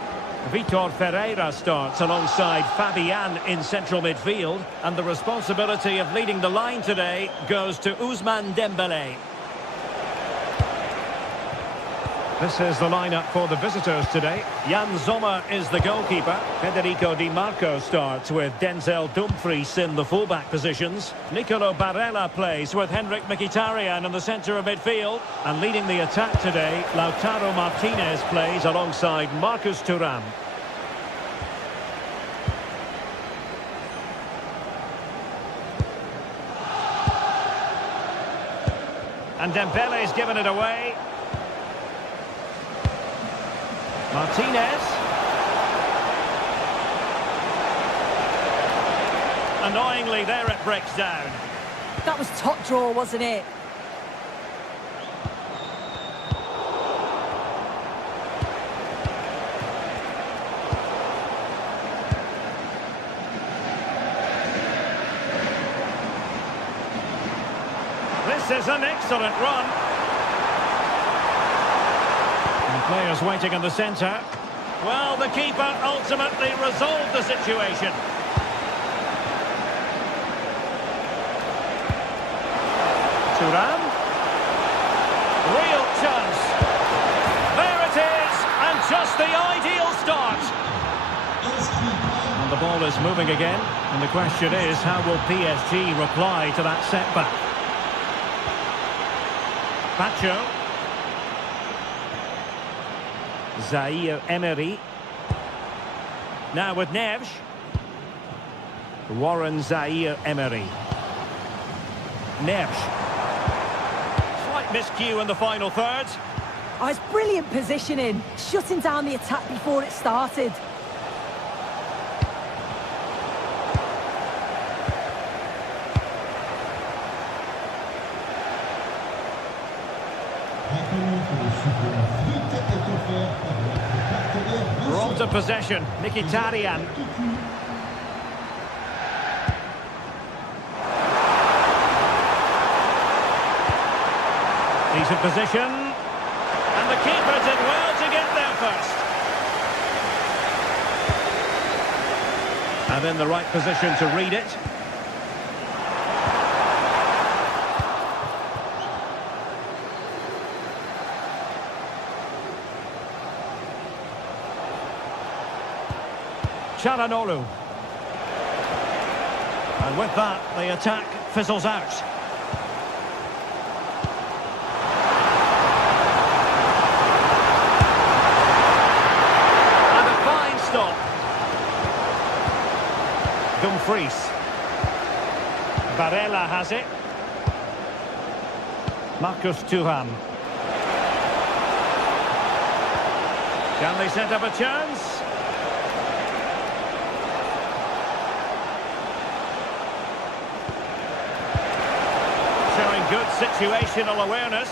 Vitor Ferreira starts alongside Fabian in central midfield, and the responsibility of leading the line today goes to Ousmane Dembélé. This is the lineup for the visitors today. Jan Sommer is the goalkeeper. Federico Di Marco starts with Denzel Dumfries in the fullback positions. Nicolo Barella plays with Henrik Mkhitaryan in the centre of midfield. And leading the attack today, Lautaro Martinez plays alongside Marcus Thuram. And Dembele's given it away. Martinez. Annoyingly, there it breaks down. That was top draw, wasn't it? This is an excellent run. Players waiting in the centre. Well, the keeper ultimately resolved the situation. Thuram. Real chance. There it is, and just the ideal start. And the ball is moving again, and the question is, how will PSG reply to that setback? Pacho. Zaire Emery. Now with Neves. Warren Zaire Emery. Neves. Slight miscue in the final third. Oh, it's brilliant positioning. Shutting down the attack before it started. Brought to possession, Mkhitaryan. Decent position. And the keeper did well to get there first. And in the right position to read it. Çalhanoğlu. And with that, the attack fizzles out. And a fine stop. Dumfries. Barella has it. Marcus Thuram. Can they set up a chance? Showing good situational awareness.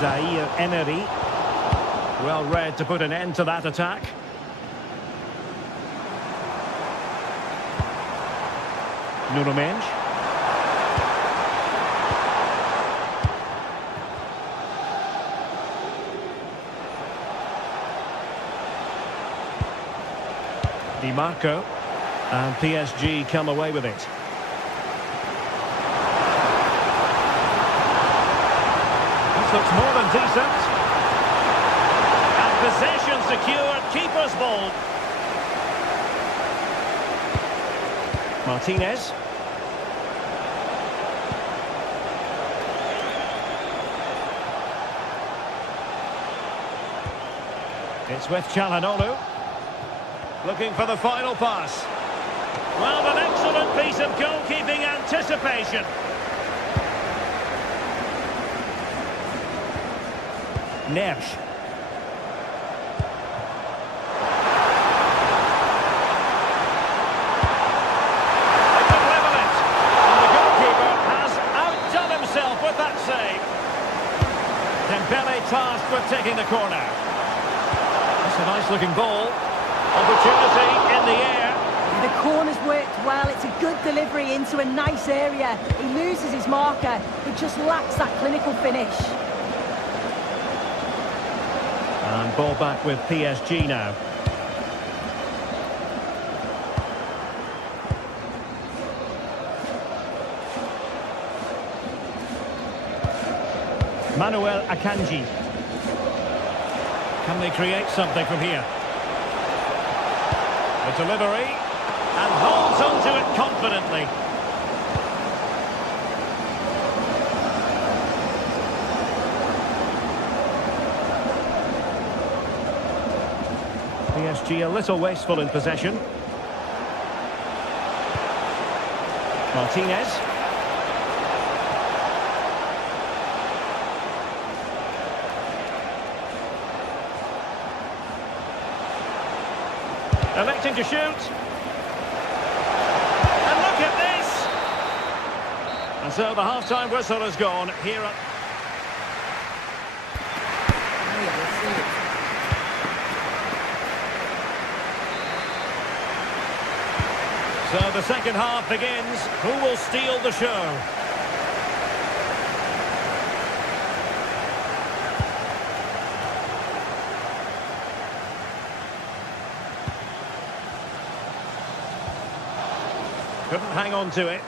Zaire Emery. Well read to put an end to that attack. Nuno Mendes. Di Marco, and PSG come away with it. This looks more than decent. And possession secured, keeper's ball. Martinez. It's with Çalhanoğlu. Looking for the final pass. Well, an excellent piece of goalkeeping anticipation. Neves. They could level it. And the goalkeeper has outdone himself with that save. Dembele tasked with taking the corner. That's a nice looking ball. Opportunity in the air. The corner's worked well. It's a good delivery into a nice area. He loses his marker. It just lacks that clinical finish. And ball back with PSG now. Manuel Akanji. Can they create something from here? The delivery, and holds onto it confidently. PSG a little wasteful in possession. Martinez. Electing to shoot. And look at this! And so the half-time whistle has gone here at... So the second half begins. Who will steal the show? Couldn't hang on to it.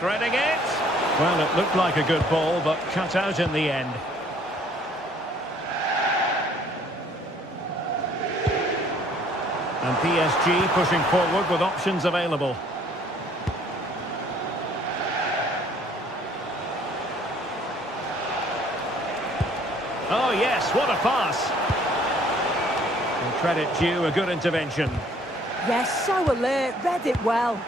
Threading it. Well, it looked like a good ball, but cut out in the end. And PSG pushing forward with options available. Oh yes, what a pass. And credit due, a good intervention. Yes, so alert, read it well.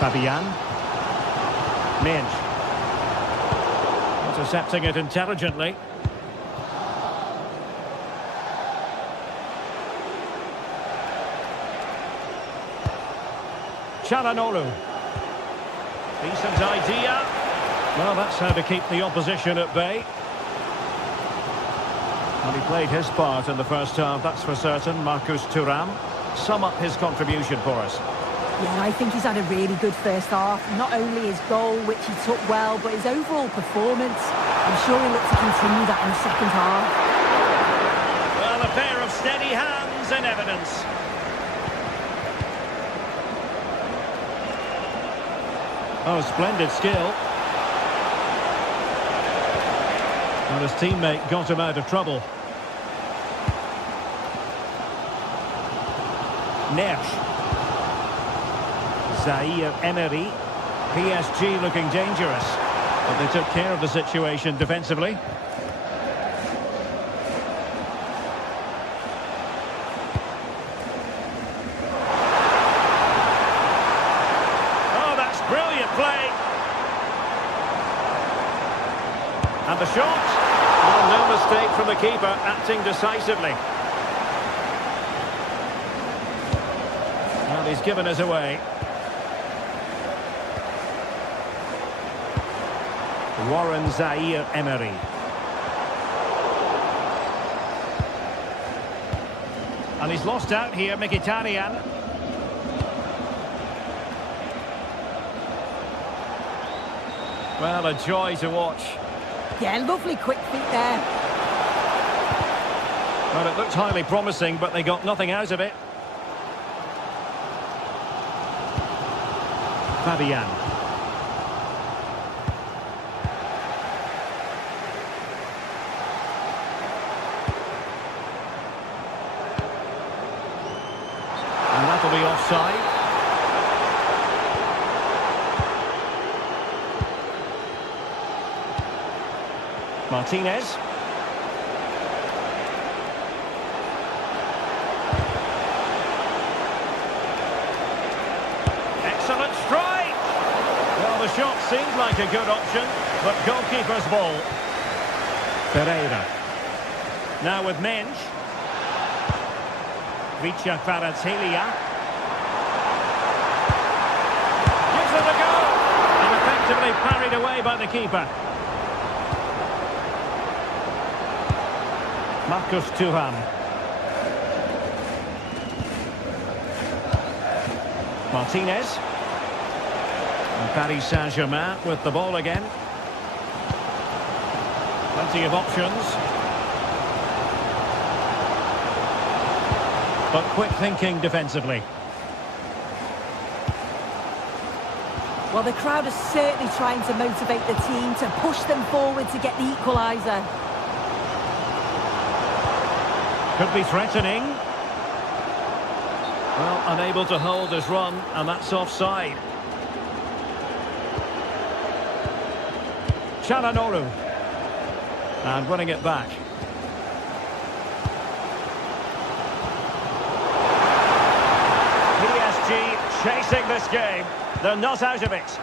Fabian. Minge. Intercepting it intelligently. Çalhanoğlu. Decent idea. Well, that's how to keep the opposition at bay. Well, he played his part in the first half, that's for certain. Marcus Thuram. Sum up his contribution for us. Yeah, I think he's had a really good first half. Not only his goal, which he took well, but his overall performance. I'm sure he'll look to continue that in the second half. Well, a pair of steady hands in evidence. Oh, splendid skill. And his teammate got him out of trouble. Neves. Zaire Emery. PSG looking dangerous. But they took care of the situation defensively. Brilliant play. And the shot. Well, no mistake from the keeper, acting decisively. Well, he's given us away. Warren Zaire Emery. And he's lost out here, Mkhitaryan. Well, a joy to watch. Yeah, lovely quick feet there. Well, it looked highly promising, but they got nothing out of it. Fabian. offside. Martinez. Excellent strike! Well, the shot seemed like a good option, but goalkeeper's ball. Pereira. Now with Mensch. Vicha Kvaratskhelia. Gives it a go! And effectively parried away by the keeper. Marcus Thuram. Martinez. And Paris Saint-Germain with the ball again. Plenty of options. But quick thinking defensively. Well, the crowd is certainly trying to motivate the team to push them forward to get the equaliser. Could be threatening. Well, unable to hold his run, and that's offside. Çalhanoğlu. And winning it back. PSG chasing this game. They're not out of it.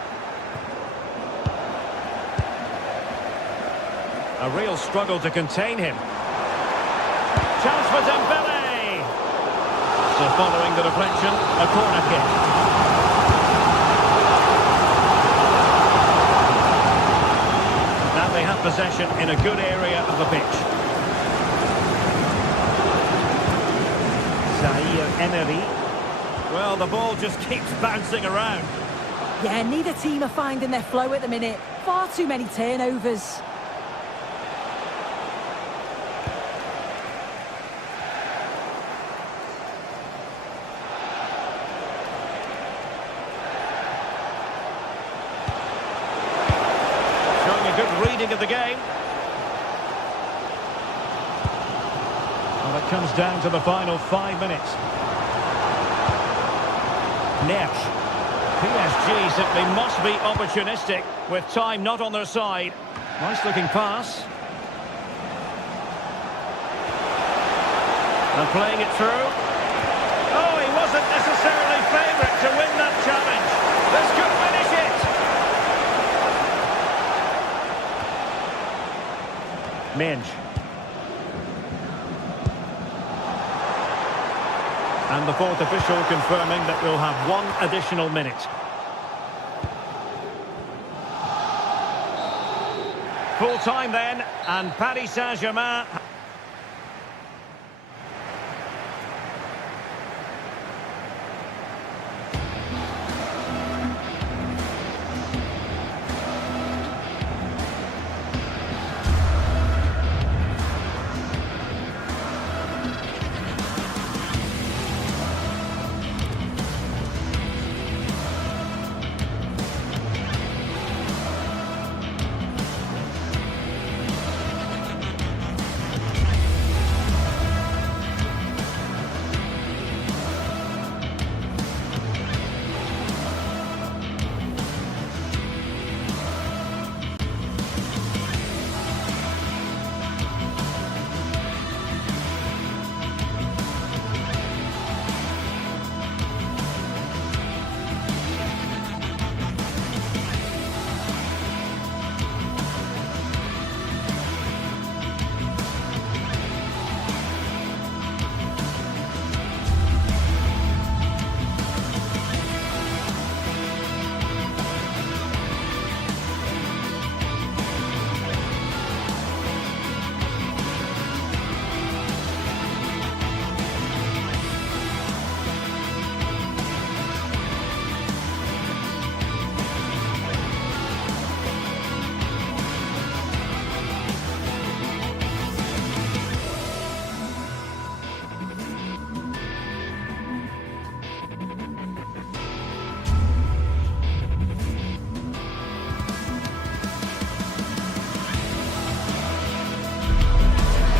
A real struggle to contain him. Chance for Dembele. So following the deflection, a corner kick. Now they have possession in a good area of the pitch. Zaire Emery. Well, the ball just keeps bouncing around. Yeah, neither team are finding their flow at the minute. Far too many turnovers. Good reading of the game. Well, it comes down to the final 5 minutes. Nesh. PSG simply must be opportunistic with time not on their side. Nice looking pass. And playing it through. Oh, he wasn't necessarily favourite to win that challenge. This could finish it. Mensch. And the fourth official confirming that we'll have one additional minute. Full time then, and Paris Saint-Germain.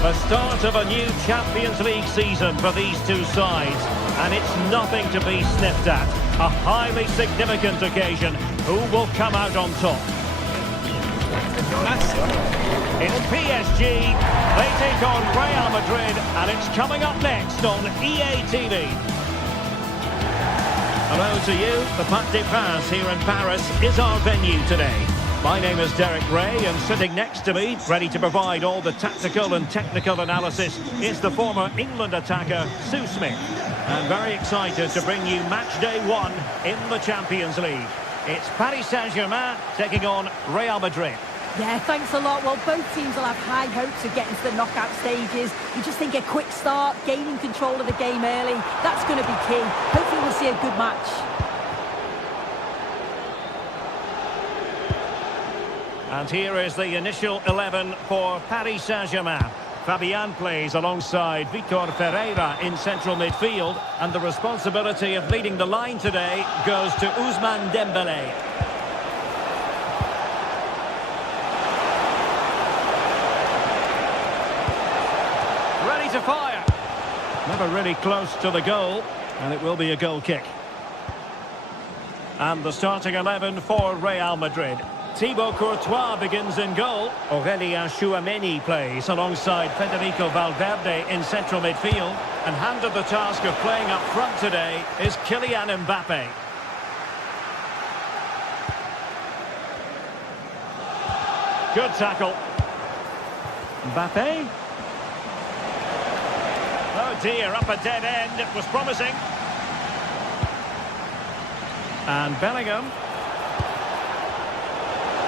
The start of a new Champions League season for these two sides. And it's nothing to be sniffed at. A highly significant occasion. Who will come out on top? It's PSG. They take on Real Madrid, and it's coming up next on EA TV. Hello to you. The Parc des Princes here in Paris is our venue today. My name is Derek Ray, and sitting next to me, ready to provide all the tactical and technical analysis, is the former England attacker, Sue Smith. And very excited to bring you match day 1 in the Champions League. It's Paris Saint-Germain taking on Real Madrid. Yeah, thanks a lot. Well, both teams will have high hopes of getting to the knockout stages. You just think a quick start, gaining control of the game early, that's going to be key. Hopefully we'll see a good match. And here is the initial 11 for Paris Saint-Germain. Fabian plays alongside Vitor Ferreira in central midfield, and the responsibility of leading the line today goes to Ousmane Dembélé. Ready to fire. Never really close to the goal, and it will be a goal kick. And the starting 11 for Real Madrid. Thibaut Courtois begins in goal. Aurélien Tchouameni plays alongside Federico Valverde in central midfield. And handed the task of playing up front today is Kylian Mbappe. Good tackle. Mbappe. Oh dear, up a dead end. It was promising. And Bellingham.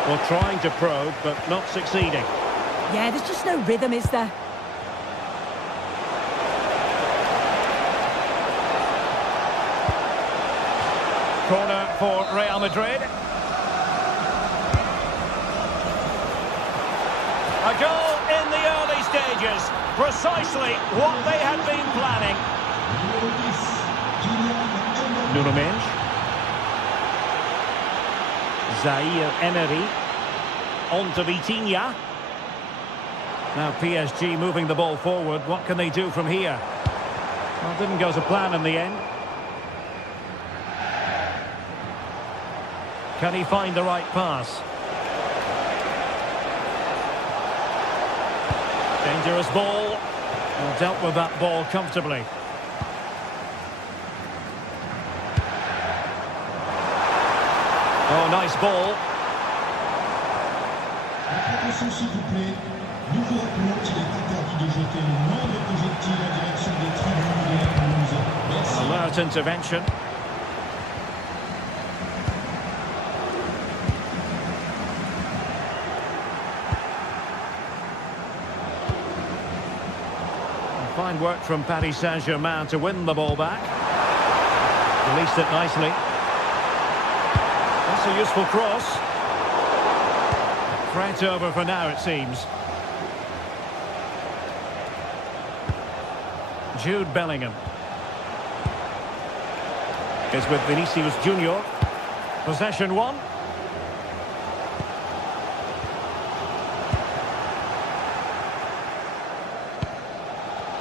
Well, trying to probe, but not succeeding. Yeah, there's just no rhythm, is there? Corner for Real Madrid. A goal in the early stages. Precisely what they had been planning. Nuno Mendes. Zaire Emery. On to Vitinha. Now PSG moving the ball forward. What can they do from here? Well, it didn't go to plan in the end. Can he find the right pass? Dangerous ball. Well, dealt with that ball comfortably. Oh, nice ball. Attention s'il vous plaît, nous vous rappelons qu'il est interdit de jeter le moindre projectile en direction des tribunes de la pelouse. Merci. Alert intervention. Fine work from Paris Saint-Germain to win the ball back. Released it nicely. That's a useful cross. Threat over for now, it seems. Jude Bellingham is with Vinicius Junior. Possession one.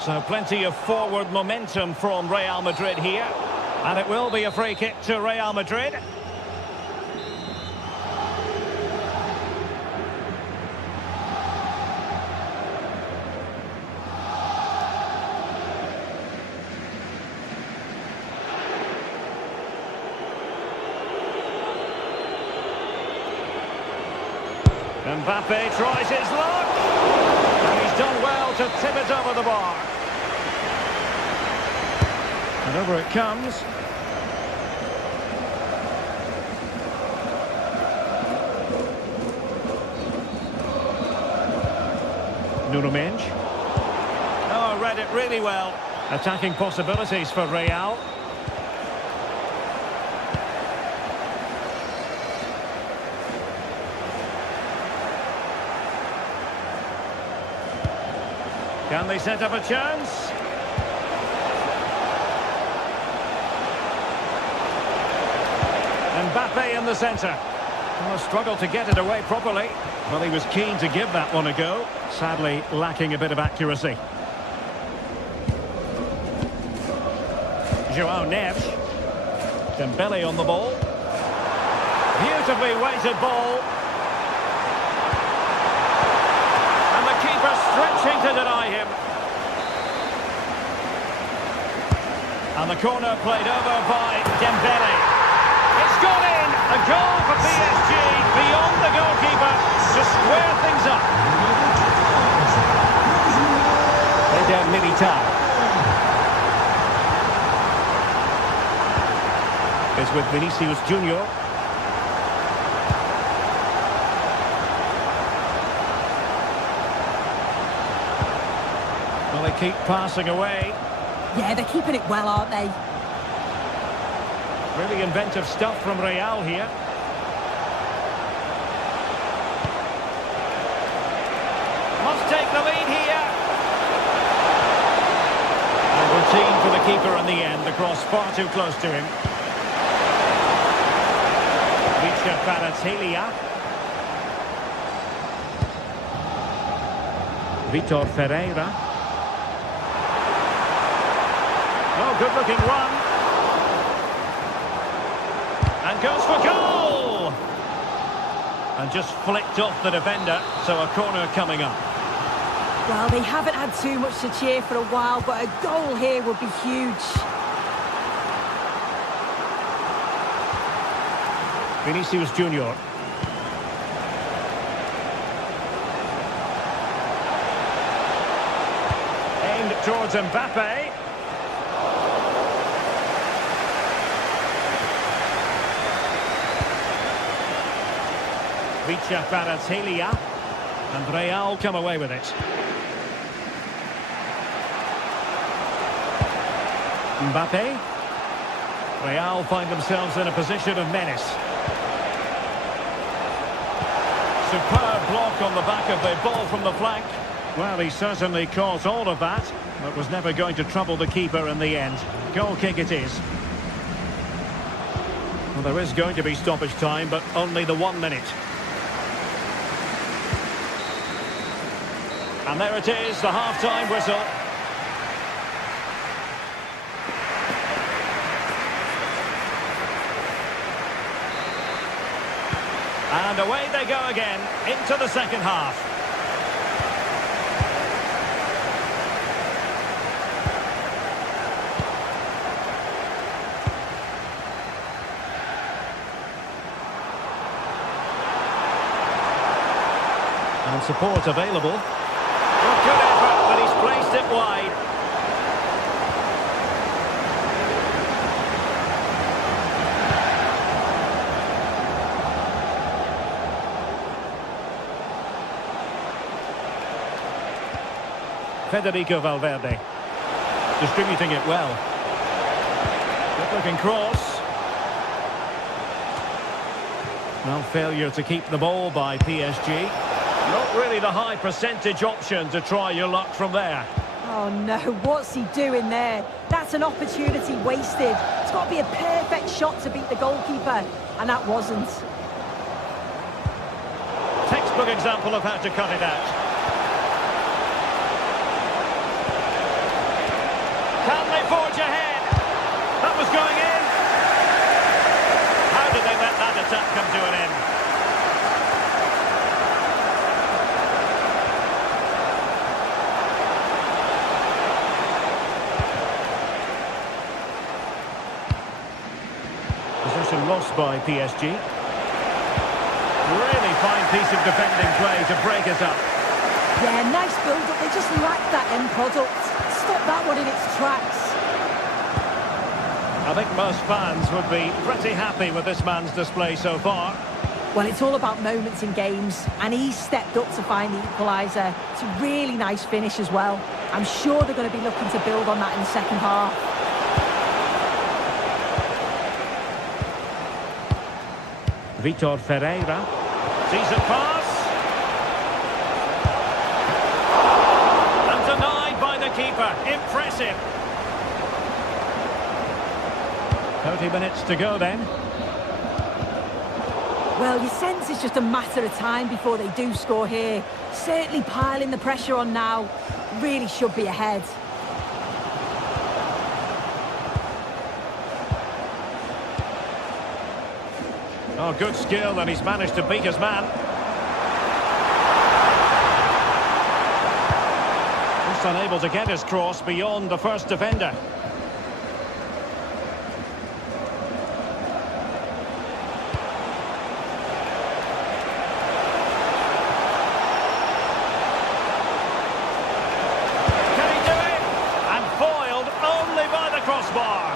So plenty of forward momentum from Real Madrid here. And it will be a free kick to Real Madrid. Mbappe tries his luck. And he's done well to tip it over the bar. And over it comes. Nuno Mendes. Oh, read it really well. Attacking possibilities for Real. Can they set up a chance? Mbappe in the centre. Well, struggled to get it away properly. Well, he was keen to give that one a go. Sadly, lacking a bit of accuracy. Joao Neves. Dembele on the ball. Beautifully weighted ball. And the keeper stretching to deny him. And the corner played over by Dembele. It's gone in! A goal for PSG beyond the goalkeeper to square things up. Eder Militao is with Vinicius Junior. Well, they keep passing away. Yeah, they're keeping it well, aren't they? Really inventive stuff from Real here. Must take the lead here. And routine for the keeper in the end. The cross far too close to him. Vicha Kvaratskhelia. Vitor Ferreira. Oh, good-looking run. And goes for goal! And just flicked off the defender, so a corner coming up. Well, they haven't had too much to cheer for a while, but a goal here would be huge. Vinicius Junior. Aimed towards Mbappe. Vicha Kvaratskhelia, and Real come away with it. Mbappe. Real find themselves in a position of menace. Superb block on the back of the ball from the flank. Well, he certainly caused all of that, but was never going to trouble the keeper in the end. Goal kick it is. Well, there is going to be stoppage time, but only the 1 minute. And there it is, the half-time whistle. And away they go again, into the second half. And support available. Good effort, but he's placed it wide. Federico Valverde distributing it well. Good looking cross. No failure to keep the ball by PSG. Not really the high percentage option to try your luck from there. Oh no, what's he doing there? That's an opportunity wasted. It's got to be a perfect shot to beat the goalkeeper, and that wasn't. Textbook example of how to cut it out. Can they forge ahead? That was going in. How did they let that attack come to an end? Possession lost by PSG. Really fine piece of defending play to break us up. Yeah, nice build-up. They just lacked that end product. Stop that one in its tracks. I think most fans would be pretty happy with this man's display so far. Well, it's all about moments in games, and he's stepped up to find the equaliser. It's a really nice finish as well. I'm sure they're going to be looking to build on that in the second half. Vitor Ferreira. Decent pass. And denied by the keeper. Impressive. 30 minutes to go then. Well, you sense it's just a matter of time before they do score here. Certainly piling the pressure on now. Really should be ahead. Oh, good skill, and he's managed to beat his man. Just unable to get his cross beyond the first defender. Crossbar.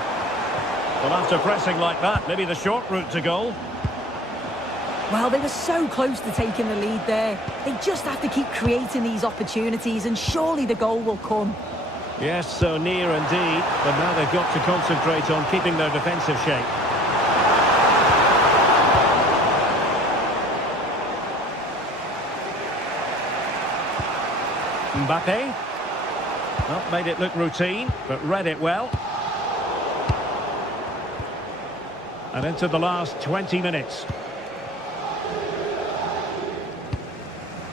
Well, after pressing like that, maybe the short route to goal. Well, they were so close to taking the lead there. They just have to keep creating these opportunities, and surely the goal will come. Yes, so near indeed, but now they've got to concentrate on keeping their defensive shape. Mbappe. Well, made it look routine, but read it well. And into the last 20 minutes.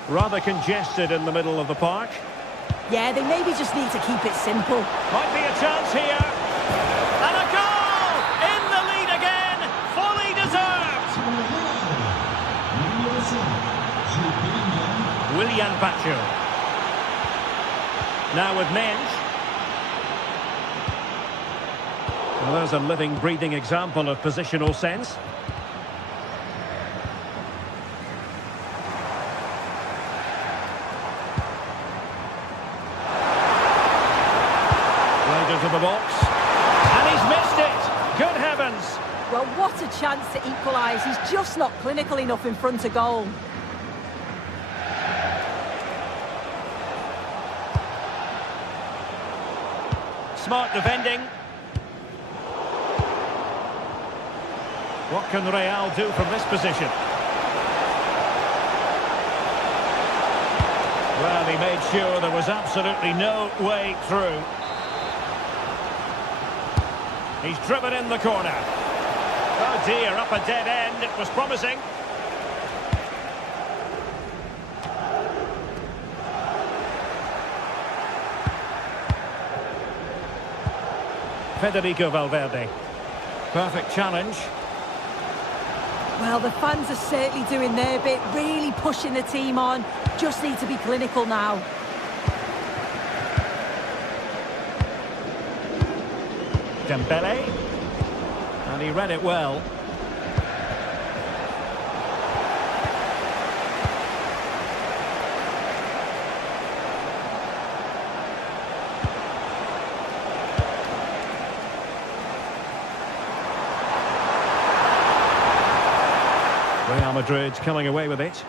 Rather congested in the middle of the park. Yeah, they maybe just need to keep it simple. Might be a chance here. And a goal! In the lead again! Fully deserved! Willian Pacho. Now with Mensch. Well, there's a living, breathing example of positional sense. Played into the box. And he's missed it! Good heavens! Well, what a chance to equalise. He's just not clinical enough in front of goal. Smart defending. What can Real do from this position? Well, he made sure there was absolutely no way through. He's driven in the corner. Oh dear, up a dead end. It was promising. Federico Valverde. Perfect challenge. Well, the fans are certainly doing their bit, really pushing the team on. Just need to be clinical now. Dembele. And he read it well. Real Madrid coming away with it.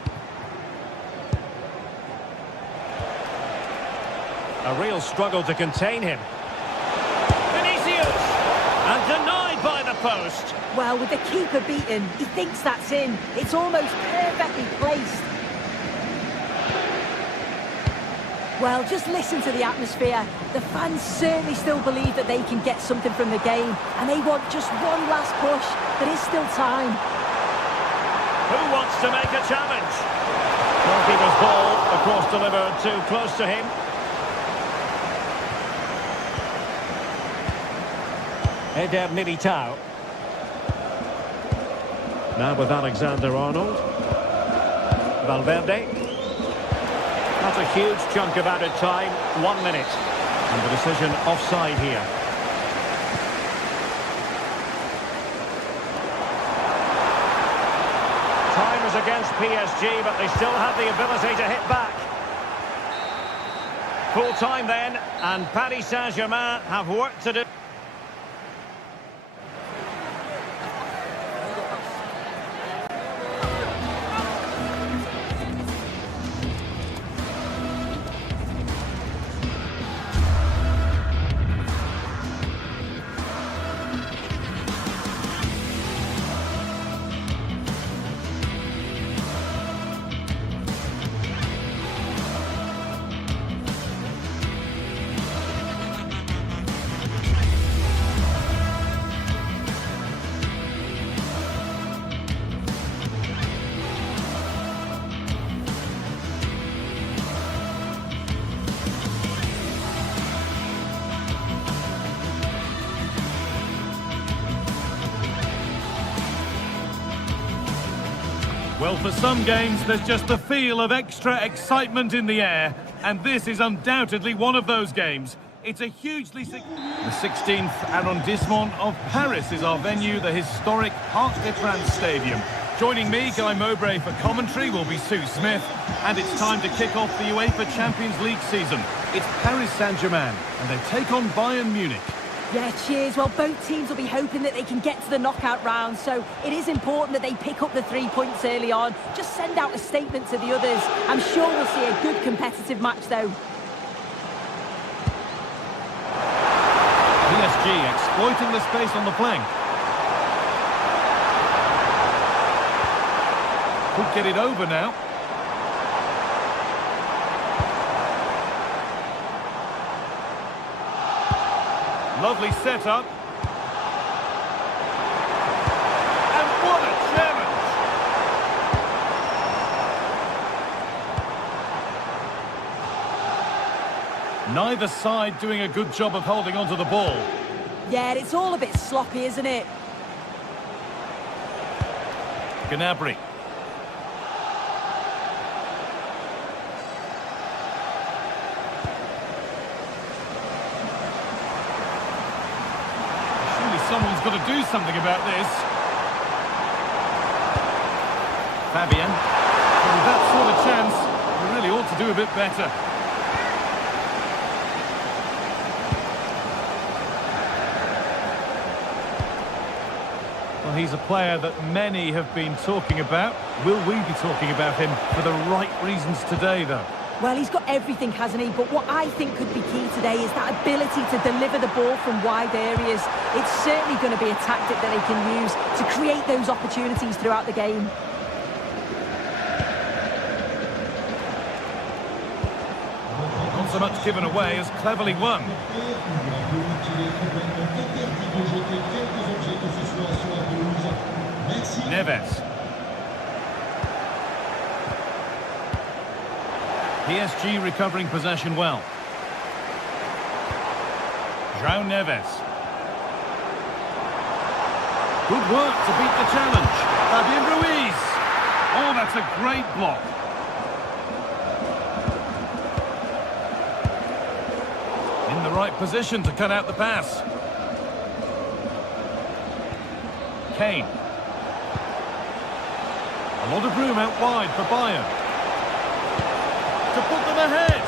A real struggle to contain him. Vinicius! And denied by the post. Well, with the keeper beaten, he thinks that's in. It's almost perfectly placed. Well, just listen to the atmosphere. The fans certainly still believe that they can get something from the game, and they want just one last push. There is still time. Who wants to make a challenge? Goalkeeper's ball, of course, delivered too close to him. Eder Militao. Now with Alexander-Arnold. Valverde. Not a huge chunk of added time, 1 minute. And the decision offside here. Time is against PSG, but they still have the ability to hit back. Full time then, and Paris Saint-Germain have work to do. Well, for some games, there's just the feel of extra excitement in the air, and this is undoubtedly one of those games. It's a hugely... The 16th arrondissement of Paris is our venue, the historic Parc des Princes Stadium. Joining me, Guy Mowbray, for commentary will be Sue Smith, and it's time to kick off the UEFA Champions League season. It's Paris Saint-Germain, and they take on Bayern Munich. Yeah, cheers. Well, both teams will be hoping that they can get to the knockout round, so it is important that they pick up the 3 points early on. Just send out a statement to the others. I'm sure we'll see a good competitive match, though. PSG exploiting the space on the flank. Could get it over now. Lovely setup. And what a challenge! Neither side doing a good job of holding onto the ball. Yeah, it's all a bit sloppy, isn't it? Gnabry. Someone's got to do something about this. Fabian. Well, with that sort of chance, he really ought to do a bit better. Well, he's a player that many have been talking about. Will we be talking about him for the right reasons today, though? Well, he's got everything, hasn't he? But what I think could be key today is that ability to deliver the ball from wide areas. It's certainly going to be a tactic that they can use to create those opportunities throughout the game. Not so much given away as cleverly won. Neves. PSG recovering possession well. João Neves. Good work to beat the challenge. Fabian Ruiz. Oh, that's a great block. In the right position to cut out the pass. Kane. A lot of room out wide for Bayern. To put them ahead,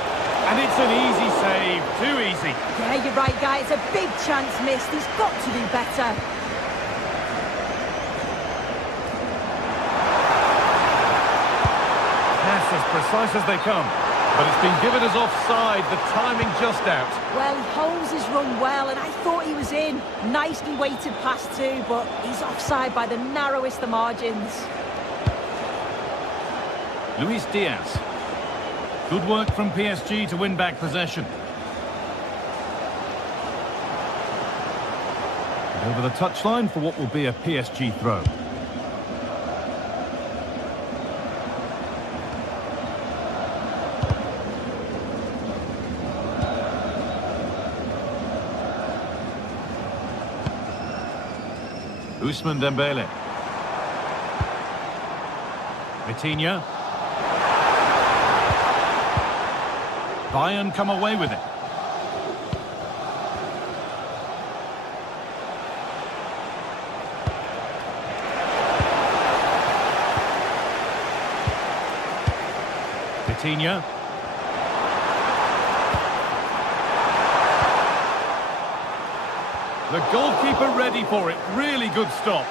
and it's an easy save, too easy. Yeah, you're right, Guy, it's a big chance missed, he's got to do better. Pass as precise as they come, but it's been given as offside, the timing just out. Well, he holds his run well, and I thought he was in. Nicely weighted pass too, but he's offside by the narrowest of margins. Luis Diaz. Good work from PSG to win back possession. And over the touchline for what will be a PSG throw. Ousmane Dembele. Vitinha. Bayern come away with it. Vitinha. The goalkeeper ready for it. Really good stop.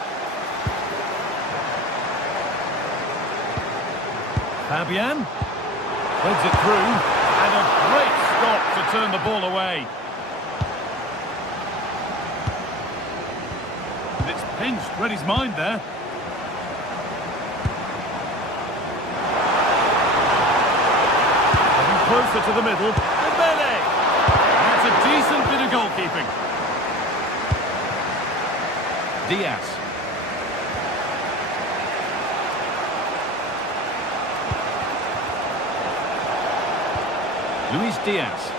Fabian. Threads it through. And a great stop to turn the ball away. And it's pinched, read his mind there. Getting closer to the middle. Dembele! That's a decent bit of goalkeeping. Diaz. Luis Diaz.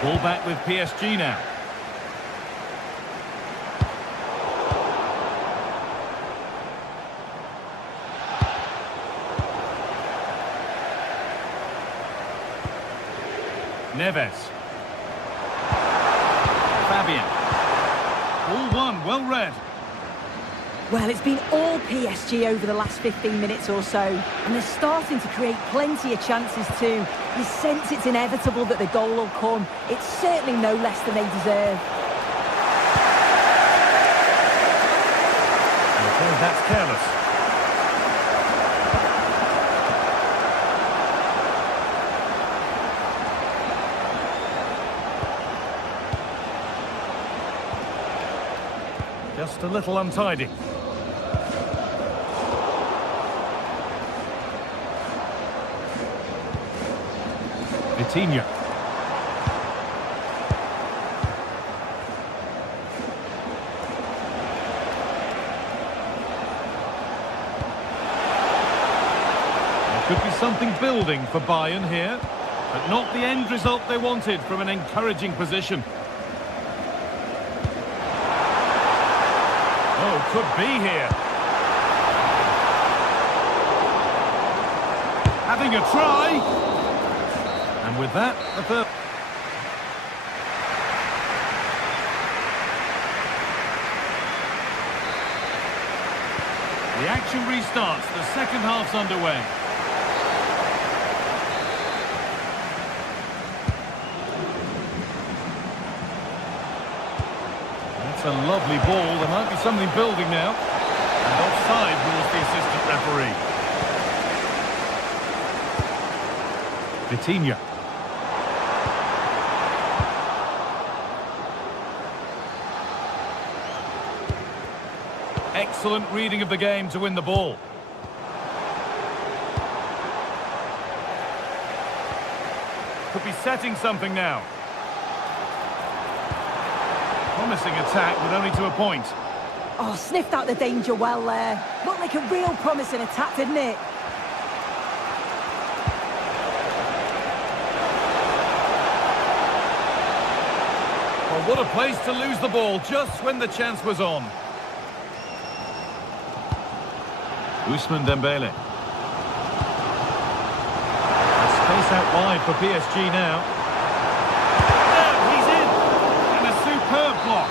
Ball back with PSG now. Neves. Fabian. All one, well read. Well, it's been all PSG over the last 15 minutes or so, and they're starting to create plenty of chances too. You sense it's inevitable that the goal will come. It's certainly no less than they deserve. Okay, that's careless. Just a little untidy. Vitinha. There could be something building for Bayern here, but not the end result they wanted from an encouraging position. Oh, could be here. Having a try. And with that, the third. The action restarts. The second half's underway. That's a lovely ball. There might be something building now. And offside rules the assistant referee. Vitinha. Excellent reading of the game to win the ball. Could be setting something now. Promising attack with only to a point. Oh, sniffed out the danger well there. Looked like a real promising attack, didn't it? Well, what a place to lose the ball just when the chance was on. Ousmane Dembele. A space out wide for PSG now. There, he's in! And a superb block.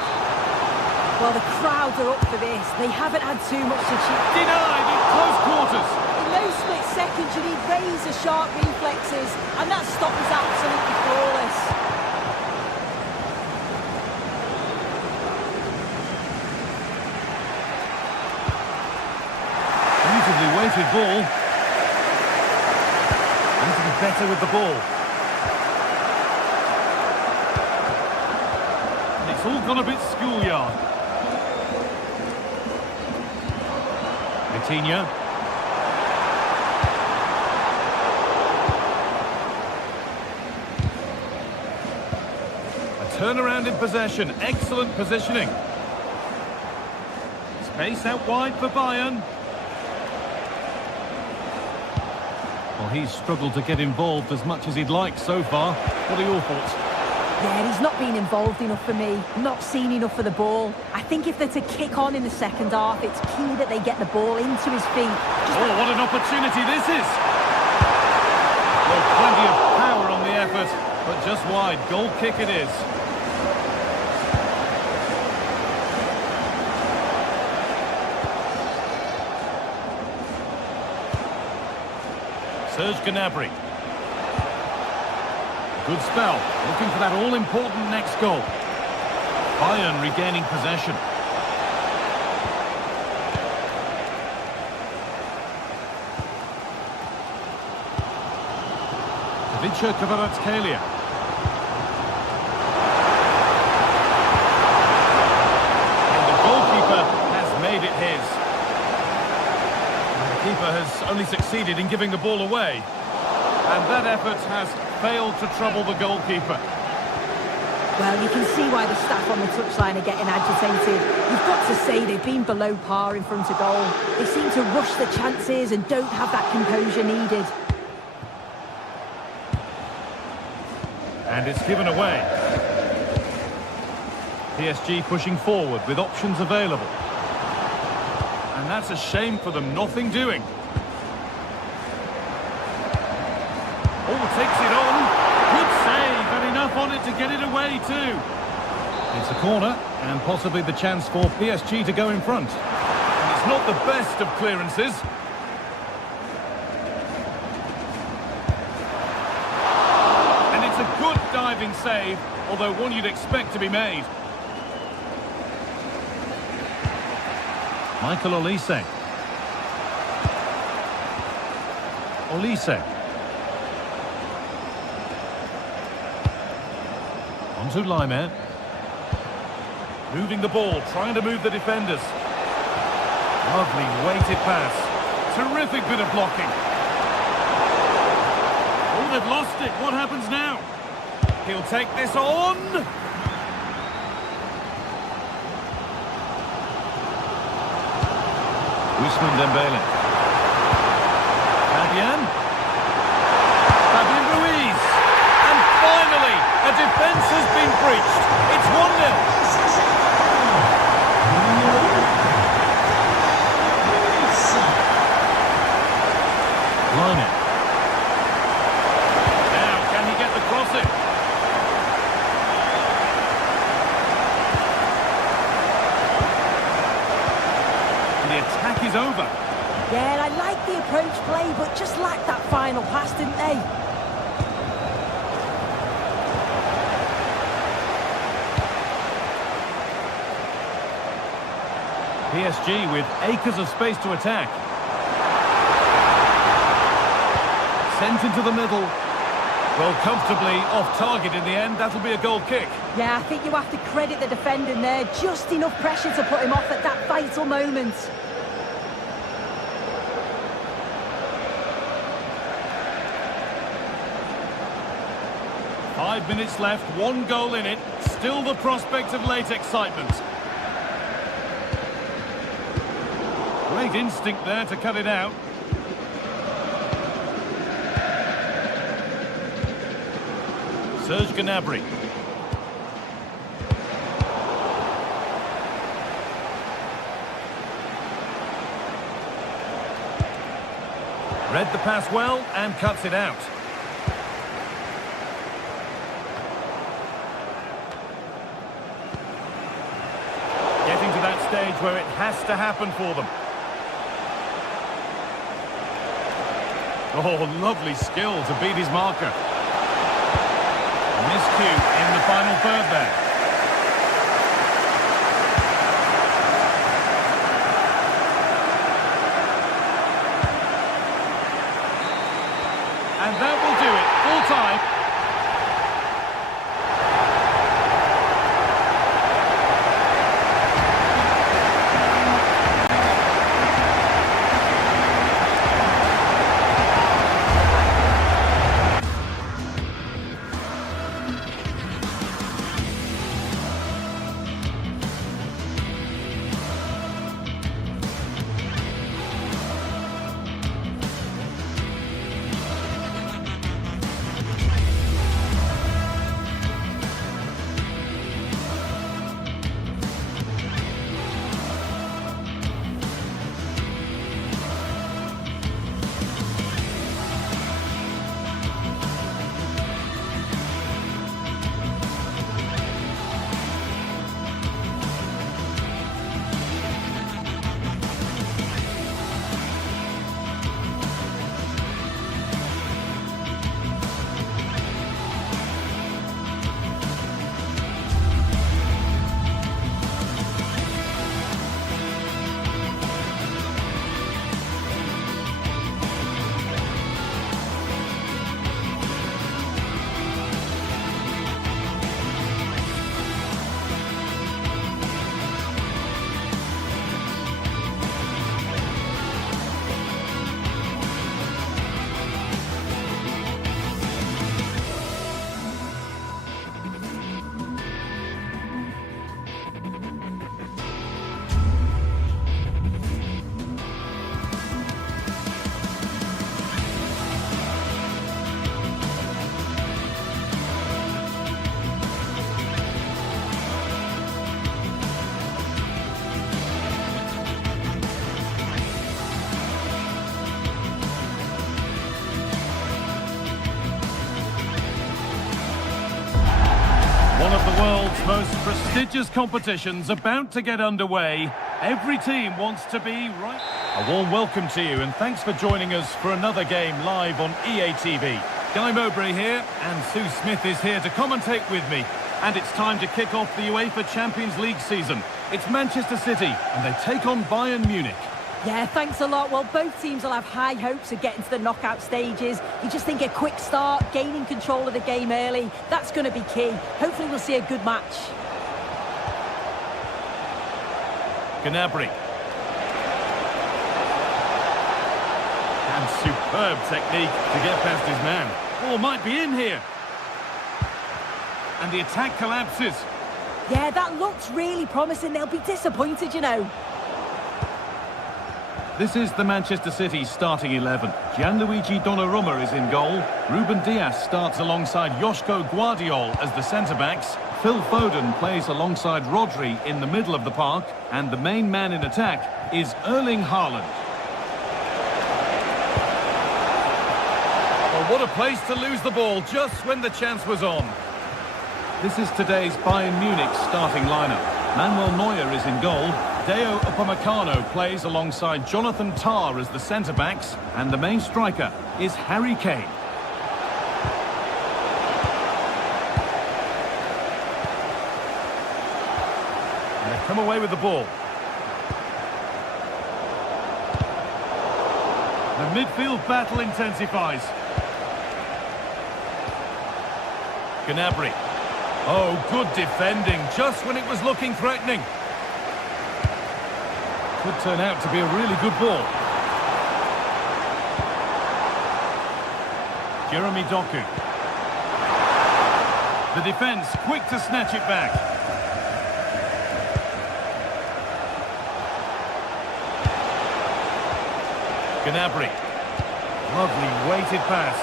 Well, the crowds are up for this. They haven't had too much to cheat. Denied in close quarters. In those split seconds, you need razor-sharp reflexes, and that stop is absolutely flawless. Weighted ball. Need to be better with the ball. And it's all gone a bit schoolyard. Vitinha. A turnaround in possession. Excellent positioning. Space out wide for Bayern. Well, he's struggled to get involved as much as he'd like so far. What are your thoughts? Yeah, he's not been involved enough for me. Not seen enough for the ball. I think if they're to kick on in the second half, it's key that they get the ball into his feet. Oh, what an opportunity this is! Well, plenty of power on the effort, but just wide. Goal kick it is. Serge Gnabry. Good spell. Looking for that all-important next goal. Bayern regaining possession. Vicha Kvaratskhelia. And the goalkeeper has made it his. The keeper has only succeeded in giving the ball away. And that effort has failed to trouble the goalkeeper. Well, you can see why the staff on the touchline are getting agitated. You've got to say they've been below par in front of goal. They seem to rush the chances and don't have that composure needed. And it's given away. PSG pushing forward with options available. And that's a shame for them, nothing doing. Oh, takes it on. Good save, wanted to get it away too. It's a corner, and possibly the chance for PSG to go in front. And it's not the best of clearances. And it's a good diving save, although one you'd expect to be made. Michael Olise. Olise. Onto Laimer. Moving the ball, trying to move the defenders. Lovely weighted pass. Terrific bit of blocking. Oh, they've lost it. What happens now? He'll take this on. Ousmane Dembele. Fabian Ruiz. And finally, a defence has been breached. It's 1-0. Laimer. Now, can he get the cross in? The attack is over. Yeah, I like the approach play, but just lacked that final pass, didn't they? PSG with acres of space to attack. Sent into the middle. Well, comfortably off target in the end. That'll be a goal kick. Yeah, I think you have to credit the defending there. Just enough pressure to put him off at that vital moment. Five minutes left, one goal in it. Still the prospect of late excitement. Great instinct there to cut it out. Serge Gnabry. Read the pass well and cuts it out. Getting to that stage where it has to happen for them. Oh, lovely skill to beat his marker. Miscue in the final third there. And that will do it. Full time. world's most prestigious competition's about to get underway. Every team wants to be right. A warm welcome to you and thanks for joining us for another game live on EA TV. Guy Mowbray here and Sue Smith is here to commentate with me. And it's time to kick off the UEFA Champions League season. It's Manchester City and they take on Bayern Munich. Yeah, thanks a lot. Well, both teams will have high hopes of getting to the knockout stages. You just think a quick start, gaining control of the game early, that's going to be key. Hopefully we'll see a good match. Gnabry. And superb technique to get past his man. Ball might be in here. And the attack collapses. Yeah, that looks really promising. They'll be disappointed, you know. This is the Manchester City starting 11. Gianluigi Donnarumma is in goal. Ruben Dias starts alongside Joško Guardiol as the centre-backs. Phil Foden plays alongside Rodri in the middle of the park. And the main man in attack is Erling Haaland. Well, what a place to lose the ball just when the chance was on. This is today's Bayern Munich starting lineup. Manuel Neuer is in goal. Deo Upamecano plays alongside Jonathan Tah as the centre-backs. And the main striker is Harry Kane. And they come away with the ball. The midfield battle intensifies. Gnabry. Oh, good defending, just when it was looking threatening. Could turn out to be a really good ball. Jeremy Doku. The defence quick to snatch it back. Gnabry. Lovely weighted pass.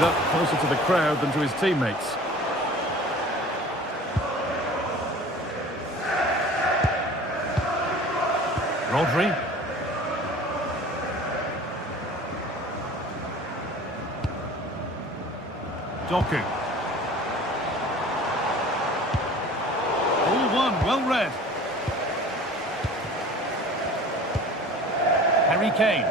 Up closer to the crowd than to his teammates. Rodri. Doku. All one, well read. Harry Kane.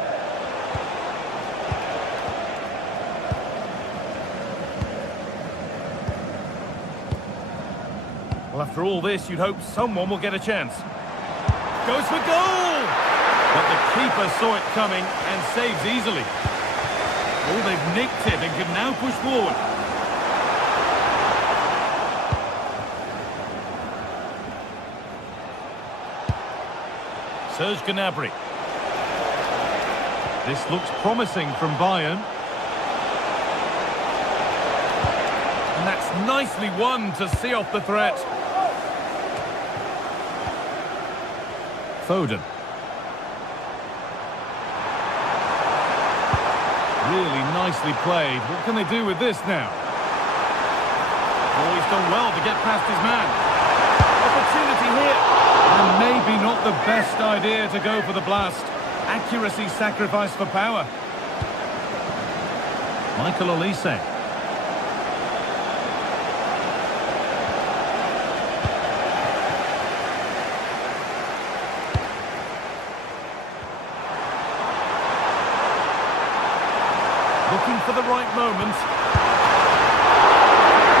Well, after all this, you'd hope someone will get a chance. Goes for goal! But the keeper saw it coming and saves easily. Oh, they've nicked it and can now push forward. Serge Gnabry. This looks promising from Bayern. And that's nicely won to see off the threat. Foden. Really nicely played. What can they do with this now? Oh, he's done well to get past his man. Opportunity here. And maybe not the best idea to go for the blast. Accuracy sacrificed for power. Michael Olise. Looking for the right moment.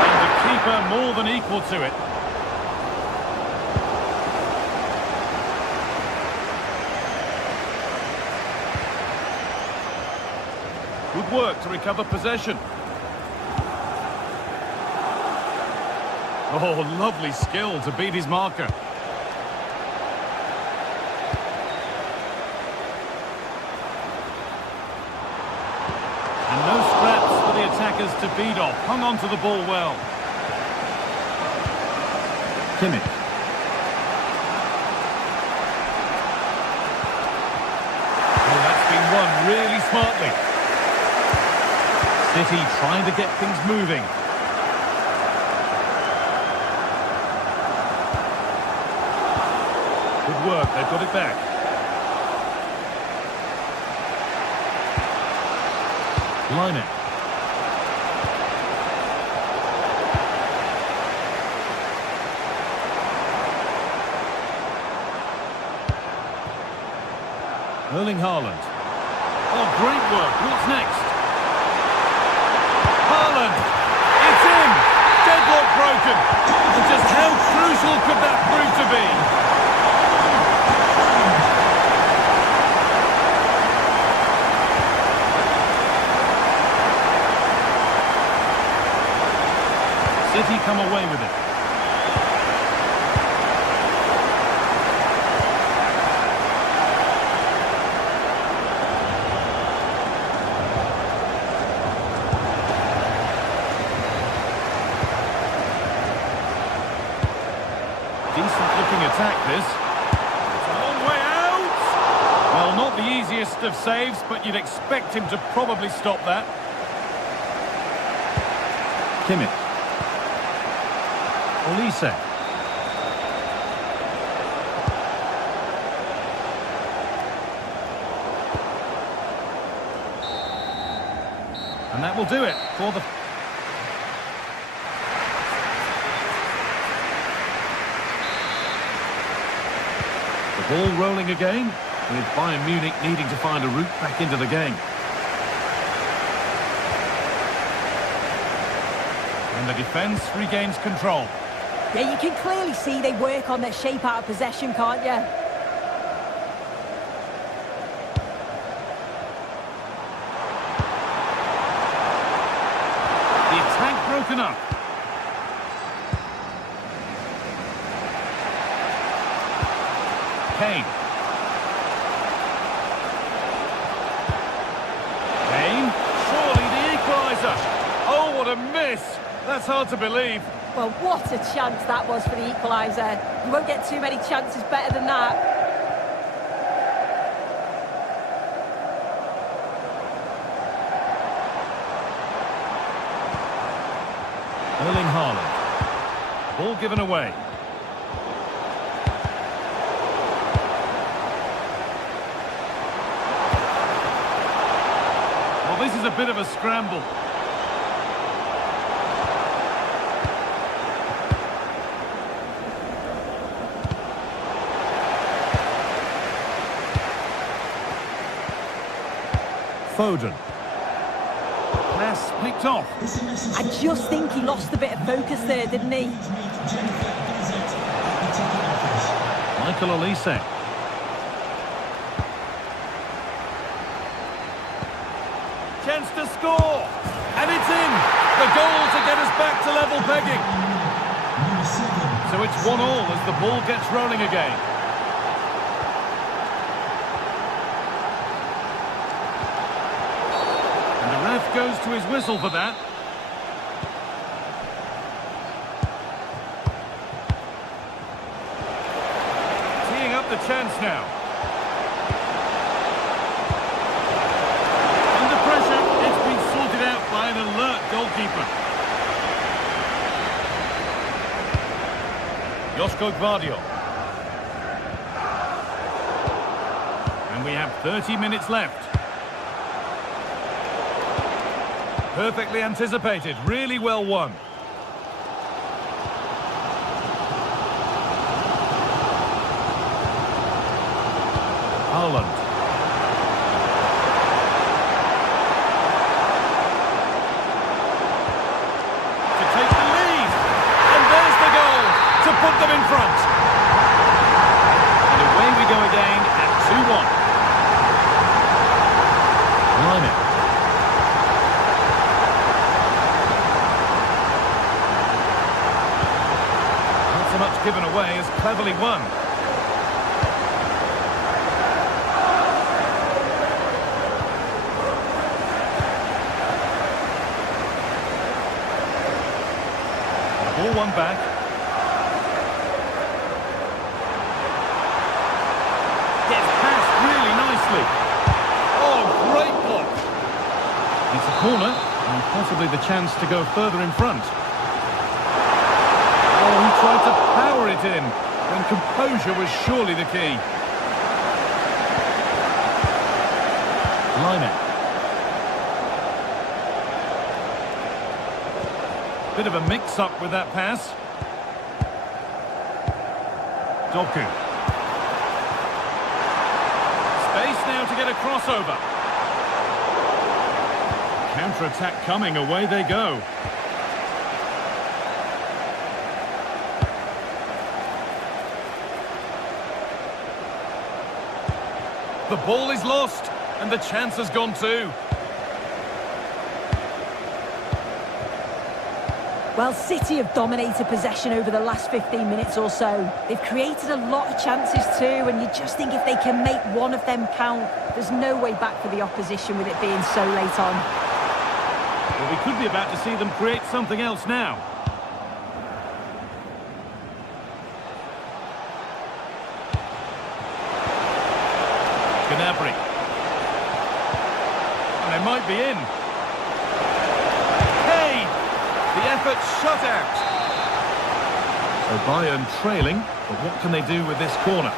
And the keeper more than equal to it. Good work to recover possession. Oh, lovely skill to beat his marker. And no scraps for the attackers to beat off. Hung on to the ball well. Kimmich. Oh, that's been won really smartly. City trying to get things moving. Good work, they've got it back. Line it. Erling Haaland. Oh, great work. What's next? Haaland. It's in. Deadlock broken. And just how crucial could that prove to be? City come away with it. Decent-looking attack, this. It's a long way out! Well, not the easiest of saves, but you'd expect him to probably stop that. Kimmich. Olise. And that will do it for the... Ball rolling again, with Bayern Munich needing to find a route back into the game. And the defence regains control. Yeah, you can clearly see they work on their shape out of possession, can't you? The attack broken up. Kane. Kane, surely the equaliser. Oh, what a miss. That's hard to believe. Well, what a chance that was for the equaliser. You won't get too many chances better than that. Erling Haaland. Ball given away. This is a bit of a scramble. Foden. Pass picked off. I just think he lost a bit of focus there, didn't he? Michael Olise. Chance to score, and it's in. The goal to get us back to level pegging. So it's 1-1 as the ball gets rolling again. And the ref goes to his whistle for that. Teeing up the chance now. By an alert goalkeeper. Josko Gvardiol. And we have 30 minutes left. Perfectly anticipated, really well won. Haaland. Put them in front. And away we go again at 2-1. Line it. Not so much given away as cleverly won. Ball won back. Oh, great block. It's a corner, and possibly the chance to go further in front. Oh, he tried to power it in. when composure was surely the key. Line it. Bit of a mix-up with that pass. Doku. Space now to get a crossover. Counter-attack coming, away they go. The ball is lost, and the chance has gone too. Well, City have dominated possession over the last 15 minutes or so. They've created a lot of chances too, and you just think if they can make one of them count, there's no way back for the opposition with it being so late on. Well, we could be about to see them create something else now. Gnabry. And they might be in. Kane! The effort shut out. So Bayern trailing, but what can they do with this corner?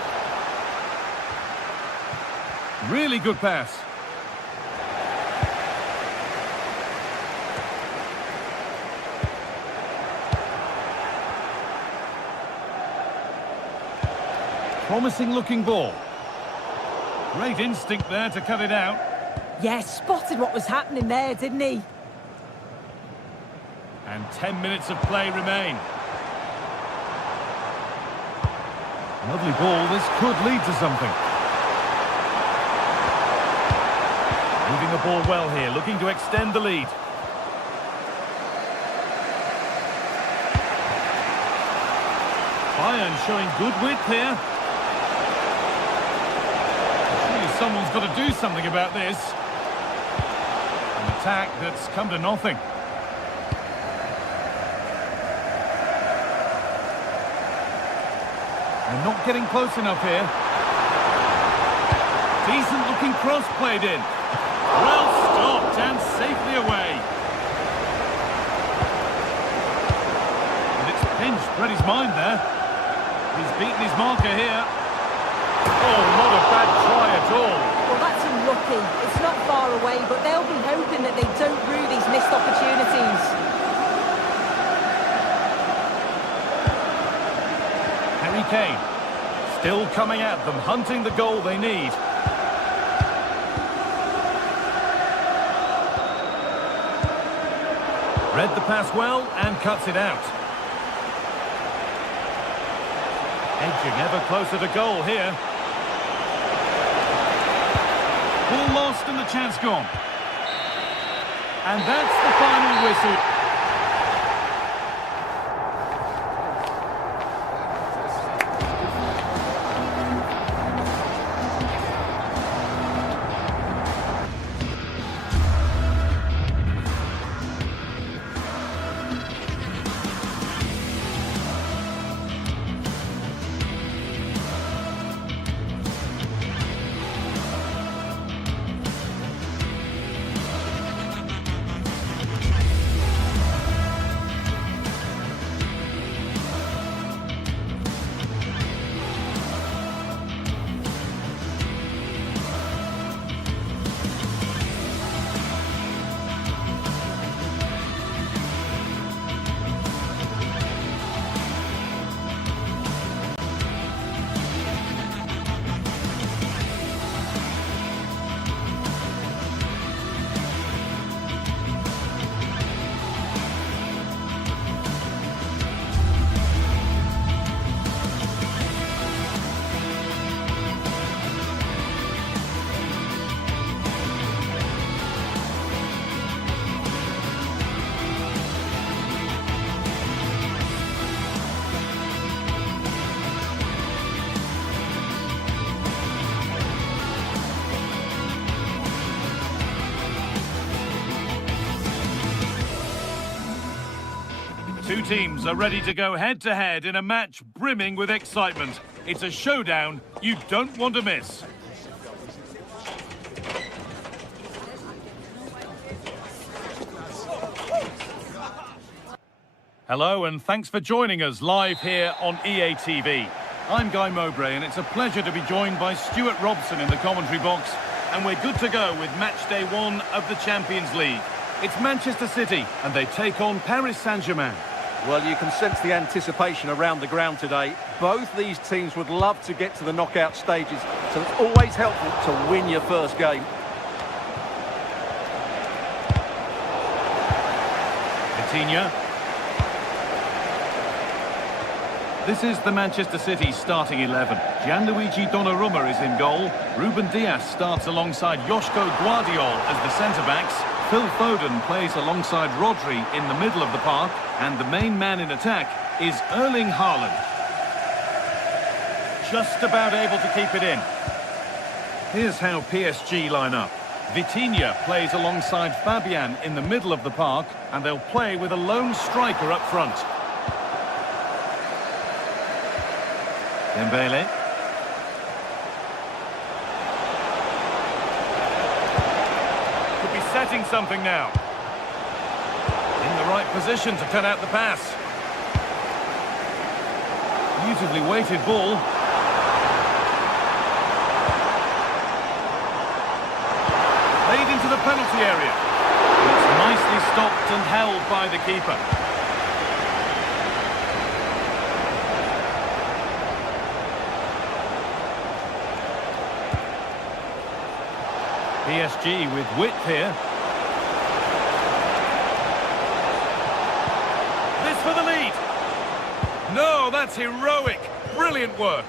Really good pass. Promising looking ball. Great instinct there to cut it out. Yeah, spotted what was happening there, didn't he? And 10 minutes of play remain. Lovely ball, this could lead to something. Moving the ball well here, looking to extend the lead. Bayern showing good width here. Someone's got to do something about this. An attack that's come to nothing. They're not getting close enough here. Decent looking cross played in. Well stopped and safely away. And it's pinched Freddie's mind there. He's beaten his marker here. Oh, not a bad try at all. Well, that's unlucky. It's not far away, but they'll be hoping that they don't rue these missed opportunities. Harry Kane, still coming at them, hunting the goal they need. Read the pass well and cuts it out. Edging ever closer to goal here. Ball lost and the chance gone. And that's the final whistle. Two teams are ready to go head-to-head in a match brimming with excitement. It's a showdown you don't want to miss. Hello and thanks for joining us live here on EA TV. I'm Guy Mowbray, and it's a pleasure to be joined by Stuart Robson in the commentary box. And we're good to go with match day 1 of the Champions League. It's Manchester City, and they take on Paris Saint-Germain. Well, you can sense the anticipation around the ground today. Both these teams would love to get to the knockout stages, so it's always helpful to win your first game. Vitinha. This is the Manchester City starting 11. Gianluigi Donnarumma is in goal. Ruben Dias starts alongside Joško Guardiol as the centre-backs. Phil Foden plays alongside Rodri in the middle of the park. And the main man in attack is Erling Haaland. Just about able to keep it in. Here's how PSG line up. Vitinha plays alongside Fabian in the middle of the park. And they'll play with a lone striker up front. Dembele. Could be setting something now. In the right position to cut out the pass. Beautifully weighted ball. Played into the penalty area. It's nicely stopped and held by the keeper. PSG with width here. This for the lead. No, that's heroic. Brilliant work.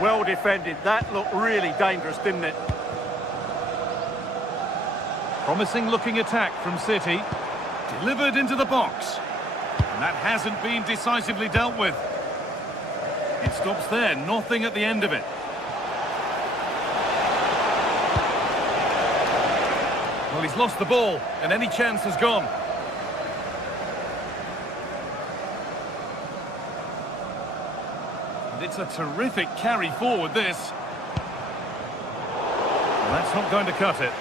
Well defended. That looked really dangerous, didn't it? Promising looking attack from City. Delivered into the box. And that hasn't been decisively dealt with. It stops there. Nothing at the end of it. Well, he's lost the ball, and any chance has gone. And it's a terrific carry forward, this. Well, that's not going to cut it.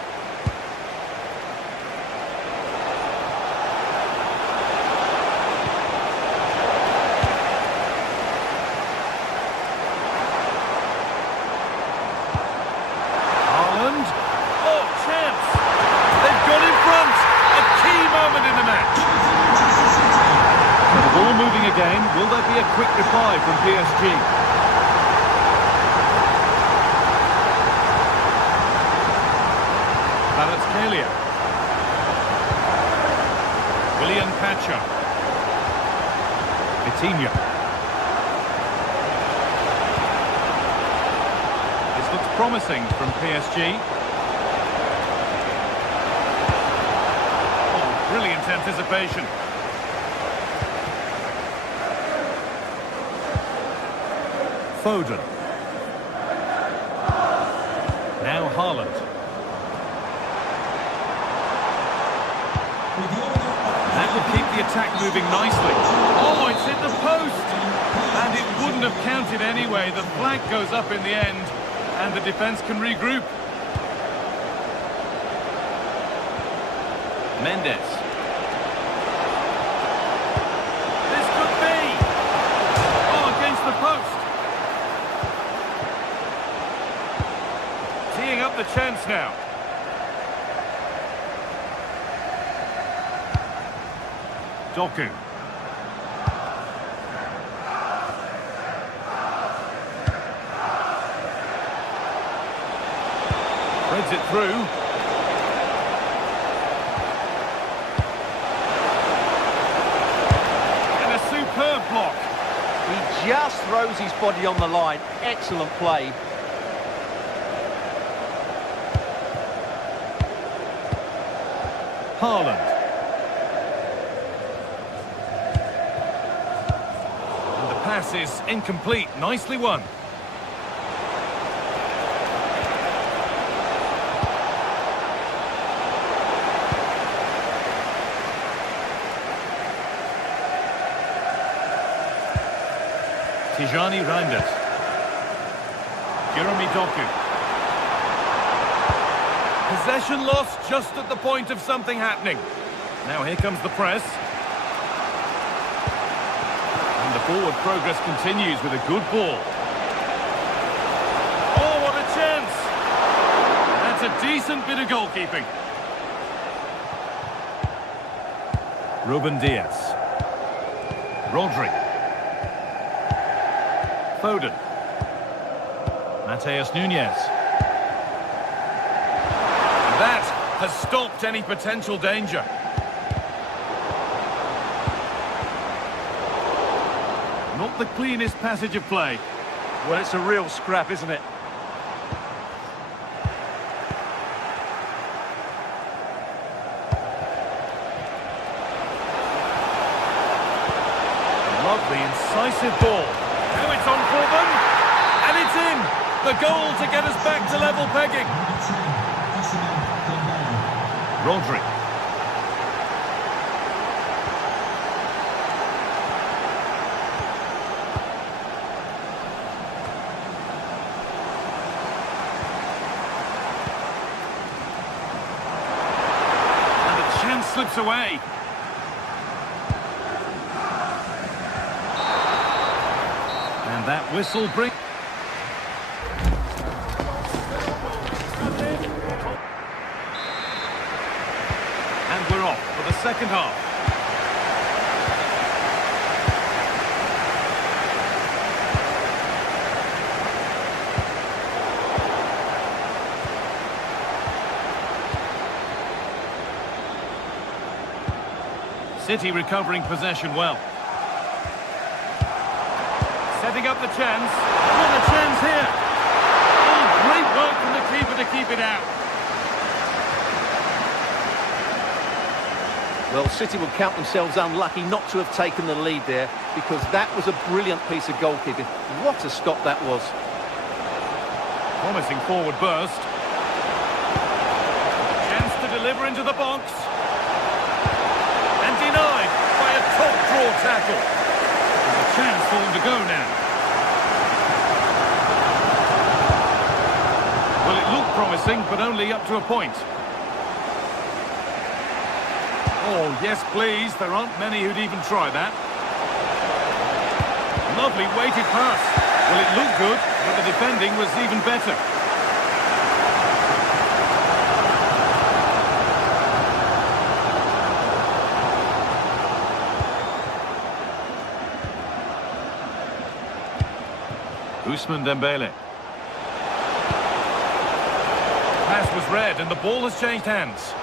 Haaland. Oh, chance! They've got in front! A key moment in the match! The ball moving again. Will there be a quick reply from PSG? Kvaratskhelia. William Pacha. Vitinha. This looks promising from PSG. Brilliant anticipation. Foden. Now Haaland. That will keep the attack moving nicely. Oh, it's hit the post! And it wouldn't have counted anyway. The flag goes up in the end, and the defence can regroup. Mendes. This could be! Oh, against the post! Teeing up the chance now. Doku. Threads it through. Superb block. He just throws his body on the line. Excellent play. Haaland. And the pass is incomplete. Nicely won. Tijani Reinders. Jeremy Doku. Possession lost just at the point of something happening. Now here comes the press. And the forward progress continues with a good ball. Decent bit of goalkeeping. Ruben Diaz. Rodri. Foden. Mateus Nunes. That has stopped any potential danger. Not the cleanest passage of play. Well, it's a real scrap, isn't it? Lovely, incisive ball. Now it's on for them. And it's in. The goal to get us back to level pegging. Rodri. And the chance slips away. And that whistle brings... And we're off for the second half. City recovering possession well. Setting up the chance. What a chance here. Oh, great work from the keeper to keep it out. Well, City will count themselves unlucky not to have taken the lead there, because that was a brilliant piece of goalkeeping. What a stop that was. Promising forward burst. Chance to deliver into the box. And denied by a top draw tackle. There's a chance for them to go now. Well, it looked promising, but only up to a point. Oh, yes, please. There aren't many who'd even try that. Lovely weighted pass. Well, it looked good, but the defending was even better. Ousmane Dembele. Pass was read and the ball has changed hands.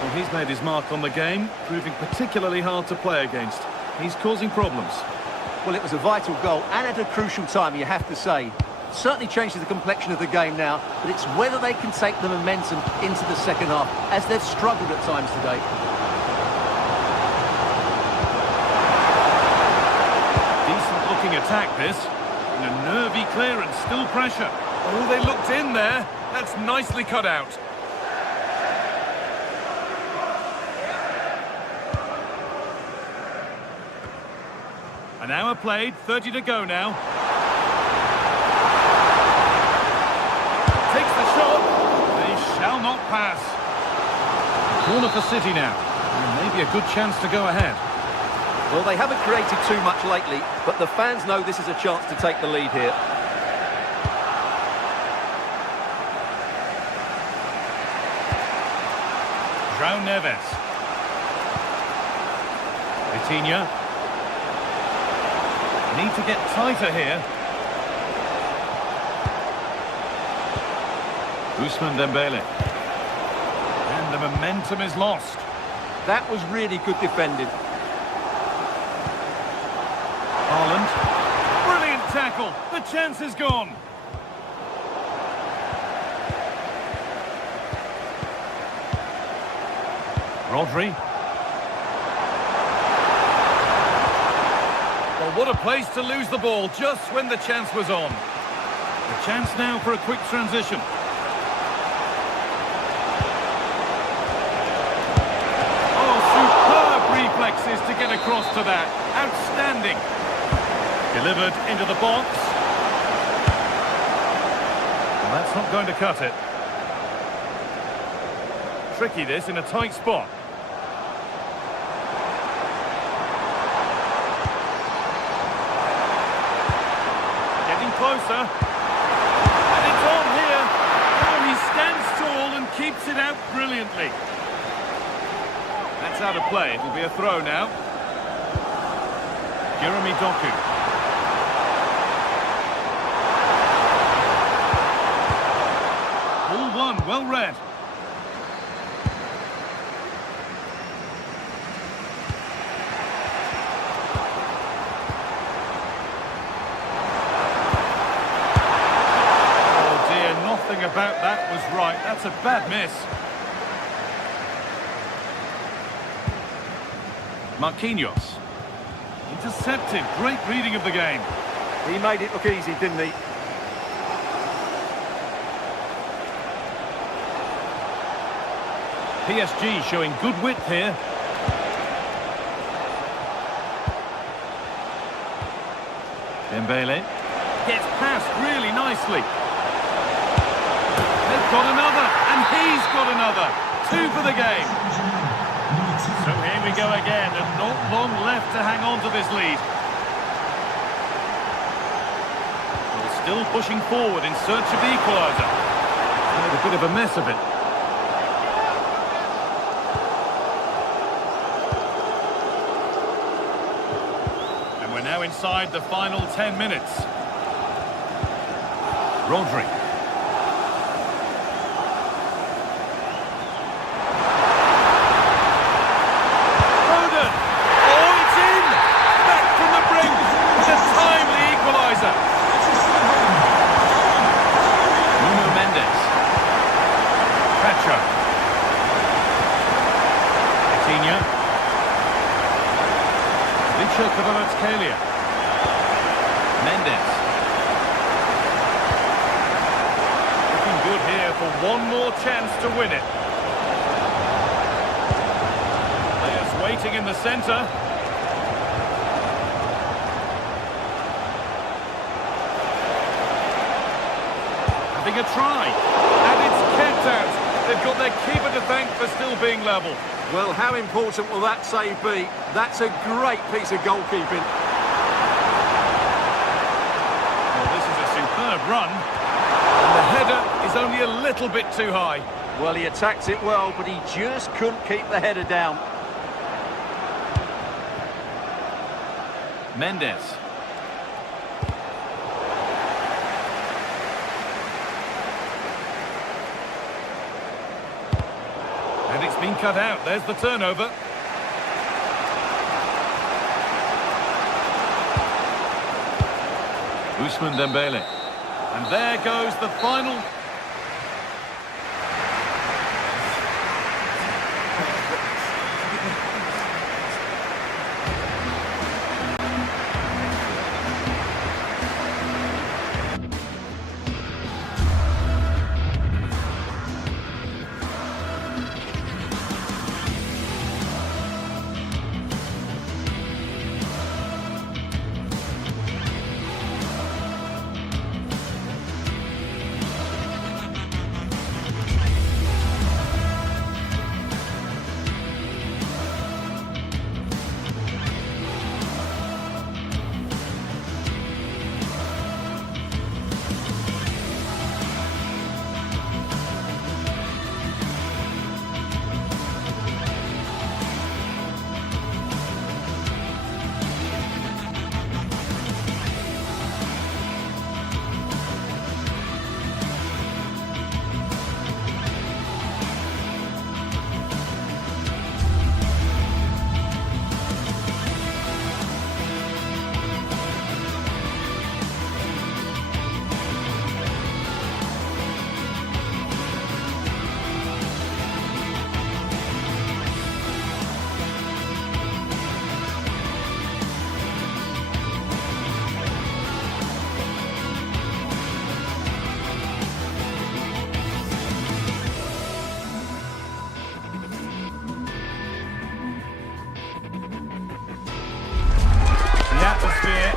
Well, he's made his mark on the game, proving particularly hard to play against. He's causing problems. Well, it was a vital goal and at a crucial time, you have to say. Certainly changes the complexion of the game now, but it's whether they can take the momentum into the second half, as they've struggled at times today. Decent-looking attack, this. And a nervy clearance, still pressure. Oh, they looked in there. That's nicely cut out. An hour played, 30 to go now. Takes the shot. They shall not pass. Corner for City now. And maybe a good chance to go ahead. Well, they haven't created too much lately, but the fans know this is a chance to take the lead here. João Neves. Vitinha. Need to get tighter here. Ousmane Dembele. And the momentum is lost. That was really good defending. Haaland. Brilliant tackle. The chance is gone. Rodri. Well, what a place to lose the ball just when the chance was on. A chance now for a quick transition. Oh, superb reflexes to get across to that. Outstanding. Delivered into the box. Well, that's not going to cut it. Tricky this in a tight spot. Getting closer. And it's on here. Oh, he's keeps it out brilliantly. That's out of play. It'll be a throw now. Jeremy Doku. Ball one, well read. Oh dear, nothing about that was right. That's a bad miss. Marquinhos. Intercepted. Great reading of the game. He made it look easy, didn't he? PSG showing good width here. Dembele gets past really nicely. They've got another, and he's got another. 2 for the game. So here we go again, and not long left to hang on to this lead. Well, still pushing forward in search of the equaliser. Made a bit of a mess of it. And we're now inside the final 10 minutes. Rodri. Mendes. Looking good here for one more chance to win it. Players waiting in the centre. Having a try. And it's kept out. They've got their keeper to thank for still being level. Well, how important will that save be? That's a great piece of goalkeeping. Well, this is a superb run. And the header is only a little bit too high. Well, he attacked it well, but he just couldn't keep the header down. Mendes. And it's been cut out. There's the turnover. Ousmane Dembele. And there goes the final.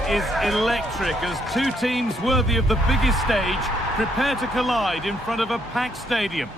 Is electric as two teams worthy of the biggest stage prepare to collide in front of a packed stadium.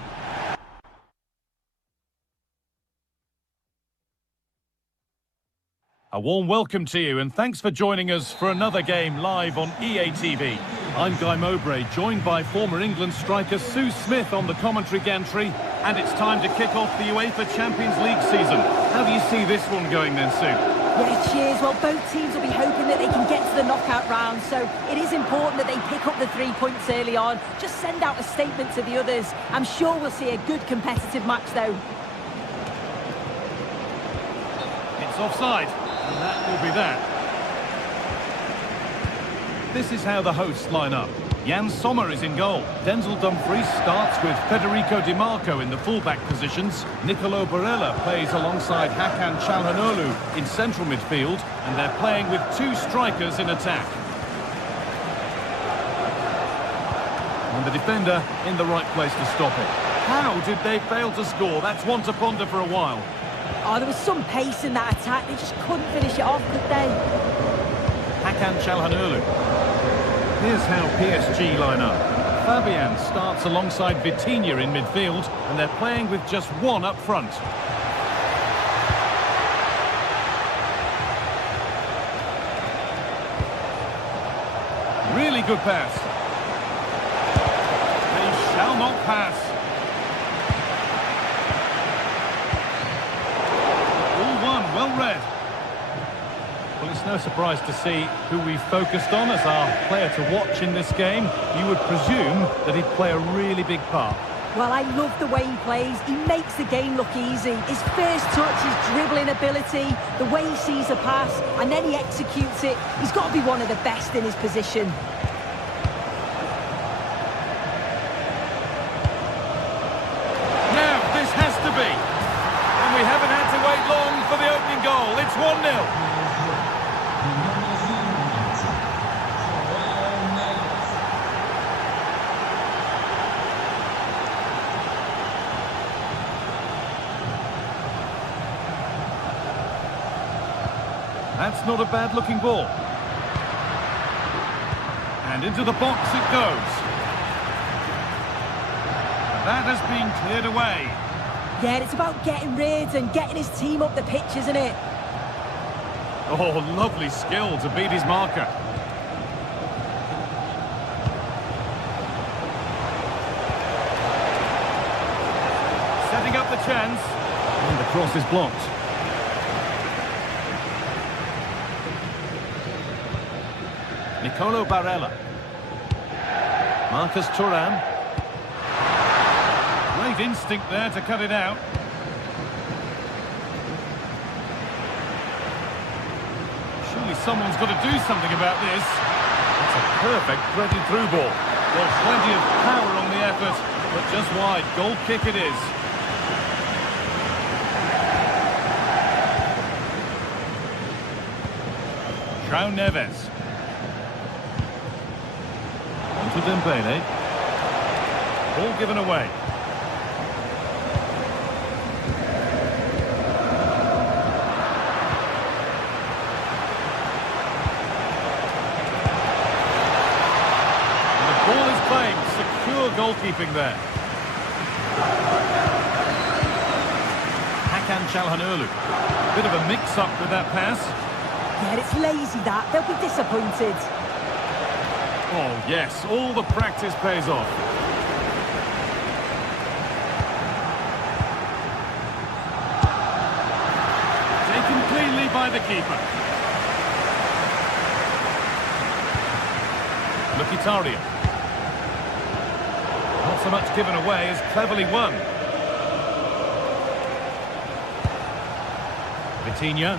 A warm welcome to you and thanks for joining us for another game live on EA TV. I'm Guy Mowbray, joined by former England striker Sue Smith on the commentary gantry, and it's time to kick off the UEFA Champions League season. How do you see this one going then, Sue? Yeah, cheers. Well, both teams will be hoping that they can get to the knockout round, so it is important that they pick up the 3 points early on. Just send out a statement to the others. I'm sure we'll see a good competitive match, though. It's offside, and that will be that. This is how the hosts line up. Jan Sommer is in goal. Denzel Dumfries starts with Federico Di Marco in the fullback positions. Nicolo Barella plays alongside Hakan Çalhanoğlu in central midfield, and they're playing with 2 strikers in attack. And the defender in the right place to stop it. How did they fail to score? That's one to ponder for a while. Oh, there was some pace in that attack. They just couldn't finish it off, could they? Hakan Çalhanoğlu. Here's how PSG line up. Fabian starts alongside Vitinha in midfield, and they're playing with just 1 up front. Really good pass. They shall not pass. All one, well read. Well, it's no surprise to see who we've focused on as our player to watch in this game. You would presume that he'd play a really big part. Well, I love the way he plays. He makes the game look easy. His first touch, his dribbling ability, the way he sees a pass, and then he executes it. He's got to be one of the best in his position. Now, this has to be. And we haven't had to wait long for the opening goal. It's 1-0. That's not a bad-looking ball. And into the box it goes. That has been cleared away. Yeah, it's about getting rid and getting his team up the pitch, isn't it? Oh, lovely skill to beat his marker. Setting up the chance. And the cross is blocked. Nicolo Barella. Marcus Thuram. Great instinct there to cut it out. Surely someone's got to do something about this. It's a perfect threaded through ball. There's plenty of power on the effort, but just wide. Goal kick it is. João Neves. To Dembele. Ball given away. And the ball is playing. Secure goalkeeping there. Hakan Çalhanoğlu. Bit of a mix-up with that pass. Yeah, it's lazy that. They'll be disappointed. Oh, yes, all the practice pays off. Taken cleanly by the keeper. Mkhitaryan. Not so much given away as cleverly won. Vitinha.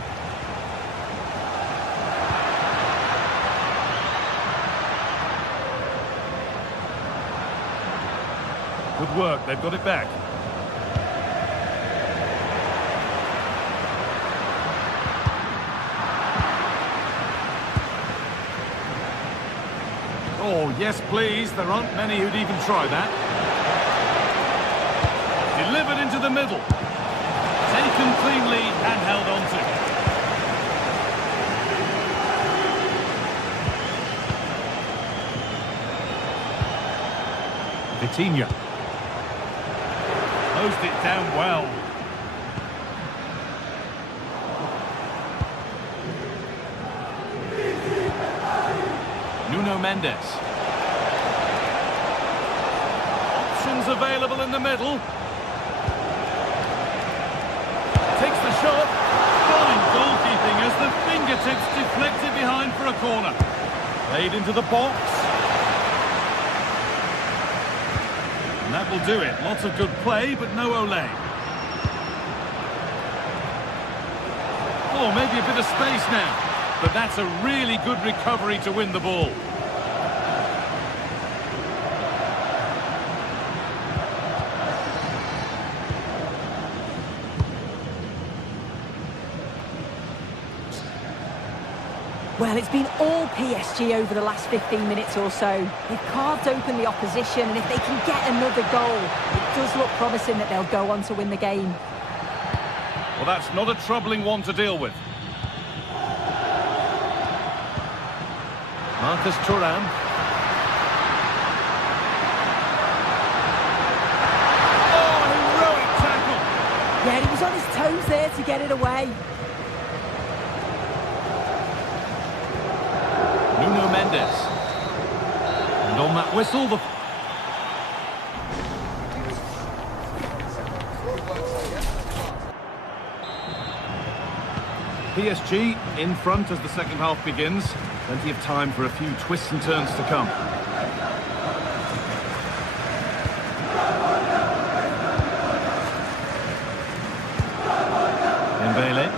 Good work, they've got it back. Oh, yes, please. There aren't many who'd even try that. Delivered into the middle. Taken cleanly and held on to. Vitinha. Closed it down well. Nuno Mendes. available in the middle. Takes the shot. Fine goalkeeping as the fingertips deflected behind for a corner. Played into the box. And that will do it. Lots of good play, but no Olé. Oh, maybe a bit of space now. But that's a really good recovery to win the ball. Well, it's been all PSG over the last 15 minutes or so. They've carved open the opposition, and if they can get another goal, it does look promising that they'll go on to win the game. Well, that's not a troubling one to deal with. Marcus Thuram. Oh, heroic tackle! Yeah, he was on his toes there to get it away. Nuno Mendes. And on that whistle, the... PSG in front as the second half begins. Plenty of time for a few twists and turns to come. Dembele.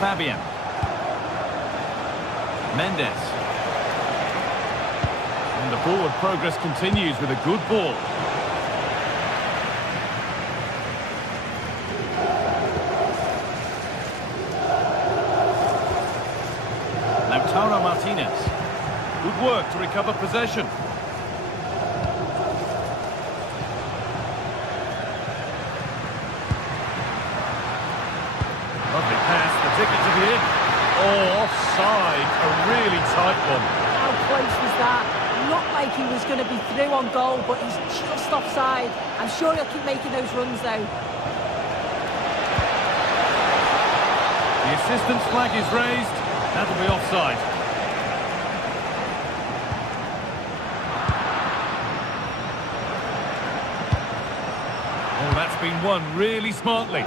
Fabian. Mendes. And the forward progress continues with a good ball. Lautaro Martinez. Good work to recover possession. Lovely pass, the ticket to the in. Oh, offside, a really tight one. How close was that? Not like he was going to be through on goal, but he's just offside. I'm sure he'll keep making those runs, though. The assistant's flag is raised. That'll be offside. Oh, that's been won really smartly.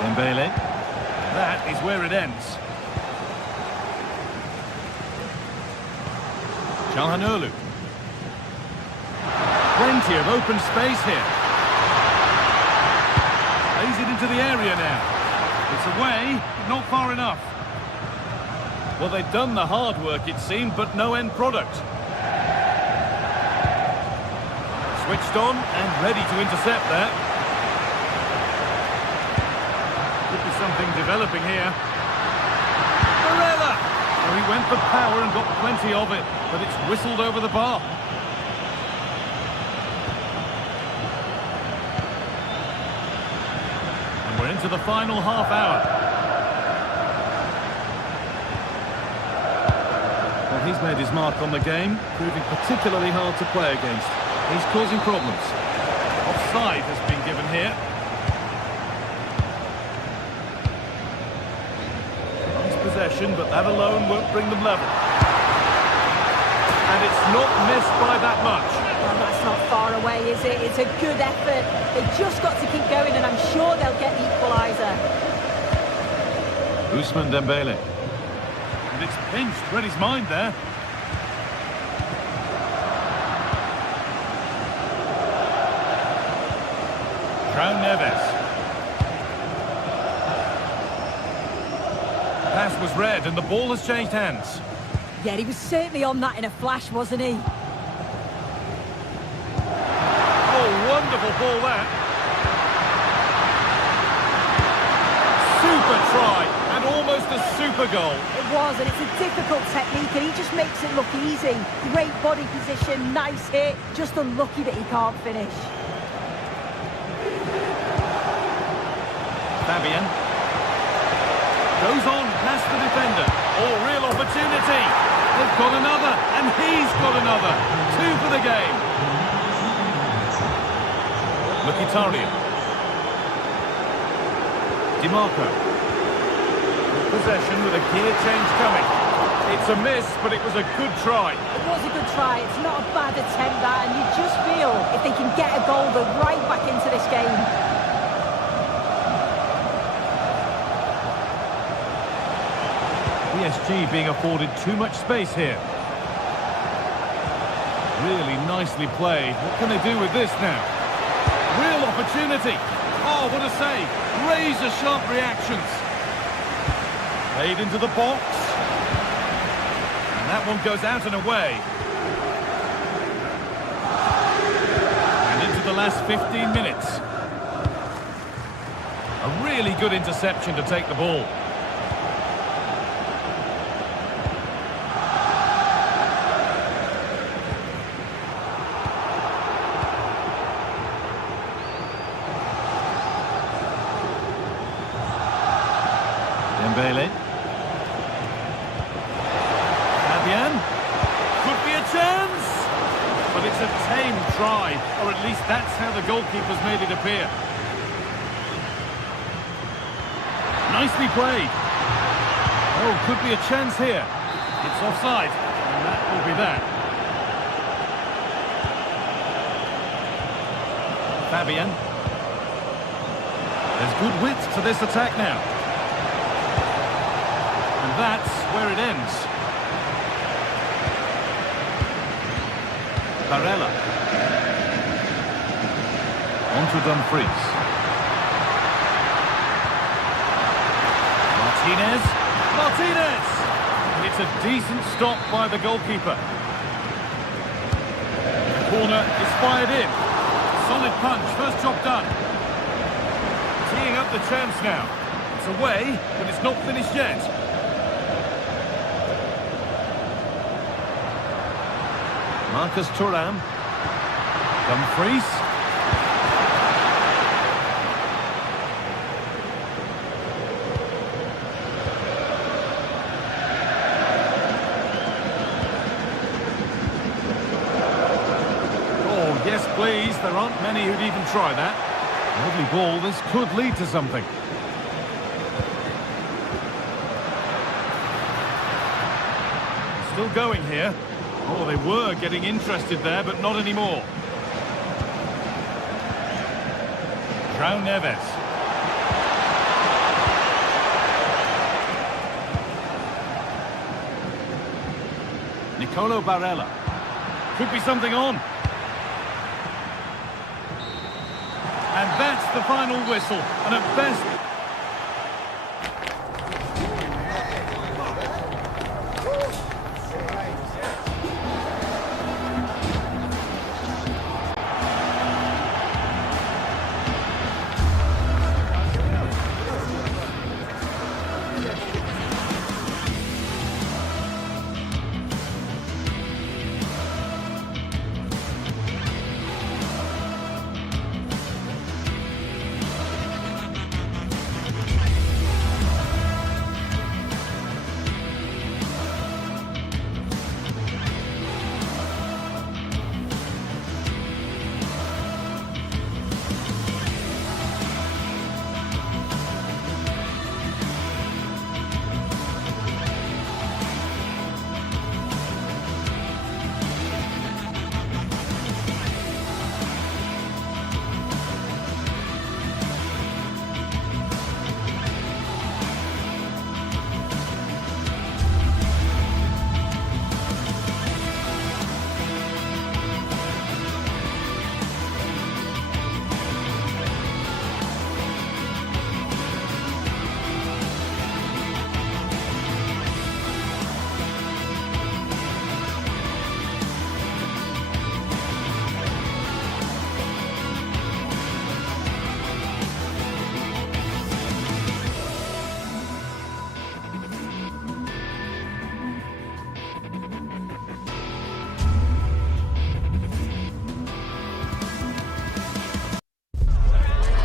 Dembele. That is where it ends. Calhanoglu. Plenty of open space here. Plays it into the area now. It's away, but not far enough. Well, they've done the hard work, it seemed, but no end product. Switched on and ready to intercept that. Could be something developing here. Barella! Well, he went for power and got plenty of it, but it's whistled over the bar. And we're into the final half hour. Well, he's made his mark on the game, proving particularly hard to play against. He's causing problems. Offside has been given here. Possession, but that alone won't bring them level. And it's not missed by that much. Well, that's not far away, is it? It's a good effort. They've just got to keep going, and I'm sure they'll get the equaliser. Ousmane Dembele. And it's pinched. Read his mind there. João Neves. Pass was read and the ball has changed hands. Yeah, he was certainly on that in a flash, wasn't he? Oh, wonderful ball that. Super try and almost a super goal. It was, and it's a difficult technique, and he just makes it look easy. Great body position, nice hit, just unlucky that he can't finish. Fabian. Goes on past the defender. Oh, real opportunity. They've got another, and he's got another. 2 for the game. Mkhitaryan. DiMarco. Possession with a gear change coming. It's a miss, but it was a good try. It was a good try. It's not a bad attempt, that, and you just feel if they can get a goal, they're right back into this game. PSG being afforded too much space here. Really nicely played. What can they do with this now? Real opportunity. Oh, what a save. Razor-sharp reactions. Played into the box. And that one goes out and away. And into the last 15 minutes. A really good interception to take the ball. Dembele. Could be a chance! But it's a tame try, or at least that's how the goalkeeper's made it appear. Nicely played. Oh, could be a chance here. It's offside, and that will be that. Fabian. There's good width to this attack now. And that's where it ends. Barella. On to Dumfries. Martinez! It's a decent stop by the goalkeeper. The corner is fired in. Solid punch, first job done. Teeing up the chance now. It's away, but it's not finished yet. Marcus Thuram. Dumfries. Oh, yes, please. There aren't many who'd even try that. Lovely ball. This could lead to something. Still going here. Oh, they were getting interested there, but not anymore. João Neves. Nicolo Barella. Could be something on. And that's the final whistle. And at best...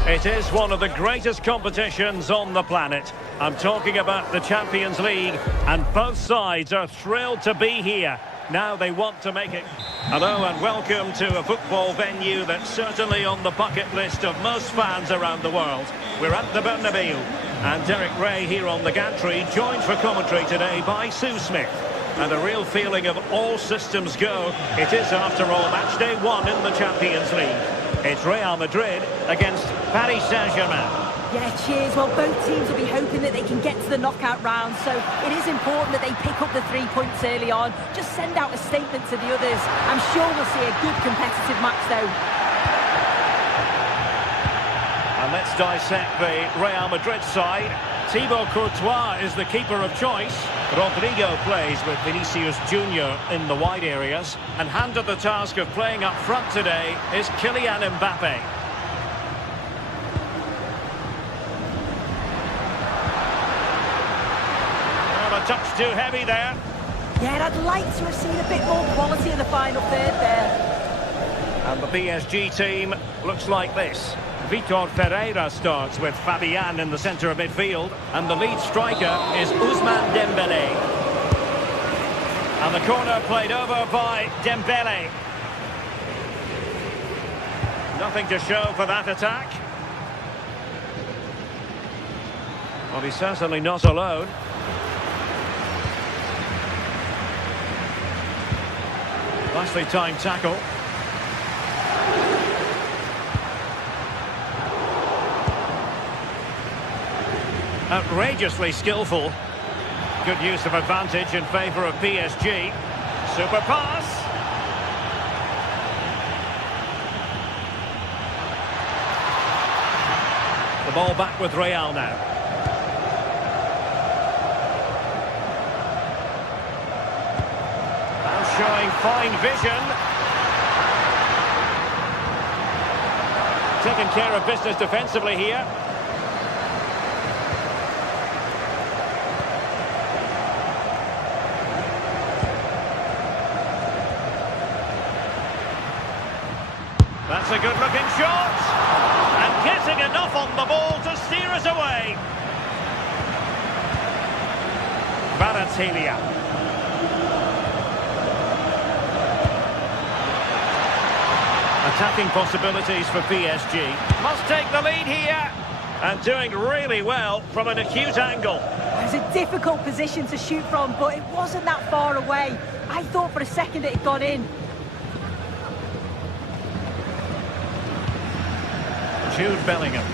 It is one of the greatest competitions on the planet. I'm talking about the Champions League, and both sides are thrilled to be here. Now they want to make it. Hello and welcome to a football venue that's certainly on the bucket list of most fans around the world. We're at the Bernabeu. And Derek Ray here on the gantry, joined for commentary today by Sue Smith. And a real feeling of all systems go. It is, after all, match day 1 in the Champions League. It's Real Madrid against Paris Saint-Germain. Yeah, cheers. Well, both teams will be hoping that they can get to the knockout round, so it is important that they pick up the 3 points early on. Just send out a statement to the others. I'm sure we'll see a good competitive match, though. And let's dissect the Real Madrid side. Thibaut Courtois is the keeper of choice. Rodrigo plays with Vinicius Junior in the wide areas. And handed the task of playing up front today is Kylian Mbappe. Well, a touch too heavy there. Yeah, I'd like to have seen a bit more quality in the final third there. And the PSG team looks like this. Vitor Ferreira starts with Fabian in the centre of midfield. And the lead striker is Ousmane Dembélé. And the corner played over by Dembélé. Nothing to show for that attack. Well, he's certainly not alone. Nicely timed tackle. Outrageously skillful. Good use of advantage in favour of PSG. Super pass. The ball back with Real now. Now showing fine vision. Taking care of business defensively here. That's a good-looking shot. And getting enough on the ball to steer us away. Kvaratskhelia. Attacking possibilities for PSG. Must take the lead here. And doing really well from an acute angle. It was a difficult position to shoot from, but it wasn't that far away. I thought for a second it had gone in. Jude Bellingham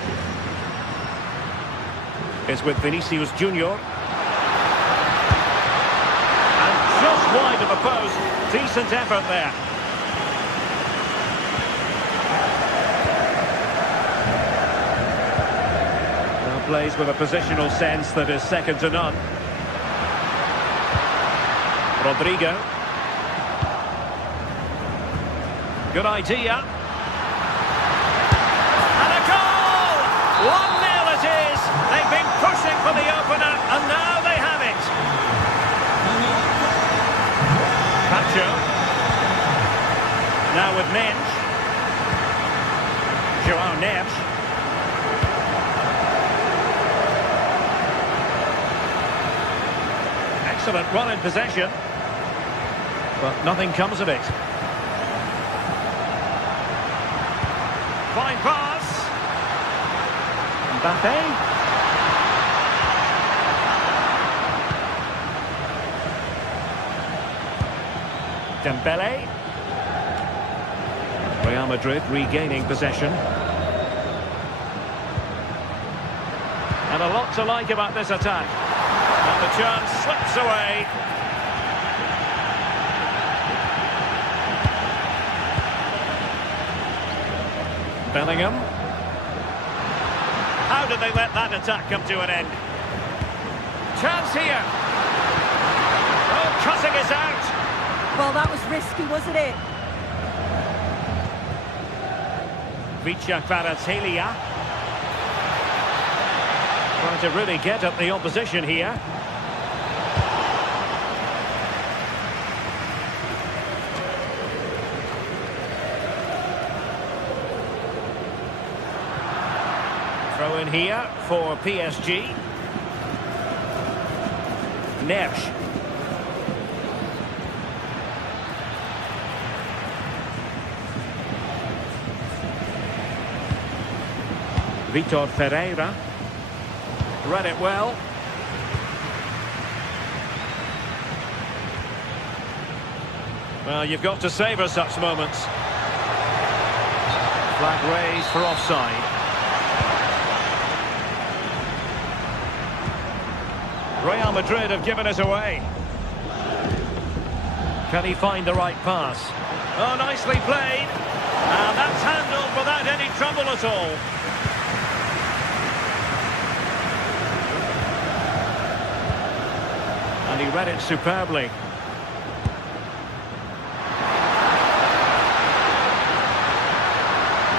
is with Vinicius Junior. And just wide of the post. Decent effort there. Now plays with a positional sense that is second to none. Rodrigo. Good idea. 1-0 it is. They've been pushing for the opener, and now they have it. Pacho. Now with Neves. João Neves. Excellent run in possession, but nothing comes of it. Fine pass. Mbappe. Dembélé. Real Madrid regaining possession. And a lot to like about this attack. And the chance slips away. Bellingham. How did they let that attack come to an end? Chance here. Oh, cutting us out. Well, that was risky, wasn't it? Kvaratskhelia. Trying to really get at the opposition here. Throw in here for PSG. Neves. Vitor Ferreira. Read it well. Well, you've got to savour such moments. Flag raised for offside. Real Madrid have given it away. Can he find the right pass? Oh, nicely played. And that's handled without any trouble at all. And he read it superbly.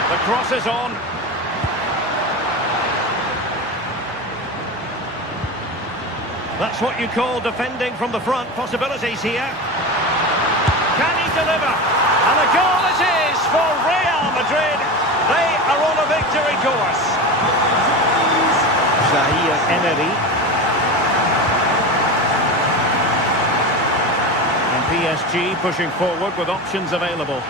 The cross is on. That's what you call defending from the front. Possibilities here. Can he deliver? And the goal it is for Real Madrid. They are on a victory course. Zaire Emery. And PSG pushing forward with options available.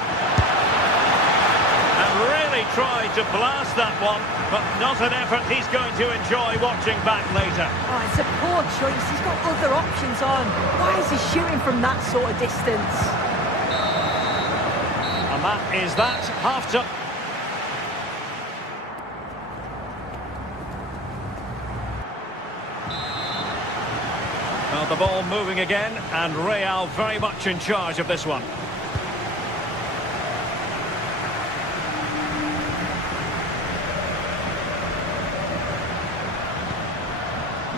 Really tried to blast that one, but not an effort he's going to enjoy watching back later. Oh, it's a poor choice. He's got other options on. Why is he shooting from that sort of distance? And that is that. Half to... Well, the ball moving again, and Real very much in charge of this one.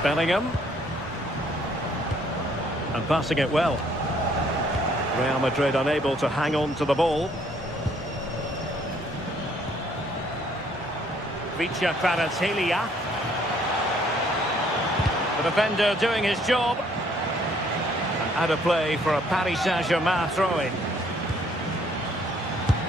Bellingham. And passing it well. Real Madrid unable to hang on to the ball. Vicha Kvaratskhelia. The defender doing his job. And out of play for a Paris Saint-Germain throw-in.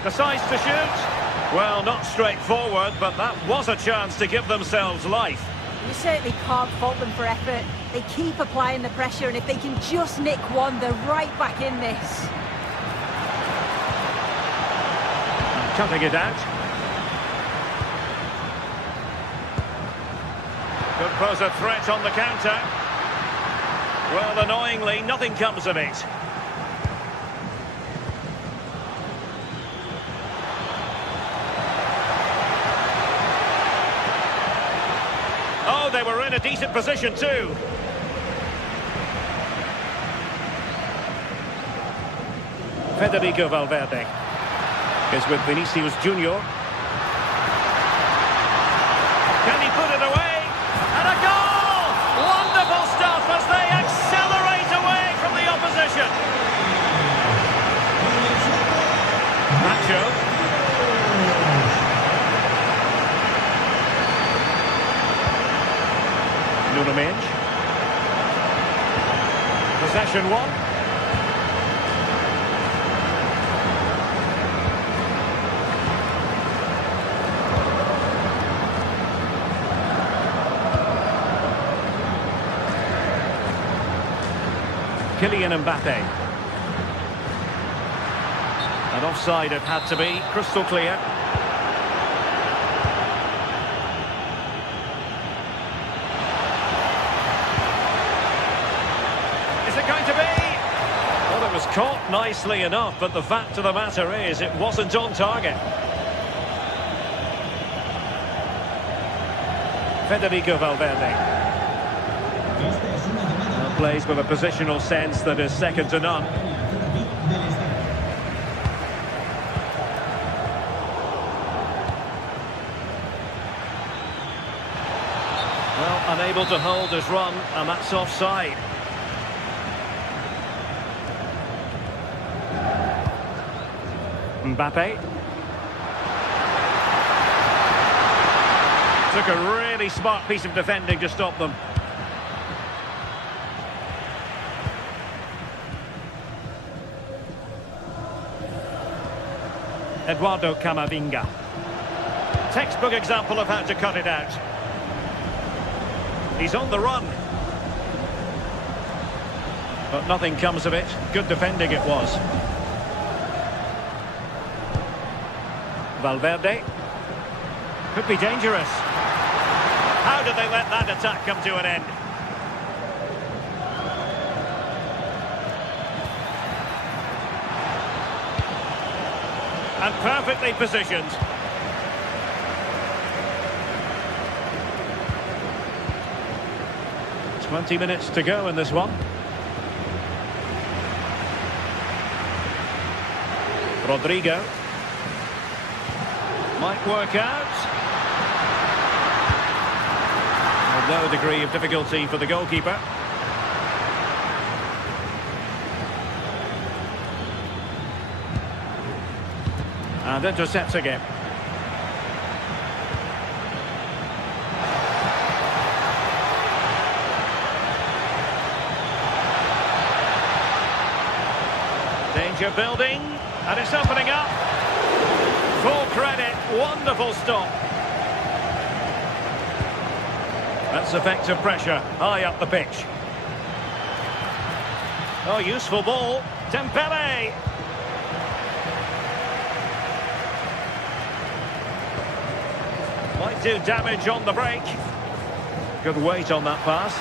Decides to shoot. Well, not straightforward, but that was a chance to give themselves life. You certainly can't fault them for effort. They keep applying the pressure, and if they can just nick one, they're right back in this. Cutting it out. Could pose a threat on the counter. Well, annoyingly, nothing comes of it. Oh, they were in a decent position too. Federico Valverde is with Vinicius Junior. Can he put it away? And a goal! Wonderful stuff as they accelerate away from the opposition. Nacho. Nuno Mendes. Possession one. Kylian Mbappe. And offside it had to be, crystal clear. Is it going to be? Well, it was caught nicely enough, but the fact of the matter is it wasn't on target. Federico Valverde. Plays with a positional sense that is second to none. Well, unable to hold his run, and that's offside. Mbappe. Took a really smart piece of defending to stop them. Eduardo Camavinga. Textbook example of how to cut it out. He's on the run. But nothing comes of it. Good defending it was. Valverde. Could be dangerous. How did they let that attack come to an end? And perfectly positioned. "20 minutes to go in this one. Rodrigo. Might work out. With no degree of difficulty for the goalkeeper. And intercepts again. Danger building, and it's opening up. Full credit, wonderful stop. That's effective pressure, high up the pitch. Oh, useful ball. Dembele. Might do damage on the break. Good weight on that pass.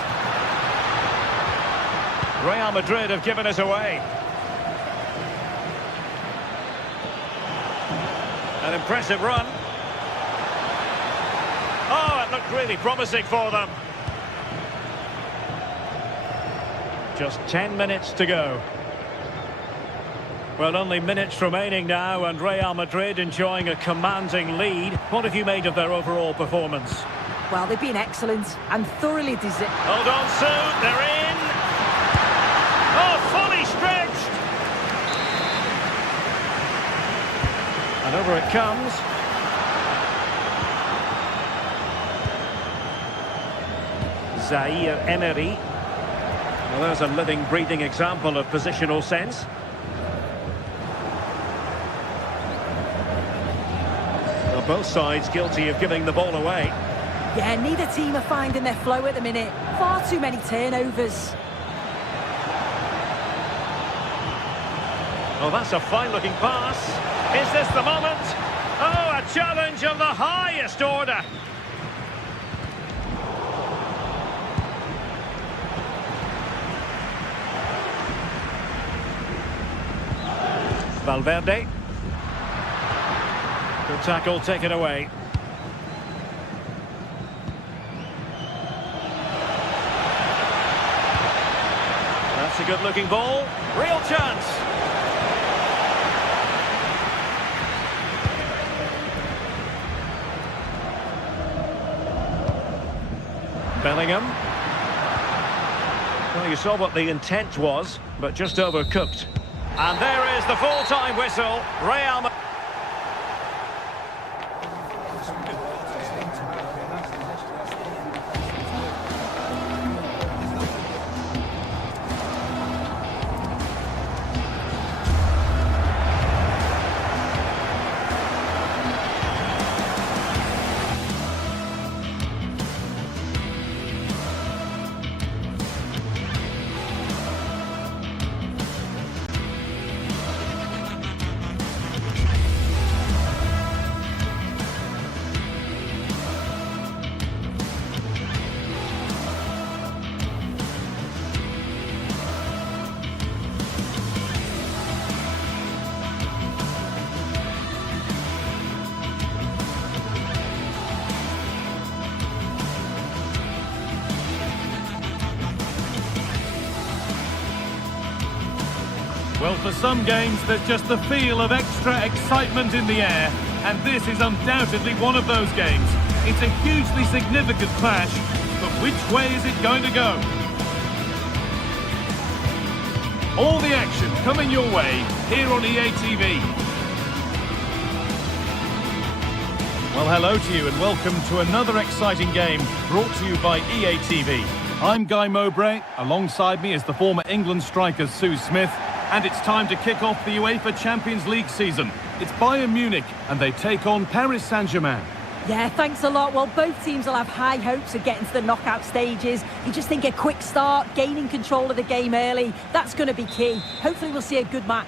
Real Madrid have given us away. An impressive run. Oh, it looked really promising for them. Just 10 minutes to go. Well, only minutes remaining now, and Real Madrid enjoying a commanding lead. What have you made of their overall performance? Well, they've been excellent and thoroughly deserved. Hold on, Sue, they're in. Oh, fully stretched. And over it comes. Zaire Emery. Well, there's a living, breathing example of positional sense. Well, both sides guilty of giving the ball away. Yeah, neither team are finding their flow at the minute. Far too many turnovers. Oh, that's a fine-looking pass. Is this the moment? Oh, a challenge of the highest order. Valverde. Good tackle taken away. That's a good-looking ball. Real chance. Bellingham. Well, you saw what the intent was, but just overcooked. And there is the full-time whistle. Real Madrid. Well, for some games, there's just the feel of extra excitement in the air, and this is undoubtedly one of those games. It's a hugely significant clash, but which way is it going to go? All the action coming your way here on EA TV. Well, hello to you and welcome to another exciting game brought to you by EA TV. I'm Guy Mowbray. Alongside me is the former England striker Sue Smith. And it's time to kick off the UEFA Champions League season. It's Bayern Munich, and they take on Paris Saint-Germain. Yeah, thanks a lot. Well, both teams will have high hopes of getting to the knockout stages. You just think a quick start, gaining control of the game early, that's going to be key. Hopefully we'll see a good match.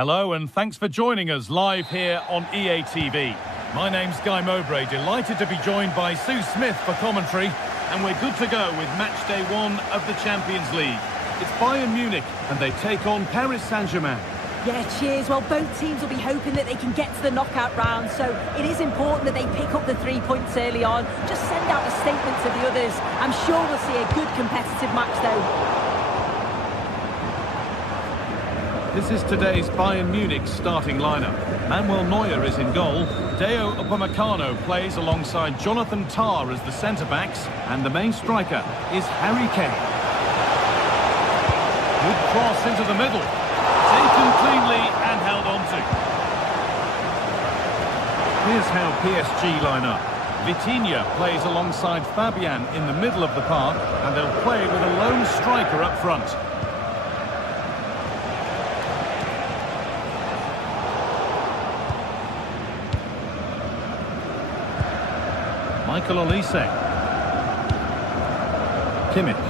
Hello and thanks for joining us live here on EA TV. My name's Guy Mowbray, delighted to be joined by Sue Smith for commentary, and we're good to go with match day 1 of the Champions League. It's Bayern Munich and they take on Paris Saint-Germain. Yeah, cheers. Well, both teams will be hoping that they can get to the knockout round, so it is important that they pick up the 3 points early on. Just send out a statement to the others. I'm sure we'll see a good competitive match though. This is today's Bayern Munich starting lineup. Manuel Neuer is in goal. Deo Upamecano plays alongside Jonathan Tah as the centre-backs, and the main striker is Harry Kane. Good cross into the middle. Taken cleanly and held on to. Here's how PSG line up. Vitinha plays alongside Fabian in the middle of the park, and they'll play with a lone striker up front. Michael Olise. Kimmich.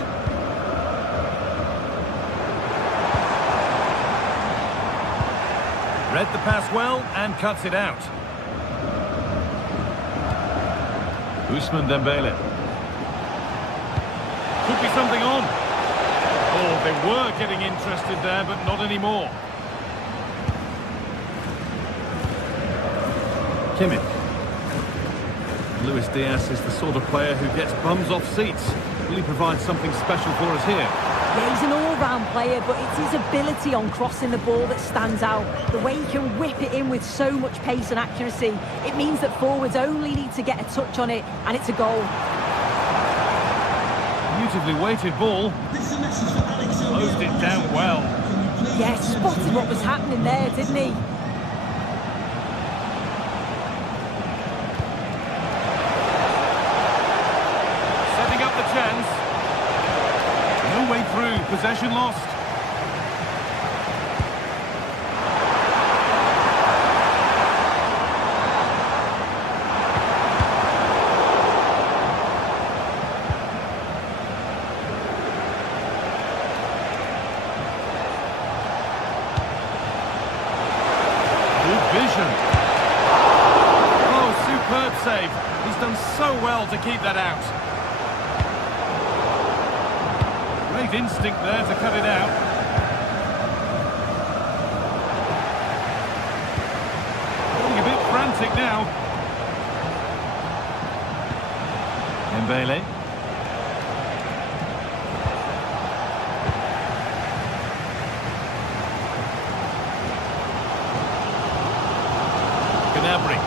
Read the pass well and cuts it out. Ousmane Dembele. Could be something on. Oh, they were getting interested there, but not anymore. Kimmich. Luis Diaz is the sort of player who gets bums off seats. Will he provide something special for us here? Yeah, he's an all-round player, but it's his ability on crossing the ball that stands out. The way he can whip it in with so much pace and accuracy. It means that forwards only need to get a touch on it, and it's a goal. Beautifully weighted ball. Closed it down well. Yeah, spotted what was happening there, didn't he? Chance. No way through. Possession lost. Good vision. Oh, superb save. He's done so well to keep that out. Great instinct there to cut it out. Getting a bit frantic now. Dembele. Gnabry.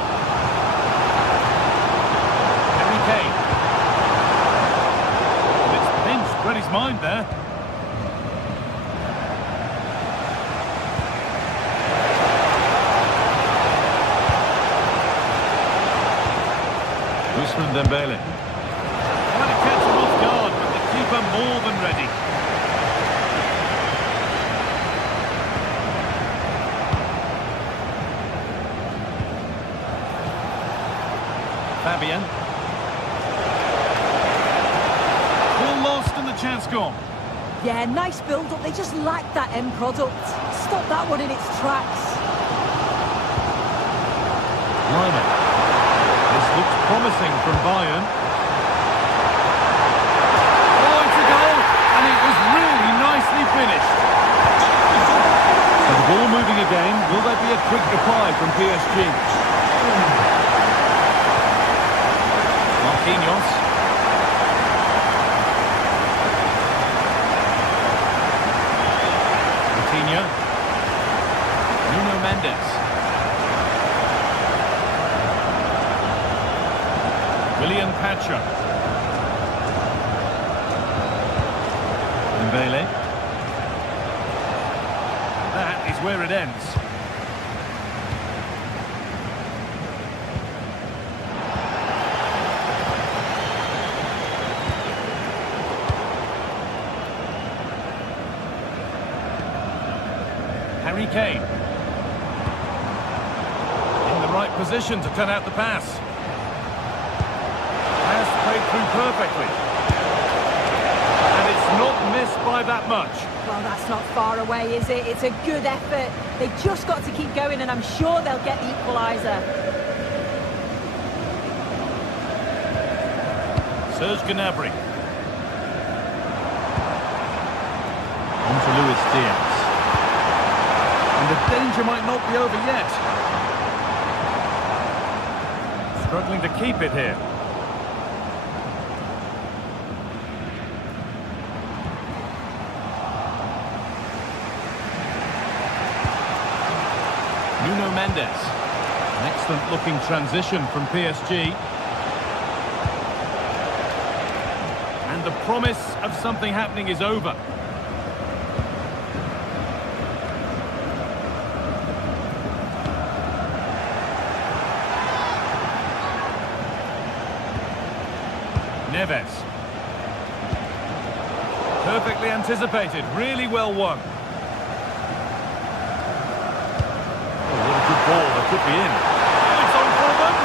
Harry Kane. Read his mind there. Ousmane Dembele. Trying to catch him off guard, but the keeper more than ready. Fabian. Lost and the chance gone. Yeah, nice build-up. They just lack that end product. Stop that one in its tracks. Liner. This looks promising from Bayern. Oh, it's a goal! And it was really nicely finished. So the ball moving again. Will there be a quick reply from PSG? Marquinhos. Nuno Mendes. William Pacha. Dembele. That is where it ends. Harry Kane. In the right position to cut out the pass. Pass played through perfectly. And it's not missed. miss by that much. Well, that's not far away, is it? It's a good effort. They've just got to keep going, and I'm sure they'll get the equaliser. Serge Gnabry. On to Luis Diaz. And the danger might not be over yet. Struggling to keep it here. Nuno Mendes. An excellent looking transition from PSG. And the promise of something happening is over. Neves. Perfectly anticipated, really well won. Oh, what a good ball, that could be in. It's on for them.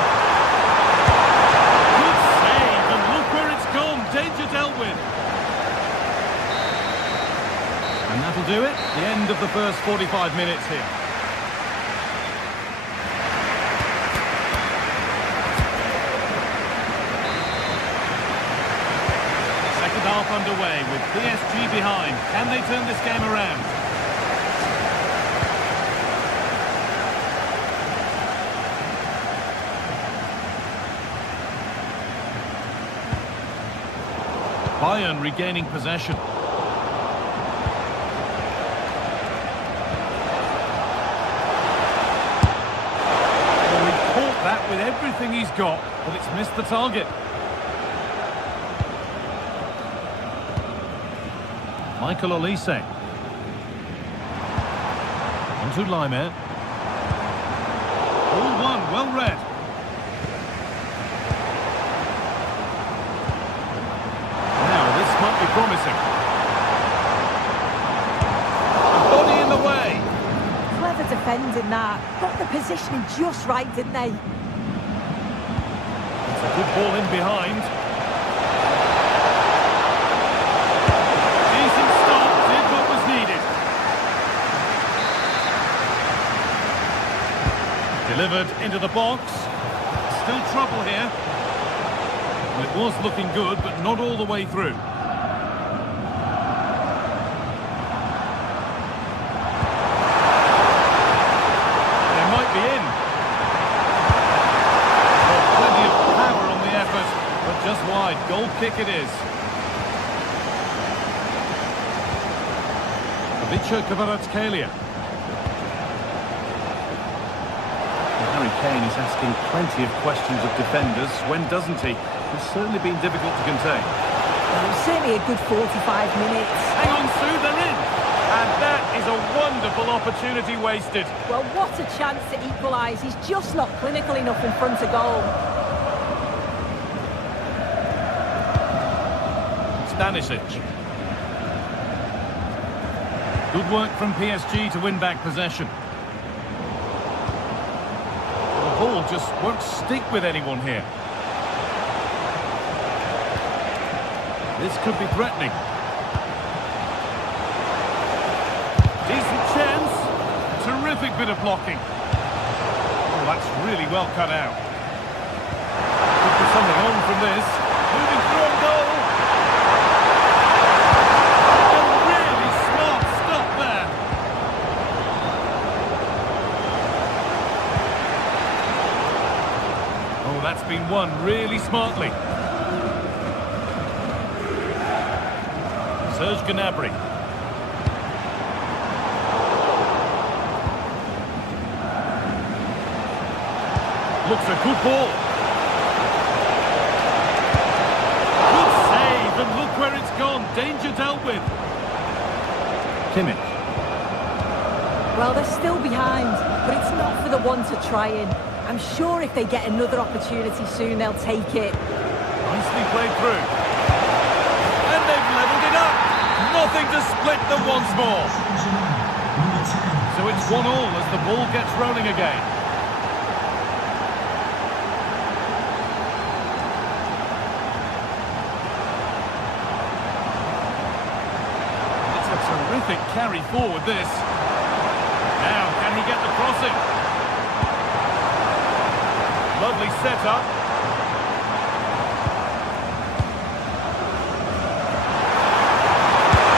Good save, and look where it's gone. Danger dealt with. And that'll do it. The end of the first 45 minutes here. Half underway with PSG behind. Can they turn this game around? Bayern regaining possession. Well, he caught that with everything he's got, but it's missed the target. Michael Olise. On to Laimer. All one, well read. Now, this might be promising. A body in the way. Clever defending that. Got the positioning just right, didn't they? It's a good ball in behind. Delivered into the box. Still trouble here. Well, it was looking good, but not all the way through. They might be in. Well, plenty of power on the effort, but just wide. Goal kick it is. Ivica Kvaratskhelia. Harry Kane is asking plenty of questions of defenders. When doesn't he? It's certainly been difficult to contain. Well, it was certainly a good 45 minutes. Hang on, Sue, they're in! And that is a wonderful opportunity wasted. Well, what a chance to equalise. He's just not clinical enough in front of goal. Stanisic. Good work from PSG to win back possession. The ball just won't stick with anyone here. This could be threatening. Decent chance. Terrific bit of blocking. Oh, that's really well cut out. Could be something on from this. Moving through on goal. A really smart stop there. Oh, that's been won really smartly. Serge Gnabry. Looks a good ball. Good save, and look where it's gone. Danger dealt with. Kimmich. Well, they're still behind, but it's not for the one to try in. I'm sure if they get another opportunity soon, they'll take it. Nicely played through. And they've levelled it up. Nothing to split them once more. So it's 1-1 as the ball gets rolling again. Terrific carry forward, this. Now, can he get the crossing? Lovely setup.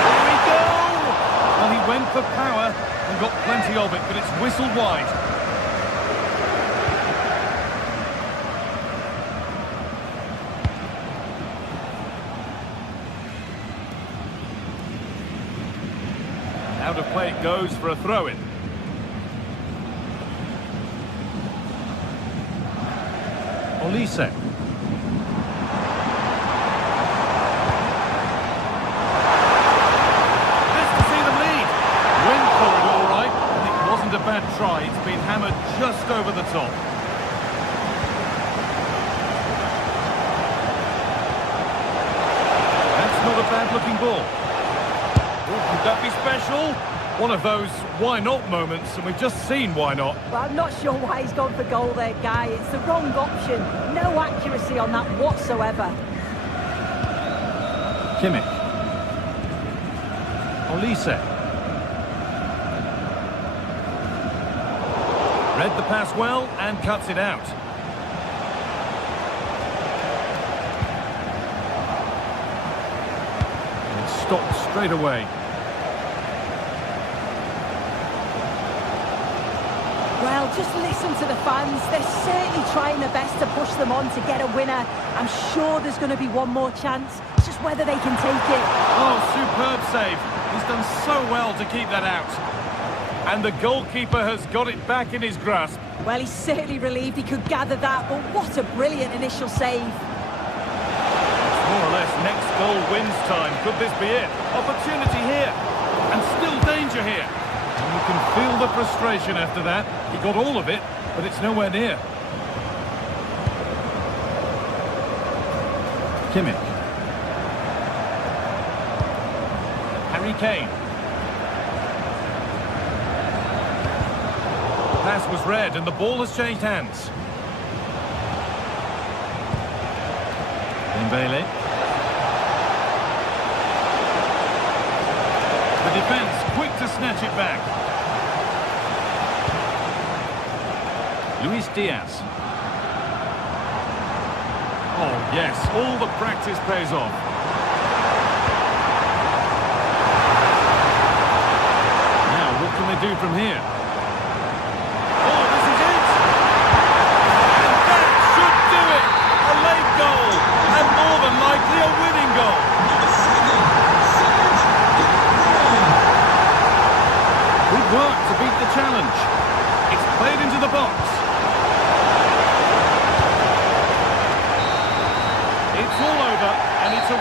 Here we go! Well, he went for power and got plenty of it, but it's whistled wide. Out of play it goes for a throw-in. Olise. This to see them lead. Went for it all right, and it wasn't a bad try. It's been hammered just over the top. That's not a bad-looking ball. Could that be special? One of those why not moments, and we've just seen why not. Well, I'm not sure why he's gone for goal there, Guy. It's the wrong option. No accuracy on that whatsoever. Kimmich. Olise. Read the pass well and cuts it out. And it's stopped straight away. Well, just listen to the fans. They're certainly trying their best to push them on to get a winner. I'm sure there's going to be one more chance. It's just whether they can take it. Oh, superb save. He's done so well to keep that out. And the goalkeeper has got it back in his grasp. Well, he's certainly relieved he could gather that, but what a brilliant initial save. More or less, next goal wins time. Could this be it? Opportunity here. And still danger here. And you can feel the frustration after that. He got all of it, but it's nowhere near. Kimmich. Harry Kane. Pass was read and the ball has changed hands. Dembele. The defence quick to snatch it back. Luis Diaz. Oh yes, all the practice pays off. Now what can they do from here? Oh, this is it! And that should do it! A late goal, and more than likely a winning goal. Good work to beat the challenge. It's played into the box. It's all over, and it's a...